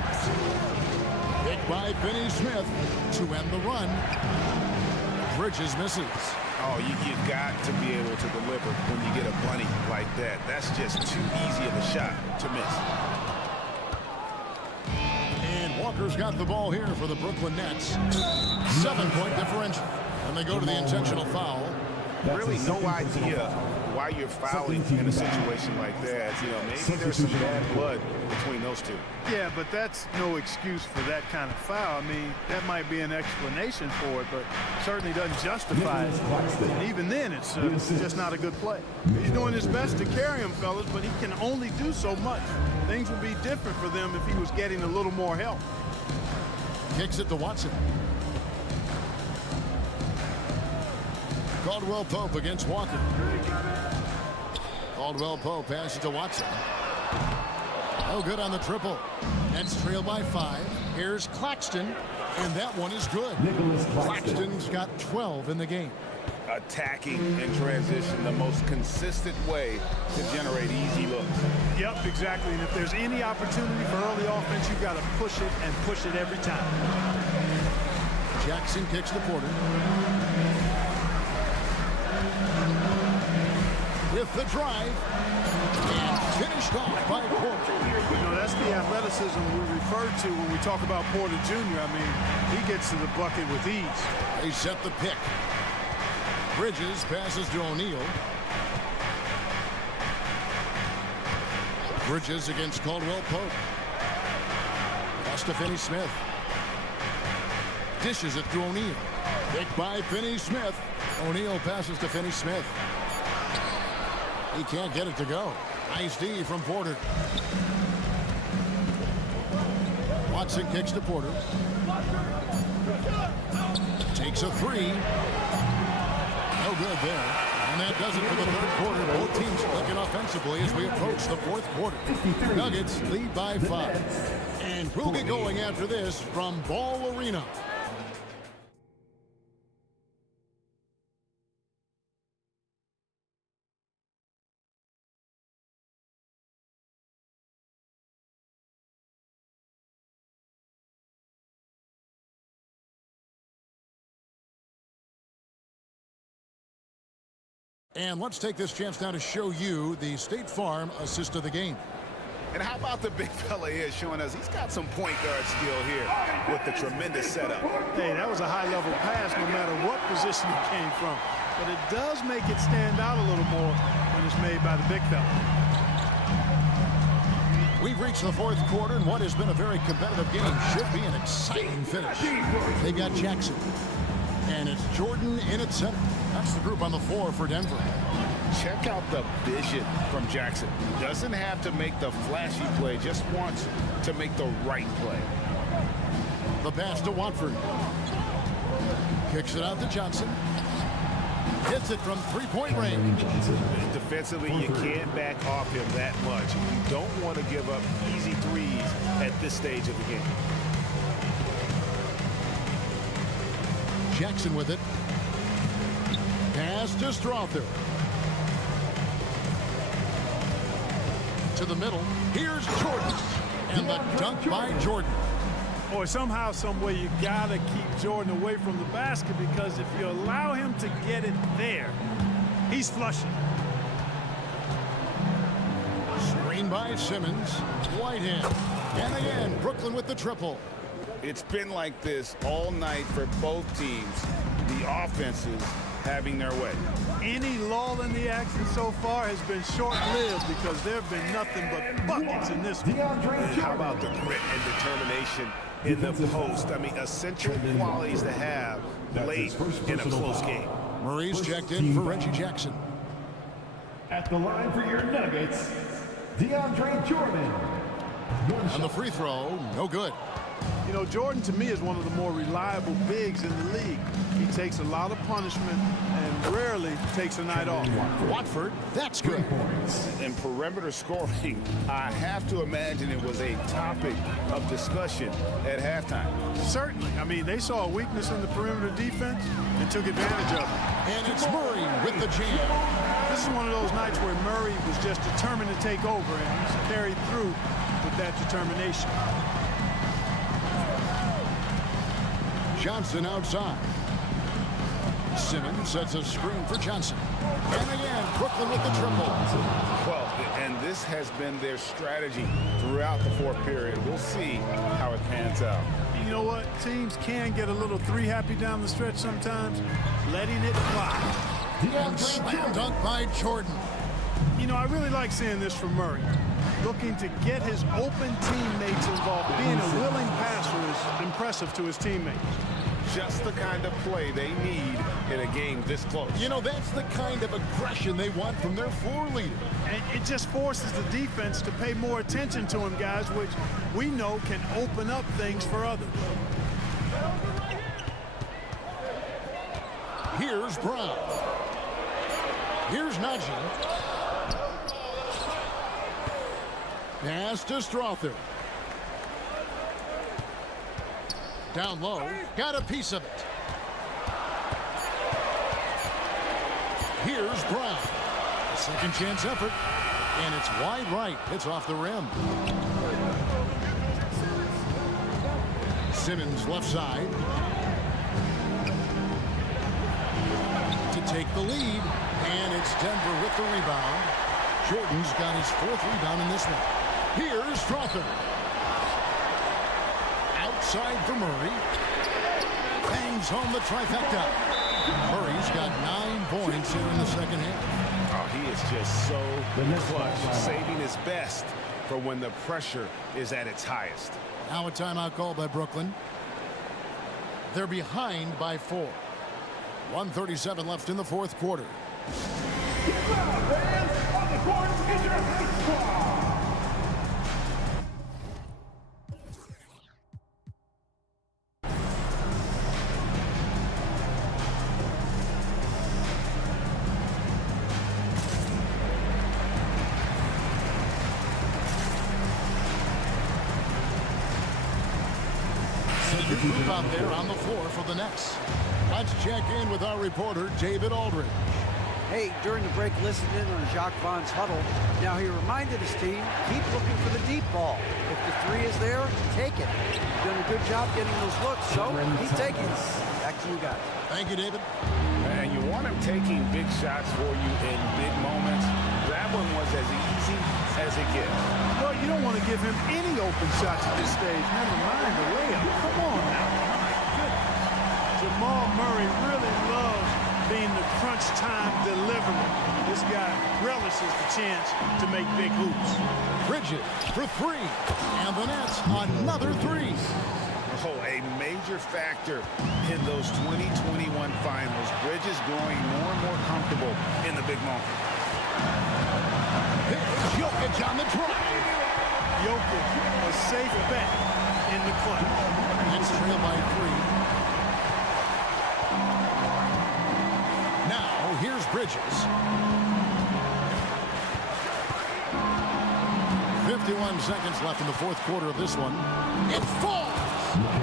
Picked by Finney Smith to end the run. Bridges misses. Oh, you got to be able to deliver when you get a bunny like that. That's just too easy of a shot to miss. Walker's got the ball here for the Brooklyn Nets. 7-point differential. And they go to the intentional foul. Really no idea why you're fouling in a situation like that. You know, maybe there's some bad blood between those two. Yeah, but that's no excuse for that kind of foul. I mean, that might be an explanation for it, but certainly doesn't justify it. And even then, it's just not a good play. He's doing his best to carry him, fellas, but he can only do so much. Things would be different for them if he was getting a little more help. Kicks it to Watson. Caldwell-Pope against Walker. Caldwell-Pope passes to Watson. Oh, good on the triple. Nets trail by 5. Here's Claxton, and that one is good. Claxton's got 12 in the game. Attacking in transition, the most consistent way to generate easy looks. Yep, exactly. And if there's any opportunity for early offense, you've got to push it and push it every time. Jackson kicks to Porter. With the drive, and finished off by Porter. You know, that's the athleticism we refer to when we talk about Porter Jr. I mean, he gets to the bucket with ease. They set the pick. Bridges passes to O'Neal. Bridges against Caldwell-Pope. Pass to Finney Smith. Dishes it to O'Neal. Picked by Finney-Smith. O'Neal passes to Finney-Smith. He can't get it to go. Nice D from Porter. Watson kicks to Porter. Takes a three. No good there. And that does it for the third quarter. Both teams clicking offensively as we approach the fourth quarter. Nuggets lead by 5. And we'll get going after this from Ball Arena. And let's take this chance now to show you the State Farm assist of the game. And how about the big fella here showing us he's got some point guard skill here with the tremendous setup. Hey, that was a high-level pass no matter what position it came from. But it does make it stand out a little more when it's made by the big fella. We've reached the fourth quarter, and what has been a very competitive game should be an exciting finish. They've got Jackson. And it's Jordan in at center. That's the group on the floor for Denver. Check out the vision from Jackson. Doesn't have to make the flashy play, just wants to make the right play. The pass to Watford. Kicks it out to Johnson. Hits it from three-point range. Defensively, you can't back off him that much. You don't want to give up easy threes at this stage of the game. Jackson with it. Pass to Strother. To the middle. Here's Jordan. And the dunk by Jordan. Boy, somehow, some way, you got to keep Jordan away from the basket, because if you allow him to get it there, he's flushing. Screen by Simmons. Whitehead. And again, Brooklyn with the triple. It's been like this all night for both teams. The offenses having their way. Any lull in the action so far has been short-lived, because there have been nothing but buckets in this one. How about the grit and determination in the post? I mean, essential qualities to have late in a close game. Murray's checked in for Reggie Jackson. At the line for your Nuggets, DeAndre Jordan. On the free throw, no good. You know, Jordan, to me, is one of the more reliable bigs in the league. He takes a lot of punishment and rarely takes a night off. Watford, that's good. In perimeter scoring, I have to imagine it was a topic of discussion at halftime. Certainly. I mean, they saw a weakness in the perimeter defense and took advantage of it. And it's Murray with the jam. This is one of those nights where Murray was just determined to take over, and he's carried through with that determination. Johnson outside. Simmons sets a screen for Johnson. And again, Brooklyn with the triple. Well, and this has been their strategy throughout the fourth period. We'll see how it pans out. You know what? Teams can get a little three-happy down the stretch sometimes, letting it fly. And slam dunk by Jordan. You know, I really like seeing this from Murray. Looking to get his open teammates involved. Being a willing passer is impressive to his teammates. Just the kind of play they need in a game this close. You know, that's the kind of aggression they want from their floor leader. And it just forces the defense to pay more attention to him, guys, which we know can open up things for others. Here's Brown. Here's Najee. Pass to Strother. Down low, got a piece of it. Here's Brown. A second chance effort, and it's wide right. It's off the rim. Simmons left side. To take the lead, and it's Denver with the rebound. Jordan's got his fourth rebound in this one. Here's Strother. Outside for Murray. Bangs home the trifecta. Murray's got 9 points here in the second half. Oh, he is just so clutch, saving his best for when the pressure is at its highest. Now a timeout call by Brooklyn. They're behind by 4. 1:37 left in the fourth quarter. Get loud, fans! On the court is your hate squad! Group out there on the floor for the Nets. Let's check in with our reporter, David Aldridge. Hey, during the break, listen in on Jacques Vaughn's huddle. Now, he reminded his team, keep looking for the deep ball. If the three is there, take it. He's done a good job getting those looks, so keep taking it. Back to you guys. Thank you, David. And you want him taking big shots for you in big moments. That one was as easy as it gets. Well, you don't want to give him any open shots at this stage. Never mind the layup. Come on now. My goodness. Jamal Murray really loves being the crunch time deliverer. This guy relishes the chance to make big hoops. Bridges for 3. And the Nets another 3. Oh, a major factor in those 2021 finals. Bridges growing more and more comfortable in the big moment. There's Jokic on the drive. Jokic, a safe bet in the clutch. It's trail by 3. Now, here's Bridges. 51 seconds left in the fourth quarter of this one. It falls!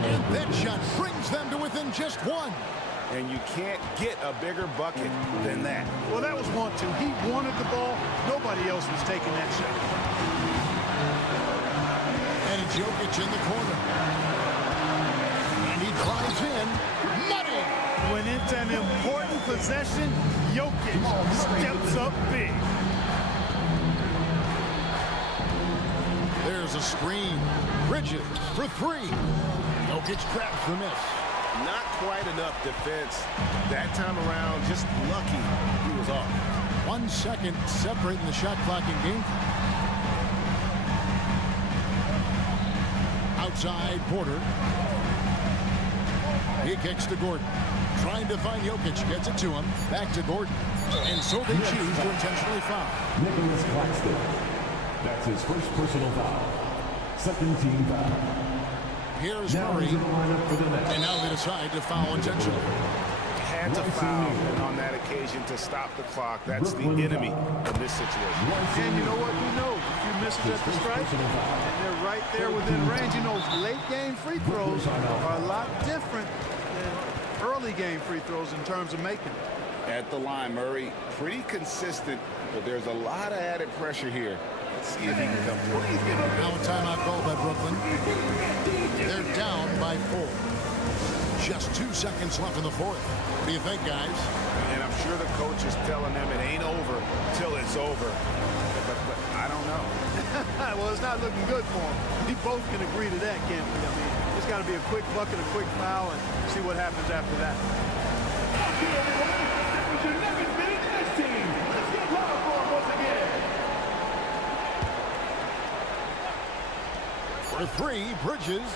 And that shot brings them to within just 1. And you can't get a bigger bucket than that. Well, that was 1-2. He wanted the ball. Nobody else was taking that shot. And it's Jokic in the corner. And he drives in. Money! When it's an important possession, Jokic steps up big. There's a screen. Bridges for 3. Jokic grabs the miss. Not quite enough defense that time around. Just lucky he was off. 1 second separating the shot clock in game. Outside Porter. He kicks to Gordon. Trying to find Jokic. Gets it to him. Back to Gordon. And so they choose to intentionally foul. Nicholas Claxton. That's his first personal foul. Second team foul. Here's Murray. And now they decide to foul intentionally. Had to foul, and on that occasion to stop the clock. That's the enemy of this situation. And you know what? You know, if you miss it at the strike, and they're right there within range, you know, late game free throws are a lot different than early game free throws in terms of making it. At the line, Murray, pretty consistent, but there's a lot of added pressure here. Let's see if he can come through. Now a timeout called by Brooklyn. They're down by 4. Just 2 seconds left in the fourth. What do you think, guys? And I'm sure the coach is telling them it ain't over till it's over. But I don't know. Well, it's not looking good for them. We both can agree to that, can't we? I mean, it's got to be a quick bucket, a quick foul, and see what happens after that. Okay, everyone, that was your 11-minute Nets team. Let's get loud for them once again. For 3, Bridges.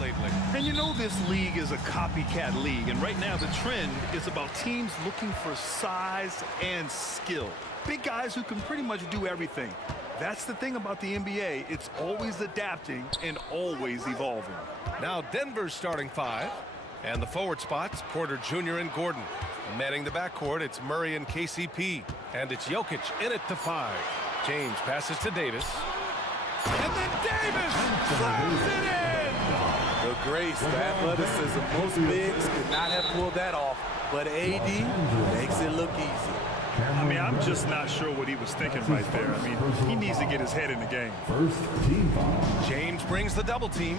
lately. And you know this league is a copycat league, and right now the trend is about teams looking for size and skill. Big guys who can pretty much do everything. That's the thing about the NBA. It's always adapting and always evolving. Now Denver's starting five. And the forward spots, Porter Jr. and Gordon. Manning the backcourt, it's Murray and KCP. And it's Jokic in at the 5. James passes to Davis. And then Davis slams it in! The grace, the athleticism, most bigs could not have pulled that off. But AD makes it look easy. I mean, I'm just not sure what he was thinking right there. I mean, he needs to get his head in the game. First team foul. James brings the double team.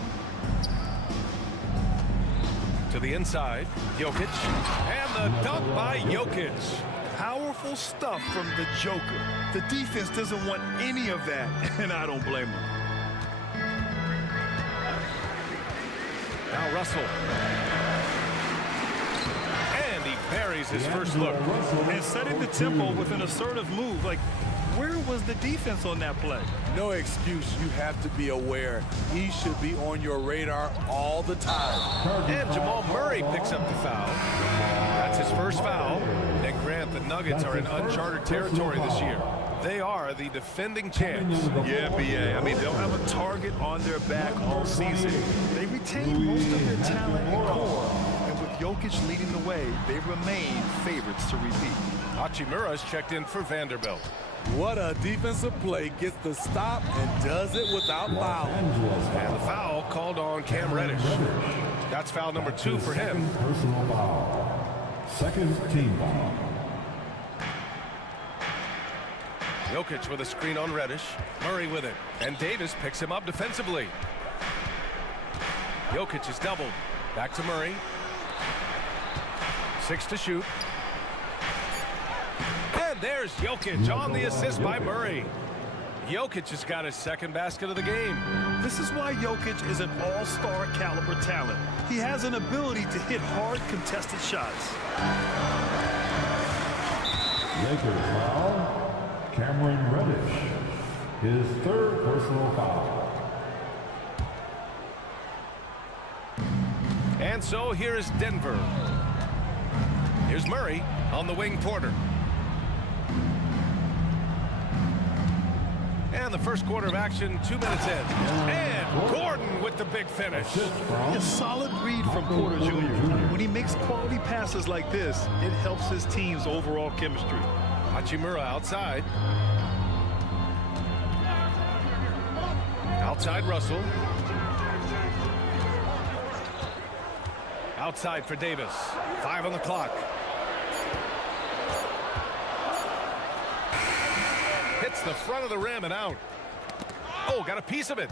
To the inside, Jokic, and the dunk by Jokic. Powerful stuff from the Joker. The defense doesn't want any of that, and I don't blame him. Now Russell. And he buries his first look. And setting the tempo with an assertive move. Like, where was the defense on that play? No excuse. You have to be aware. He should be on your radar all the time. And Jamal Murray picks up the foul. That's his first foul. And Grant, the Nuggets are in uncharted territory this year. They are the defending champs. Yeah, BA. I mean, they'll have a target on their back all season. They retain most of their talent and core. And with Jokic leading the way, they remain favorites to repeat. Hachimura's checked in for Vanderbilt. What a defensive play. Gets the stop and does it without foul. And the foul called on Cam Reddish. That's foul number 2 for him. Personal foul. Second team foul. Jokic with a screen on Reddish. Murray with it. And Davis picks him up defensively. Jokic is doubled. Back to Murray. 6 to shoot. And there's Jokic on the assist by Murray. Jokic has got his second basket of the game. This is why Jokic is an all-star caliber talent. He has an ability to hit hard contested shots. Lakers foul. Cameron Reddish. His third personal foul. And so here is Denver. Here's Murray on the wing. Porter. And the first quarter of action, 2 minutes in. And Gordon with the big finish. A solid read from Porter Jr. When he makes quality passes like this, it helps his team's overall chemistry. Hachimura outside. Outside Russell. Outside for Davis. 5 on the clock. Hits the front of the rim and out. Oh, got a piece of it.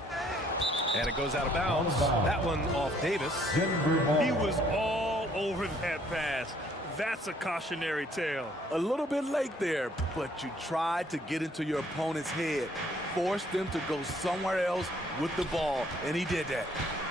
And it goes out of bounds. That one off Davis. He was all over that pass. That's a cautionary tale. A little bit late there, but you tried to get into your opponent's head. Forced them to go somewhere else with the ball, and he did that.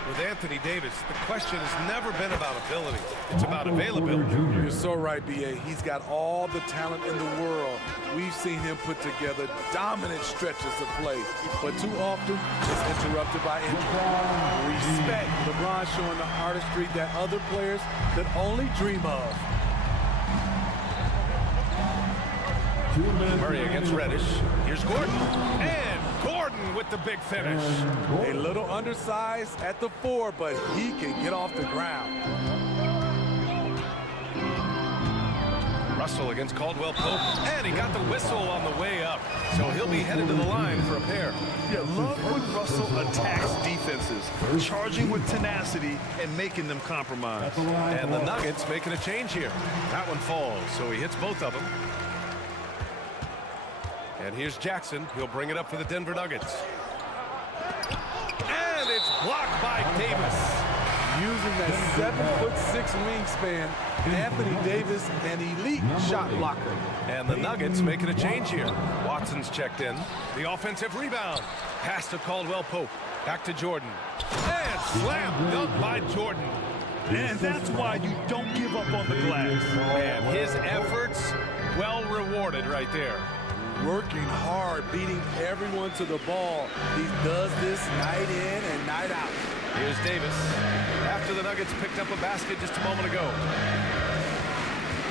With Anthony Davis, the question has never been about ability. It's about availability. You're so right, B.A. He's got all the talent in the world. We've seen him put together dominant stretches of play, but too often it's interrupted by injury. Respect. LeBron showing the artistry that other players could only dream of. Murray against Reddish. Here's Gordon. And Gordon with the big finish. A little undersized at the 4, but he can get off the ground. Russell against Caldwell Pope. And he got the whistle on the way up. So he'll be headed to the line for a pair. Yeah, love when Russell attacks defenses, charging with tenacity and making them compromise. And the Nuggets making a change here. That one falls, so he hits both of them. And here's Jackson. He'll bring it up for the Denver Nuggets. And it's blocked by Davis. Using that 7'6" wingspan, Anthony Davis, an elite shot blocker. And the Nuggets making a change here. Watson's checked in. The offensive rebound. Pass to Caldwell Pope. Back to Jordan. And slam dunk by Jordan. And that's why you don't give up on the glass. And his efforts well rewarded right there. Working hard, beating everyone to the ball. He does this night in and night out. Here's Davis. After the Nuggets picked up a basket just a moment ago.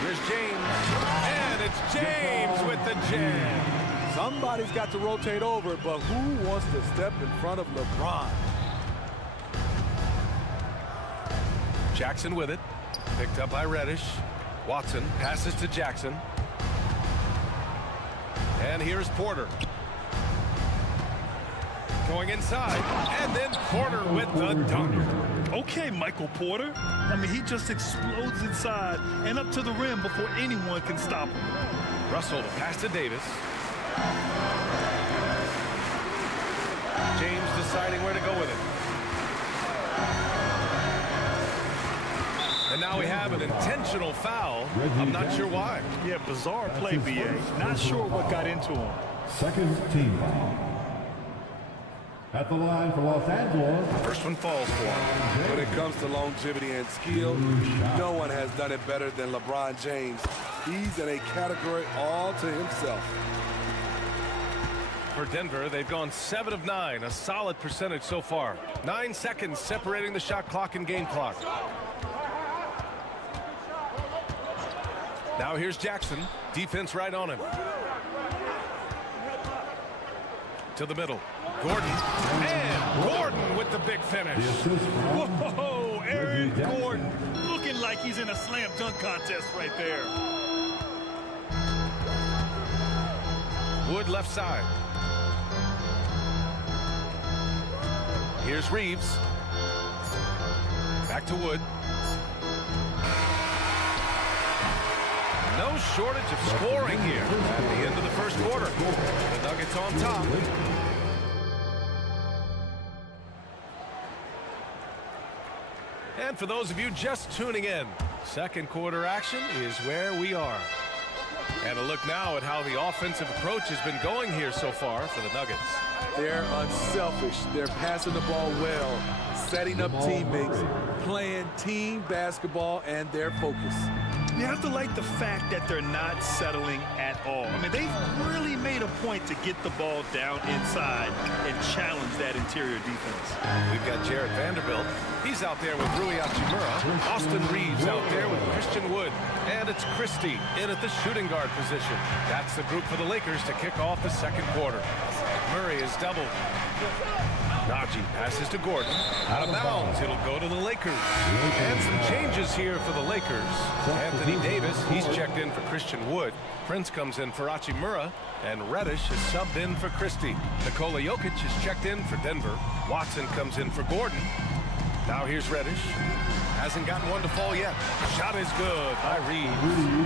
Here's James. And it's James with the jam. Somebody's got to rotate over, but who wants to step in front of LeBron? Jackson with it. Picked up by Reddish. Watson passes to Jackson. And here's Porter. Going inside. And then Porter with the dunk. Okay, Michael Porter. I mean, he just explodes inside and up to the rim before anyone can stop him. Russell to pass to Davis. James deciding where to go with it. And now we have an intentional foul. I'm not sure why. Yeah, bizarre play, BA. Not sure what got into him. Second team foul. At the line for Los Angeles. First one falls for him. When it comes to longevity and skill, no one has done it better than LeBron James. He's in a category all to himself. For Denver, they've gone 7 of 9, a solid percentage so far. 9 seconds separating the shot clock and game clock. Now here's Jackson. Defense right on him. To the middle. Gordon. And Gordon with the big finish. Whoa, Aaron Gordon looking like he's in a slam dunk contest right there. Wood left side. Here's Reeves. Back to Wood. No shortage of scoring here at the end of the first quarter. The Nuggets on top. And for those of you just tuning in, second quarter action is where we are. And a look now at how the offensive approach has been going here so far for the Nuggets. They're unselfish. They're passing the ball well, setting up teammates, playing team basketball, and their focus. You have to like the fact that they're not settling at all. I mean, they've really made a point to get the ball down inside and challenge that interior defense. We've got Jarrett Vanderbilt. He's out there with Rui Hachimura. Austin Reeves out there with Christian Wood. And it's Christie in at the shooting guard position. That's the group for the Lakers to kick off the second quarter. Murray is doubled. Najee passes to Gordon. Out of bounds. It'll go to the Lakers. And some changes here for the Lakers. Anthony Davis, he's checked in for Christian Wood. Prince comes in for Hachimura. And Reddish is subbed in for Christie. Nikola Jokic is checked in for Denver. Watson comes in for Gordon. Now here's Reddish. Hasn't gotten one to fall yet. Shot is good by Reeves.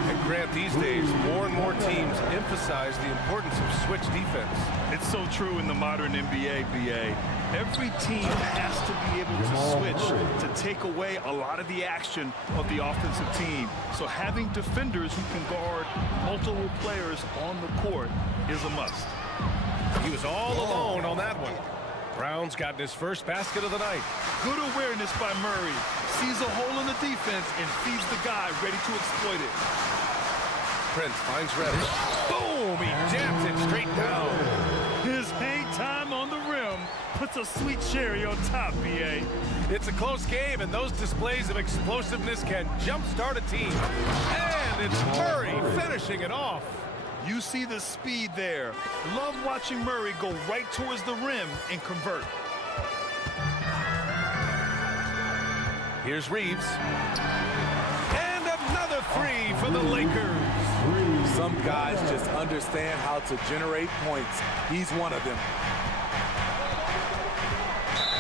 And Grant, these days, more and more teams emphasize the importance of switch defense. It's so true in the modern NBA, BA. Every team has to be able to switch to take away a lot of the action of the offensive team. So having defenders who can guard multiple players on the court is a must. He was all alone on that one. Brown's gotten his first basket of the night. Good awareness by Murray. Sees a hole in the defense and feeds the guy ready to exploit it. Prince finds Reddish. Boom! He jams it straight down. His hang time on the rim puts a sweet cherry on top, BA. It's a close game, and those displays of explosiveness can jumpstart a team. And it's Murray finishing it off. You see the speed there. Love watching Murray go right towards the rim and convert. Here's Reeves. And another three for the Lakers. Some guys just understand how to generate points. He's one of them.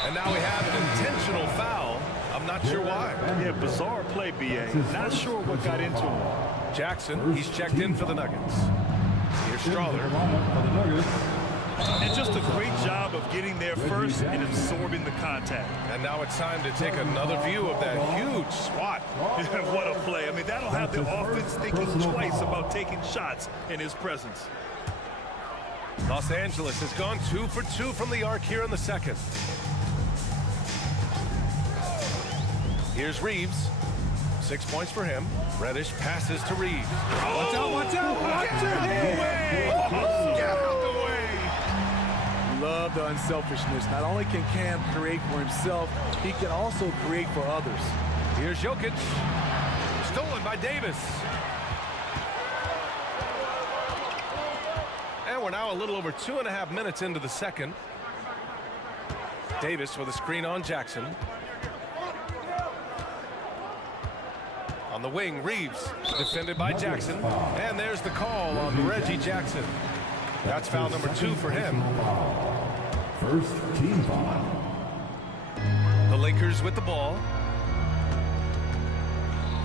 And now we have an intentional foul. I'm not sure why. Yeah, bizarre play, BA. Not sure what got into him. Jackson, he's checked in for the Nuggets. Here's Strawther. And just a great job of getting there first and absorbing the contact. And now it's time to take another view of that huge swat. What a play. I mean, that'll have the offense thinking twice about taking shots in his presence. Los Angeles has gone 2 for 2 from the arc here in the second. Here's Reeves. 6 points for him. Reddish passes to Reeves. Watch out, watch out, watch out! Get out the way! Love love the unselfishness. Not only can Cam create for himself, he can also create for others. Here's Jokic. Stolen by Davis. And we're now a little over 2.5 minutes into the second. Davis with a screen on Jackson. On the wing, Reeves, defended by Jackson. And there's the call on Reggie Jackson. That's foul number 2 for him. First team foul. The Lakers with the ball.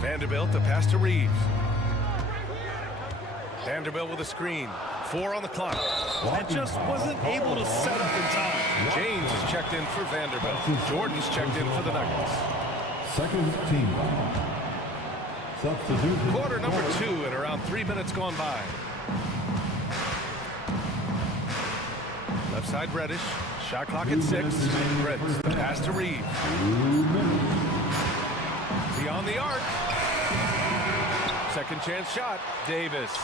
Vanderbilt, the pass to Reeves. Vanderbilt with a screen. 4 on the clock. And just wasn't able to set up in time. James is checked in for Vanderbilt. Jordan's checked in for the Nuggets. Second team foul. Substitute. Quarter number 2 and around 3 minutes gone by. Left side Reddish. Shot clock at 6. Prince, the pass to Reeves. Beyond the arc. Second chance shot. Davis.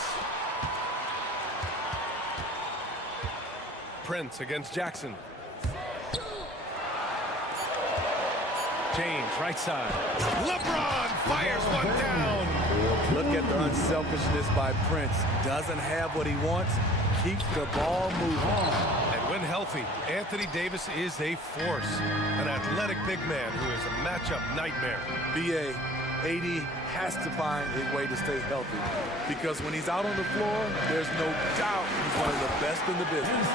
Prince against Jackson. James, right side. LeBron fires one down. Look at the unselfishness by Prince. Doesn't have what he wants. Keeps the ball moving. And when healthy, Anthony Davis is a force. An athletic big man who is a matchup nightmare. BA, AD has to find a way to stay healthy. Because when he's out on the floor, there's no doubt he's one of the best in the business.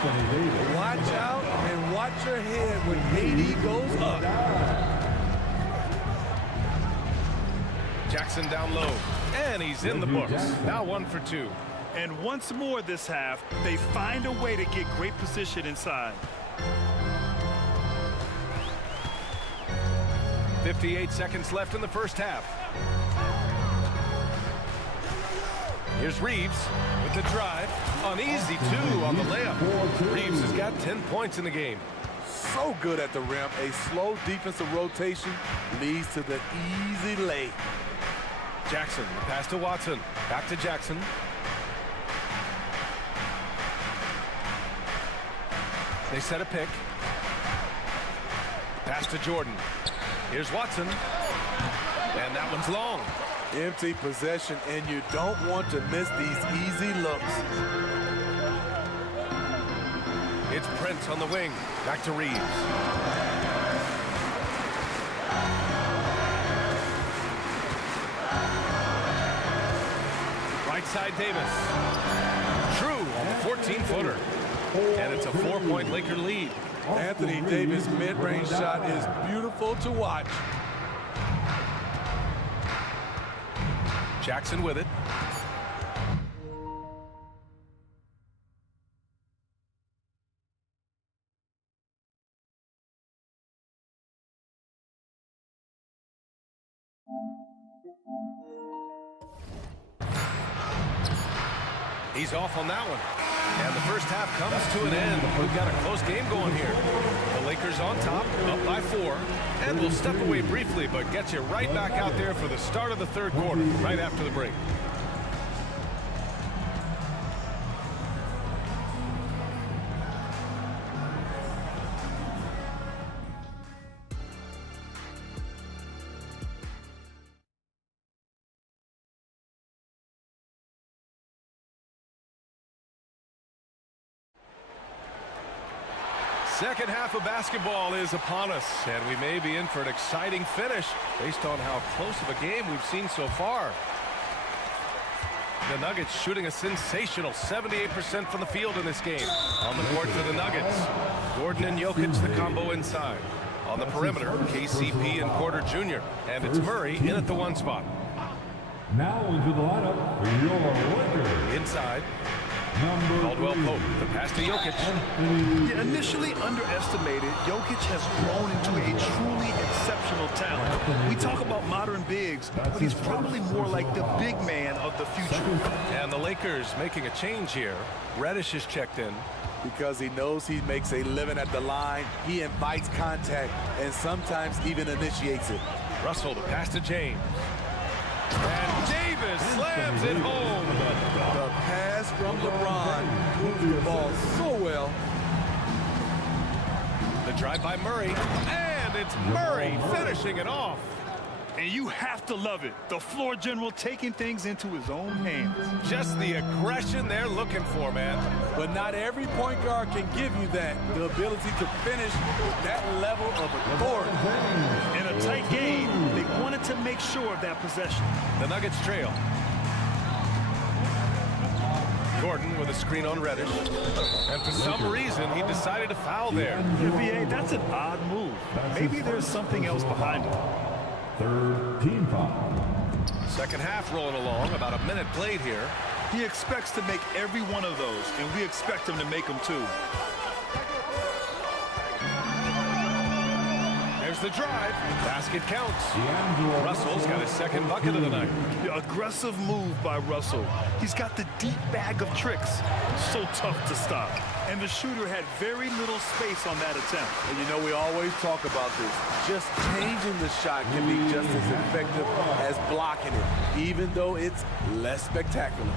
Watch out and watch your head when AD goes up. Jackson down low, and he's in the books. Now 1 for 2. And once more this half, they find a way to get great position inside. 58 seconds left in the first half. Here's Reeves with the drive. An easy 2 on the layup. Reeves has got 10 points in the game. So good at the rim. A slow defensive rotation leads to the easy lay. Jackson, the pass to Watson. Back to Jackson. They set a pick. Pass to Jordan. Here's Watson. And that one's long. Empty possession, and you don't want to miss these easy looks. It's Prince on the wing. Back to Reeves. Right side Davis. True on the 14-footer. And it's a 4-point Laker lead. Anthony Davis' mid-range shot is beautiful to watch. Jackson with it. He's off on that one. And the first half comes to an end. We've got a close game going here. The Lakers on top, up by 4. And we'll step away briefly, but get you right back out there for the start of the third quarter, right after the break. Second half of basketball is upon us, and we may be in for an exciting finish based on how close of a game we've seen so far. The Nuggets shooting a sensational 78% from the field in this game. On the board for the Nuggets, Gordon and Jokic, the combo inside. On the perimeter, KCP and Porter Jr., and it's Murray in at the 1 spot. Now into the lineup for your Lakers. Inside, Caldwell Pope, the pass to Jokic. Yeah, initially underestimated, Jokic has grown into a truly exceptional talent. We talk about modern bigs, but he's probably more like the big man of the future. And the Lakers making a change here. Reddish is checked in. Because he knows he makes a living at the line, he invites contact and sometimes even initiates it. Russell, the pass to James. And Davis slams it home. The pass from LeBron moves the ball so well. The drive by Murray, and it's Murray finishing it off. And you have to love it. The floor general taking things into his own hands. Just the aggression they're looking for, man. But not every point guard can give you that. The ability to finish with that level of authority. In a tight game, they wanted to make sure of that possession. The Nuggets trail. Gordon with a screen on Reddish. And for some reason, he decided to foul there. NBA, that's an odd move. Maybe there's something else behind it. Third team foul. Second half rolling along, about a minute played here. He expects to make every one of those, and we expect him to make them too. There's the drive. Basket counts. Russell's got his second bucket of the night. The aggressive move by Russell. He's got the deep bag of tricks. So tough to stop. And the shooter had very little space on that attempt. And you know, we always talk about this. Just changing the shot can be just as effective as blocking it, even though it's less spectacular.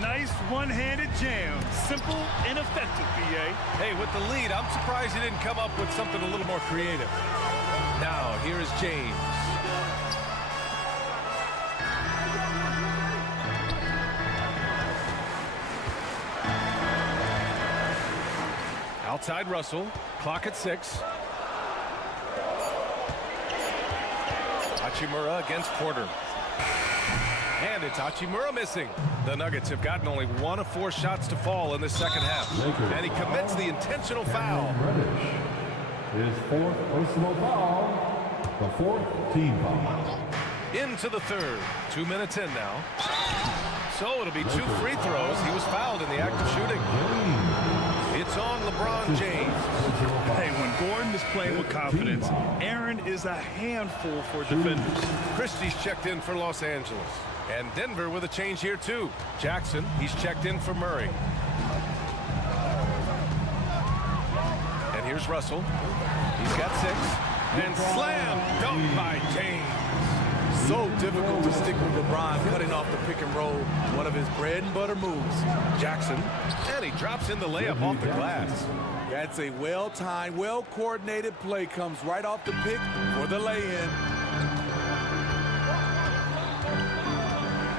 Nice one-handed jam. Simple and effective, B.A. Hey, with the lead, I'm surprised he didn't come up with something a little more creative. Now, here is James. Outside Russell, clock at 6. Hachimura against Porter. And it's Hachimura missing. The Nuggets have gotten only 1 of 4 shots to fall in the second half. And he commits the intentional foul. His fourth personal foul, the fourth team foul. Into the third. 2 minutes in now. So it'll be 2 free throws. He was fouled in the act of shooting. It's on LeBron James. Hey, when Gordon is playing with confidence, Aaron is a handful for defenders. Christie's checked in for Los Angeles. And Denver with a change here, too. Jackson, he's checked in for Murray. And here's Russell. He's got 6. And slam dunk by James. So difficult to stick with LeBron cutting off the pick and roll. One of his bread and butter moves. Jackson. And he drops in the layup off the glass. That's a well-timed, well-coordinated play. Comes right off the pick for the lay-in.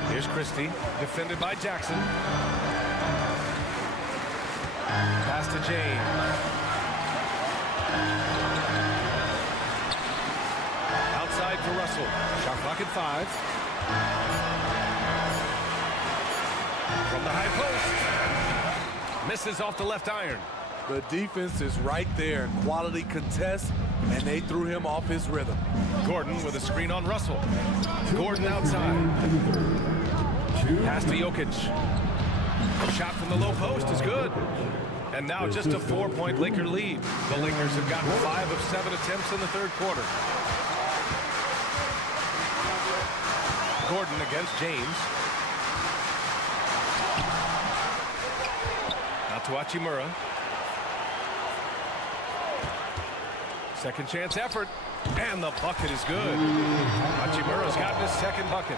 Here's Christie, defended by Jackson. Pass to James. Outside for Russell. Shot clock at 5. From the high post. Misses off the left iron. The defense is right there. Quality contest, and they threw him off his rhythm. Gordon with a screen on Russell. Gordon outside. Pass to Jokic. Shot from the low post is good. And now just a 4-point Laker lead. The Lakers have gotten 5 of 7 attempts in the third quarter. Gordon against James. Out to Hachimura. Second chance effort. And the bucket is good. Hachimura's gotten his second bucket.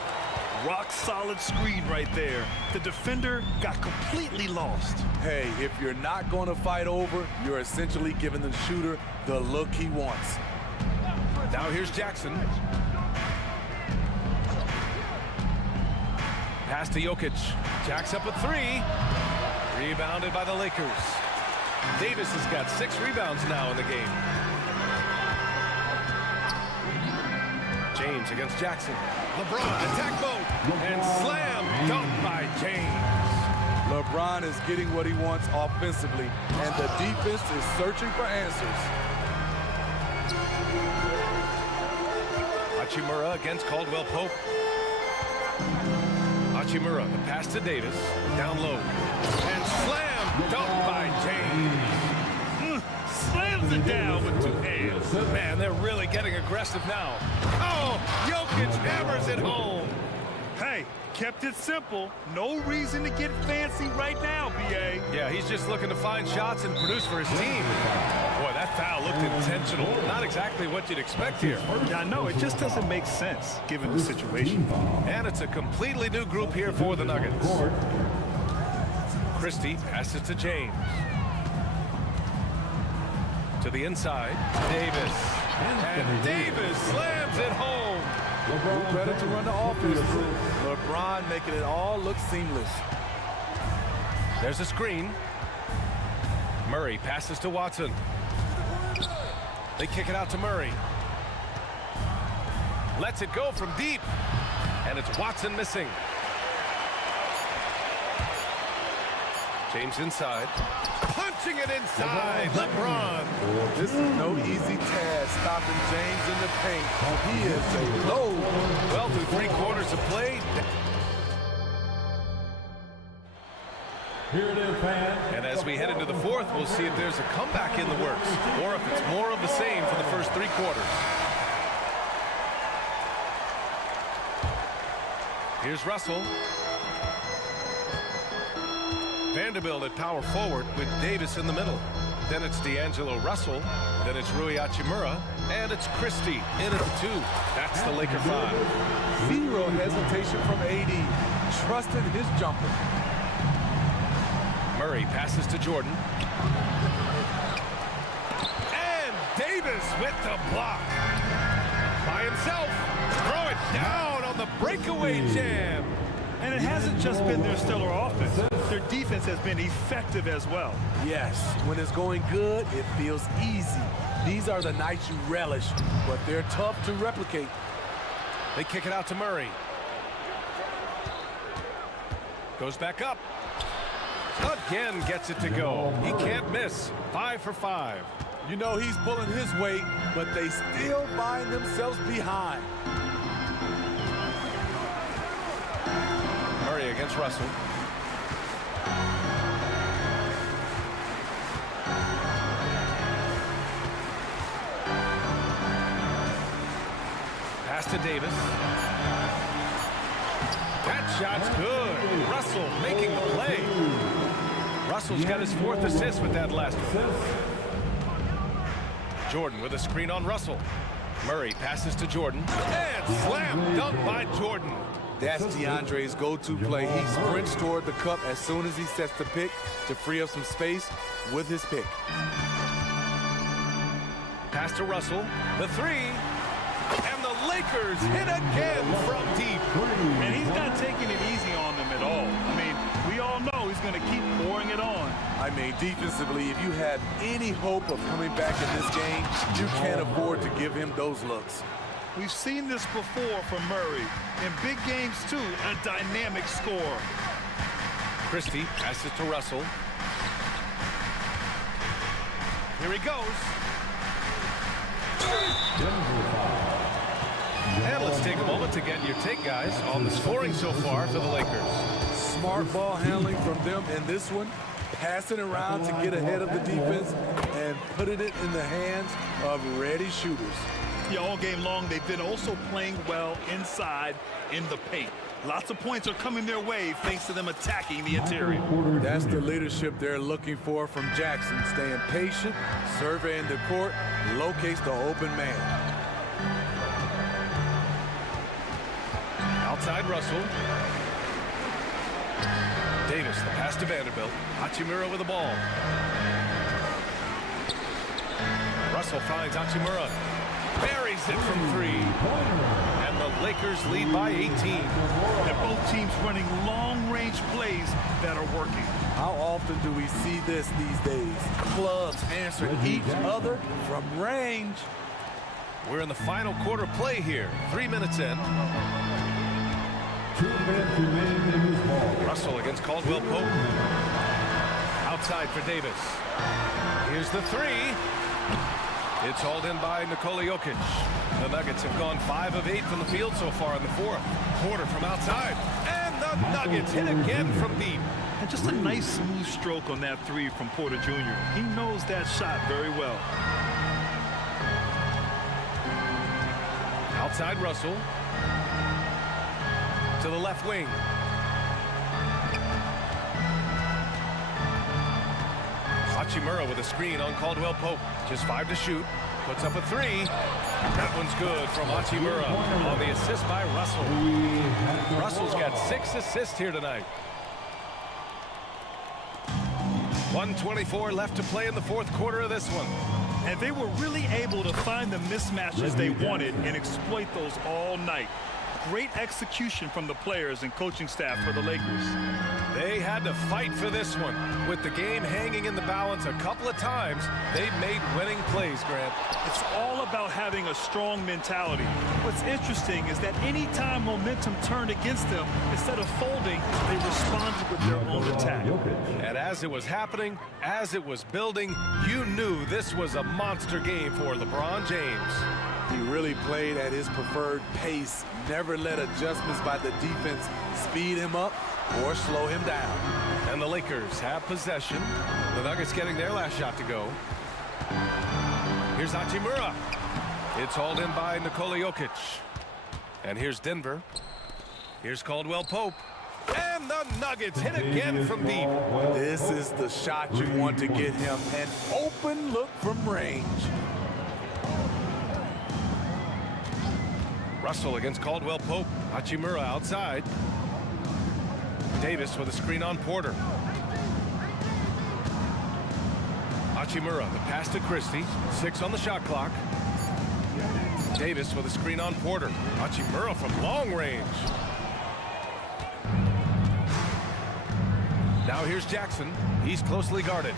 Rock solid screen right there. The defender got completely lost. Hey, if you're not going to fight over, you're essentially giving the shooter the look he wants. Now here's Jackson. Pass to Jokic. Jack's up a 3. Rebounded by the Lakers. Davis has got 6 rebounds now in the game. James against Jackson. LeBron, attack mode, and slam dunk by James. LeBron is getting what he wants offensively, and the defense is searching for answers. Hachimura against Caldwell Pope. Hachimura, the pass to Davis, down low, and slam dunk by James. Slams it down with 2 hands. Man, they're really getting aggressive now. Oh, Jokic hammers it home. Hey, kept it simple. No reason to get fancy right now, B.A. Yeah, he's just looking to find shots and produce for his team. Boy, that foul looked intentional. Not exactly what you'd expect here. Yeah, I know. It just doesn't make sense, given the situation. And it's a completely new group here for the Nuggets. Christie passes to James. To the inside, Davis. And Davis slams it home. Who better to run the offense through? LeBron making it all look seamless. There's a screen. Murray passes to Watson. They kick it out to Murray. Lets it go from deep. And it's Watson missing. James inside. Punching it inside. LeBron. This is no easy task stopping James in the paint. He is a load. Well, through 3 quarters of play. Here it is, fans. And as we head into the 4th, we'll see if there's a comeback in the works or if it's more of the same for the first 3 quarters. Here's Russell. Vanderbilt at power forward with Davis in the middle. Then it's D'Angelo Russell. Then it's Rui Hachimura. And it's Christie in at the 2. That's the Laker 5. Zero hesitation from AD. Trusted his jumper. Murray passes to Jordan. And Davis with the block. By himself. Throw it down on the breakaway jam. And it hasn't just been their stellar offense. Their defense has been effective as well. Yes, when it's going good, it feels easy. These are the nights you relish, but they're tough to replicate. They kick it out to Murray. Goes back up. Again gets it to go. He can't miss. 5 for 5. You know he's pulling his weight, but they still find themselves behind. Murray against Russell. Pass to Davis. That shot's good. Russell making the play. Russell's got his 4th assist with that last one. Jordan with a screen on Russell. Murray passes to Jordan. And slam dunk by Jordan. That's DeAndre's go-to play. He sprints toward the cup as soon as he sets the pick to free up some space with his pick. Pass to Russell. The 3. And the Lakers hit again from deep. And he's not taking it easy on them at all. I mean, we all know he's going to keep pouring it on. I mean, defensively, if you have any hope of coming back in this game, you can't afford to give him those looks. We've seen this before from Murray. In big games, too, a dynamic score. Christie passes to Russell. Here he goes. And let's take a moment to get your take, guys, on the scoring so far for the Lakers. Smart ball handling from them in this one. Passing around to get ahead of the defense and putting it in the hands of ready shooters. Yeah, all game long, they've been also playing well inside in the paint. Lots of points are coming their way thanks to them attacking the interior. That's the leadership they're looking for from Jackson. Staying patient, surveying the court, locates the open man. Outside Russell. Davis, the pass to Vanderbilt. Hachimura with the ball. Russell finds Hachimura. Buries it from 3. And the Lakers lead by 18. And both teams running long-range plays that are working. How often do we see this these days? Clubs answering each other from range. We're in the final quarter play here. 3 minutes in. Russell against Caldwell Pope. Outside for Davis. Here's the 3. It's hauled in by Nikola Jokic. The Nuggets have gone 5 of 8 from the field so far in the 4th. Porter from outside. And the Nuggets hit again from deep. And just a nice smooth stroke on that 3 from Porter Jr. He knows that shot very well. Outside Russell. To the left wing. Hachimura with a screen on Caldwell Pope. Just 5 to shoot. Puts up a 3. That one's good from Hachimura on the assist by Russell. Russell's got 6 assists here tonight. 1:24 left to play in the 4th quarter of this one. And they were really able to find the mismatches they wanted and exploit those all night. Great execution from the players and coaching staff for the Lakers. They had to fight for this one. With the game hanging in the balance a couple of times, they made winning plays, Grant. It's all about having a strong mentality. What's interesting is that any time momentum turned against them, instead of folding, they responded with their own attack. And as it was happening, as it was building, you knew this was a monster game for LeBron James. He really played at his preferred pace, never let adjustments by the defense speed him up or slow him down. And the Lakers have possession. The Nuggets getting their last shot to go. Here's Hachimura. It's hauled in by Nikola Jokic. And here's Denver. Here's Caldwell Pope. And the Nuggets hit again from deep. This is the shot you want to get him. An open look from range. Russell against Caldwell Pope. Hachimura outside. Davis with a screen on Porter. Hachimura, the pass to Christie. 6 on the shot clock. Davis with a screen on Porter. Hachimura from long range. Now here's Jackson. He's closely guarded.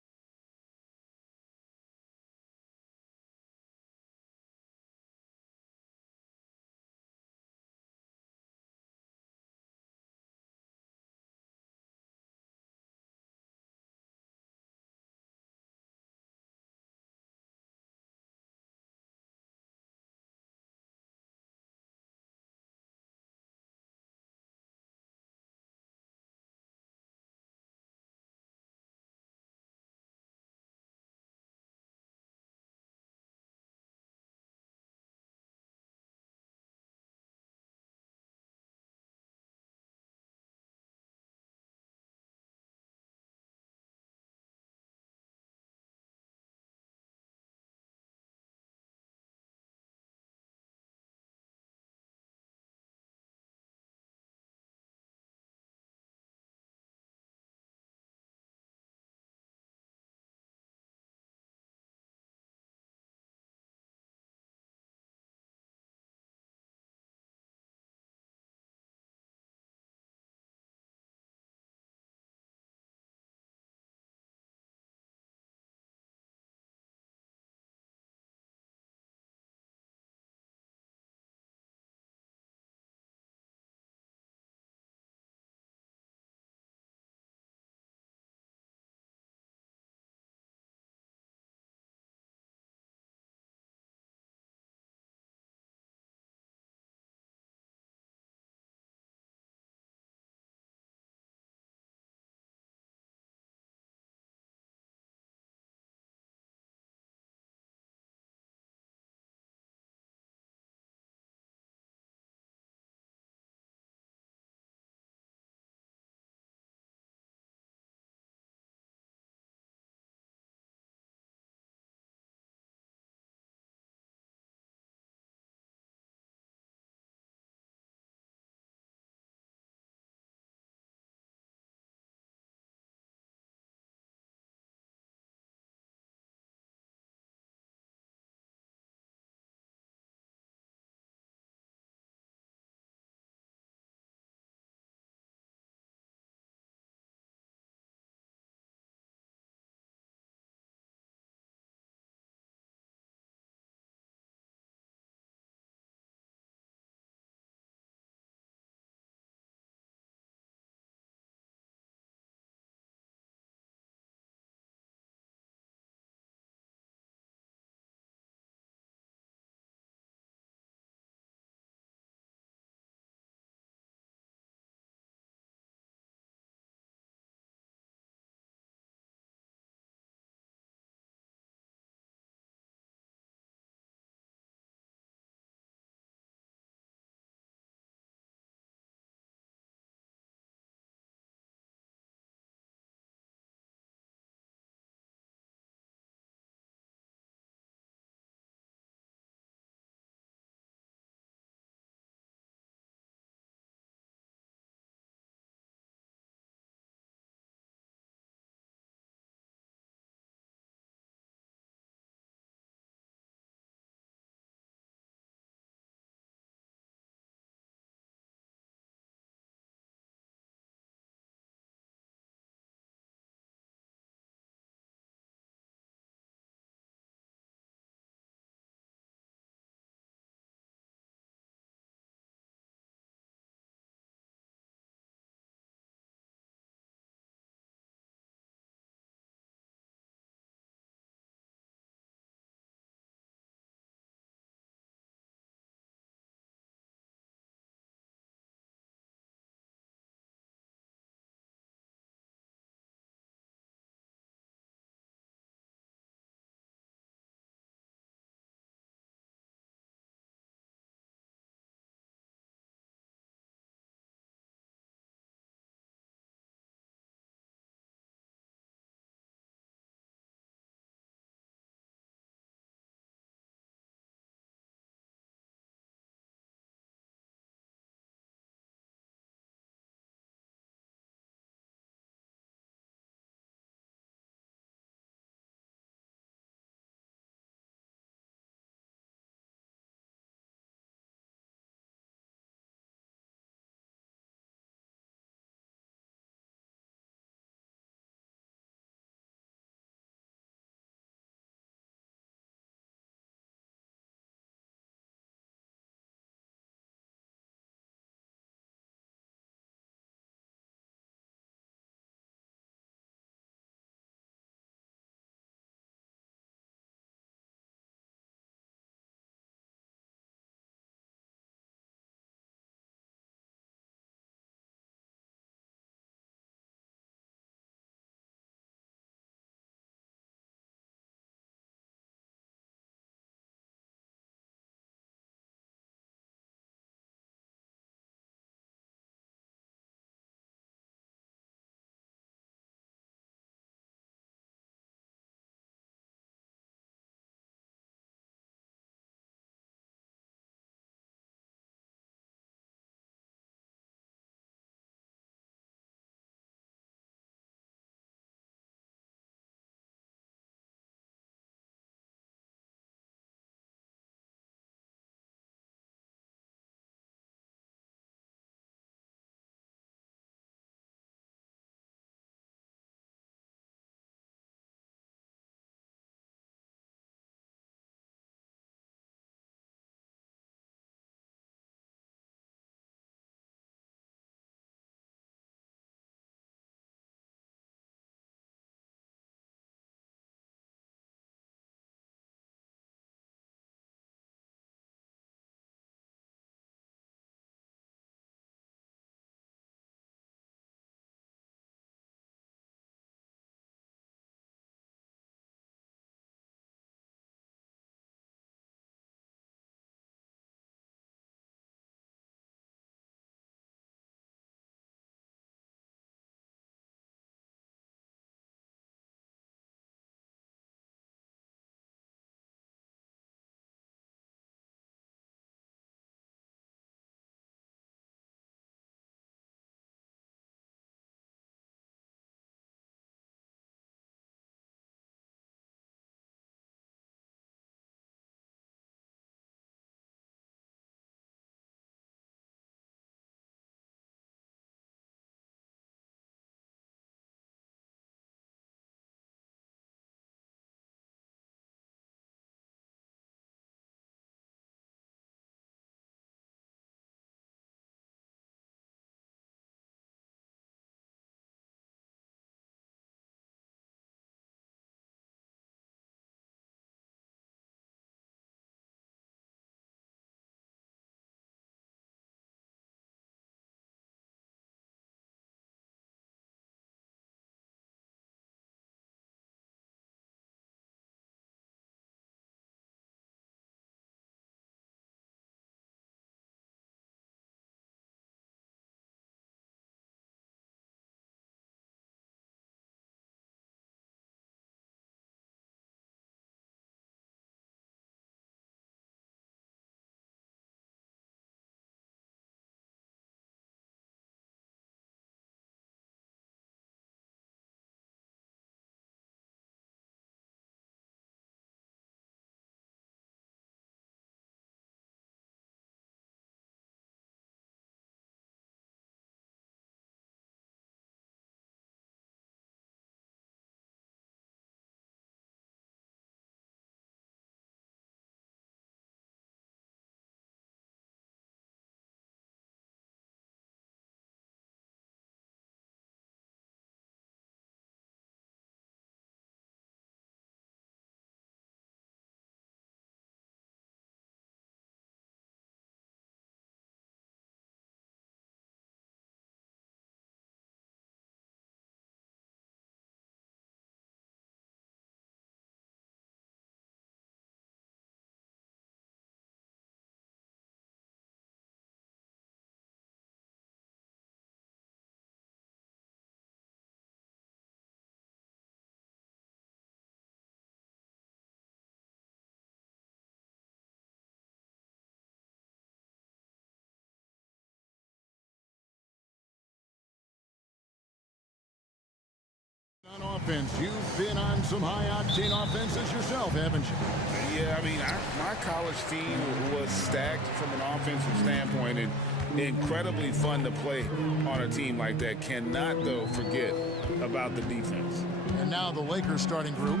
offense. You've been on some high-octane offenses yourself, haven't you? Yeah, I mean, my college team was stacked from an offensive standpoint and incredibly fun to play on a team like that. Cannot, though, forget about the defense. And now the Lakers starting group.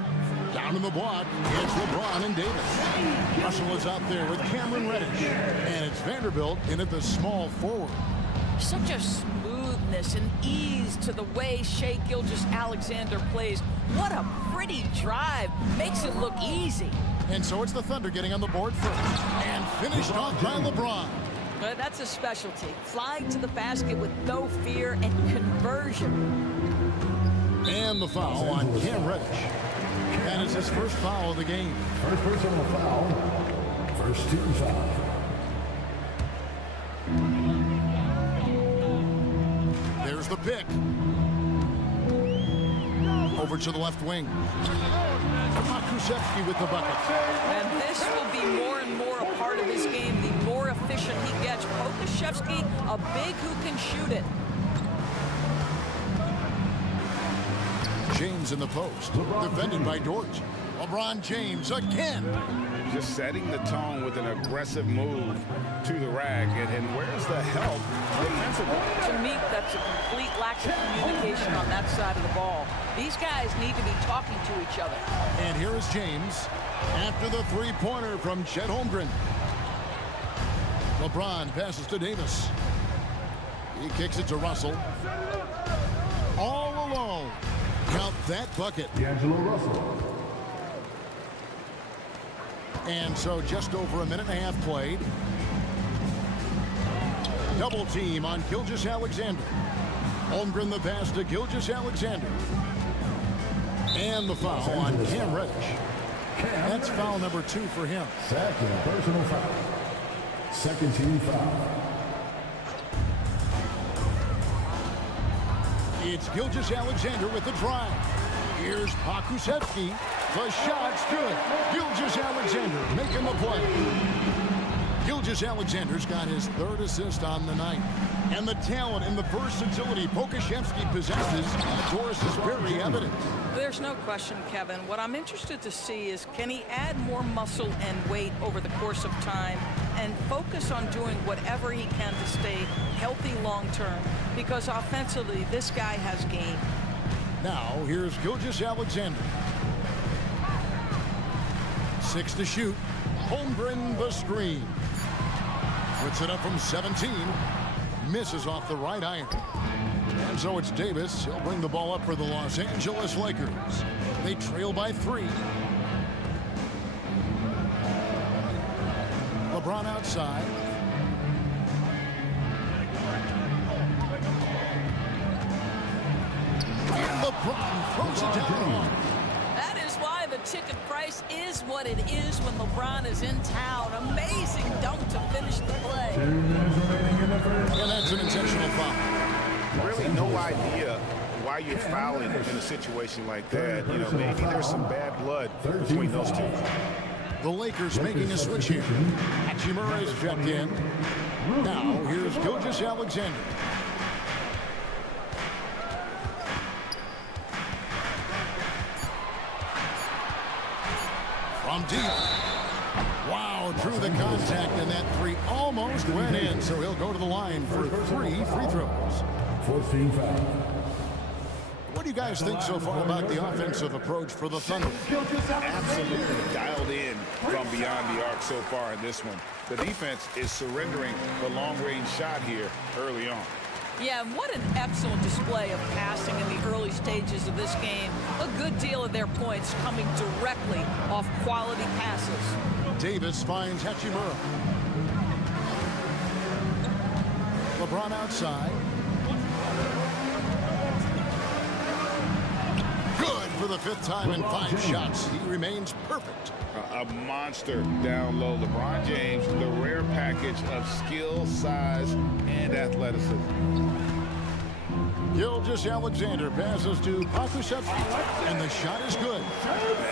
Down in the block, it's LeBron and Davis. Russell is out there with Cameron Reddish. And it's Vanderbilt in at the small forward. Such a smoothness and ease to the way Shai Gilgeous-Alexander plays. What a pretty drive. Makes it look easy. And so it's the Thunder getting on the board first. And finished off by LeBron. Well, that's a specialty. Flying to the basket with no fear and conversion. And the foul on Cam Reddish. And it's his first foul of the game. First personal foul. First team foul. There's the pick. Over to the left wing. Kusevsky with the bucket. And this will be more and more a part of his game, the more efficient he gets. Pokusevsky, a big who can shoot it. James in the post, defended by Dort. LeBron James again. Just setting the tone with an aggressive move to the rack. And where's the help defensively? To me, that's a complete lack of communication on that side of the ball. These guys need to be talking to each other. And here is James after the three-pointer from Chet Holmgren. LeBron passes to Davis. He kicks it to Russell. All alone. Count that bucket. D'Angelo Russell. And so just over a minute and a half played. Double team on Gilgeous-Alexander. Holmgren the pass to Gilgeous-Alexander. And the foul on Cam Reddish. That's foul number 2 for him. Second personal foul. Second team foul. It's Gilgeous-Alexander with the drive. Here's Pokusevsky. The shot's good. Gilgeous-Alexander making the play. Gilgeous-Alexander's got his 3rd assist on the night. And the talent and the versatility Pokusevsky possesses, Doris, is very evident. There's no question, Kevin. What I'm interested to see is, can he add more muscle and weight over the course of time and focus on doing whatever he can to stay healthy long term? Because offensively, this guy has game. Now, here's Gilgeous-Alexander. 6 to shoot. Holmgren the screen. Puts it up from 17. Misses off the right iron. And so it's Davis. He'll bring the ball up for the Los Angeles Lakers. They trail by 3. LeBron outside. And LeBron throws it down. That is why the ticket price is what it is when LeBron is in town. Amazing dunk to finish the play. And that's an intentional foul. Really no idea why you're fouling in a situation like that. You know, maybe there's some bad blood between those two. The Lakers making a switch here. Hachimura is checked in. Now, here's Gilgeous-Alexander. From deep. Wow, drew the contact, and that 3 almost went in. So he'll go to the line for 3 free throws. 14 foul. What do you guys think so far about the offensive approach for the Thunder? Absolutely dialed in from beyond the arc so far in this one. The defense is surrendering the long-range shot here early on. Yeah, and what an excellent display of passing in the early stages of this game. A good deal of their points coming directly off quality passes. Davis finds Hachimura. LeBron outside. Good for the 5th time in 5 shots. He remains perfect. A monster down low. LeBron James, the rare package of skill, size, and athleticism. Gilgeous-Alexander passes to Pokusevsky, and the shot is good.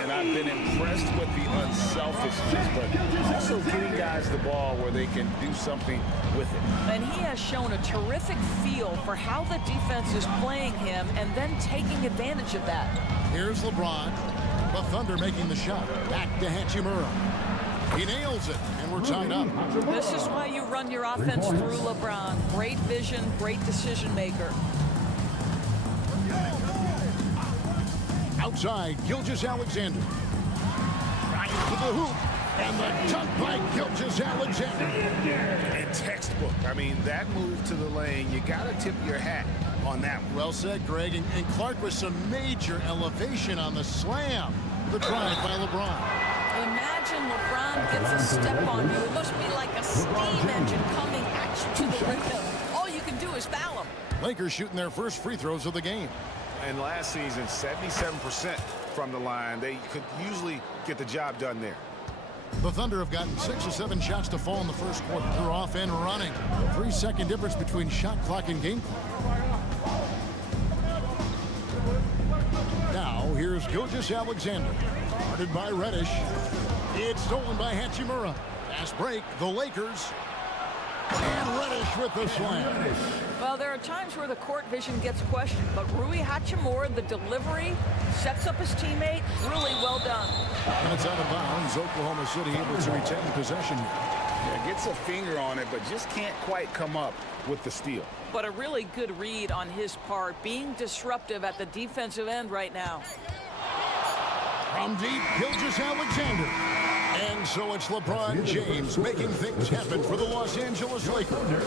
And I've been impressed with the unselfishness, but also getting guys the ball where they can do something with it. And he has shown a terrific feel for how the defense is playing him and then taking advantage of that. Here's LeBron. The Thunder making the shot. Back to Hachimura. He nails it, and we're tied up. This is why you run your offense through LeBron. Great vision, great decision maker. Outside, Gilgeous-Alexander. Right to the hoop. And the dunk by Gilgeous-Alexander. And textbook. I mean, that move to the lane, you got to tip your hat on that one. Well said, Greg. And Clark with some major elevation on the slam. The drive by LeBron. Imagine LeBron gets a step on you. It must be like a steam engine coming at you to the rim. All you can do is foul him. Lakers shooting their first free throws of the game. And last season, 77% from the line. They could usually get the job done there. The Thunder have gotten 6 or 7 shots to fall in the first quarter. They're off and running. 3-second difference between shot clock and game clock. Now, here's Gilgeous-Alexander. Guarded by Reddish. It's stolen by Hachimura. Fast break, the Lakers. And Reddish with the slam. Well, there are times where the court vision gets questioned, but Rui Hachimura, the delivery, sets up his teammate. Really well done. And it's out of bounds. Oklahoma City able to retain possession. Yeah, gets a finger on it, but just can't quite come up with the steal. But a really good read on his part, being disruptive at the defensive end right now. From deep, Gilgeous-Alexander. And so it's LeBron James making things happen for the Los Angeles Lakers.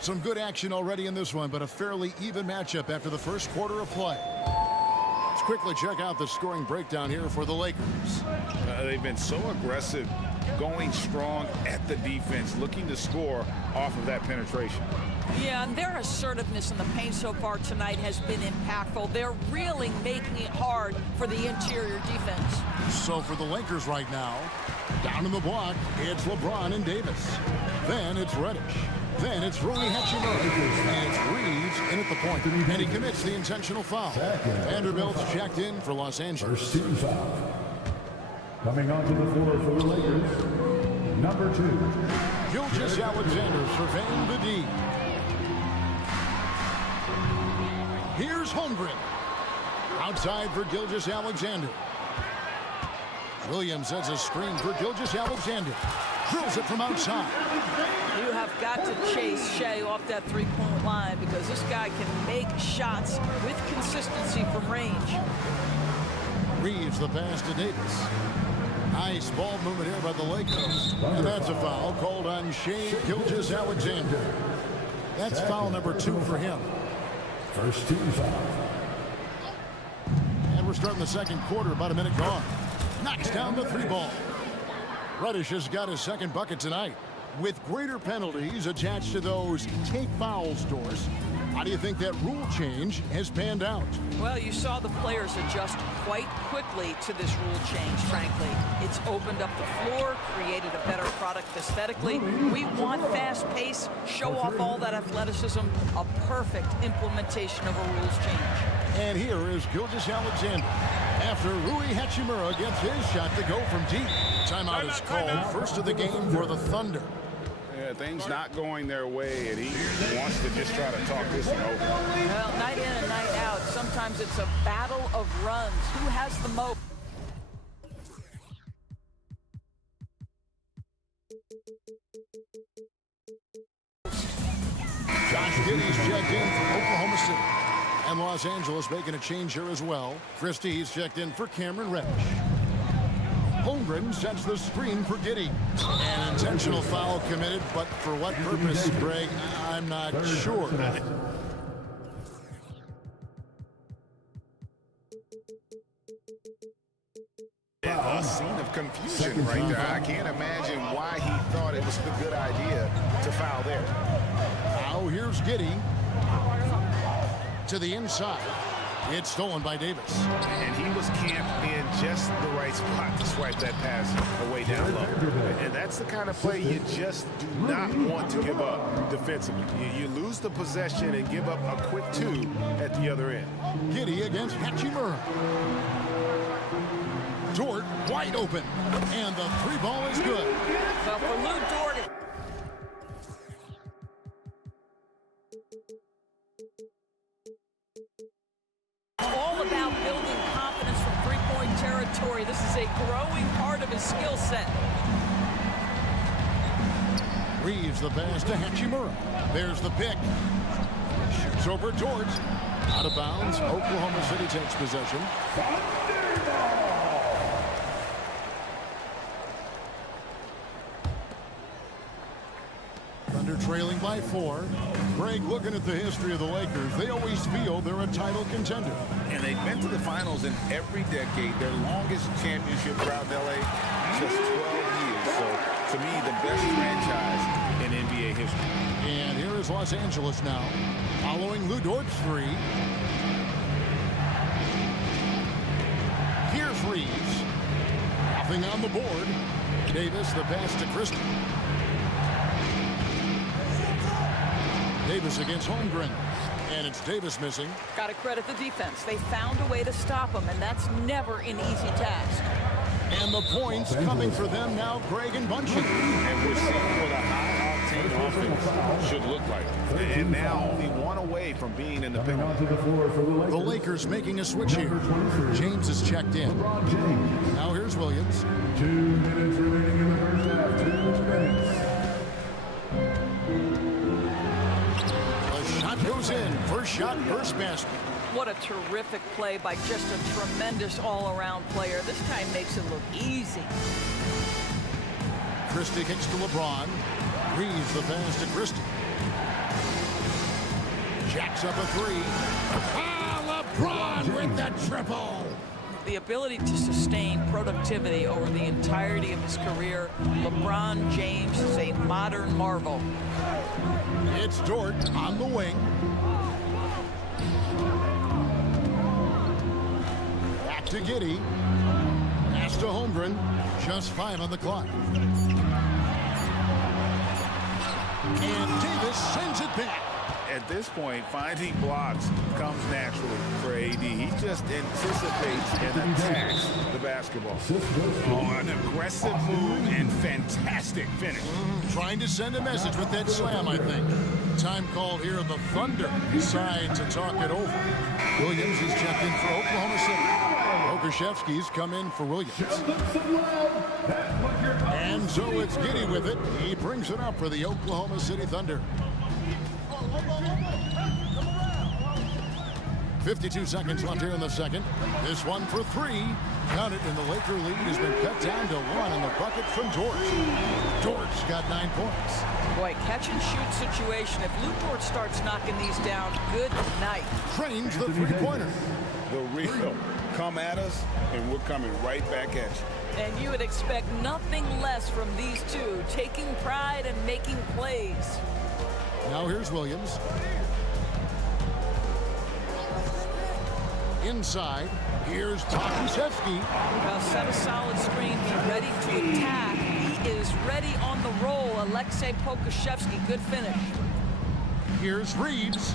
Some good action already in this one, but a fairly even matchup after the first quarter of play. Let's quickly check out the scoring breakdown here for the Lakers. They've been so aggressive, going strong at the defense, looking to score off of that penetration. Yeah, and their assertiveness in the paint so far tonight has been impactful. They're really making it hard for the interior defense. So for the Lakers right now, down in the block, it's LeBron and Davis. Then it's Reddish. Then it's Rui Hachimura. And it's Reeves in at the point. And he commits the intentional foul. Vanderbilt's checked in for Los Angeles. First team foul. Coming onto the floor for the Lakers, number 2. Gilgeous-Alexander surveying the D. Here's Holmgren. Outside for Gilgeous-Alexander. Williams sets a screen for Gilgeous-Alexander. Drills it from outside. You have got to chase Shea off that three-point line because this guy can make shots with consistency from range. Reeves the pass to Davis. Nice ball movement here by the Lakers. And that's a foul called on Shea Gilgeous-Alexander. That's foul number 2 for him. First team foul. And we're starting the second quarter, about a minute gone. Knocks down the 3 ball. Reddish has got his second bucket tonight. With greater penalties attached to those take fouls, Doris, how do you think that rule change has panned out? Well, you saw the players adjust quite quickly to this rule change, frankly. It's opened up the floor, created a better product aesthetically. We want fast pace, show off all that athleticism, a perfect implementation of a rules change. And here is Gilgeous-Alexander. After Rui Hachimura gets his shot to go from deep. Timeout is called. First of the game for the Thunder. Yeah, things not going their way, and he wants to just try to talk this one over. Well, night in and night out, sometimes it's a battle of runs. Who has the most? Josh Giddey's checked in for Oklahoma City. And Los Angeles making a change here as well. Christie's checked in for Cameron Reddish. Holmgren sets the screen for Giddey. An intentional foul committed, but for what purpose, Greg, I'm not sure. A scene of confusion right there. I can't imagine why he thought it was a good idea to foul there. Now here's Giddey to the inside. It's stolen by Davis. And he was camped in just the right spot to swipe that pass away down low. And that's the kind of play you just do not want to give up defensively. You lose the possession and give up a quick two at the other end. Giddy against Hachimura. Dort wide open. And the three ball is good. Well, for Lou Dort, all about building confidence from three-point territory. This is a growing part of his skill set. Reeves the pass to Hachimura. There's the pick. Shoots over Dort. Out of bounds. Oklahoma City takes possession. Thunder trailing by 4. Greg, looking at the history of the Lakers, they always feel they're a title contender. And they've been to the finals in every decade. Their longest championship drought in LA, just 12 years. So, to me, the best franchise in NBA history. And here is Los Angeles now, following Lou Dort's three. Here's Reeves. Nothing on the board. Davis, the pass to Christie. Davis against Holmgren. And it's Davis missing. Got to credit the defense. They found a way to stop him, and that's never an easy task. And the points coming for them now, Greg and Bunching. And we're seeing what a high-octane offense should look like. And now only one away from being in the penalty. The Lakers making a switch here. James is checked in. Now here's Williams. 2 minutes remaining in the first half. 2 minutes. The shot goes in. First shot, first basket. What a terrific play by just a tremendous all-around player. This guy makes it look easy. Christie kicks to LeBron. Reeves the pass to Christie. Jacks up a three. Ah, LeBron with the triple. The ability to sustain productivity over the entirety of his career, LeBron James is a modern marvel. It's Dort on the wing. Back to Giddy. Pass to Holmgren. Just 5 on the clock. And Davis sends it back. At this point, finding blocks comes naturally for AD. He just anticipates and attacks the basketball. Oh, an aggressive move and fantastic finish. Trying to send a message with that slam, I think. Time call here. The Thunder decide to talk it over. Williams is checked in for Oklahoma City. Okashevsky's come in for Williams. And so it's Giddy with it. He brings it up for the Oklahoma City Thunder. 52 seconds left here in the second. This one for 3. Count it, and the Laker lead has been cut down to 1 in the bucket from Dort. Dort's got 9 points. Boy, catch and shoot situation. If Lou Dort starts knocking these down, good night. Trains the three-pointer. The real come at us, and we're coming right back at you. And you would expect nothing less from these two, taking pride and making plays. Now here's Williams. Inside, here's Pokusevski. Well, set a solid screen, be ready to attack. He is ready on the roll. Alexei Pokusevski, good finish. Here's Reeves.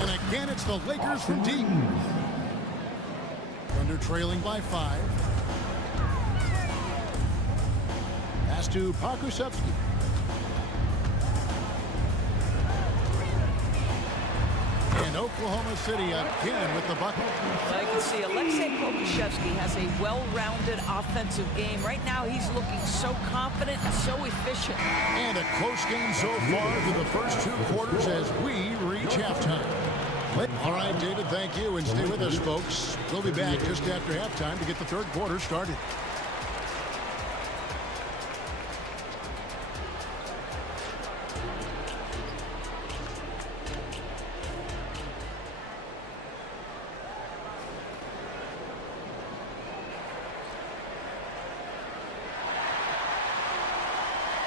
And again, it's the Lakers from deep. Thunder trailing by 5. Pass to Pokusevski. And Oklahoma City again with the bucket. I can see Alexei Pokusevski has a well-rounded offensive game. Right now, he's looking so confident and so efficient. And a close game so far through the first 2 quarters as we reach halftime. All right, David, thank you. And stay with us, folks. We'll be back just after halftime to get the third quarter started.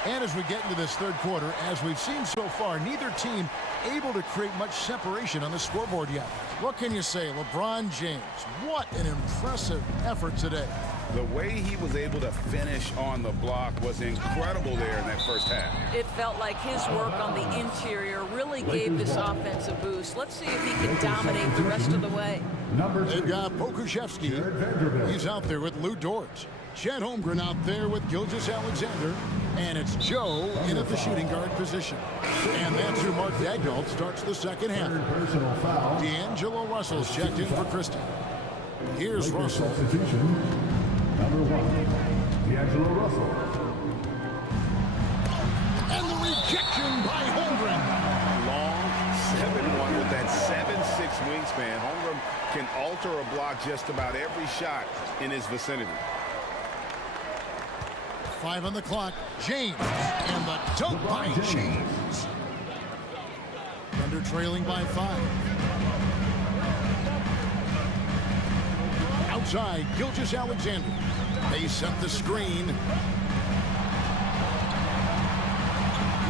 And as we get into this third quarter, as we've seen so far, neither team able to create much separation on the scoreboard yet. What can you say? LeBron James, what an impressive effort today. The way he was able to finish on the block was incredible there in that first half. It felt like his work on the interior really gave this offense a boost. Let's see if he can dominate the rest of the way. They've got Pokuševski. He's out there with Lou Dort. Chet Holmgren out there with Gilgeous Alexander. And it's Joe in at the shooting guard position. And that's who Mark Daignault starts the second half. D'Angelo Russell's checked in for Christie. Here's Russell. Number 1, D'Angelo Russell. And the rejection by Holmgren. Long 7-1 with that 7'6" wingspan. Holmgren can alter a block just about every shot in his vicinity. 5 on the clock. James. And the dunk by James. Thunder trailing by 5. Outside, Gilgeous Alexander. They set the screen.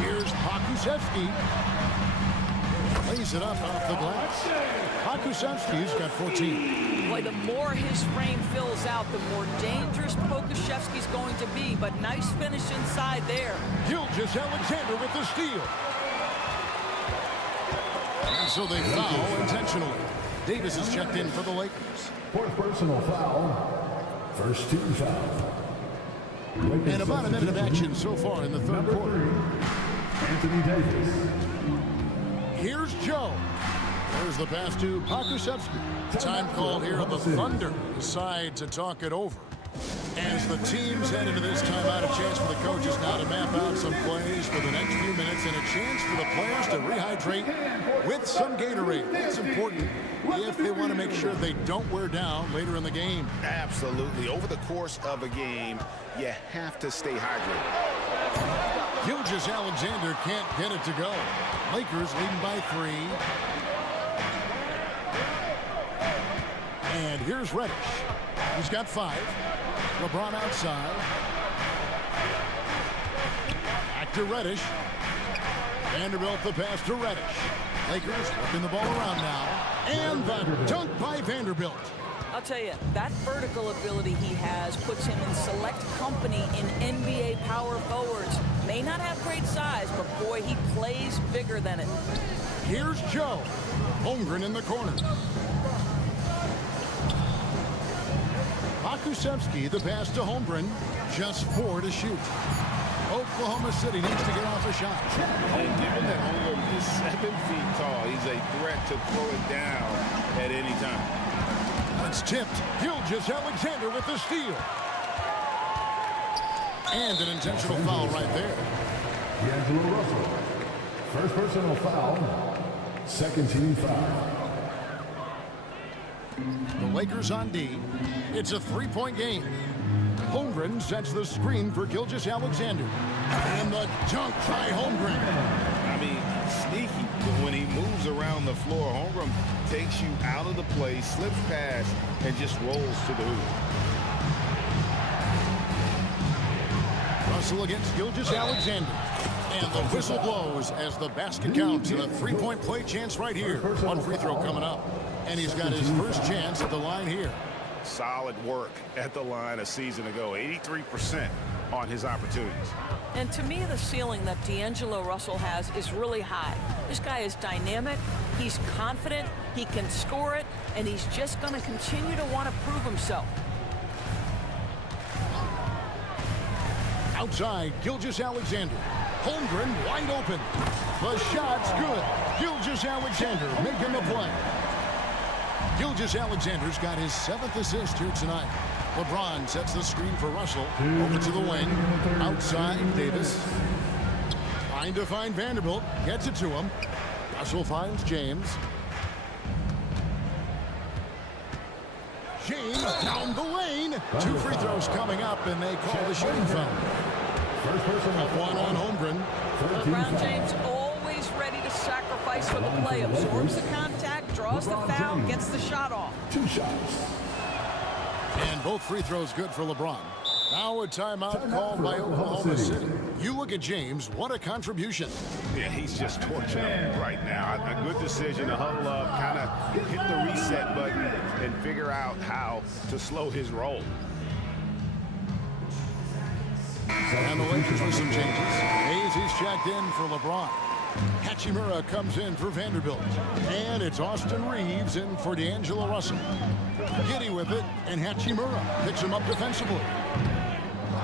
Here's Pokuševski. Lays it up off the glass. Pokuševski's got 14. Boy, the more his frame fills out, the more dangerous Pokuševski's going to be. But nice finish inside there. Gilgeous Alexander with the steal. And so they foul intentionally. Davis is checked in for the Lakers. 4th personal foul. First team foul. And about a minute of action so far in the third quarter. Anthony Davis. Here's Joe. There's the pass to Pokuševski. Time called here at the Thunder. Decide to talk it over. As the teams head into this timeout, a chance for the coaches now to map out some plays for the next few minutes and a chance for the players to rehydrate with some Gatorade. That's important if they want to make sure they don't wear down later in the game. Absolutely. Over the course of a game, you have to stay hydrated. Gilgeous Alexander can't get it to go. Lakers leading by 3. And here's Reddish. He's got 5. LeBron outside. Back to Reddish. Vanderbilt the pass to Reddish. Lakers working the ball around now. And the dunk by Vanderbilt. I'll tell you, that vertical ability he has puts him in select company in NBA power forwards. May not have great size, but boy, he plays bigger than it. Here's Joe. Holmgren in the corner. Pokuševski, the pass to Holmgren. Just 4 to shoot. Oklahoma City needs to get off a shot. And given that Holmgren is 7 feet tall, he's a threat to throw it down at any time. It's tipped. Gilgeous Alexander with the steal. And an intentional foul right there. D'Angelo Russell. First personal foul. Second team foul. The Lakers on D. It's a 3-point game. Holmgren sets the screen for Gilgeous Alexander. And the dunk by Holmgren. I mean, sneaky. When he moves around the floor, Holmgren takes you out of the play, slips past, and just rolls to the hoop. Russell against Gilgeous Alexander. And the whistle blows as the basket counts. And a 3-point play chance right here. 1 free throw coming up. And he's got his first chance at the line here. Solid work at the line a season ago. 83% on his opportunities. And to me, the ceiling that D'Angelo Russell has is really high. This guy is dynamic, he's confident, he can score it, and he's just going to continue to want to prove himself. Outside, Gilgeous Alexander. Holmgren wide open. The shot's good. Gilgeous Alexander making the play. Gilgeous Alexander's got his 7th assist here tonight. LeBron sets the screen for Russell. Over to the wing. Outside, Davis. Trying to find Vanderbilt. Gets it to him. Russell finds James. James down the lane. 2 free throws coming up, and they call the shooting foul. One on Holmgren. LeBron James always ready to sacrifice for the play. Absorbs the contact, draws the foul, gets the shot off. 2 shots. And both free throws good for LeBron. Now a timeout called by Oklahoma City. You look at James, what a contribution. Yeah, he's just torching them right now. A good decision to huddle up, kind of hit the reset button, and figure out how to slow his roll. And the Lakers with some changes. Hayes, he's checked in for LeBron. Hachimura comes in for Vanderbilt. And it's Austin Reeves in for D'Angelo Russell. Giddey with it, and Hachimura picks him up defensively.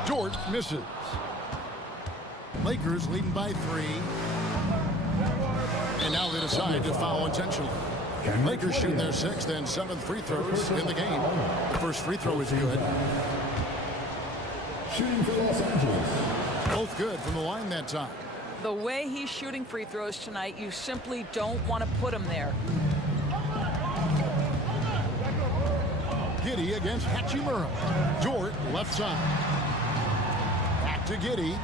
Dort misses. Lakers leading by 3. And now they decide to foul intentionally. Lakers shoot their 6th and 7th free throws in the game. The first free throw is good. Shooting for Los Angeles. Both good from the line that time. The way he's shooting free throws tonight, you simply don't want to put him there. Giddey against Hachimura. Dort left side. Back to Giddey.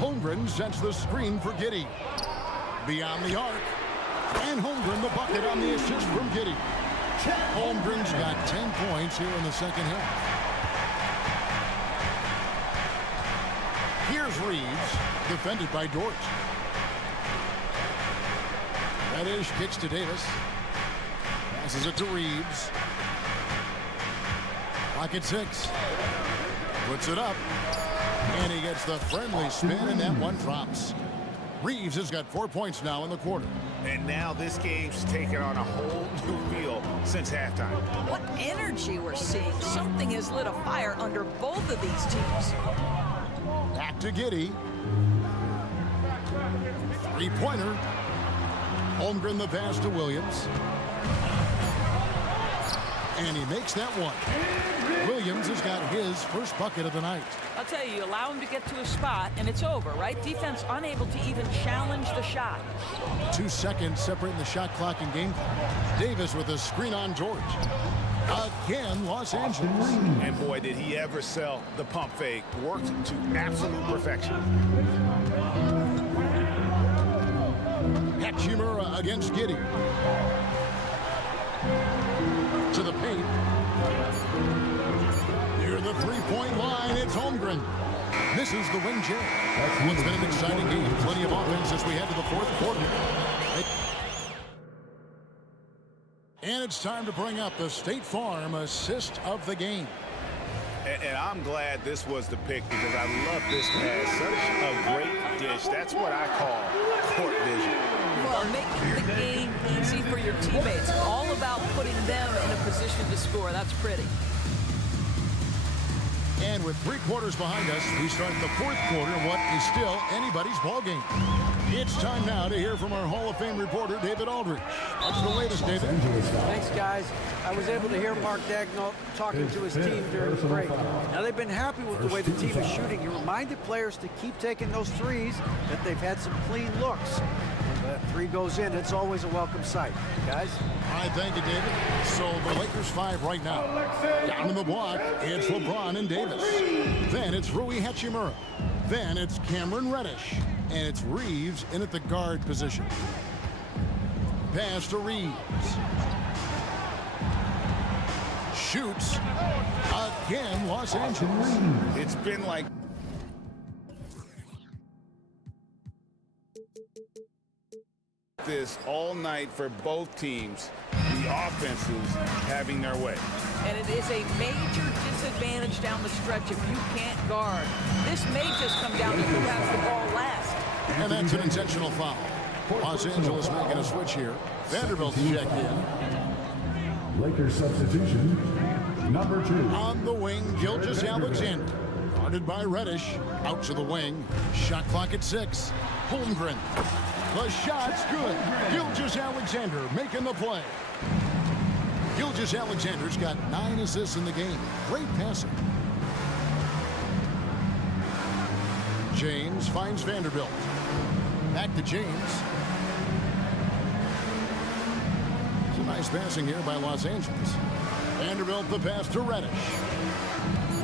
Holmgren sets the screen for Giddey. Beyond the arc. And Holmgren the bucket on the assist from Giddey. Holmgren's got 10 points here in the second half. Here's Reeves, defended by Dort. Reddish kicks to Davis. Passes it to Reeves. Clock at 6. Puts it up. And he gets the friendly spin, and that one drops. Reeves has got 4 points now in the quarter. And now this game's taken on a whole new feel since halftime. What energy we're seeing. Something has lit a fire under both of these teams. Back to Giddey. Three-pointer. Holmgren the pass to Williams. And he makes that one. Williams has got his first bucket of the night. I'll tell you, you allow him to get to a spot, and it's over, right? Defense unable to even challenge the shot. 2 seconds separating the shot clock and game clock. Davis with a screen on George. Again, Los Angeles. And boy, did he ever sell the pump fake. Worked to absolute perfection. Hachimura against Giddey. To the paint. Near the three-point line, it's Holmgren. Misses the wing chair. It's been an exciting game. Plenty of offense as we head to the fourth quarter. And it's time to bring up the State Farm assist of the game. And I'm glad this was the pick because I love this pass. Such a great dish. That's what I call court vision. Well, making the game easy for your teammates. All about putting them in a position to score. That's pretty. And with 3 quarters behind us, we start the fourth quarter in what is still anybody's ball game. It's time now to hear from our Hall of Fame reporter, David Aldridge. What's the latest, David? Thanks, guys. I was able to hear Mark Dagnall talking to his team during the break. Now, they've been happy with the way the team is shooting. He reminded players to keep taking those threes, that they've had some clean looks. When that three goes in, it's always a welcome sight. Guys? All right, thank you, David. So the Lakers 5 right now. Down in the block, it's LeBron and Davis. Then it's Rui Hachimura. Then it's Cameron Reddish. And it's Reeves in at the guard position. Pass to Reeves. Shoots. Again, Los Angeles. It's been like this all night for both teams. The offenses having their way. And it is a major disadvantage down the stretch if you can't guard. This may just come down to who has the ball last. And that's an intentional foul. Los Angeles making a switch here. Vanderbilt's checked in. Lakers substitution, number 2. On the wing, Gilgeous-Alexander. Guarded by Reddish. Out to the wing. Shot clock at 6. Holmgren. The shot's good. Gilgeous-Alexander making the play. Gilgeous-Alexander's got 9 assists in the game. Great passing. James finds Vanderbilt. Back to James. It's a nice passing here by Los Angeles. Vanderbilt the pass to Reddish.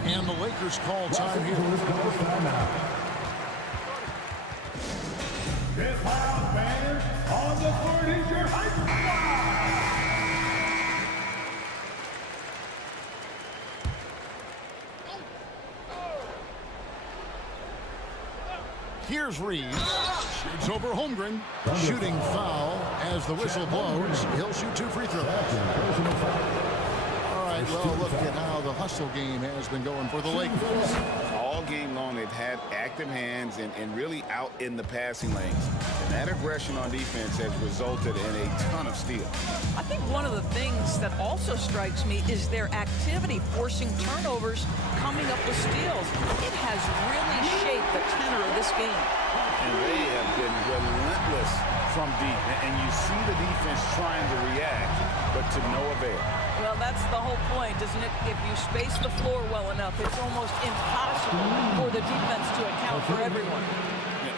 And the Lakers call time here. This loud banner on the court is your hype squad. Here's Reeves. Shoots over Holmgren. Shooting foul as the whistle blows. He'll shoot 2 free throws. All right, well, look at how the hustle game has been going for the Lakers. All game long, they've had active hands and really out in the passing lanes. And that aggression on defense has resulted in a ton of steals. I think one of the things that also strikes me is their activity, forcing turnovers, coming up with steals. It has really shaped the tenor of this game. And they have been relentless from deep. And you see the defense trying to react, but to no avail. Well, that's the whole point, isn't it? If you space the floor well enough, it's almost impossible for the defense to account for everyone.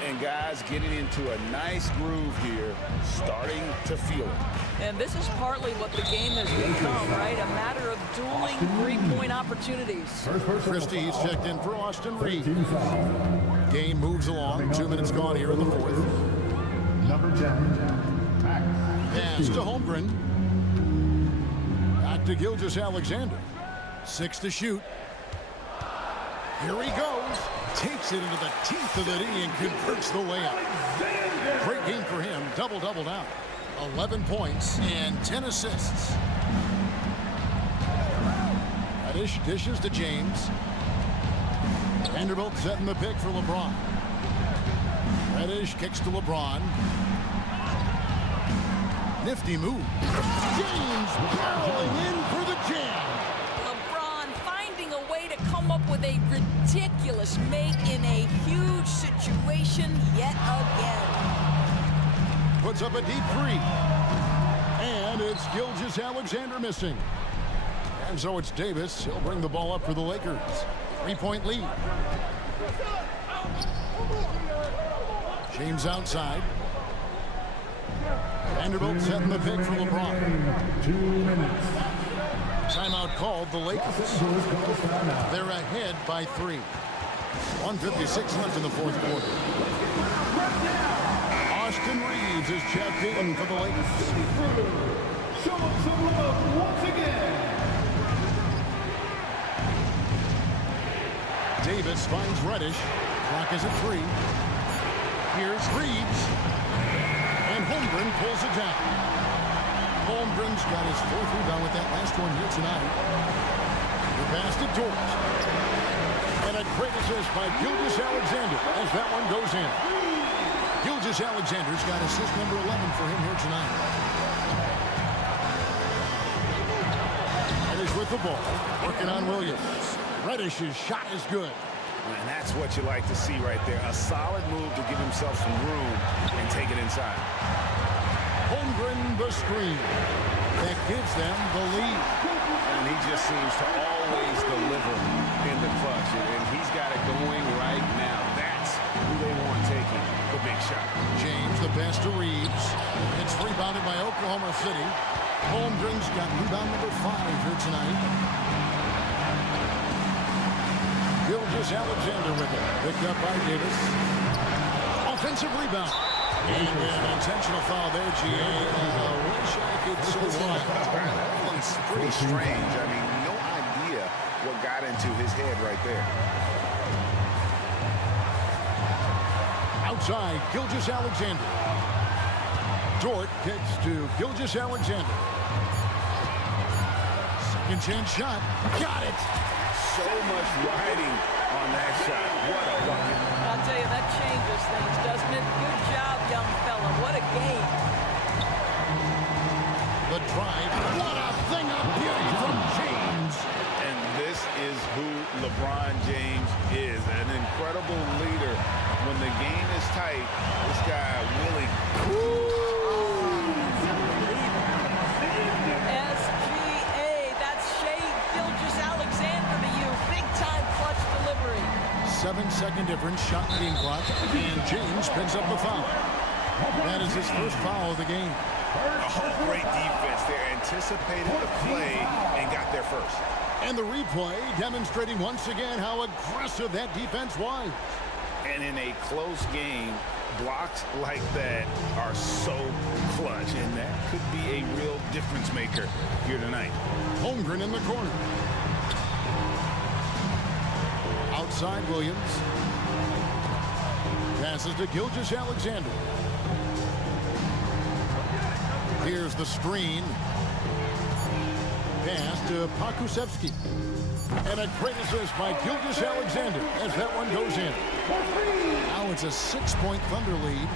And guys getting into a nice groove here, starting to feel it. And this is partly what the game has become, right? A matter of dueling three-point opportunities. Christie's checked in for Austin Reeves. Game moves along. 2 minutes gone here in the fourth. Number 10, Max. Pass to Holmgren. Back to Gilgeous-Alexander. 6 to shoot. Here he goes. Takes it into the teeth of the D and converts the layup. Great game for him. Double-double now. 11 points and 10 assists. Reddish dishes to James. Vanderbilt setting the pick for LeBron. Reddish kicks to LeBron. Nifty move. James barreling in for the jam. LeBron finding a way to come up with a ridiculous make in a huge situation yet again. Puts up a deep 3. And it's Gilgeous-Alexander missing. And so it's Davis. He'll bring the ball up for the Lakers. 3-point lead. James outside. Vanderbilt setting the pick for LeBron. 2 minutes. Timeout called the Lakers. They're ahead by 3. 1:56 left in the fourth quarter. Austin Reeves is checked in for the Lakers. Show up some love once again. Davis finds Reddish. Clock is at 3. Here's Reeves. And Holmgren pulls it down. Holmgren's got his 4th rebound with that last one here tonight. The pass to Dort. And a great assist by Gilgeous-Alexander as that one goes in. Gilgeous-Alexander's got assist number 11 for him here tonight. Reddish with the ball. Working on Williams. Reddish's shot is good. And that's what you like to see right there. A solid move to give himself some room and take it inside. Holmgren the screen. That gives them the lead. And he just seems to always deliver in the clutch. And he's got it going right now. That's who they want taking the big shot. James, the pass to Reeves. It's rebounded by Oklahoma City. Holmgren's got rebound number 5 here tonight. Gilgeous-Alexander with it. Picked up by Davis. Offensive rebound. And an intentional foul there, G.A. Wish I could see why. That one's pretty strange. I mean, no idea what got into his head right there. Outside, Gilgeous-Alexander. Dort kicks to Gilgeous-Alexander. Second chance shot. Got it. So much riding on that shot. What a bucket. I'll tell you, that changes things, doesn't it? Good job, young fella. What a game. The drive. What a thing of beauty from James. And this is who LeBron James is. An incredible leader. When the game is tight, this guy willing. SGA, that's Shea Gilgeous-Alexander to you. Big-time clutch delivery. 7-second difference, shot game clock, and James picks up the foul. That is his first foul of the game. Oh, great defense there. Anticipated the play and got there first. And the replay demonstrating once again how aggressive that defense was. And in a close game, blocks like that are so clutch, and that could be a real difference maker here tonight. Holmgren in the corner. Outside Williams. Passes to Gilgeous-Alexander. Here's the screen. Pass to Pakusevsky. And a great assist by Gilgeous-Alexander as that one goes in. Now it's a 6-point Thunder lead.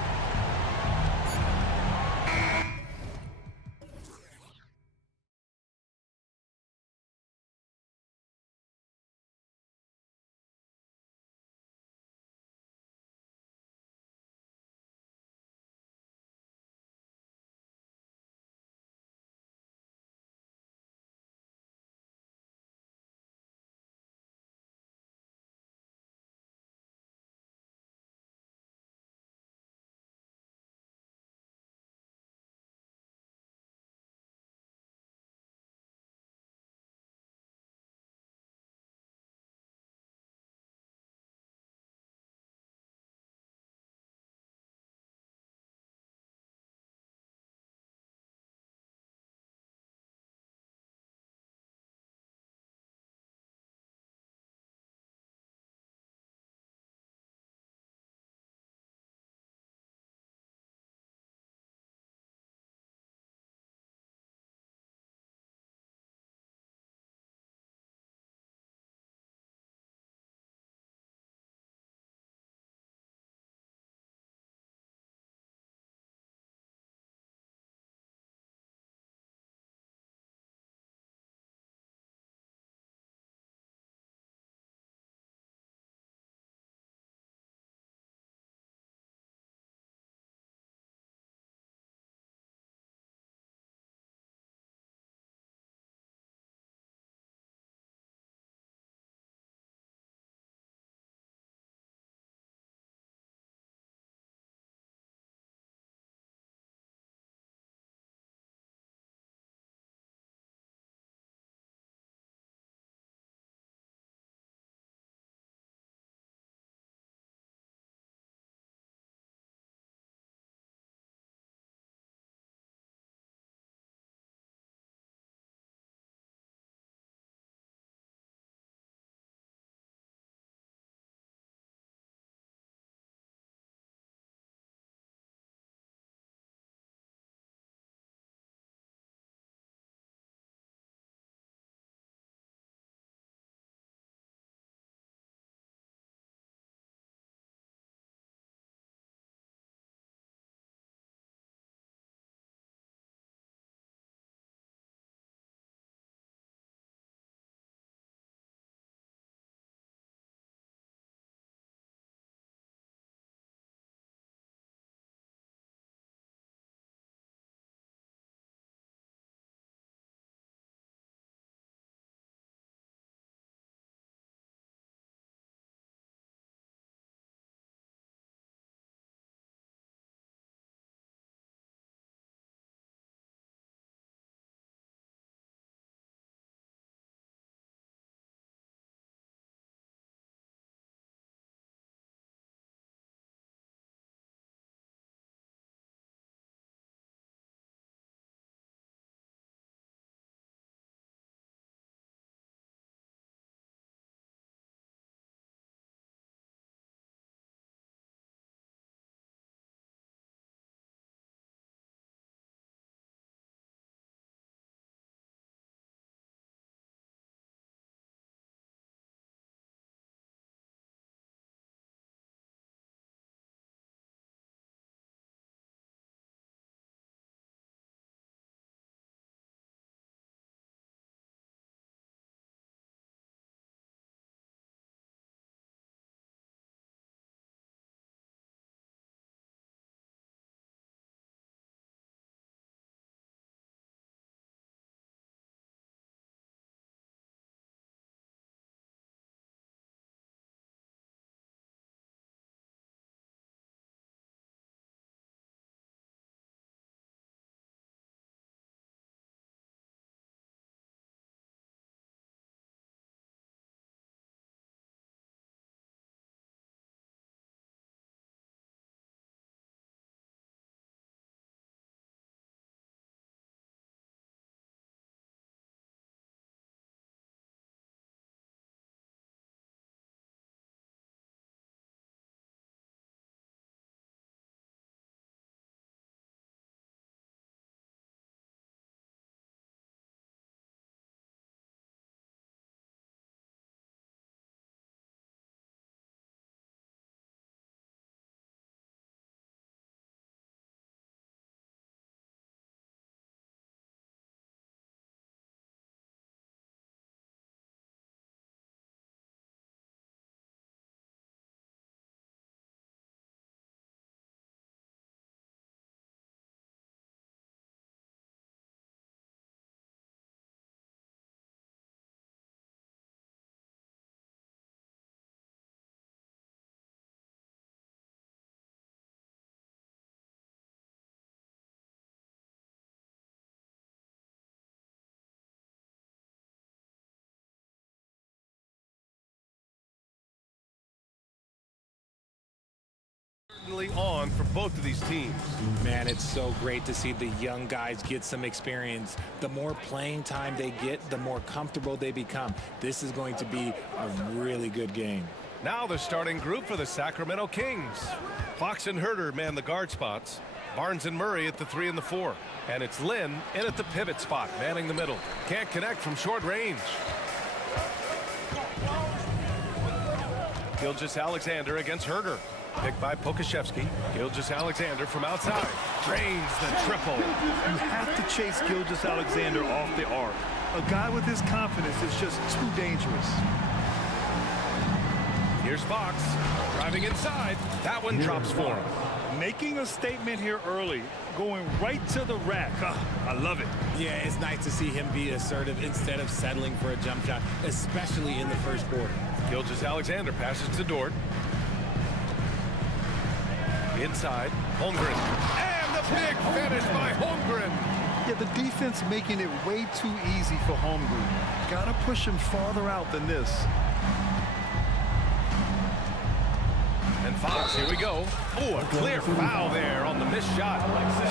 certainly on for both of these teams. Man, it's so great to see the young guys get some experience. The more playing time they get, the more comfortable they become. This is going to be a really good game. Now the starting group for the Sacramento Kings. Fox and Herder man the guard spots. Barnes and Murray at the 3 and the 4. And it's Lynn in at the pivot spot, manning the middle. Can't connect from short range. Gilgeous-Alexander against Herder. Picked by Pokashevsky. Gilgeous-Alexander from outside. Drains the triple. You have to chase Gilgeous-Alexander off the arc. A guy with his confidence is just too dangerous. Here's Fox driving inside. That one drops for him. Making a statement here early, going right to the rack. I love it. Yeah, it's nice to see him be assertive instead of settling for a jump shot, especially in the first quarter. Gilgeous-Alexander passes to Dort. Inside, Holmgren. And the big finish by Holmgren. Yeah, the defense making it way too easy for Holmgren. Gotta push him farther out than this. And Fox, here we go. Oh, a clear foul there on the missed shot.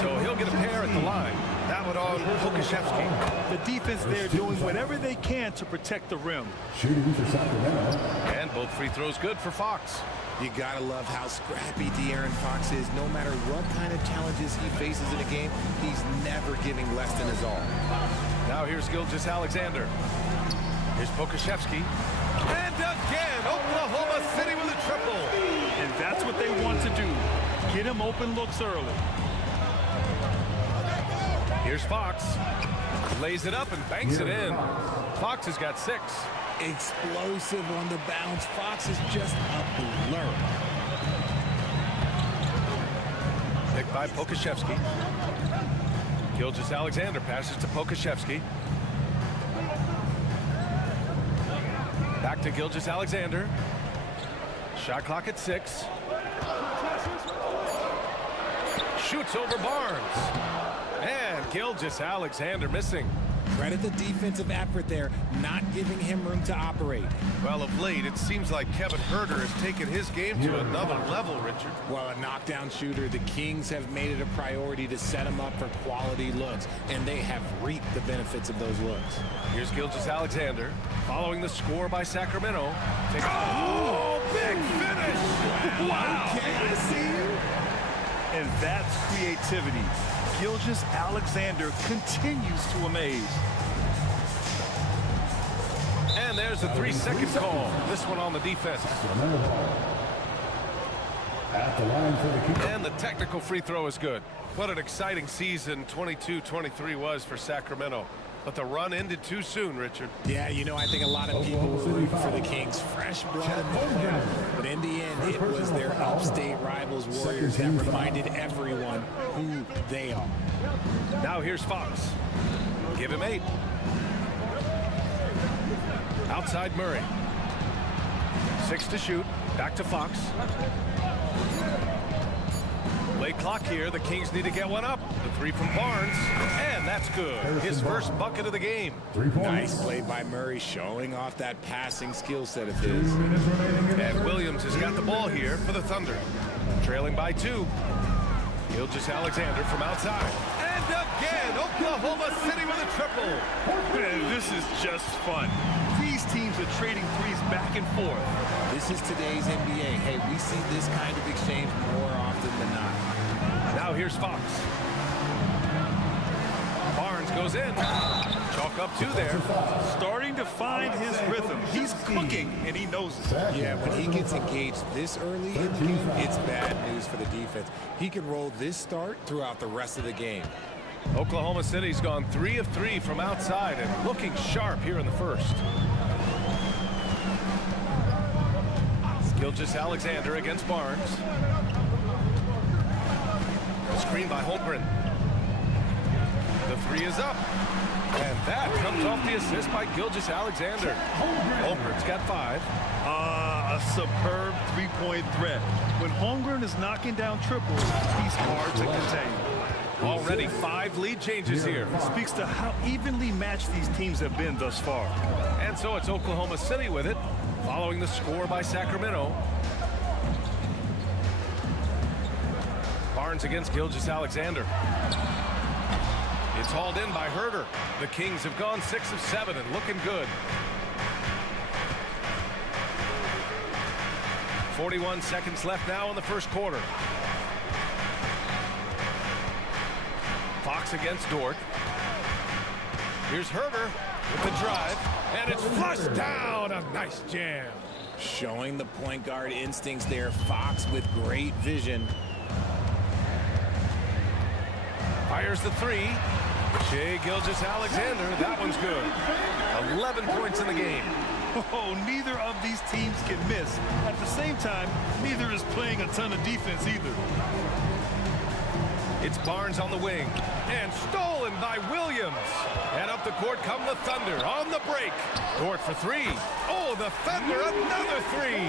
So he'll get a pair at the line. That one on Pokashevsky. The defense there doing whatever they can to protect the rim. Shooting for Sacramento. And both free throws good for Fox. You gotta love how scrappy De'Aaron Fox is. No matter what kind of challenges he faces in a game, he's never giving less than his all. Now here's Gilgeous-Alexander. Here's Pokashevsky. And again, Oklahoma City with a triple. And that's what they want to do. Get him open looks early. Here's Fox. Lays it up and banks it in. Fox has got 6. Explosive on the bounce. Fox is just a blur. Picked by Pokashevsky. Gilgeous-Alexander passes to Pokashevsky. Back to Gilgeous-Alexander. Shot clock at 6. Shoots over Barnes. And Gilgeous-Alexander missing. Credit the defensive effort there, not giving him room to operate. Well, of late, it seems like Kevin Herder has taken his game to another level, Richard. Well, a knockdown shooter, the Kings have made it a priority to set him up for quality looks, and they have reaped the benefits of those looks. Here's Gilgeous-Alexander, following the score by Sacramento. Oh, big finish! Wow. Okay, I see you. And that's creativity. Gilgeous-Alexander continues to amaze. And there's a 3-second call. This one on the defense. At the line for the kick. And the technical free throw is good. What an exciting season 22-23 was for Sacramento. But the run ended too soon, Richard. Yeah, you know, I think a lot of people were rooting for the Kings. Fresh blood in the playoff. But in the end, it was their upstate rivals Warriors that reminded everyone who they are. Now here's Fox. Give him 8. Outside Murray. 6 to shoot. Back to Fox. Late clock here. The Kings need to get one up. The 3 from Barnes. And that's good. His first bucket of the game. Nice play by Murray, showing off that passing skill set of his. And Williams has got the ball here for the Thunder. Trailing by 2. Gilgeous-Alexander from outside. And again, Oklahoma City with a triple. Man, this is just fun. These teams are trading threes back and forth. This is today's NBA. Hey, we see this kind of exchange more often than not. Now here's Fox. Barnes goes in. Chalk up 2 there. Starting to find his rhythm. He's cooking, and he knows it. Yeah, when he gets engaged this early in the game, it's bad news for the defense. He can roll this start throughout the rest of the game. Oklahoma City's gone 3 of 3 from outside and looking sharp here in the first. Gilgeous-Alexander against Barnes. Screen by Holmgren. The 3 is up. And that comes off the assist by Gilgeous-Alexander. Holmgren's got 5. A superb three-point threat. When Holmgren is knocking down triples, he's hard to contain. Already 5 lead changes here. Speaks to how evenly matched these teams have been thus far. And so it's Oklahoma City with it, following the score by Sacramento. Barnes against Gilgeous-Alexander. It's hauled in by Herder. The Kings have gone 6 of 7 and looking good. 41 seconds left now in the first quarter. Fox against Dort. Here's Herder with the drive, and it's flushed down. A nice jam. Showing the point guard instincts there. Fox with great vision. Fires the three. Shai Gilgeous-Alexander, that one's good. 11 points in the game. Oh, neither of these teams can miss. At the same time, neither is playing a ton of defense either. It's Barnes on the wing, and stolen by Williams. And up the court come the Thunder on the break. Dort for three. Oh, the Thunder, another three.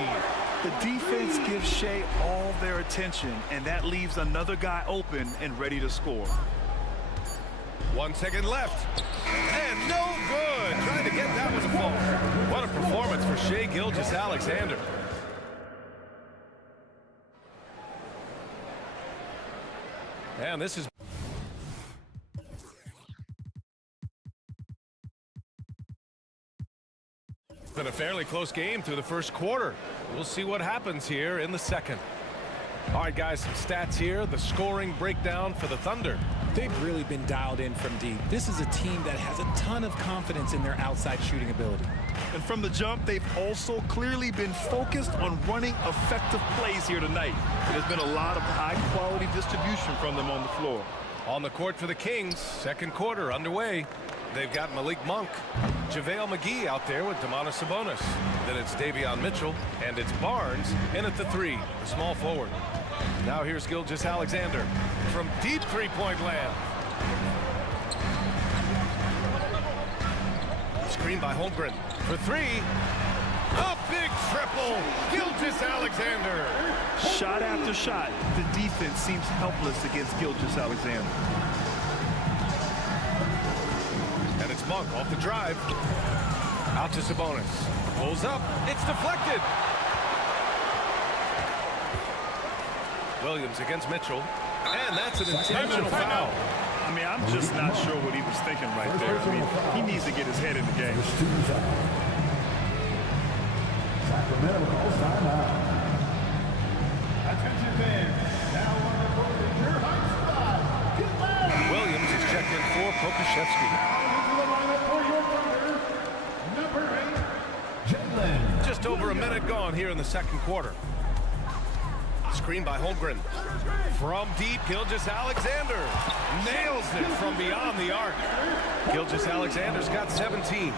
The defense gives Shai all their attention, and that leaves another guy open and ready to score. 1 second left. And no good. Trying to get that was a fault. What a performance for Shai Gilgeous-Alexander. And this is been a fairly close game through the first quarter. We'll see what happens here in the second. All right, guys, some stats here. The scoring breakdown for the Thunder. They've really been dialed in from deep. This is a team that has a ton of confidence in their outside shooting ability. And from the jump, they've also clearly been focused on running effective plays here tonight. There's been a lot of high-quality distribution from them on the floor. On the court for the Kings, second quarter underway. They've got Malik Monk, JaVale McGee out there with Domantas Sabonis. Then it's Davion Mitchell, and it's Barnes in at the three, the small forward. Now here's Gilgeous-Alexander from deep three-point land. Screen by Holmgren for three. A big triple. Gilgeous-Alexander. Shot after shot, the defense seems helpless against Gilgeous-Alexander. And it's Monk off the drive. Out to Sabonis. Pulls up. It's deflected. Williams against Mitchell. And that's an intentional foul. I mean, I'm just not sure what he was thinking right there. I mean, he needs to get his head in the game. Sacramento calls timeout. Attention fans. Now on the court is your high spot. Williams is checked in for Pokashevsky. Just over a minute gone here in the second quarter. Screen by Holmgren. From deep, Gilgeous-Alexander nails it from beyond the arc. Gilgeous-Alexander's got 17.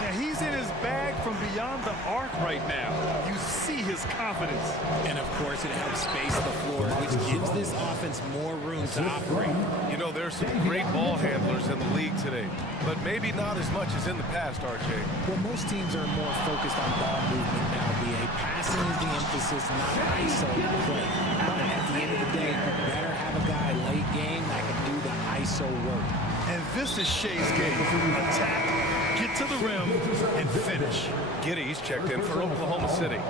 Yeah, he's in his bag from beyond the arc right now. You see his confidence. And of course, it helps space the floor, which gives this offense more room to operate. You know, there's some great ball handlers in the league today, but maybe not as much as in the past, RJ. Well, most teams are more focused on ball movement now, BA. Passing is the emphasis, not ISO play. But at the end of the day, you better have a guy late game that can do the ISO work. And this is Shai's game. Attack, get to the rim, and finish. Giddey's checked in for Oklahoma City.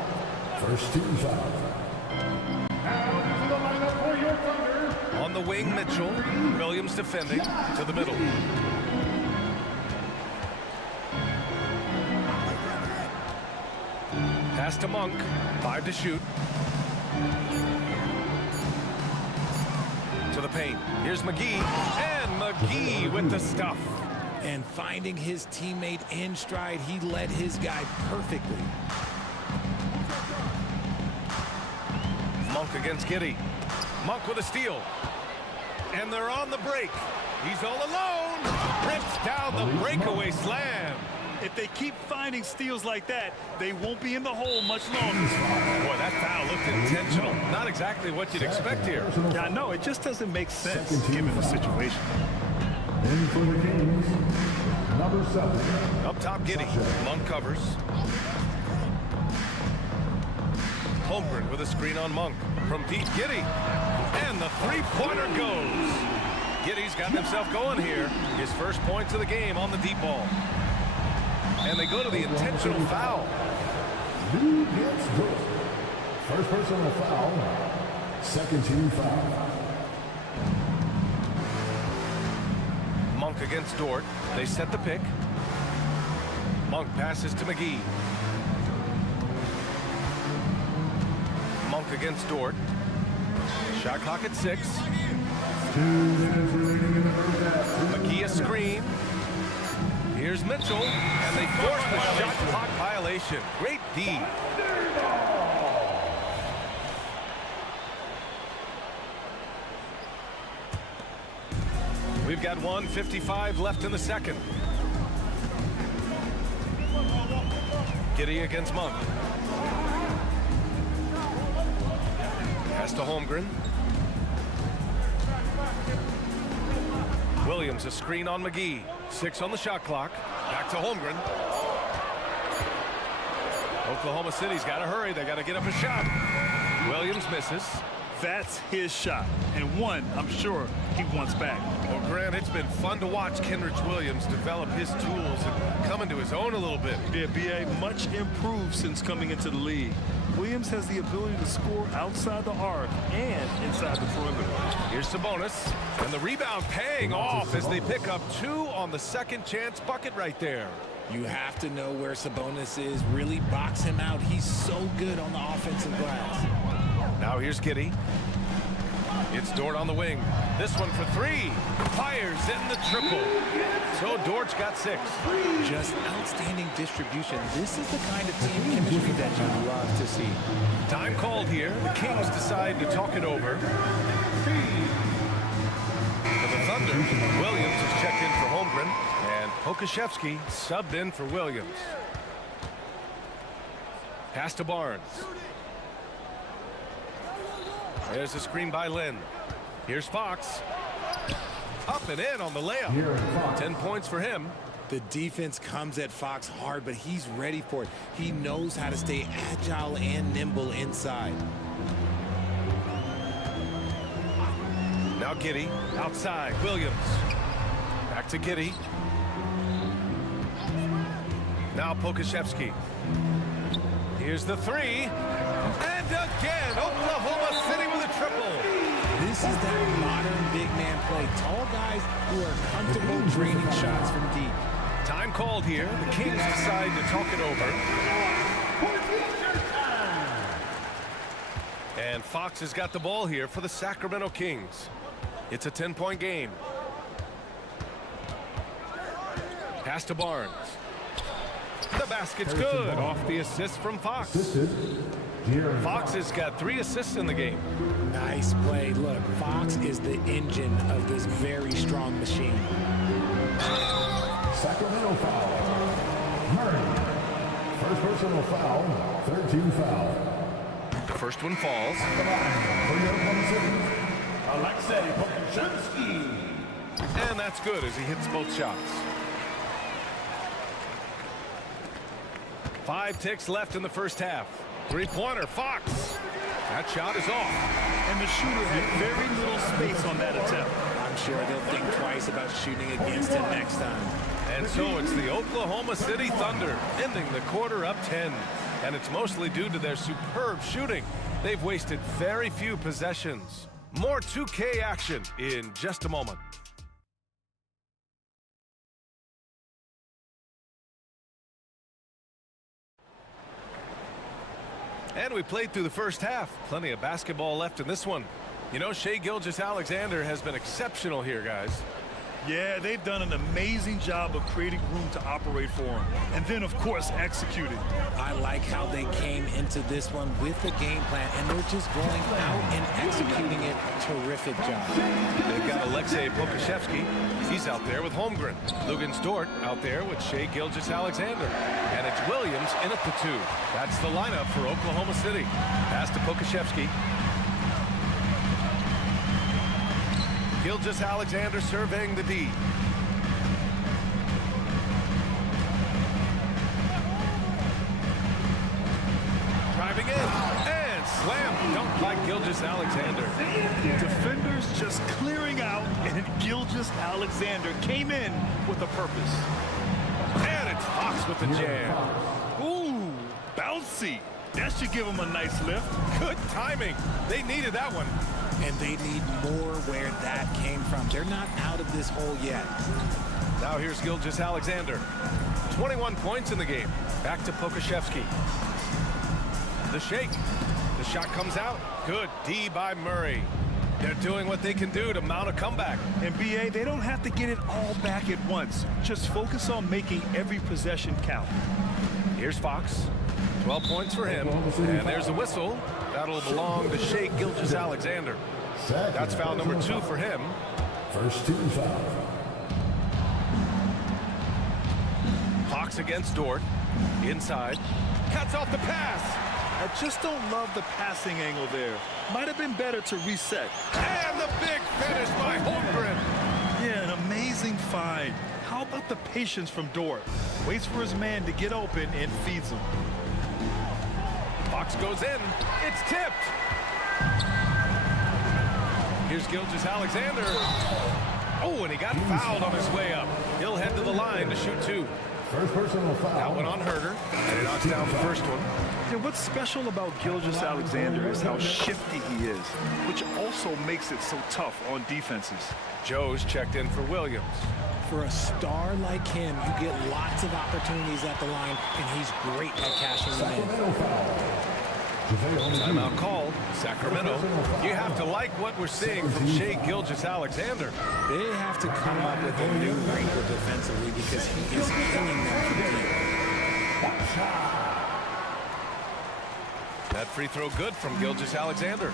First team foul. On the wing, Mitchell. Williams defending to the middle. Pass to Monk. 5 to shoot. To the paint. Here's McGee. And McGee with the stuff. And finding his teammate in stride, he led his guy perfectly. Monk against Giddey. Monk with a steal. And they're on the break. He's all alone. Rips down the breakaway slam. If they keep finding steals like that, they won't be in the hole much longer. Boy, that foul looked intentional. Not exactly what you'd expect here. Yeah, I know. It just doesn't make sense given the situation. In for the Kings, number 7. Up top, Giddey. Monk covers. Holmgren with a screen on Monk. From deep, Giddey. And the three-pointer goes. Giddey's got himself going here. His first points of the game on the deep ball. And they go to the intentional foul. Who gets good? First personal foul. Second team foul. Monk against Dort. They set the pick. Monk passes to McGee. Monk against Dort. Shot clock at 6. McGee a screen. Here's Mitchell, and they force the shot clock violation. Great D. We've got 1:55 left in the second. Giddy against Monk. Pass to Holmgren. Williams a screen on McGee. 6 on the shot clock. Back to Holmgren. Oklahoma City's got to hurry. They got to get up a shot. Williams misses. That's his shot, and one I'm sure he wants back. Well, Grant, it's been fun to watch Kenrich Williams develop his tools and come into his own a little bit. Yeah, B.A. much improved since coming into the league. Williams has the ability to score outside the arc and inside the perimeter. Here's Sabonis, and the rebound paying off as they pick up 2 on the second chance bucket right there. You have to know where Sabonis is. Really box him out. He's so good on the offensive glass. Now here's Giddy. It's Dort on the wing. This one for 3. Fires in the triple. So Dort's got 6. Just outstanding distribution. This is the kind of team chemistry that you love to see. Time called here. The Kings decide to talk it over. For the Thunder, Williams is checked in for Holmgren, and Pokashevsky subbed in for Williams. Pass to Barnes. There's a screen by Lynn. Here's Fox. Up and in on the layup. 10 points for him. The defense comes at Fox hard, but he's ready for it. He knows how to stay agile and nimble inside. Now Giddy outside. Williams. Back to Giddy. Now Pokashevsky. Here's the 3. And again, Oklahoma City with a triple. This is that modern big man play. Tall guys who are comfortable draining shots from deep. Time called here. The Kings decide to talk it over. And Fox has got the ball here for the Sacramento Kings. It's a 10-point game. Pass to Barnes. The basket's good off the assist from Fox. Fox has got 3 assists in the game. Nice play. Look, Fox is the engine of this very strong machine. Sacramento foul. Murray. First personal foul. 3rd team foul. The first one falls. Alexei Pokashevsky. And that's good as he hits both shots. 5 ticks left in the first half. 3-pointer, Fox. That shot is off. And the shooter had very little space on that attempt. I'm sure they'll think twice about shooting against him next time. And so it's the Oklahoma City Thunder ending the quarter up 10. And it's mostly due to their superb shooting. They've wasted very few possessions. More 2K action in just a moment. And we played through the first half. Plenty of basketball left in this one. You know, Shai Gilgeous-Alexander has been exceptional here, guys. Yeah, they've done an amazing job of creating room to operate for him. And then, of course, executing. I like how they came into this one with a game plan, and they're just going out and executing it. Terrific job. They've got Alexei Pokashevsky. He's out there with Holmgren. Lugens Dort out there with Shai Gilgeous-Alexander. And it's Williams in at the 2. That's the lineup for Oklahoma City. Pass to Pokashevsky. Gilgeous-Alexander surveying the D. Driving in and slam dunk by Gilgeous-Alexander. Defenders just clearing out, and Gilgeous-Alexander came in with a purpose. And it's Fox with the jam. Ooh, bouncy. That should give him a nice lift. Good timing. They needed that one. and they need more where that came from. They're not out of this hole yet. Now here's Gilgeous-Alexander. 21 points in the game. Back to Pokashevsky. The shake. The shot comes out. Good D by Murray. They're doing what they can do to mount a comeback. And BA, they don't have to get it all back at once. Just focus on making every possession count. Here's Fox. 12 points for him. And there's a whistle. That'll belong to Shea Gilgeous-Alexander. That's foul number 2 for him. First team foul. Fox against Dort. Inside. Cuts off the pass. I just don't love the passing angle there. Might have been better to reset. And the big finish by Holmgren. Yeah, an amazing find. How about the patience from Dort? Waits for his man to get open and feeds him. Fox goes in. It's tipped. Here's Gilgeous-Alexander. Oh, and he got fouled on his way up. He'll head to the line to shoot 2. First personal foul. That one on Herder. And he knocks down the first one. And what's special about Gilgeous-Alexander is how shifty he is, which also makes it so tough on defenses. Joe's checked in for Williams. For a star like him, you get lots of opportunities at the line, and he's great at cashing them in. Timeout called. Sacramento. You have to like what we're seeing from Shea Gilgeous-Alexander. They have to come up with a new wrinkle defensively because he is killing them from deep. That free throw good from Gilgeous-Alexander.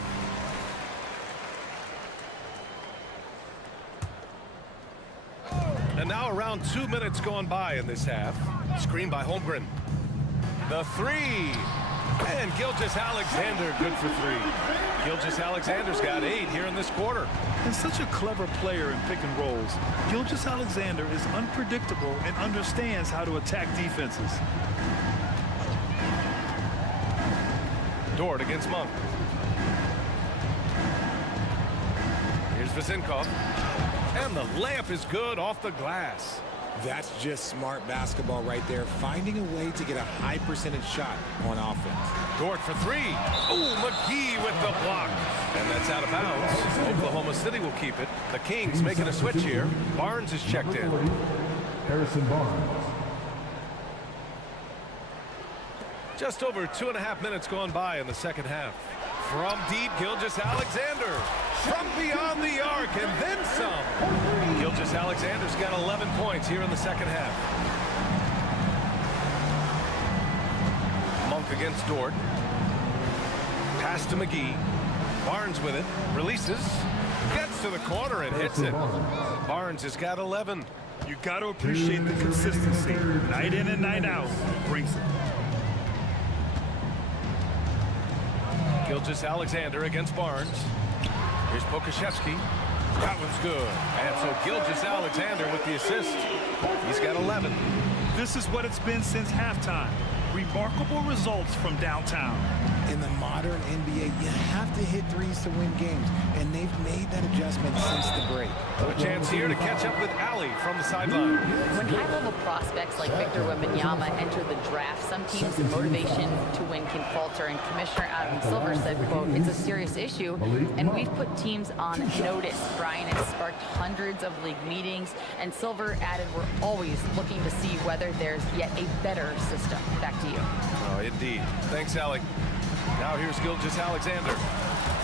And now around 2 minutes gone by in this half. Screen by Holmgren. The 3. And Gilgeous-Alexander good for 3. Gilgeous-Alexander's got 8 here in this quarter. And such a clever player in pick and rolls. Gilgeous-Alexander is unpredictable and understands how to attack defenses. Dort against Monk. Here's Vezinkov. And the layup is good off the glass. That's just smart basketball right there, finding a way to get a high percentage shot on offense. Dort for 3. Oh, McGee with the block. And that's out of bounds. Oklahoma City will keep it. The Kings making a switch here. Barnes is checked in. Harrison Barnes. Just over 2.5 minutes gone by in the second half. From deep, Gilgeous-Alexander. From beyond the arc, and then some. Gilgeous-Alexander's got 11 points here in the second half. Monk against Dort. Pass to McGee. Barnes with it. Releases. Gets to the corner and hits it. Barnes has got 11. You got to appreciate the consistency. Night in and night out. Brings it. Gilgeous-Alexander against Barnes. Here's Pokashevsky. That one's good. And so Gilgeous-Alexander with the assist. He's got 11. This is what it's been since halftime. Remarkable results from downtown. In the modern NBA, you have to hit threes to win games, and they've made that adjustment since the break. A chance here to catch up with Ali from the sideline. When high-level prospects like Victor Wembanyama enter the draft, some teams' motivation to win can falter, and Commissioner Adam Silver said, quote, "It's a serious issue, and we've put teams on notice." Brian, it sparked hundreds of league meetings, and Silver added, "We're always looking to see whether there's yet a better system." Back to you. Oh, indeed. Thanks, Ali. Now here's Gilgeous-Alexander.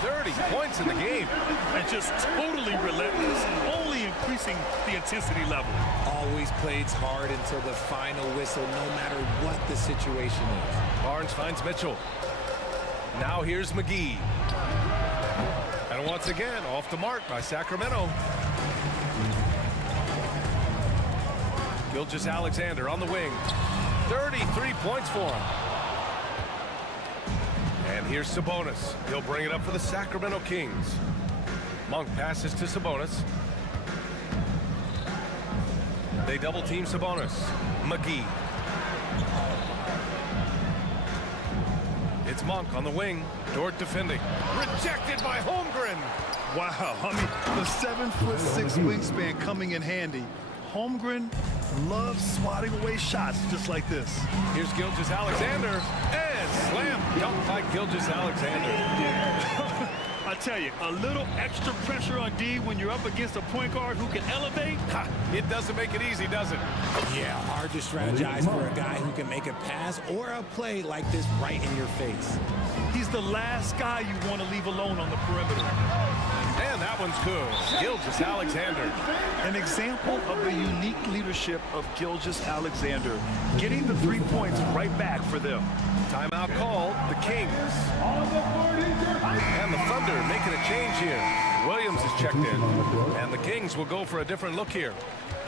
30 points in the game. And just totally relentless, only increasing the intensity level. Always plays hard until the final whistle, no matter what the situation is. Barnes finds Mitchell. Now here's McGee. And once again, off the mark by Sacramento. Gilgeous-Alexander on the wing. 33 points for him. And here's Sabonis. He'll bring it up for the Sacramento Kings. Monk passes to Sabonis. They double team Sabonis. McGee. It's Monk on the wing. Dort defending. Rejected by Holmgren. Wow, I mean, the 7'6" wingspan coming in handy. Holmgren loves swatting away shots just like this. Here's Gilgeous-Alexander. And slam dunk by Gilgeous-Alexander. I tell you, a little extra pressure on D when you're up against a point guard who can elevate. Ha, it doesn't make it easy, does it? Yeah, hard to strategize for a guy who can make a pass or a play like this right in your face. He's the last guy you want to leave alone on the perimeter. And that one's good. Gilgeous-Alexander. An example of the unique leadership of Gilgeous-Alexander, getting the 3 points right back for them. Timeout called, the Kings. And the Thunder making a change here. Williams is checked in, and the Kings will go for a different look here.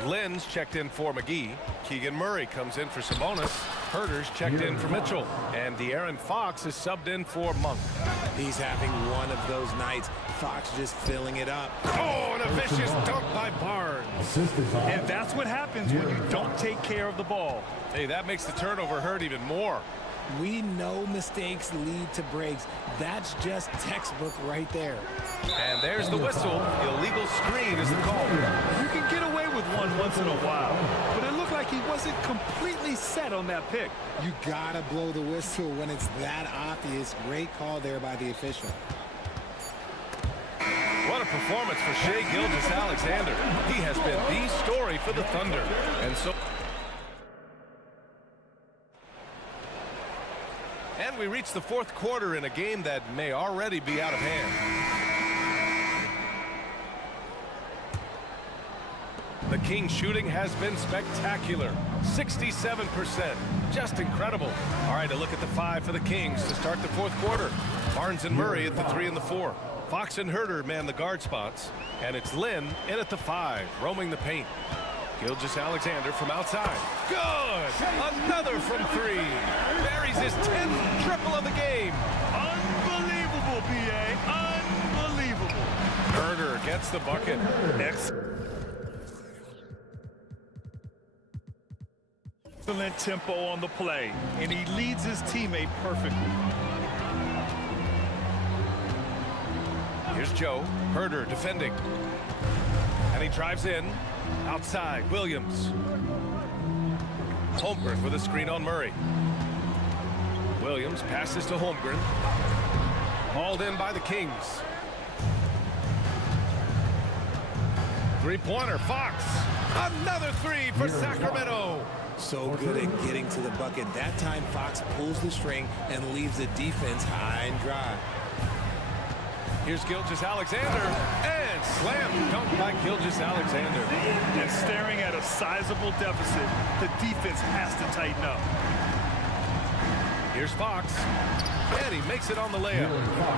Lynn's checked in for McGee. Keegan Murray comes in for Sabonis. Herter's checked in for Mitchell. And De'Aaron Fox is subbed in for Monk. He's having one of those nights. Fox just filling it up. Oh, and a vicious dunk by Barnes. And that's what happens when you don't take care of the ball. Hey, that makes the turnover hurt even more. We know mistakes lead to breaks. That's just textbook right there. And there's the whistle. Illegal screen is the call. You can get away with one once in a while, but it looked like he wasn't completely set on that pick. You gotta blow the whistle when it's that obvious. Great call there by the official. What a performance for Shai Gilgeous-Alexander. He has been the story for the Thunder. And so... And we reach the fourth quarter in a game that may already be out of hand. The Kings shooting has been spectacular. 67%. Just incredible. All right, a look at the 5 for the Kings to start the fourth quarter. Barnes and Murray at the 3 and the 4. Fox and Herter man the guard spots. And it's Lynn in at the 5, roaming the paint. Gilgeous-Alexander from outside. Good! Another from 3. Buries his 10th triple of the game. Unbelievable, B.A. Unbelievable. Herter gets the bucket. Next. Excellent tempo on the play, and he leads his teammate perfectly. Here's Joe. Herter defending. And he drives in. Outside, Williams. Holmgren with a screen on Murray. Williams passes to Holmgren. Hauled in by the Kings. Three-pointer, Fox. Another 3 for Sacramento. So good at getting to the bucket. That time, Fox pulls the string and leaves the defense high and dry. Here's Gilgeous-Alexander, and slam dunk by Gilgeous-Alexander. And staring at a sizable deficit, the defense has to tighten up. Here's Fox, and he makes it on the layup.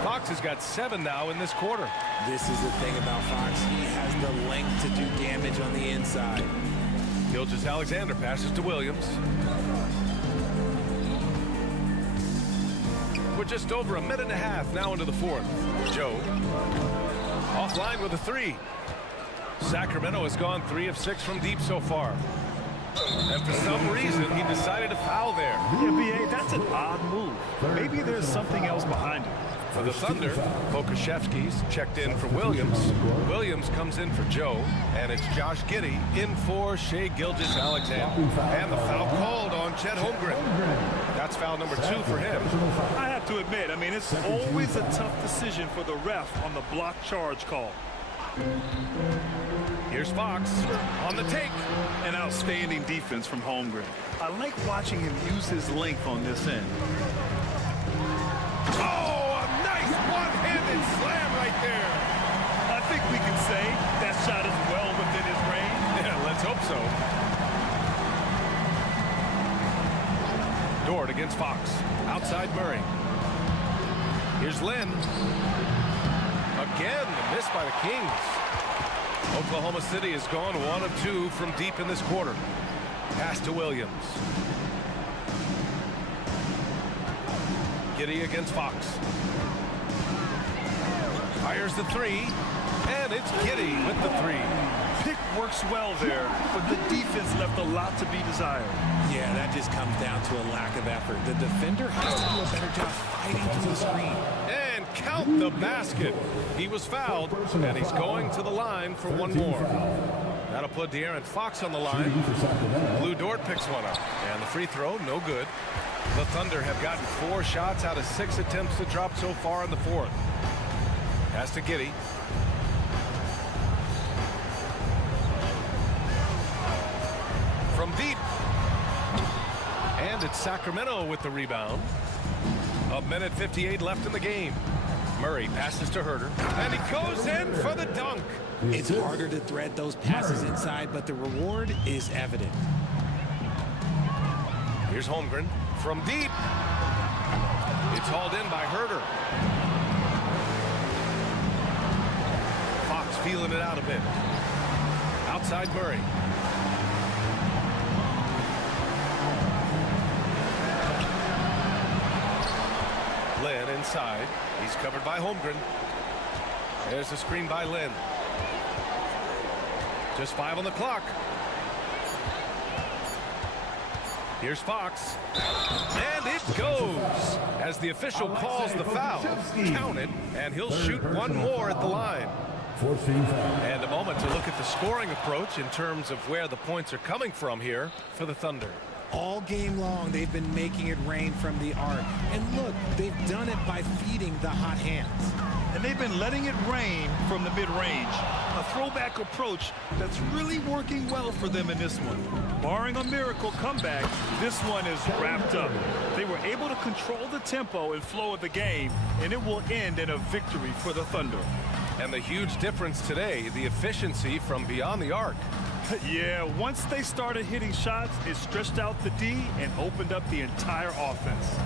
Fox has got 7 now in this quarter. This is the thing about Fox. He has the length to do damage on the inside. Gilgeous-Alexander passes to Williams. We're just over a minute and a half now into the fourth. Joe offline with a 3. Sacramento has gone 3 of 6 from deep so far. And for some reason, he decided to foul there. Yeah, B.A., that's an odd move. Maybe there's something else behind it. For the Thunder, Pokuševski's checked in for Williams. Williams comes in for Joe, and it's Josh Giddey in for Shai Gilgeous-Alexander. And the foul called on Chet Holmgren. That's foul number 2 for him. I have to admit, I mean, it's always a tough decision for the ref on the block charge call. Here's Fox on the take. An outstanding defense from Holmgren. I like watching him use his length on this end. Oh, a nice one-handed slam right there. I think we can say that shot is well within his range. Yeah, let's hope so. Dort against Fox. Outside Murray. Here's Lynn. Again, the miss by the Kings. Oklahoma City has gone 1 of 2 from deep in this quarter. Pass to Williams. Giddey against Fox. Fires the 3, and it's Giddey with the 3. Pick works well there, but the defense left a lot to be desired. Yeah, that just comes down to a lack of effort. The defender has to do a better job fighting to the screen. And count the basket. He was fouled, and he's going to the line for 1 more. That'll put De'Aaron Fox on the line. Lou Dort picks one up, and the free throw, no good. The Thunder have gotten 4 shots out of 6 attempts to drop so far in the fourth. Pass to Giddey. From deep. And it's Sacramento with the rebound. 1:58 left in the game. Murray passes to Herter. And he goes in for the dunk. It's harder to thread those passes inside, but the reward is evident. Here's Holmgren from deep. It's hauled in by Herter. Fox feeling it out a bit. Outside Murray. Lynn inside. He's covered by Holmgren. There's a screen by Lynn. Just 5 on the clock. Here's Fox. And it goes. As the official calls the foul, count it, and he'll shoot one more at the line. And a moment to look at the scoring approach in terms of where the points are coming from here for the Thunder. All game long, they've been making it rain from the arc. And look, they've done it by feeding the hot hands. And they've been letting it rain from the mid-range. A throwback approach that's really working well for them in this one. Barring a miracle comeback, this one is wrapped up. They were able to control the tempo and flow of the game, and it will end in a victory for the Thunder. And the huge difference today, the efficiency from beyond the arc. Yeah, once they started hitting shots, it stretched out the D and opened up the entire offense.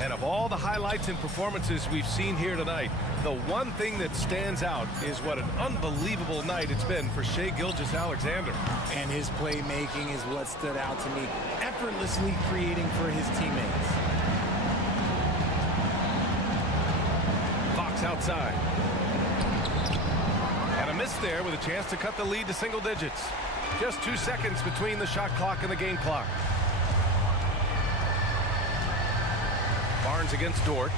And of all the highlights and performances we've seen here tonight, the one thing that stands out is what an unbelievable night it's been for Shai Gilgeous-Alexander. And his playmaking is what stood out to me, effortlessly creating for his teammates. Fox outside. And a miss there with a chance to cut the lead to single digits. Just 2 seconds between the shot clock and the game clock. Barnes against Dort.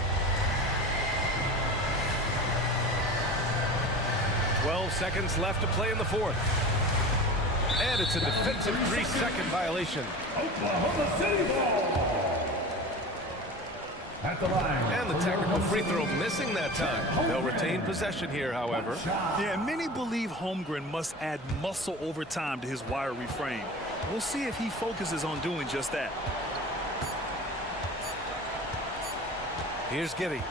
12 seconds left to play in the fourth. And it's a defensive 3-second violation. Oklahoma City ball. At the line. And the technical free throw missing that time. They'll retain possession here, however. Yeah, many believe Holmgren must add muscle over time to his wiry frame. We'll see if he focuses on doing just that. Here's Giddey.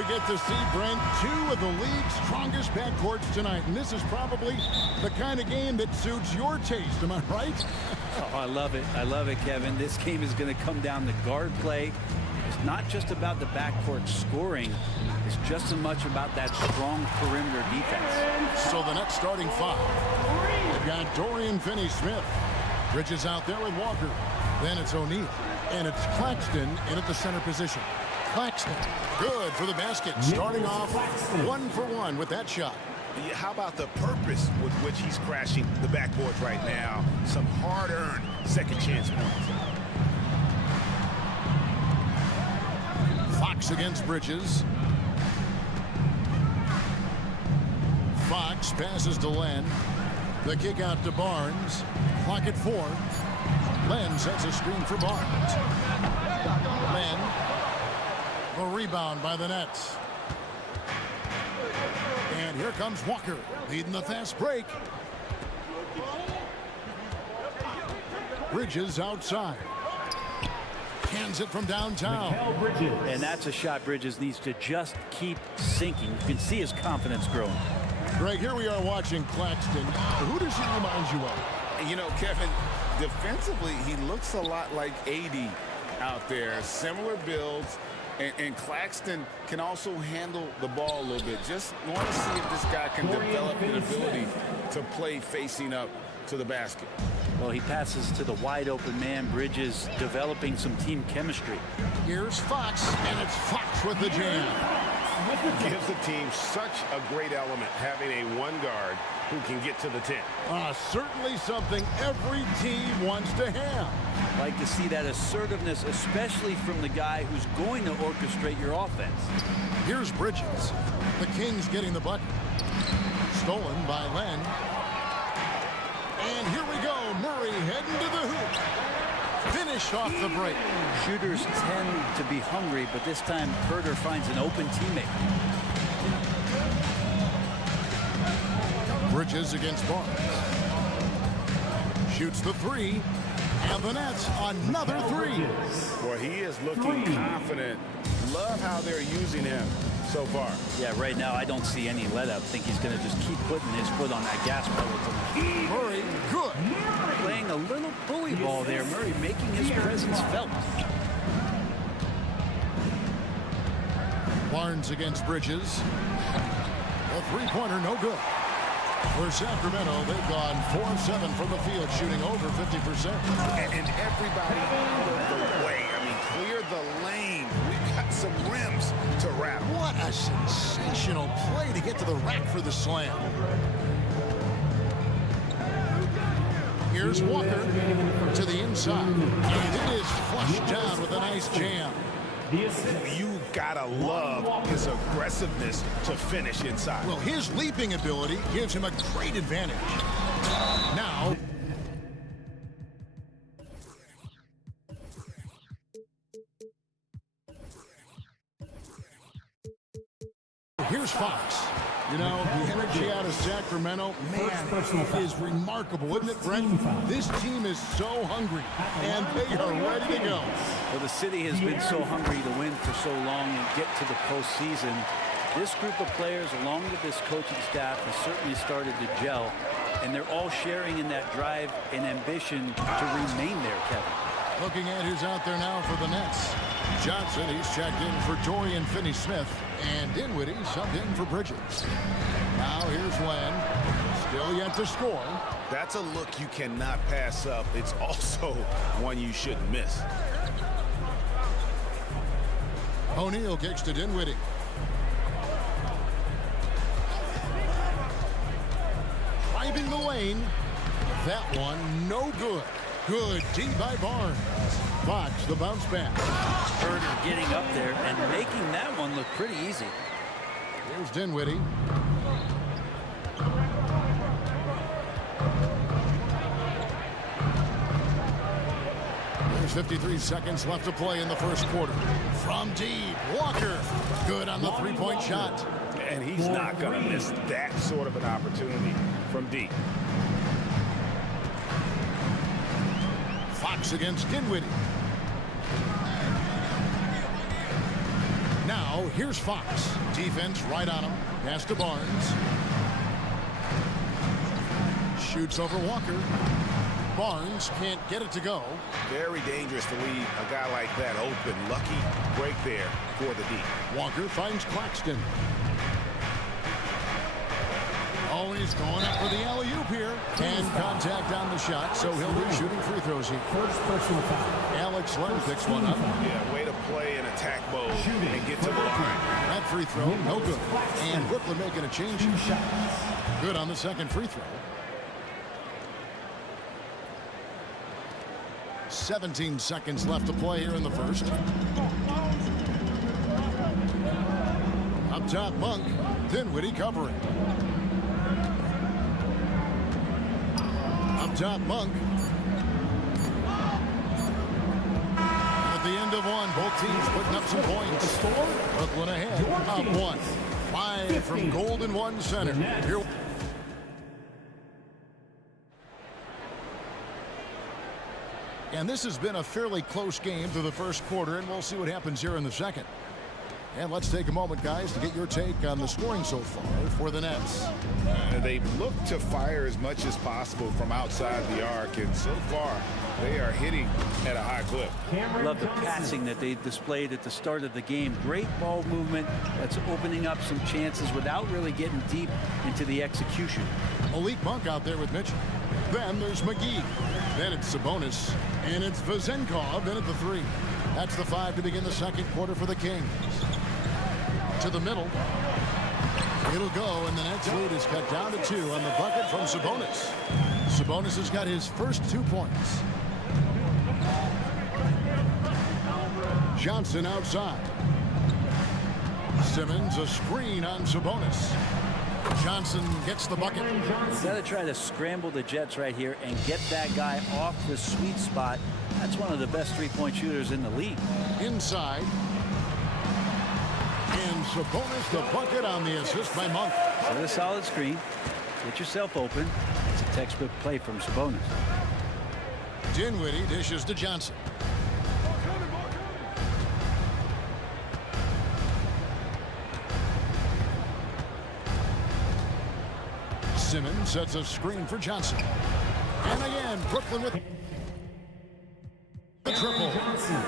we get to see, Brent, two of the league's strongest backcourts tonight. And this is probably the kind of game that suits your taste. Am I right? Oh, I love it. I love it, Kevin. This game is going to come down to guard play. It's not just about the backcourt scoring. It's just as much about that strong perimeter defense. So the next starting five. They've got Dorian Finney-Smith. Bridges out there with Walker. Then it's O'Neal. And it's Claxton in at the center position. Claxton, good for the basket. Starting off 1-for-1 with that shot. How about the purpose with which he's crashing the backboards right now? Some hard-earned second chance points. Fox against Bridges. Fox passes to Len. The kick out to Barnes. Clock at 4. Len sets a screen for Barnes. Len. The rebound by the Nets. And here comes Walker, leading the fast break. Bridges outside. Hands it from downtown. And that's a shot Bridges needs to just keep sinking. You can see his confidence growing. Greg, here we are watching Claxton. Who does he remind you of? You know, Kevin, defensively, he looks a lot like AD out there. Similar builds. And Claxton can also handle the ball a little bit. Just want to see if this guy can develop an ability to play facing up to the basket. Well, he passes to the wide open man. Bridges developing some team chemistry. Here's Fox, and it's Fox with the jam. Gives the team such a great element having a one guard who can get to the 10. Certainly something every team wants to have. Like to see that assertiveness, especially from the guy who's going to orchestrate your offense. Here's Bridges. The Kings getting the bucket. Stolen by Len. And here we go. Murray heading to the hoop. Finish off the break. Shooters tend to be hungry, but this time Herter finds an open teammate. Bridges against Barnes. Shoots the 3. And the Nets another 3. Boy, he is looking confident. Love how they're using him so far. Yeah, right now I don't see any let up. I think he's going to just keep putting his foot on that gas pedal. Murray, good. Playing a little bully ball there. Murray making his presence felt. Barnes against Bridges. A three-pointer, no good. For Sacramento, they've gone 4-7 from the field, shooting over 50%. And everybody out of the way. I mean, clear the lane. We've got some rims to wrap. What a sensational play to get to the rack for the slam. Here's Walker to the inside. And it is flushed down with a nice jam. You gotta love his aggressiveness to finish inside. Well, his leaping ability gives him a great advantage. Now, here's Fox. You know, the energy out of Sacramento, man, is remarkable, isn't it, Brent? This team is so hungry, and they are ready to go. Well, the city has been so hungry to win for so long and get to the postseason. This group of players, along with this coaching staff, has certainly started to gel, and they're all sharing in that drive and ambition to remain there, Kevin. Looking at who's out there now for the Nets. Johnson, he's checked in for Dorian Finney-Smith, and Dinwiddie subbed in for Bridges. Now here's Len, still yet to score. That's a look you cannot pass up. It's also one you shouldn't miss. O'Neal kicks to Dinwiddie. Driving the lane. That one, no good. Good D by Barnes. Fox, the bounce back. Herter getting up there and making that one look pretty easy. Here's Dinwiddie. There's 53 seconds left to play in the first quarter. From deep, Walker. Good on the three-point shot. And he's not going to miss that sort of an opportunity from deep. Fox against Dinwiddie. Now, here's Fox. Defense right on him. Pass to Barnes. Shoots over Walker. Barnes can't get it to go. Very dangerous to leave a guy like that open. Lucky break there for the D. Walker finds Claxton. Oh, he's going up for the alley-oop here. And contact on the shot, so he'll be shooting free throws here. First personal foul. Alex Len picks one up. Yeah, way to play in attack mode and get to the line. That free throw, no good. And Brooklyn making a change. Good on the second free throw. 17 seconds left to play here in the first. Up top, Monk. Dinwiddie covering. Up top, Monk. At the end of one, both teams putting up some points. Brooklyn ahead, up one. 5 from Golden One Center. Here. And this has been a fairly close game through the first quarter, and we'll see what happens here in the second. And let's take a moment, guys, to get your take on the scoring so far for the Nets. They've looked to fire as much as possible from outside the arc, and so far they are hitting at a high clip. Love the passing that they displayed at the start of the game. Great ball movement that's opening up some chances without really getting deep into the execution. Malik Monk out there with Mitchell. Then there's McGee. Then it's Sabonis. And it's Vezenkov in at the 3. That's the 5 to begin the second quarter for the Kings. To the middle. It'll go, and the Nets lead is cut down to 2 on the bucket from Sabonis. Sabonis has got his first 2 points. Johnson outside. Simmons a screen on Sabonis. Johnson gets the bucket. You've got to try to scramble the Jets right here and get that guy off the sweet spot. That's one of the best three-point shooters in the league. Inside. And Sabonis the bucket on the assist by Monk. Set a solid screen. Get yourself open. It's a textbook play from Sabonis. Dinwiddie dishes to Johnson. Simmons sets a screen for Johnson. And again, Brooklyn with the triple.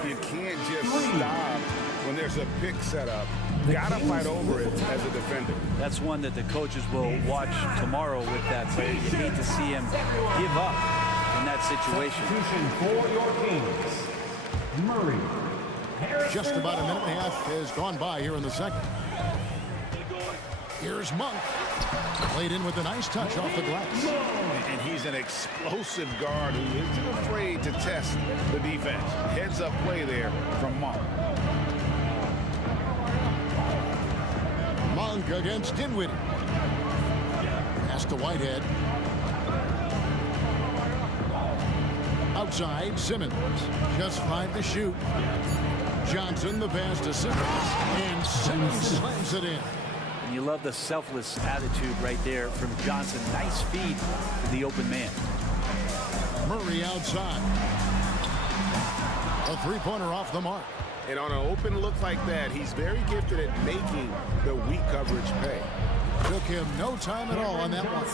You can't just stop when there's a pick set up. Gotta fight over it as a defender. That's one that the coaches will watch tomorrow with that play. You hate to see him give up in that situation. For your Kings, Murray. Just about a minute and a half has gone by here in the second. Here's Monk. Played in with a nice touch off the glass. And he's an explosive guard who isn't afraid to test the defense. Heads up play there from Monk. Monk against Dinwiddie. Pass to Whitehead. Outside, Simmons. Just 5 to shoot. Johnson the pass to Simmons. And Simmons slams it in. And you love the selfless attitude right there from Johnson. Nice feed to the open man. Murray outside. A three-pointer off the mark. And on an open look like that, he's very gifted at making the weak coverage pay. Took him no time at all on that one.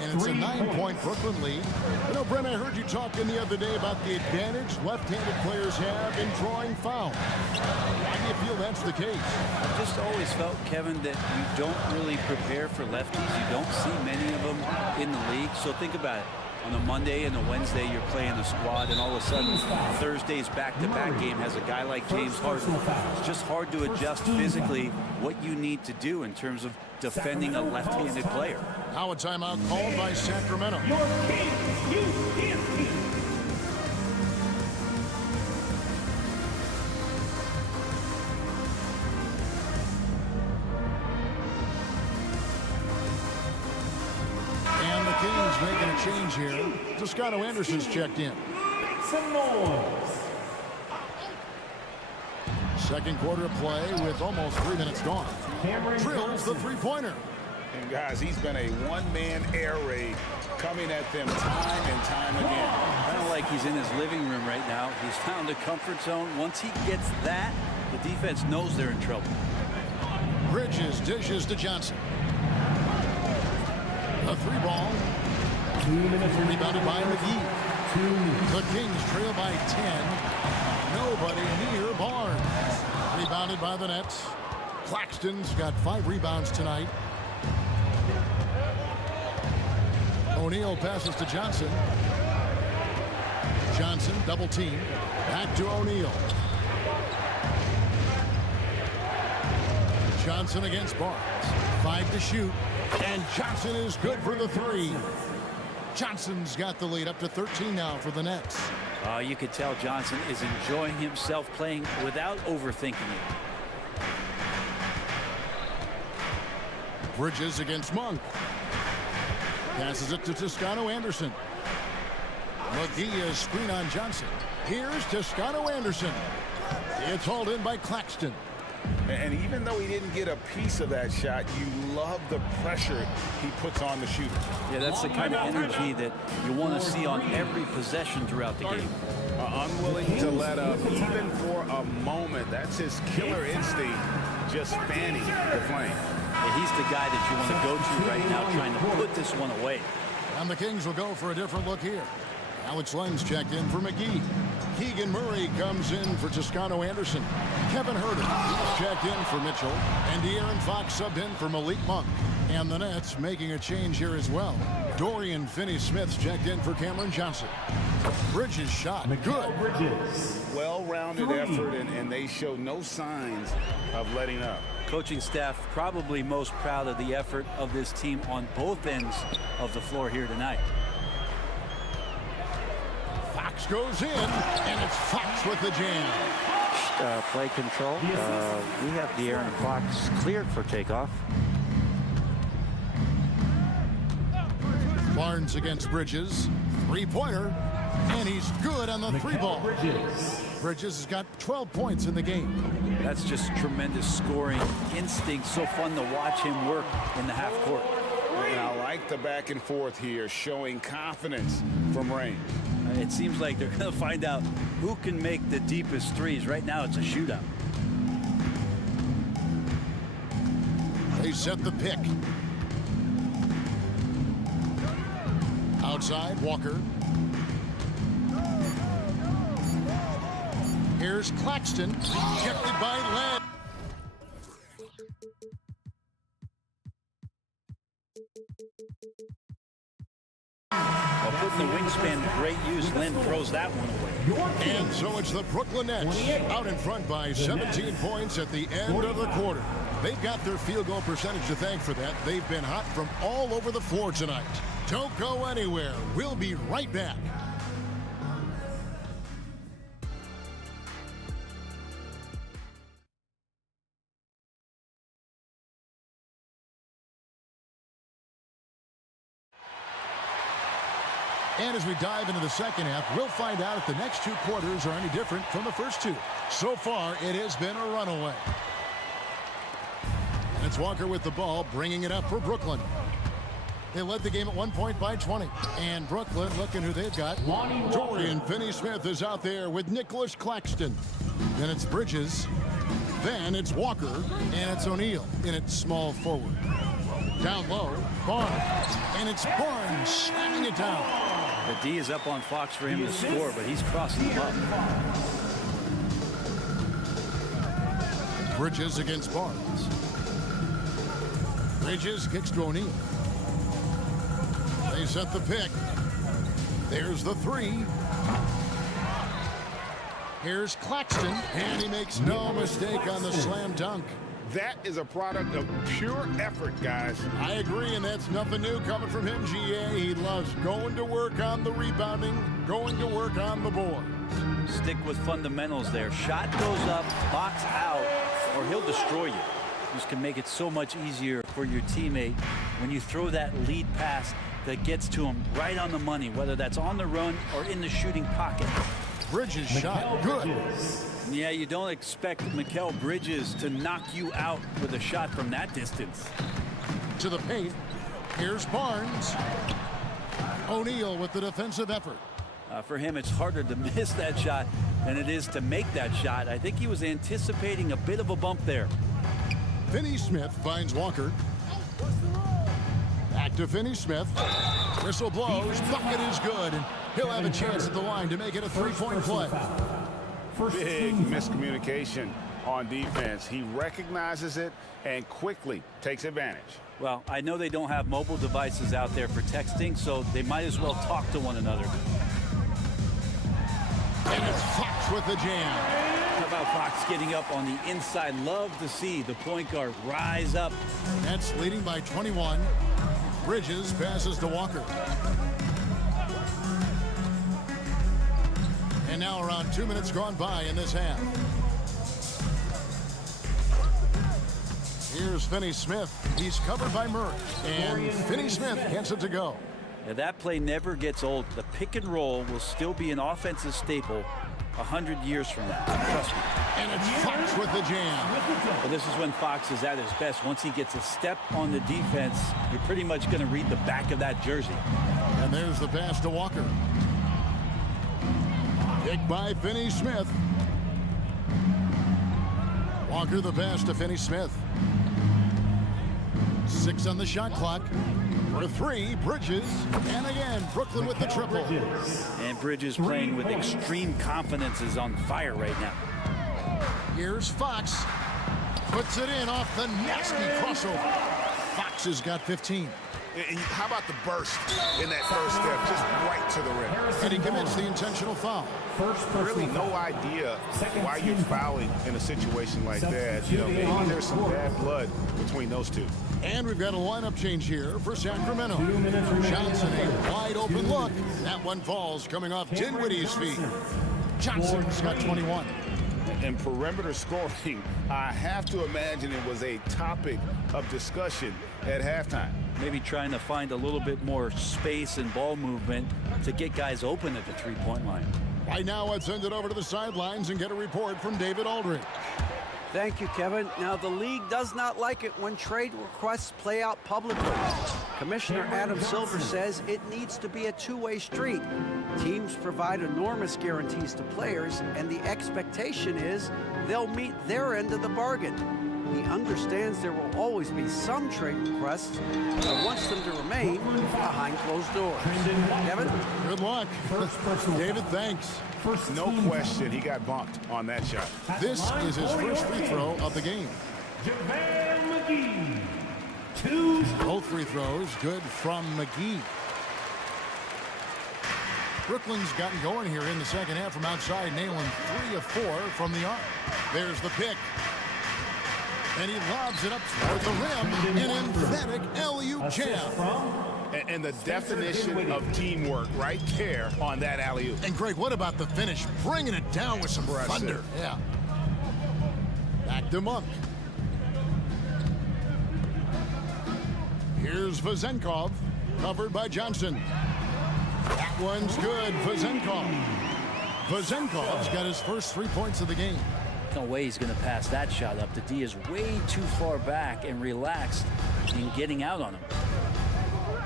And it's a 9-point Brooklyn lead. You know, Brent, I heard you talking the other day about the advantage left-handed players have in drawing fouls. Why do you feel that's the case? I've just always felt, Kevin, that you don't really prepare for lefties. You don't see many of them in the league. So think about it. On a Monday and a Wednesday, you're playing a squad, and all of a sudden, Thursday's back-to-back game has a guy like James Harden. It's just hard to adjust physically what you need to do in terms of defending a left-handed player. Now a timeout called by Sacramento. And the Kings making a change here. Toscano Anderson's checked in. Second quarter of play with almost 3 minutes gone. Drills the three-pointer. And guys, he's been a one-man air raid coming at them time and time again. Kind of like he's in his living room right now. He's found a comfort zone. Once he gets that, The defense knows they're in trouble. Bridges dishes to Johnson. A 3-ball. Rebounded by McGee. The Kings trail by 10. Nobody near Barnes. Rebounded by the Nets. Claxton's got 5 rebounds tonight. O'Neal passes to Johnson. Johnson double team. Back to O'Neal. Johnson against Barnes. 5 to shoot. And Johnson is good for the 3. Johnson's got the lead up to 13 now for the Nets. You could tell Johnson is enjoying himself playing without overthinking it. Bridges against Monk. Passes it to Toscano Anderson. McGee is screen on Johnson. Here's Toscano Anderson. It's hauled in by Claxton. And even though he didn't get a piece of that shot, you love the pressure he puts on the shooter. Yeah, that's the kind of energy that you want to see on every possession throughout the game. Unwilling to let up, even for a moment. That's his killer instinct, just fanning the flame. Yeah, he's the guy that you want to go to right now, trying to put this one away. And the Kings will go for a different look here. Alex Lenz checked in for McGee. Keegan Murray comes in for Toscano Anderson. Kevin Herter, he's checked in for Mitchell. And De'Aaron Fox subbed in for Malik Monk. And the Nets making a change here as well. Dorian Finney-Smith's checked in for Cameron Johnson. Bridges shot. Good. Well-rounded effort, and they show no signs of letting up. Coaching staff probably most proud of the effort of this team on both ends of the floor here tonight. Fox goes in, and it's Fox with the jam. Play control. We have De'Aaron Fox cleared for takeoff. Barnes against Bridges. 3-pointer, and he's good on the 3-ball. Bridges has got 12 points in the game. That's just tremendous scoring instinct. So fun to watch him work in the half court. And I like the back and forth here, showing confidence from Rain. It seems like they're going to find out who can make the deepest threes. Right now, it's a shootout. They set the pick. Outside, Walker. Here's Claxton. Kept it by Len. Well, putting the wingspan to great use, Len throws that one away. And so it's the Brooklyn Nets out in front by 17 points at the end of the quarter. They've got their field goal percentage to thank for that. They've been hot from all over the floor tonight. Don't go anywhere. We'll be right back. And as we dive into the second half, we'll find out if the next 2 quarters are any different from the first 2. So far, it has been a runaway. And it's Walker with the ball, bringing it up for Brooklyn. They led the game at 1 point by 20. And Brooklyn, looking who they've got. Dorian Finney-Smith is out there with Nicholas Claxton. Then it's Bridges. Then it's Walker. And it's O'Neal in its small forward. Down low, Barnes. And it's Barnes slamming it down. The D is up on Fox for him to score, but he's crossing him up. Bridges against Barnes. Bridges kicks to O'Neal. They set the pick. There's the 3. Here's Claxton, and he makes no mistake on the slam dunk. That is a product of pure effort, guys. I agree, and that's nothing new coming from him, GA. He loves going to work on the rebounding, going to work on the board. Stick with fundamentals there. Shot goes up, box out, or he'll destroy you. This can make it so much easier for your teammate when you throw that lead pass that gets to him right on the money, whether that's on the run or in the shooting pocket. Bridges shot good. Yeah, you don't expect Mikal Bridges to knock you out with a shot from that distance. To the paint. Here's Barnes. O'Neal with the defensive effort. For him, it's harder to miss that shot than it is to make that shot. I think he was anticipating a bit of a bump there. Finney Smith finds Walker. Back to Finney Smith. Whistle blows. Bucket is good. And he'll have a chance at the line to make it a three-point play. Big miscommunication on defense. He recognizes it and quickly takes advantage. Well, I know they don't have mobile devices out there for texting, so they might as well talk to one another. And it's Fox with the jam. How about Fox getting up on the inside? Love to see the point guard rise up. Nets leading by 21. Bridges passes to Walker. And now around 2 minutes gone by in this half. Here's Finney Smith. He's covered by Murray. And Finney Smith gets it to go. Now that play never gets old. The pick and roll will still be an offensive staple 100 years from now. Trust me. And it's Fox with the jam. Well, this is when Fox is at his best. Once he gets a step on the defense, you're pretty much going to read the back of that jersey. And there's the pass to Walker. Kick by Finney Smith. Walker the pass to Finney Smith. 6 on the shot clock. For 3, Bridges. And again, Brooklyn with the triple. And Bridges playing with extreme confidence is on fire right now. Here's Fox. Puts it in off the nasty crossover. Fox has got 15. And how about the burst in that first step, just right to the rim? And he commits the intentional foul. Really no idea why you're fouling in a situation like that. You know, maybe there's some bad blood between those two. And we've got a lineup change here for Sacramento. Johnson, a wide open look. That one falls coming off Dinwiddie's feet. Johnson's got 21. And perimeter scoring, I have to imagine it was a topic of discussion at halftime. Maybe trying to find a little bit more space and ball movement to get guys open at the three-point line. Right now, let's send it over to the sidelines and get a report from David Aldridge. Thank you, Kevin. Now, the league does not like it when trade requests play out publicly. Commissioner Adam Silver says it needs to be a two-way street. Teams provide enormous guarantees to players, and the expectation is they'll meet their end of the bargain. He understands there will always be some trade requests, but wants them to remain behind closed doors. Kevin? Good luck. David, thanks. No question, he got bumped on that shot. This is his first free throw of the game. Both free throws good from McGee. Brooklyn's gotten going here in the second half from outside, nailing 3 of 4 from the arc. There's the pick. And he lobs it up toward the rim. An emphatic alley-oop jam. And the definition of teamwork right there on that alley-oop. And Greg, what about the finish? Bringing it down with some thunder. Yeah. Back to Monk. Here's Vezenkov, covered by Johnson. That one's good, Vezenkov. Vezenkov's got his first 3 points of the game. No way he's going to pass that shot up. The D is way too far back and relaxed in getting out on him.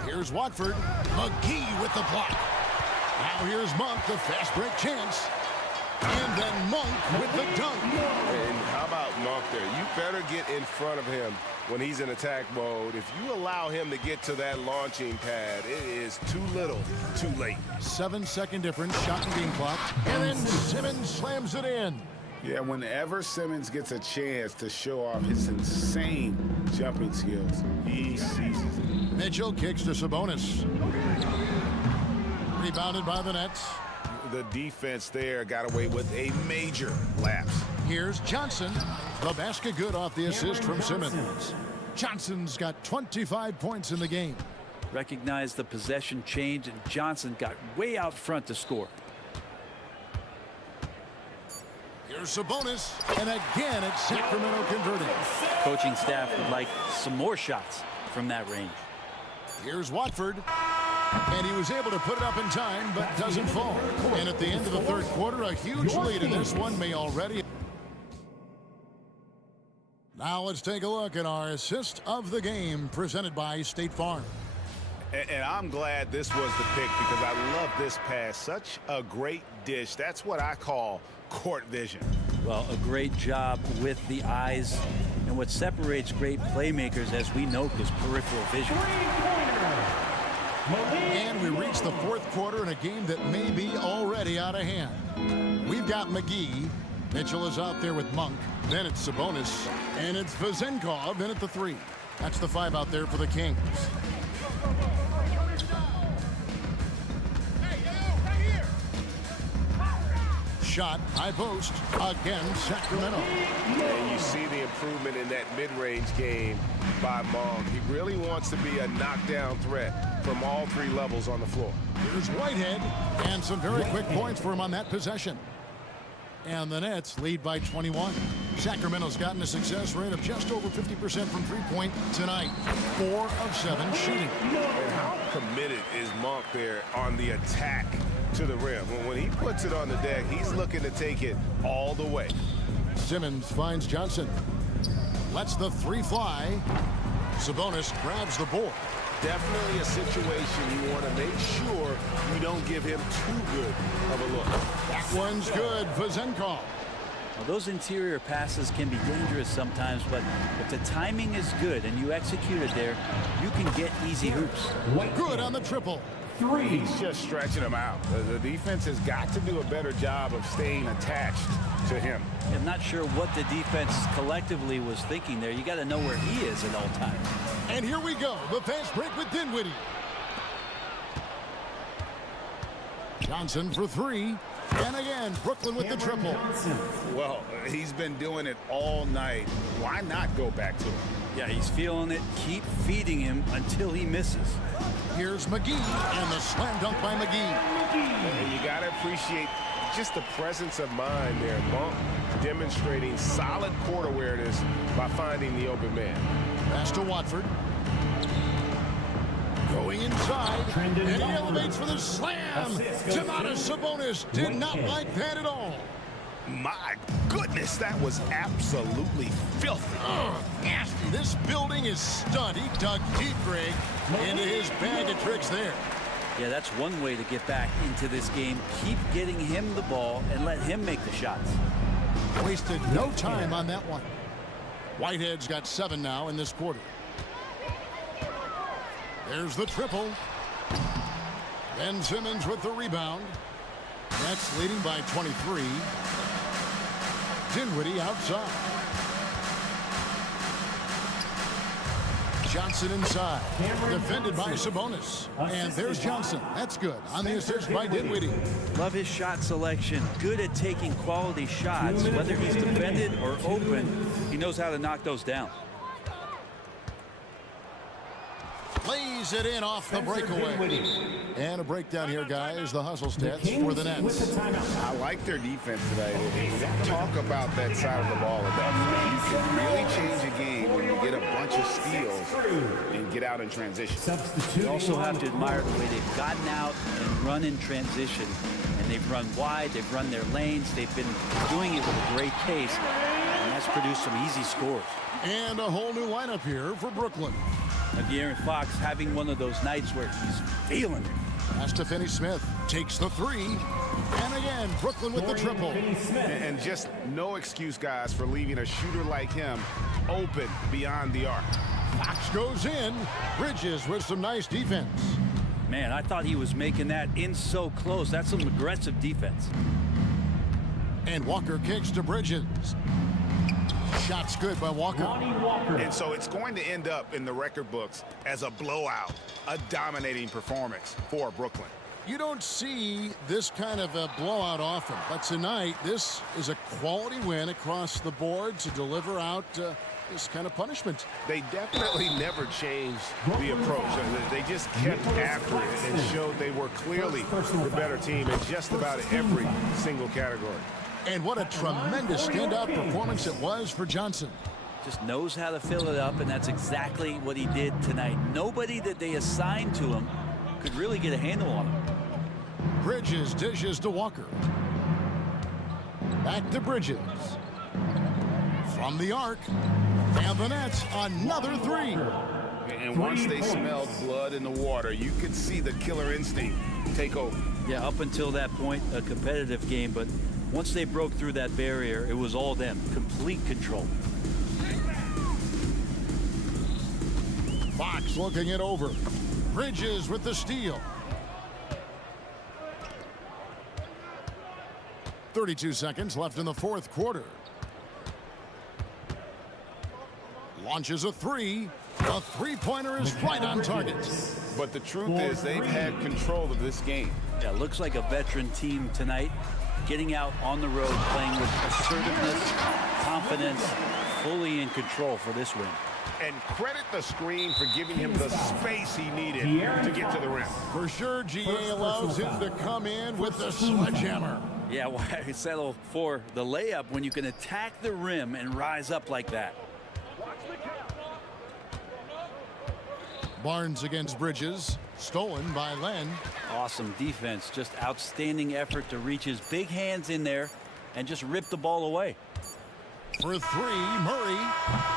Here's Watford. McGee with the block. Now here's Monk, the fast break chance. And then Monk with the dunk. And how about Monk there? You better get in front of him when he's in attack mode. If you allow him to get to that launching pad, it is too little, too late. 7-second difference, shot and game clock. And then Simmons slams it in. Yeah, whenever Simmons gets a chance to show off his insane jumping skills, he seizes it. Mitchell kicks to Sabonis. Rebounded by the Nets. The defense there got away with a major lapse. Here's Johnson. The basket good off the assist from Simmons. Johnson's got 25 points in the game. Recognize the possession change, and Johnson got way out front to score. Here's Sabonis, and again it's Sacramento converting. Coaching staff would like some more shots from that range. Here's Watford, and he was able to put it up in time, but doesn't fall. And at the end of the third quarter, a huge lead in this one may already. Now let's take a look at our assist of the game presented by State Farm. And I'm glad this was the pick because I love this pass. Such a great dish. That's what I call court vision. Well, a great job with the eyes. And what separates great playmakers, as we know, is peripheral vision. And we reach the fourth quarter in a game that may be already out of hand. We've got McGee. Mitchell is out there with Monk. Then it's Sabonis. And it's Vezenkov in at the 3. That's the 5 out there for the Kings. Shot, high post, again, Sacramento. And you see the improvement in that mid-range game by Monk. He really wants to be a knockdown threat from all 3 levels on the floor. Here's Whitehead, and some very quick points for him on that possession. And the Nets lead by 21. Sacramento's gotten a success rate of just over 50% from three-point tonight. 4 of 7 shooting. And how committed is Monk there on the attack to the rim? When he puts it on the deck, he's looking to take it all the way. Simmons finds Johnson. Lets the 3 fly. Sabonis grabs the board. Definitely a situation you want to make sure you don't give him too good of a look. That one's good. Vezenkov. Well, those interior passes can be dangerous sometimes, but if the timing is good and you execute it there, you can get easy hoops. Good on the triple. 3. He's just stretching him out. The defense has got to do a better job of staying attached to him. I'm not sure what the defense collectively was thinking there. You got to know where he is at all times. And here we go. The fast break with Dinwiddie. Johnson for 3. And again, Brooklyn with the triple. Well, he's been doing it all night. Why not go back to him? Yeah, he's feeling it. Keep feeding him until he misses. Here's McGee, and the slam dunk by McGee. And you got to appreciate just the presence of mind there. Monk demonstrating solid court awareness by finding the open man. Pass to Watford. Going inside, and he elevates for the slam. Domantas Sabonis did not like that at all. My goodness, that was absolutely filthy. Nasty. This building is stunned. He dug deep, Greg, into his bag of tricks there. Yeah, that's one way to get back into this game. Keep getting him the ball and let him make the shots. Wasted no time on that one. Whitehead's got 7 now in this quarter. There's the triple. Ben Simmons with the rebound. Nets leading by 23. Dinwiddie outside. Johnson inside. Defended by Sabonis. And there's Johnson. That's good. On the assist by Dinwiddie. Love his shot selection. Good at taking quality shots. Whether he's defended or open, he knows how to knock those down. Lays it in off the breakaway. And a breakdown here, guys. The hustle stats for the Nets. I like their defense tonight. We don't talk about that side of the ball enough. You can really change a game when you get a bunch of steals and get out in transition. You also have to admire the way they've gotten out and run in transition. And they've run wide, they've run their lanes, they've been doing it with a great pace, and that's produced some easy scores. And a whole new lineup here for Brooklyn. De'Aaron Fox having one of those nights where he's feeling it. Pass to Finney-Smith. Takes the 3. And again, Brooklyn with the triple. And just no excuse, guys, for leaving a shooter like him open beyond the arc. Fox goes in. Bridges with some nice defense. Man, I thought he was making that in so close. That's some aggressive defense. And Walker kicks to Bridges. Shot's good by Walker. And so it's going to end up in the record books as a blowout, a dominating performance for Brooklyn. You don't see this kind of a blowout often, but tonight this is a quality win across the board to deliver out this kind of punishment. They definitely never changed the approach. They just kept after it and showed they were clearly the better team in just about every single category. And what a tremendous standout performance it was for Johnson. Just knows how to fill it up, and that's exactly what he did tonight. Nobody that they assigned to him could really get a handle on him. Bridges dishes to Walker. Back to Bridges. From the arc. And the Nets, another 3. And once they smelled blood in the water, you could see the killer instinct take over. Yeah, up until that point, a competitive game, but once they broke through that barrier, it was all them, complete control. Fox looking it over. Bridges with the steal. 32 seconds left in the fourth quarter. Launches a three. A three-pointer is right on target. But the truth is they've had control of this game. Yeah, looks like a veteran team tonight, getting out on the road, playing with assertiveness, confidence, fully in control for this win. And credit the screen for giving him the space he needed to get to the rim. For sure, GA allows him to come in with the sledgehammer. Yeah, why settle for the layup when you can attack the rim and rise up like that? Barnes against Bridges. Stolen by Len. Awesome defense. Just outstanding effort to reach his big hands in there and just rip the ball away. For three, Murray.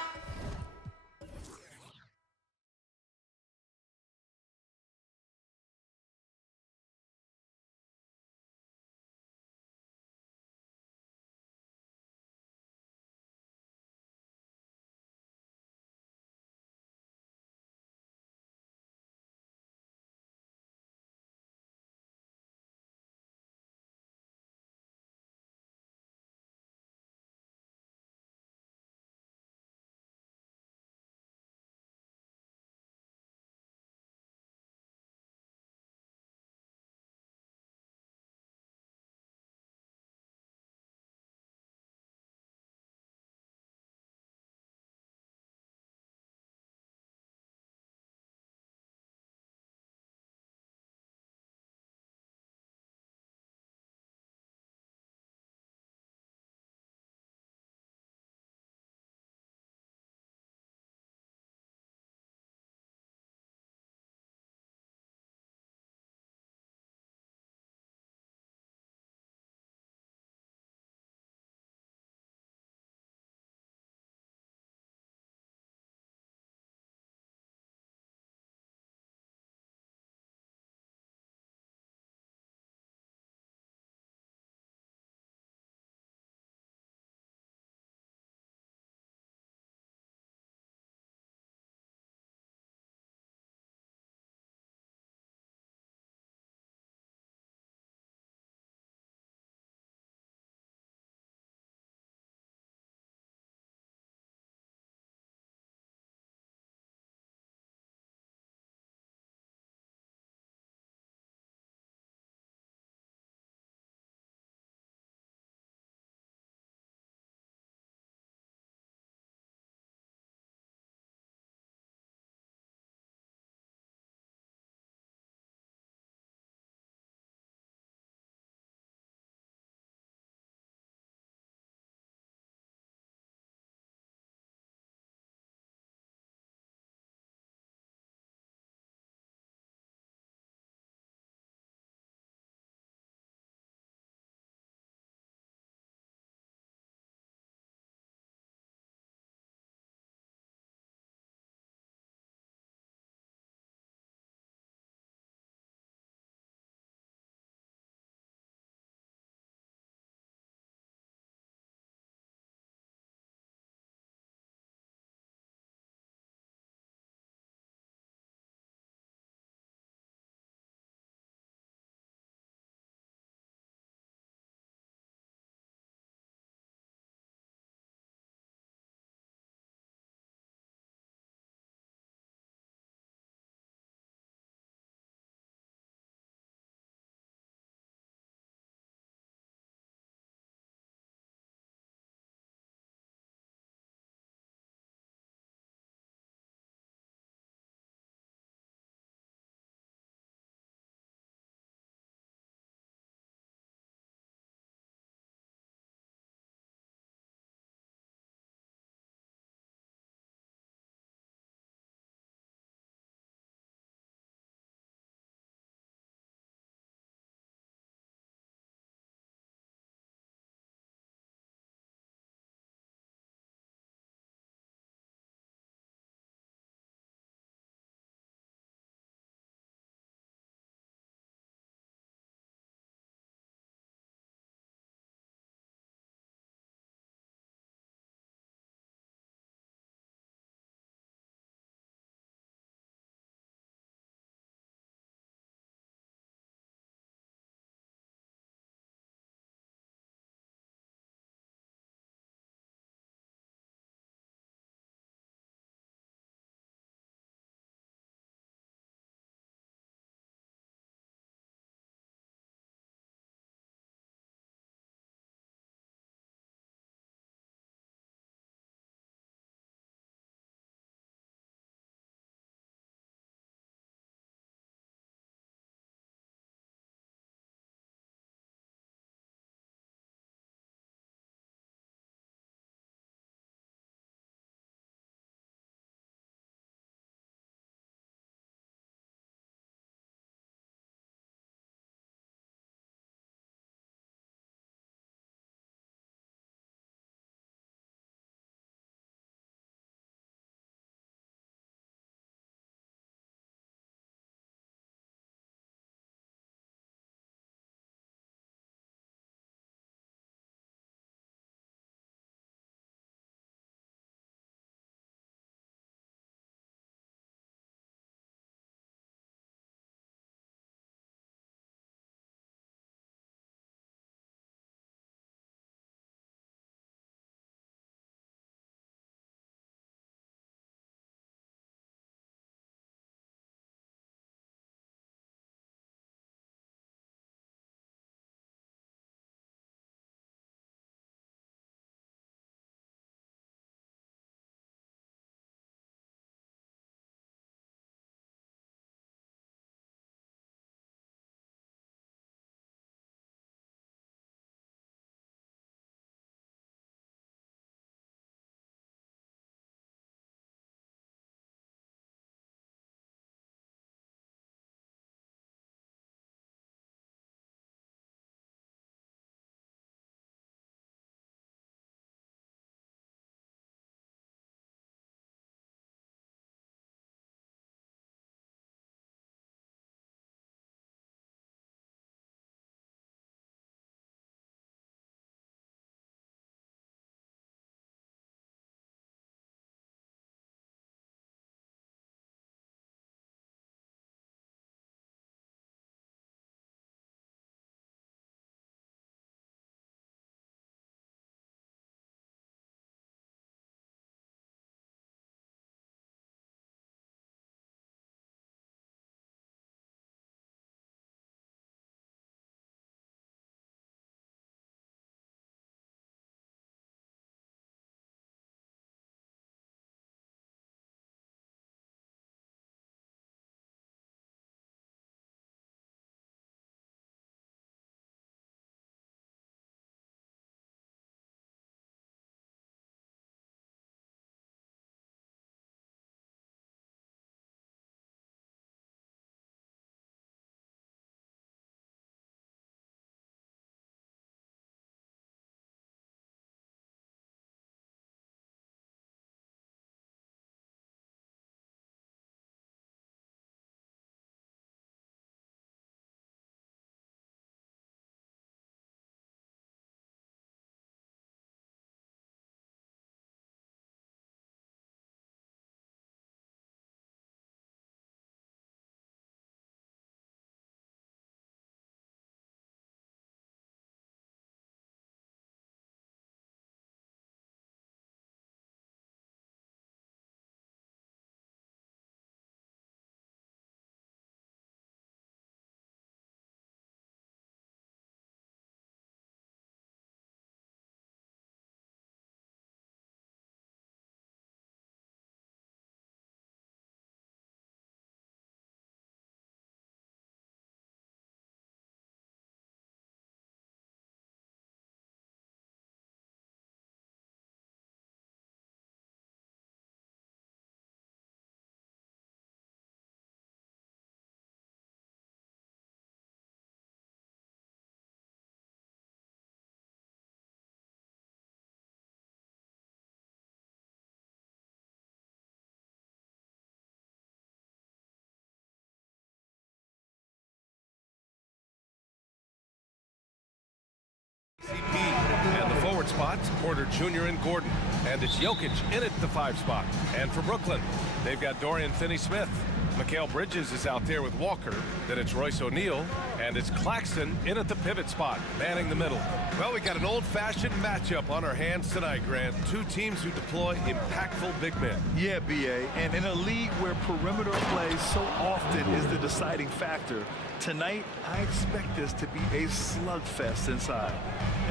spots, Porter Jr. and Gordon. And it's Jokic in at the 5 spot. And for Brooklyn, they've got Dorian Finney-Smith. Mikal Bridges is out there with Walker. Then it's Royce O'Neal. And it's Claxton in at the pivot spot, manning the middle. Well, we got an old-fashioned matchup on our hands tonight, Grant. Two teams who deploy impactful big men. Yeah, B.A., and in a league where perimeter play so often is the deciding factor, tonight I expect this to be a slugfest inside.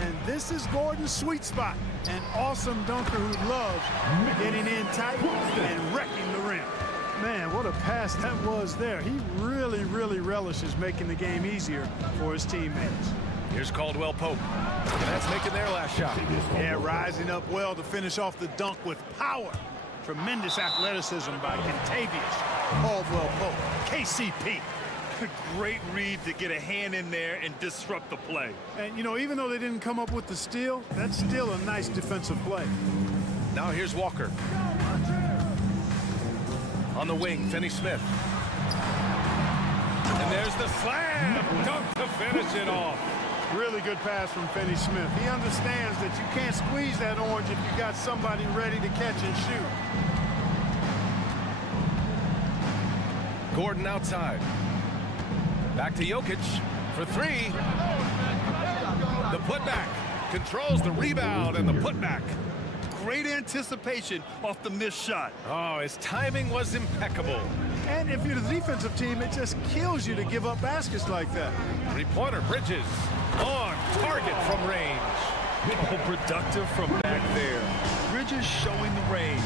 And this is Gordon's sweet spot. An awesome dunker who loves getting in tight and wrecking the rim. Man, what a pass that was there. He really, really relishes making the game easier for his teammates. Here's Caldwell Pope. And that's making their last shot. Yeah, rising up well to finish off the dunk with power. Tremendous athleticism by Kentavious Caldwell Pope, KCP. Great read to get a hand in there and disrupt the play. And, you know, even though they didn't come up with the steal, that's still a nice defensive play. Now here's Walker. On the wing, Finney-Smith. And there's the slam dunk to finish it off. Really good pass from Finney-Smith. He understands that you can't squeeze that orange if you got somebody ready to catch and shoot. Gordon outside. Back to Jokic for 3. The putback controls the rebound and the putback. Great anticipation off the missed shot. Oh, his timing was impeccable. And if you're the defensive team, it just kills you to give up baskets like that. Three-pointer, Bridges on target from range. Oh, productive from back there. Bridges showing the range.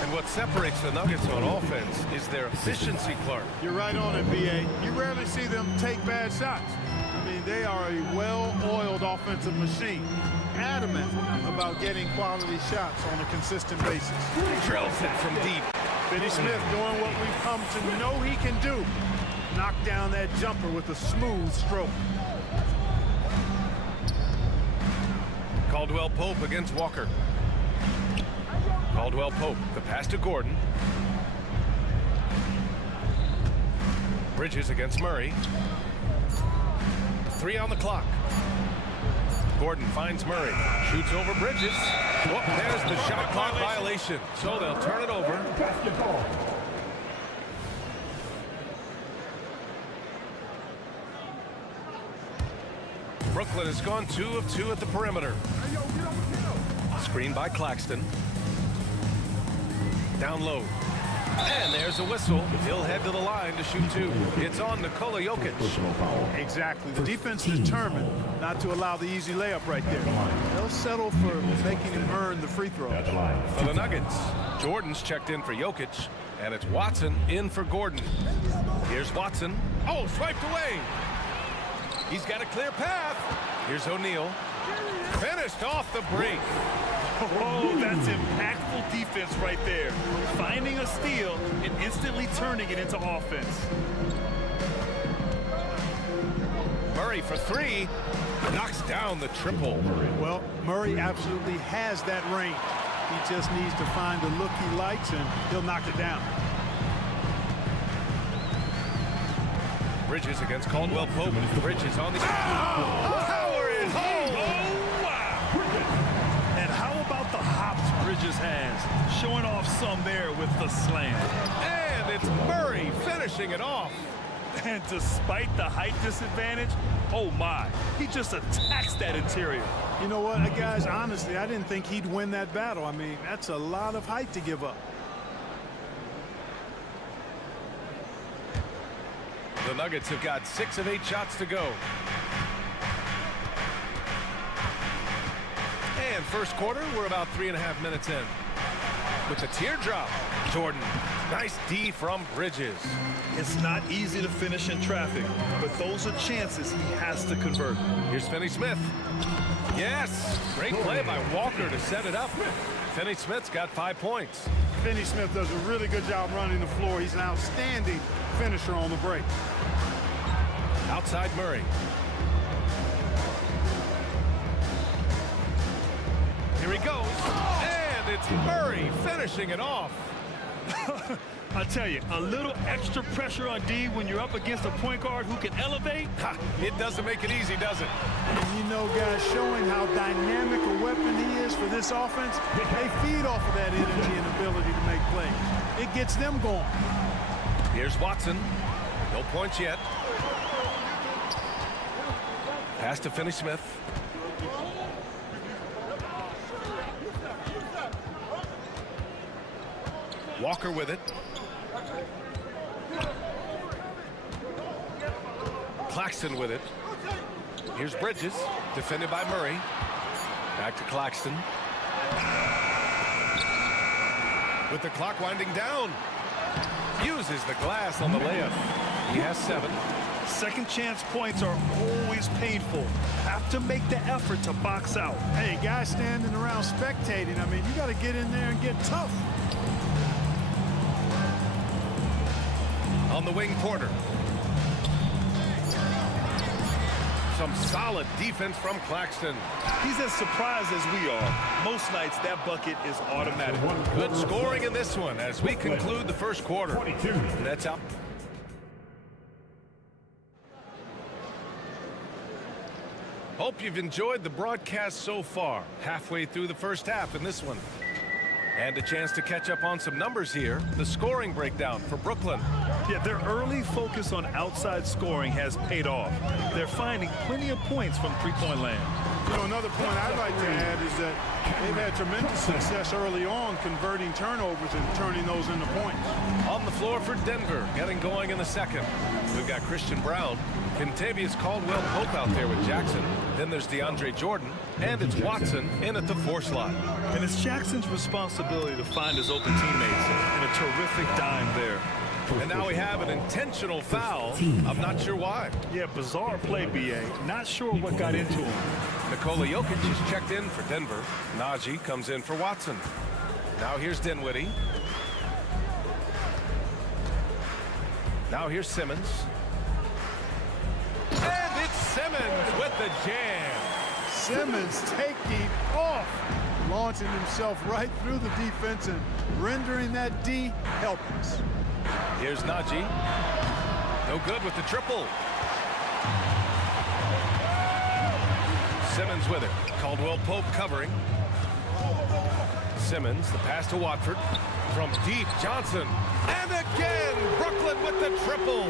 And what separates the Nuggets on offense is their efficiency, Clark. You're right on it, B.A. You rarely see them take bad shots. I mean, they are a well-oiled offensive machine. Adamant about getting quality shots on a consistent basis. Drills it from deep. Finney-Smith doing what we've come to know he can do. Knock down that jumper with a smooth stroke. Caldwell Pope against Walker. Caldwell Pope, the pass to Gordon. Bridges against Murray. 3 on the clock. Gordon finds Murray, shoots over Bridges. Oh, there's the shot clock violation. So they'll turn it over. Basketball. Brooklyn has gone 2 of 2 at the perimeter. Screen by Claxton. Down low. And there's a whistle. He'll head to the line to shoot 2. It's on Nikola Jokic. Exactly. The defense is determined not to allow the easy layup right there. They'll settle for making him earn the free throw. For the Nuggets, Jordan's checked in for Jokic, and it's Watson in for Gordon. Here's Watson. Oh, swiped away. He's got a clear path. Here's O'Neal. Finished off the break. Oh, that's impactful defense right there. Finding a steal and instantly turning it into offense. Murray for 3. Knocks down the triple. Well, Murray absolutely has that range. He just needs to find the look he likes, and he'll knock it down. Bridges against Caldwell Pope. Bridges on the... Power is home! Oh, wow! And how about the hops Bridges has? Showing off some there with the slam. And it's Murray finishing it off. And despite the height disadvantage, oh my, he just attacks that interior. You know what, guys, honestly, I didn't think he'd win that battle. I mean, that's a lot of height to give up. The Nuggets have got 6 of 8 shots to go. And first quarter, we're about 3.5 minutes in. With the teardrop, Jordan. Nice D from Bridges. It's not easy to finish in traffic, but those are chances he has to convert. Here's Finney-Smith. Yes, great play by Walker to set it up. Finney-Smith's got 5 points. Finney-Smith does a really good job running the floor. He's an outstanding finisher on the break. Outside Murray. Here he goes. And it's Murray finishing it off. I tell you, a little extra pressure on D when you're up against a point guard who can elevate. Ha, it doesn't make it easy, does it? And you know, guys, showing how dynamic a weapon he this offense, they feed off of that energy and ability to make plays. It gets them going. Here's Watson. No points yet. Pass to Finney-Smith. Walker with it. Claxton with it. Here's Bridges, defended by Murray. Back to Claxton. With the clock winding down. Uses the glass on the layup. He has 7. Second chance points are always painful. Have to make the effort to box out. Hey, guys standing around spectating, I mean, you got to get in there and get tough. On the wing, Porter. Some solid defense from Claxton. He's as surprised as we are. Most nights, that bucket is automatic. Good scoring in this one as we conclude the first quarter. That's out. Hope you've enjoyed the broadcast so far. Halfway through the first half in this one. And a chance to catch up on some numbers here. The scoring breakdown for Brooklyn. Yeah, their early focus on outside scoring has paid off. They're finding plenty of points from three-point land. You know, another point I'd like to add is that they've had tremendous success early on converting turnovers and turning those into points. On the floor for Denver, getting going in the second. We've got Christian Brown, Kentavious Caldwell-Pope out there with Jackson. Then there's DeAndre Jordan, and it's Watson in at the 4 slot. And it's Jackson's responsibility to find his open teammates, and a terrific dime there. And now we have an intentional foul. I'm not sure why. Yeah, bizarre play, B.A. Not sure what got into him. Nikola Jokic is checked in for Denver. Najee comes in for Watson. Now here's Dinwiddie. Now here's Simmons. And it's Simmons with the jam. Simmons taking off, launching himself right through the defense and rendering that D helpless. Here's Najee. No good with the triple. Simmons with it. Caldwell-Pope covering. Simmons, the pass to Watford. From deep, Johnson. And again, Brooklyn with the triple.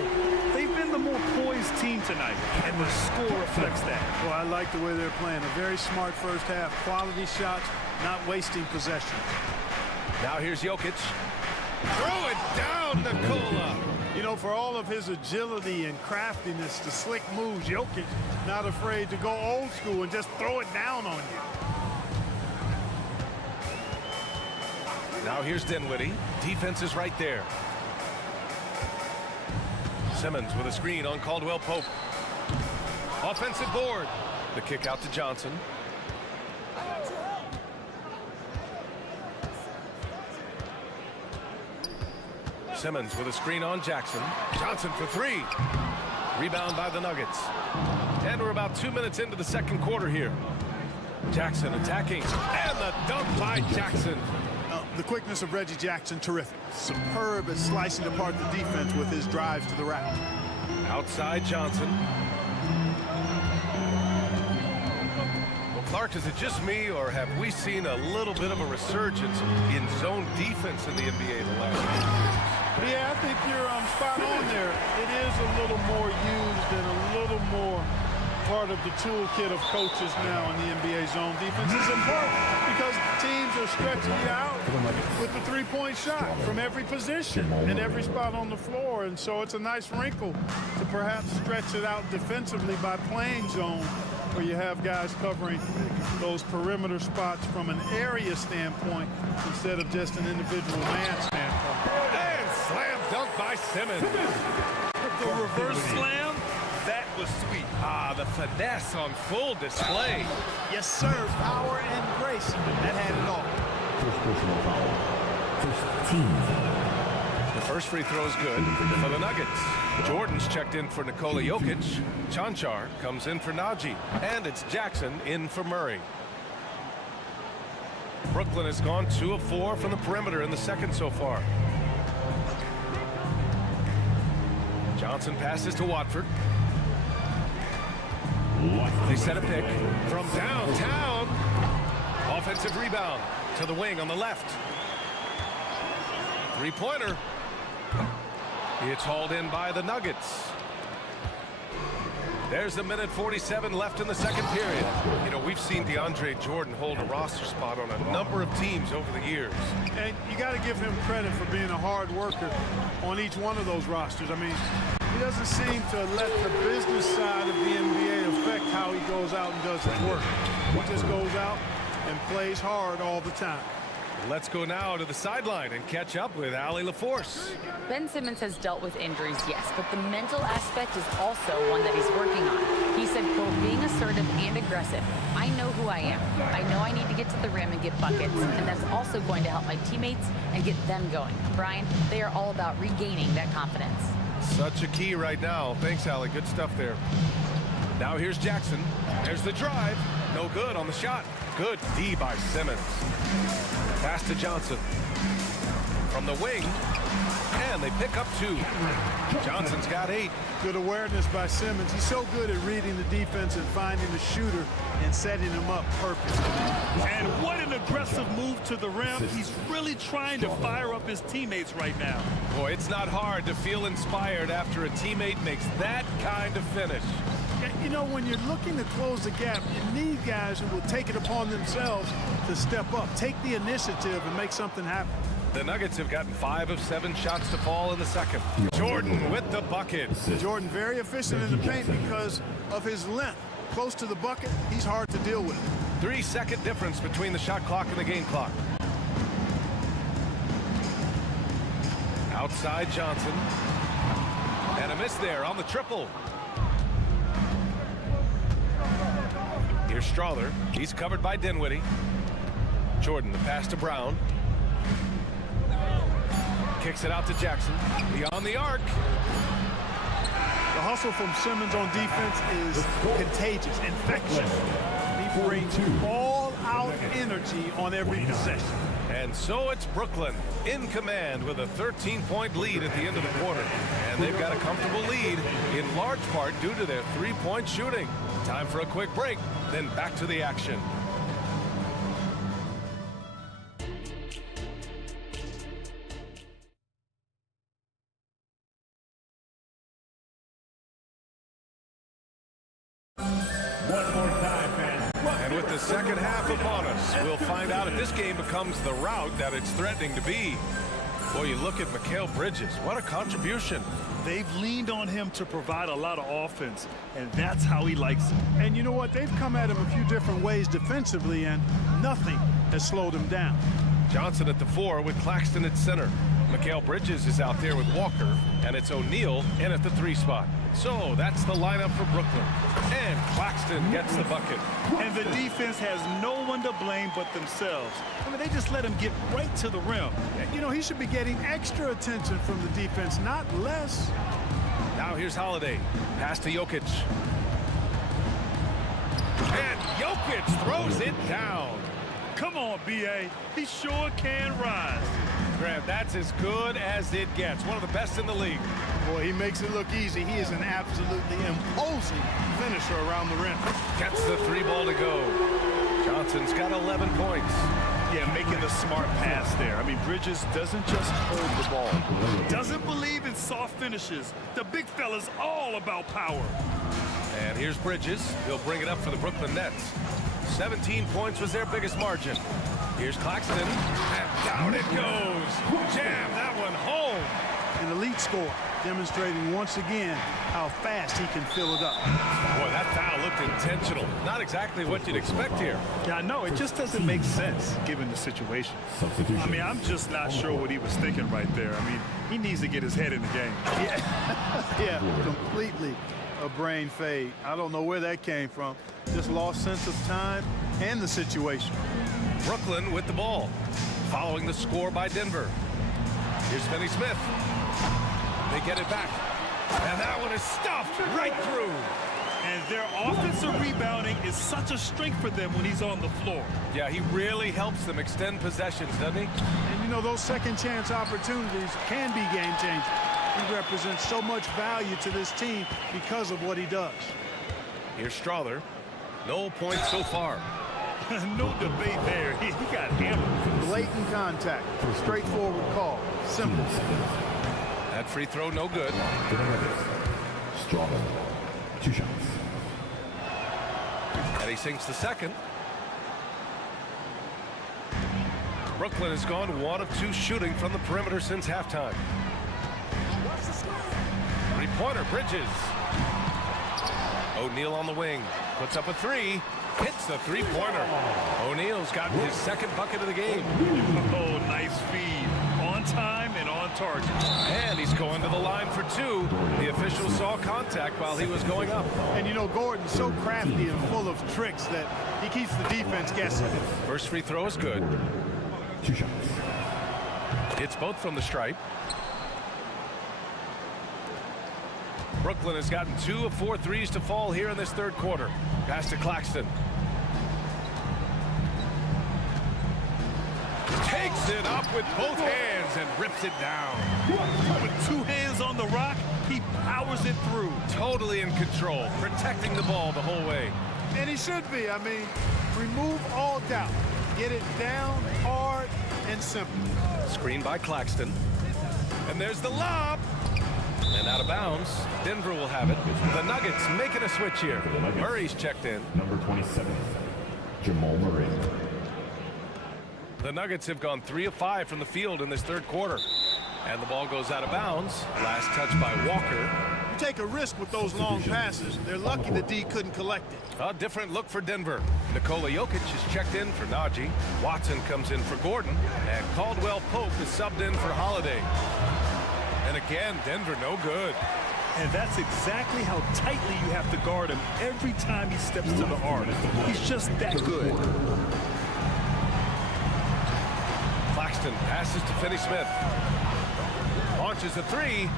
They've been the more poised team tonight, and the score reflects that. Well, I like the way they're playing. A very smart first half. Quality shots, not wasting possession. Now here's Jokic. Throw it down, Nikola. You know, for all of his agility and craftiness, the slick moves, Jokic not afraid to go old school and just throw it down on you. Now here's Dinwiddie. Defense is right there. Simmons with a screen on Caldwell-Pope. Offensive board. The kick out to Johnson. Simmons with a screen on Jackson. Johnson for 3. Rebound by the Nuggets. And we're about 2 minutes into the second quarter here. Jackson attacking. And the dunk by Jackson. The quickness of Reggie Jackson, terrific. Superb at slicing apart the defense with his drives to the rack. Outside Johnson. Well, Clark, is it just me, or have we seen a little bit of a resurgence in zone defense in the NBA the last few years? Yeah, I think you're spot on there. It is a little more used and a little more part of the toolkit of coaches now in the NBA zone defense. Is important because teams are stretching you out with the three-point shot from every position and every spot on the floor. And so it's a nice wrinkle to perhaps stretch it out defensively by playing zone, where you have guys covering those perimeter spots from an area standpoint instead of just an individual man standpoint. And slam dunk by Simmons. The reverse slam, that was sweet. Ah, the finesse on full display. Yes, sir. Power and grace. That had it all. First personal foul. First team. The first free throw is good for the Nuggets. Jordan's checked in for Nikola Jokic. Chanchar comes in for Najee. And it's Jackson in for Murray. Brooklyn has gone 2 of 4 from the perimeter in the second so far. Johnson passes to Watford. They set a pick from downtown. Offensive Offensive rebound to the wing on the left. Three-pointer. It's hauled in by the Nuggets. There's a minute 47 left in the second period. You know, we've seen DeAndre Jordan hold a roster spot on a number of teams over the years. And you got to give him credit for being a hard worker on each one of those rosters. I mean, he doesn't seem to let the business side of the NBA affect how he goes out and does his work. He just goes out and plays hard all the time. Let's go now to the sideline and catch up with Allie LaForce. Ben Simmons has dealt with injuries, yes, but the mental aspect is also one that he's working on. He said, quote, being assertive and aggressive. I know who I am. I know I need to get to the rim and get buckets, and that's also going to help my teammates and get them going. Brian, they are all about regaining that confidence. Such a key right now. Thanks, Allie. Good stuff there. Now here's Jackson. There's the drive. No good on the shot. Good D by Simmons. Pass to Johnson. From the wing. And they pick up 2. Johnson's got 8. Good awareness by Simmons. He's so good at reading the defense and finding the shooter and setting him up perfectly. And what an aggressive move to the rim. He's really trying to fire up his teammates right now. Boy, it's not hard to feel inspired after a teammate makes that kind of finish. You know, when you're looking to close the gap, you need guys who will take it upon themselves to step up, take the initiative, and make something happen. The Nuggets have gotten 5 of 7 shots to fall in the second. Jordan with the bucket. Jordan very efficient in the paint because of his length. Close to the bucket, he's hard to deal with. 3-second difference between the shot clock and the game clock. Outside Johnson. And a miss there on the triple. Here's Strother. He's covered by Dinwiddie. Jordan, the pass to Brown. Kicks it out to Jackson. Beyond the arc. The hustle from Simmons on defense is contagious, infectious. He brings all-out energy on every possession. And so it's Brooklyn in command with a 13-point lead at the end of the quarter. And they've got a comfortable lead in large part due to their 3-point shooting. Time for a quick break, then back to the action. And with the second half upon us, we'll find out if this game becomes the rout that it's threatening to be. Boy, you look at Mikal Bridges. What a contribution. They've leaned on him to provide a lot of offense, and that's how he likes it. And you know what? They've come at him a few different ways defensively, and nothing has slowed him down. Johnson at the 4 with Claxton at center. Mikal Bridges is out there with Walker, and it's O'Neal in at the 3 spot. So that's the lineup for Brooklyn. And Claxton gets the bucket. And the defense has no one to blame but themselves. I mean, they just let him get right to the rim. You know, he should be getting extra attention from the defense, not less. Now here's Holiday. Pass to Jokic. And Jokic throws it down. Come on, B.A. He sure can rise. Grant, that's as good as it gets. One of the best in the league. Boy, he makes it look easy. He is an absolutely imposing finisher around the rim. Gets the 3 ball to go. Johnson's got 11 points. Yeah, making the smart pass there. I mean, Bridges doesn't just hold the ball. Doesn't believe in soft finishes. The big fella's all about power. And here's Bridges. He'll bring it up for the Brooklyn Nets. 17 points was their biggest margin. Here's Claxton, and down it goes. Jam that one home. An elite score, demonstrating once again how fast he can fill it up. Boy, that foul looked intentional. Not exactly what you'd expect here. Yeah, I know. It just doesn't make sense given the situation. I mean, I'm just not sure what he was thinking right there. I mean, he needs to get his head in the game. Yeah, completely a brain fade. I don't know where that came from. Just lost sense of time and the situation. Brooklyn with the ball, following the score by Denver. Here's Finney Smith. They get it back. And that one is stuffed right through. And their offensive rebounding is such a strength for them when he's on the floor. Yeah, he really helps them extend possessions, doesn't he? And you know, those second chance opportunities can be game changers. He represents so much value to this team because of what he does. Here's Strother. No points so far. No debate there. He got hammered. Blatant contact. Straightforward call. Simple. That free throw no good. Strong. 2 shots. And he sinks the second. Brooklyn has gone 1 of 2 shooting from the perimeter since halftime. Three-pointer, Bridges. O'Neal on the wing. Puts up a 3. Hits the three-pointer. O'Neal's gotten his second bucket of the game. Oh, nice feed. On time and on target. And he's going to the line for 2. The official saw contact while he was going up. And you know, Gordon's so crafty and full of tricks that he keeps the defense guessing. First free throw is good. 2 shots. It's both from the stripe. Brooklyn has gotten 2 of 4 threes to fall here in this third quarter. Pass to Claxton. Takes it up with both hands and rips it down. With 2 hands on the rock, he powers it through. Totally in control, protecting the ball the whole way. And he should be. I mean, remove all doubt. Get it down, hard, and simple. Screen by Claxton. And there's the lob. And out of bounds. Denver will have it. The Nuggets making a switch here. Murray's checked in. Number 27, Jamal Murray. The Nuggets have gone 3 of 5 from the field in this third quarter. And the ball goes out of bounds. Last touch by Walker. You take a risk with those long passes. They're lucky the D couldn't collect it. A different look for Denver. Nikola Jokic is checked in for Najee. Watson comes in for Gordon. And Caldwell Pope is subbed in for Holiday. And again, Denver no good. And that's exactly how tightly you have to guard him every time he steps to the arc. He's just that good. Claxton passes to Finney-Smith. Launches a 3.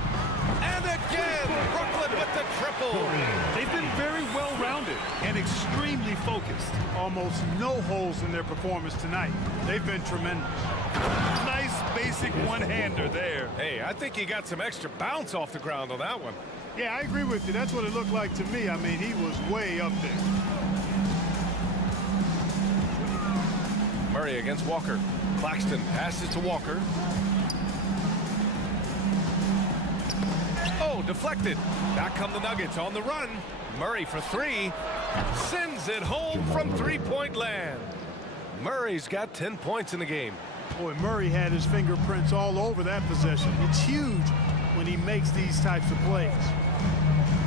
And again, Brooklyn with the triple. They've been very well-rounded and extremely focused. Almost no holes in their performance tonight. They've been tremendous. Nice basic one-hander there. Hey, I think he got some extra bounce off the ground on that one. Yeah, I agree with you. That's what it looked like to me. I mean, he was way up there. Murray against Walker. Claxton passes to Walker. Oh, deflected. Back come the Nuggets on the run. Murray for 3. Sends it home from three-point land. Murray's got 10 points in the game. Boy, Murray had his fingerprints all over that possession. It's huge when he makes these types of plays.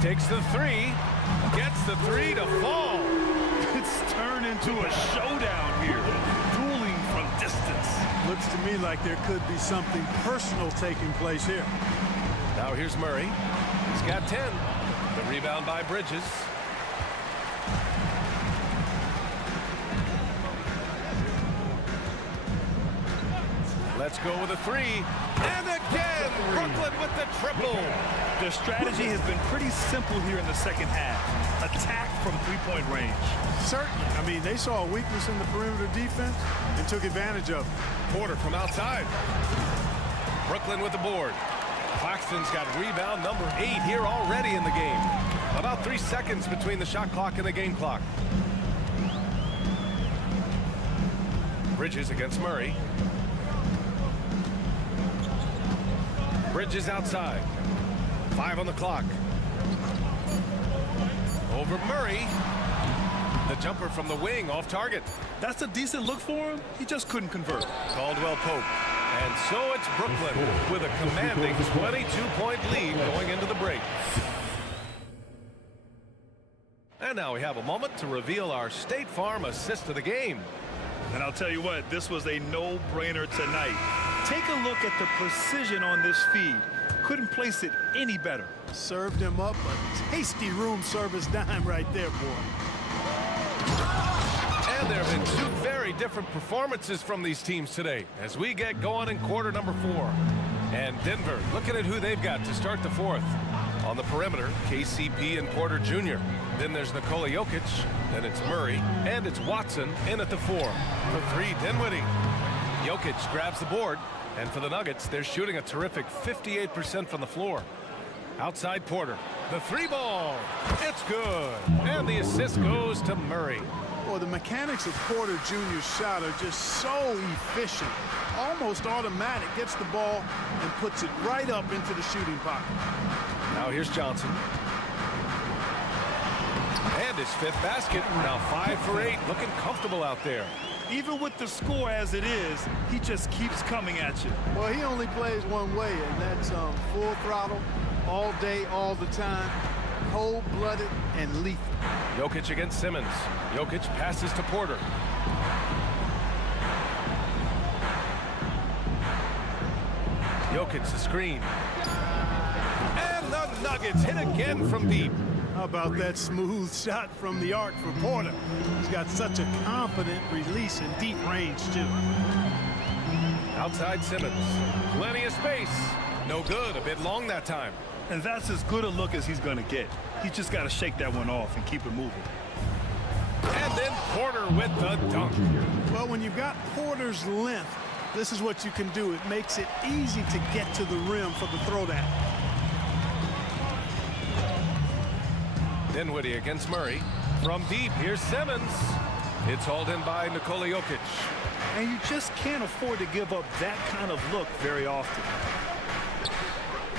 Takes the 3. Gets the 3 to fall. It's turned into a showdown here. Dueling from distance. Looks to me like there could be something personal taking place here. Now here's Murray. He's got 10. The rebound by Bridges. Let's go with a 3. And again, Brooklyn with the triple. Their strategy has been pretty simple here in the second half. Attack from three-point range. Certainly. I mean, they saw a weakness in the perimeter defense and took advantage of it. Porter from outside. Brooklyn with the board. Claxton's got rebound number 8 here already in the game. About 3 seconds between the shot clock and the game clock. Bridges against Murray. Bridges outside. 5 on the clock. Over Murray. The jumper from the wing off target. That's a decent look for him. He just couldn't convert. Caldwell Pope. And so it's Brooklyn with a commanding 22-point lead going into the break. And now we have a moment to reveal our State Farm assist of the game. And I'll tell you what, this was a no-brainer tonight. Take a look at the precision on this feed. Couldn't place it any better. Served him up a tasty room service dime right there, boy. And there have been 2 very different performances from these teams today as we get going in quarter number 4. And Denver looking at who they've got to start the 4th. On the perimeter, KCP and Porter Jr. Then there's Nikola Jokic. Then it's Murray. And it's Watson in at the 4. For 3, Dinwiddie. Jokic grabs the board. And for the Nuggets, they're shooting a terrific 58% from the floor. Outside Porter. The 3 ball. It's good. And the assist goes to Murray. Well, the mechanics of Porter Jr.'s shot are just so efficient, almost automatic. Gets the ball and puts it right up into the shooting pocket. Now here's Johnson. And his fifth basket. Now 5 for 8. Looking comfortable out there. Even with the score as it is, he just keeps coming at you. Well, he only plays one way, and that's full throttle, all day, all the time, cold-blooded and lethal. Jokic against Simmons. Jokic passes to Porter. Jokic the screen. And the Nuggets hit again from deep. How about that smooth shot from the arc for Porter? He's got such a confident release in deep range, too. Outside Simmons. Plenty of space. No good. A bit long that time. And that's as good a look as he's going to get. He's just got to shake that one off and keep it moving. And then Porter with the dunk. Well, when you've got Porter's length, this is what you can do. It makes it easy to get to the rim for the throwdown. Dinwiddie against Murray. From deep, here's Simmons. It's hauled in by Nikola Jokic. And you just can't afford to give up that kind of look very often.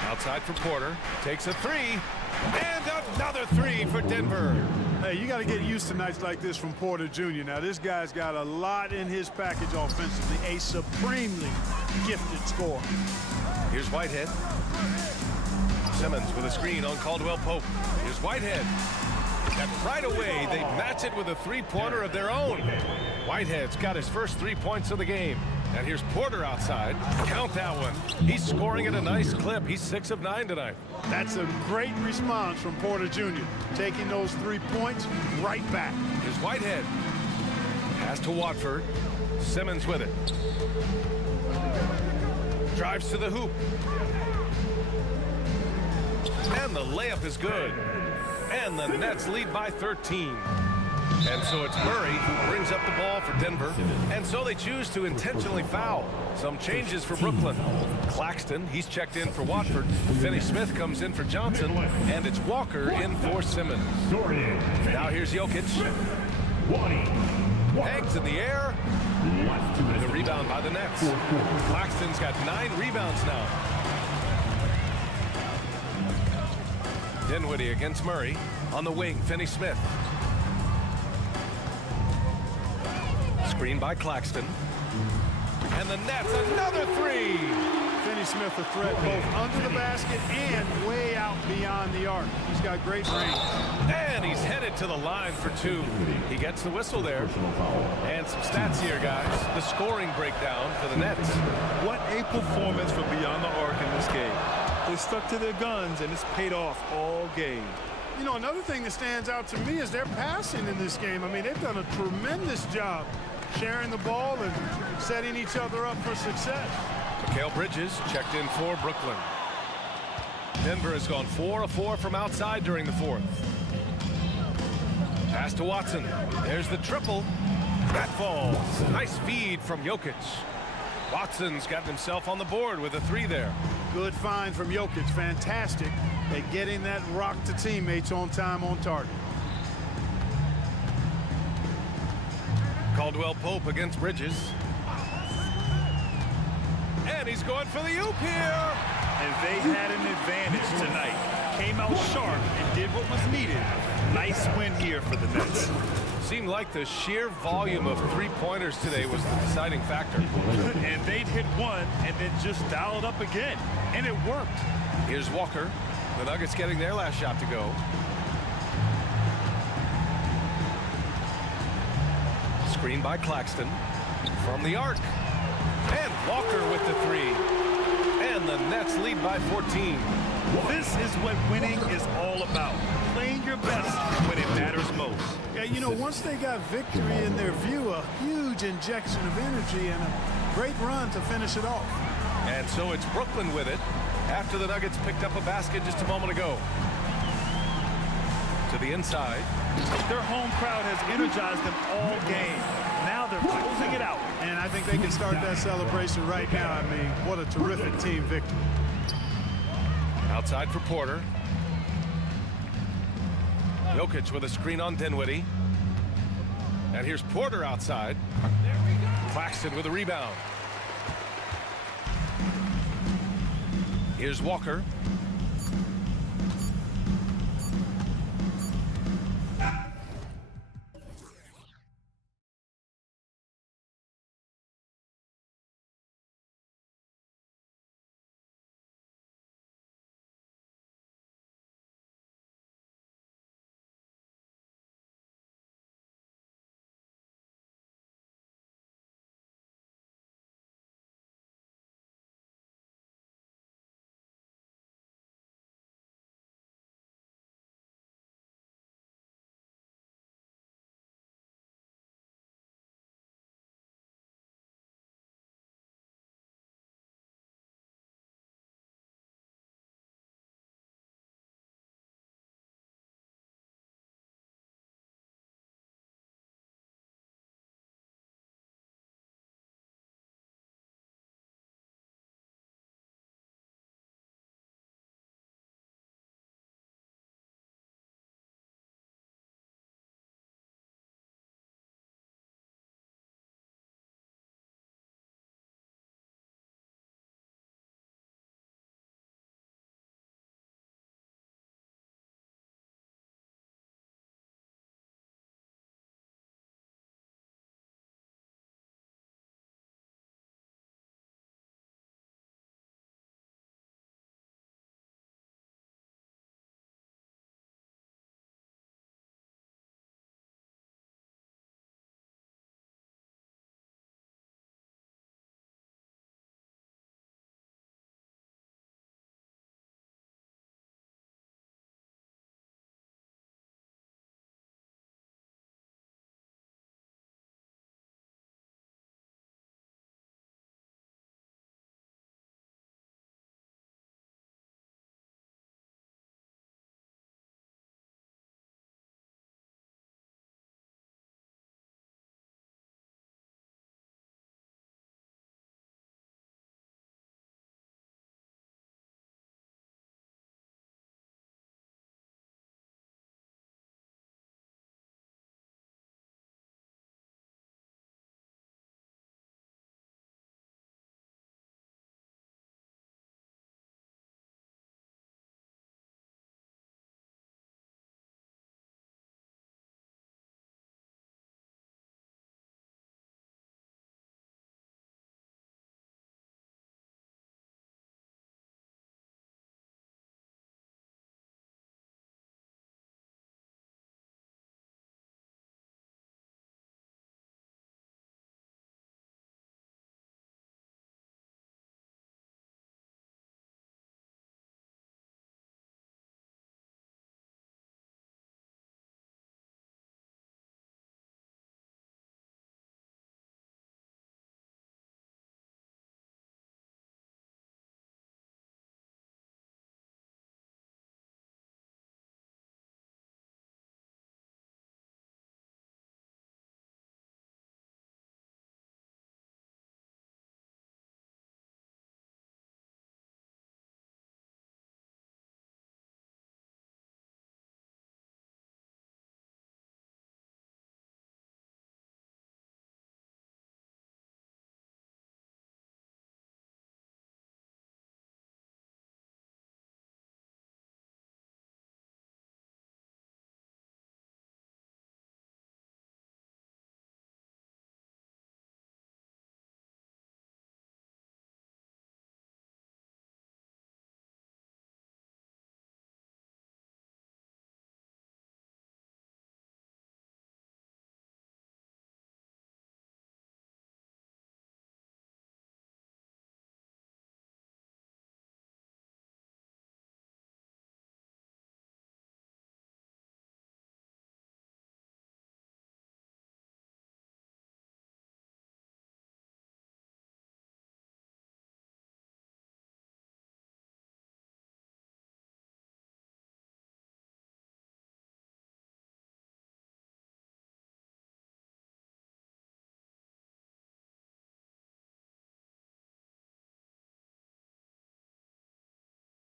Outside for Porter. Takes a three. And another three for Denver. Hey, you got to get used to nights like this from Porter Jr. Now, this guy's got a lot in his package offensively. A supremely gifted scorer. Here's Whitehead. Simmons with a screen on Caldwell Pope. Here's Whitehead. And right away, they match it with a three-pointer of their own. Whitehead's got his first 3 points of the game. And here's Porter outside. Count that one. He's scoring at a nice clip. He's 6 of 9 tonight. That's a great response from Porter Jr. Taking those 3 points right back. Here's Whitehead. Pass to Watford. Simmons with it. Drives to the hoop. And the layup is good. And the Nets lead by 13. And so it's Murray who brings up the ball for Denver. And so they choose to intentionally foul. Some changes for Brooklyn. Claxton, he's checked in for Watford. Finney-Smith comes in for Johnson. And it's Walker in for Simmons. Now here's Jokic. Hangs in the air. The rebound by the Nets. Claxton's got 9 rebounds now. Dinwiddie against Murray. On the wing, Finney-Smith. Screen by Claxton. And the Nets, another three! Finney-Smith a threat both under the basket and way out beyond the arc. He's got great range. And he's headed to the line for 2. He gets the whistle there. And some stats here, guys. The scoring breakdown for the Nets. What a performance from beyond the arc in this game. They stuck to their guns, and it's paid off all game. You know, another thing that stands out to me is their passing in this game. I mean, they've done a tremendous job sharing the ball and setting each other up for success. Mikal Bridges checked in for Brooklyn. Denver has gone 4 of 4 from outside during the 4th. Pass to Watson. There's the triple. That falls. Nice feed from Jokic. Watson's gotten himself on the board with a 3 there. Good find from Jokic. Fantastic at getting that rock to teammates on time, on target. Caldwell Pope against Bridges. And he's going for the oop here. And they had an advantage tonight. Came out sharp and did what was needed. Nice win here for the Nets. Seemed like the sheer volume of three-pointers today was the deciding factor. And they'd hit one and then just dial it up again. And it worked. Here's Walker. The Nuggets getting their last shot to go. Screen by Claxton. From the arc. And Walker with the 3. And the Nets lead by 14. This is what winning is all about. Playing your best when it matters most. Yeah, you know, once they got victory in their view, a huge injection of energy and a great run to finish it off. And so it's Brooklyn with it after the Nuggets picked up a basket just a moment ago. To the inside. Their home crowd has energized them all game. Now they're closing it out. And I think they can start that celebration right now. I mean, what a terrific team victory. Outside for Porter. Jokic with a screen on Dinwiddie. And here's Porter outside. Claxton with a rebound. Here's Walker.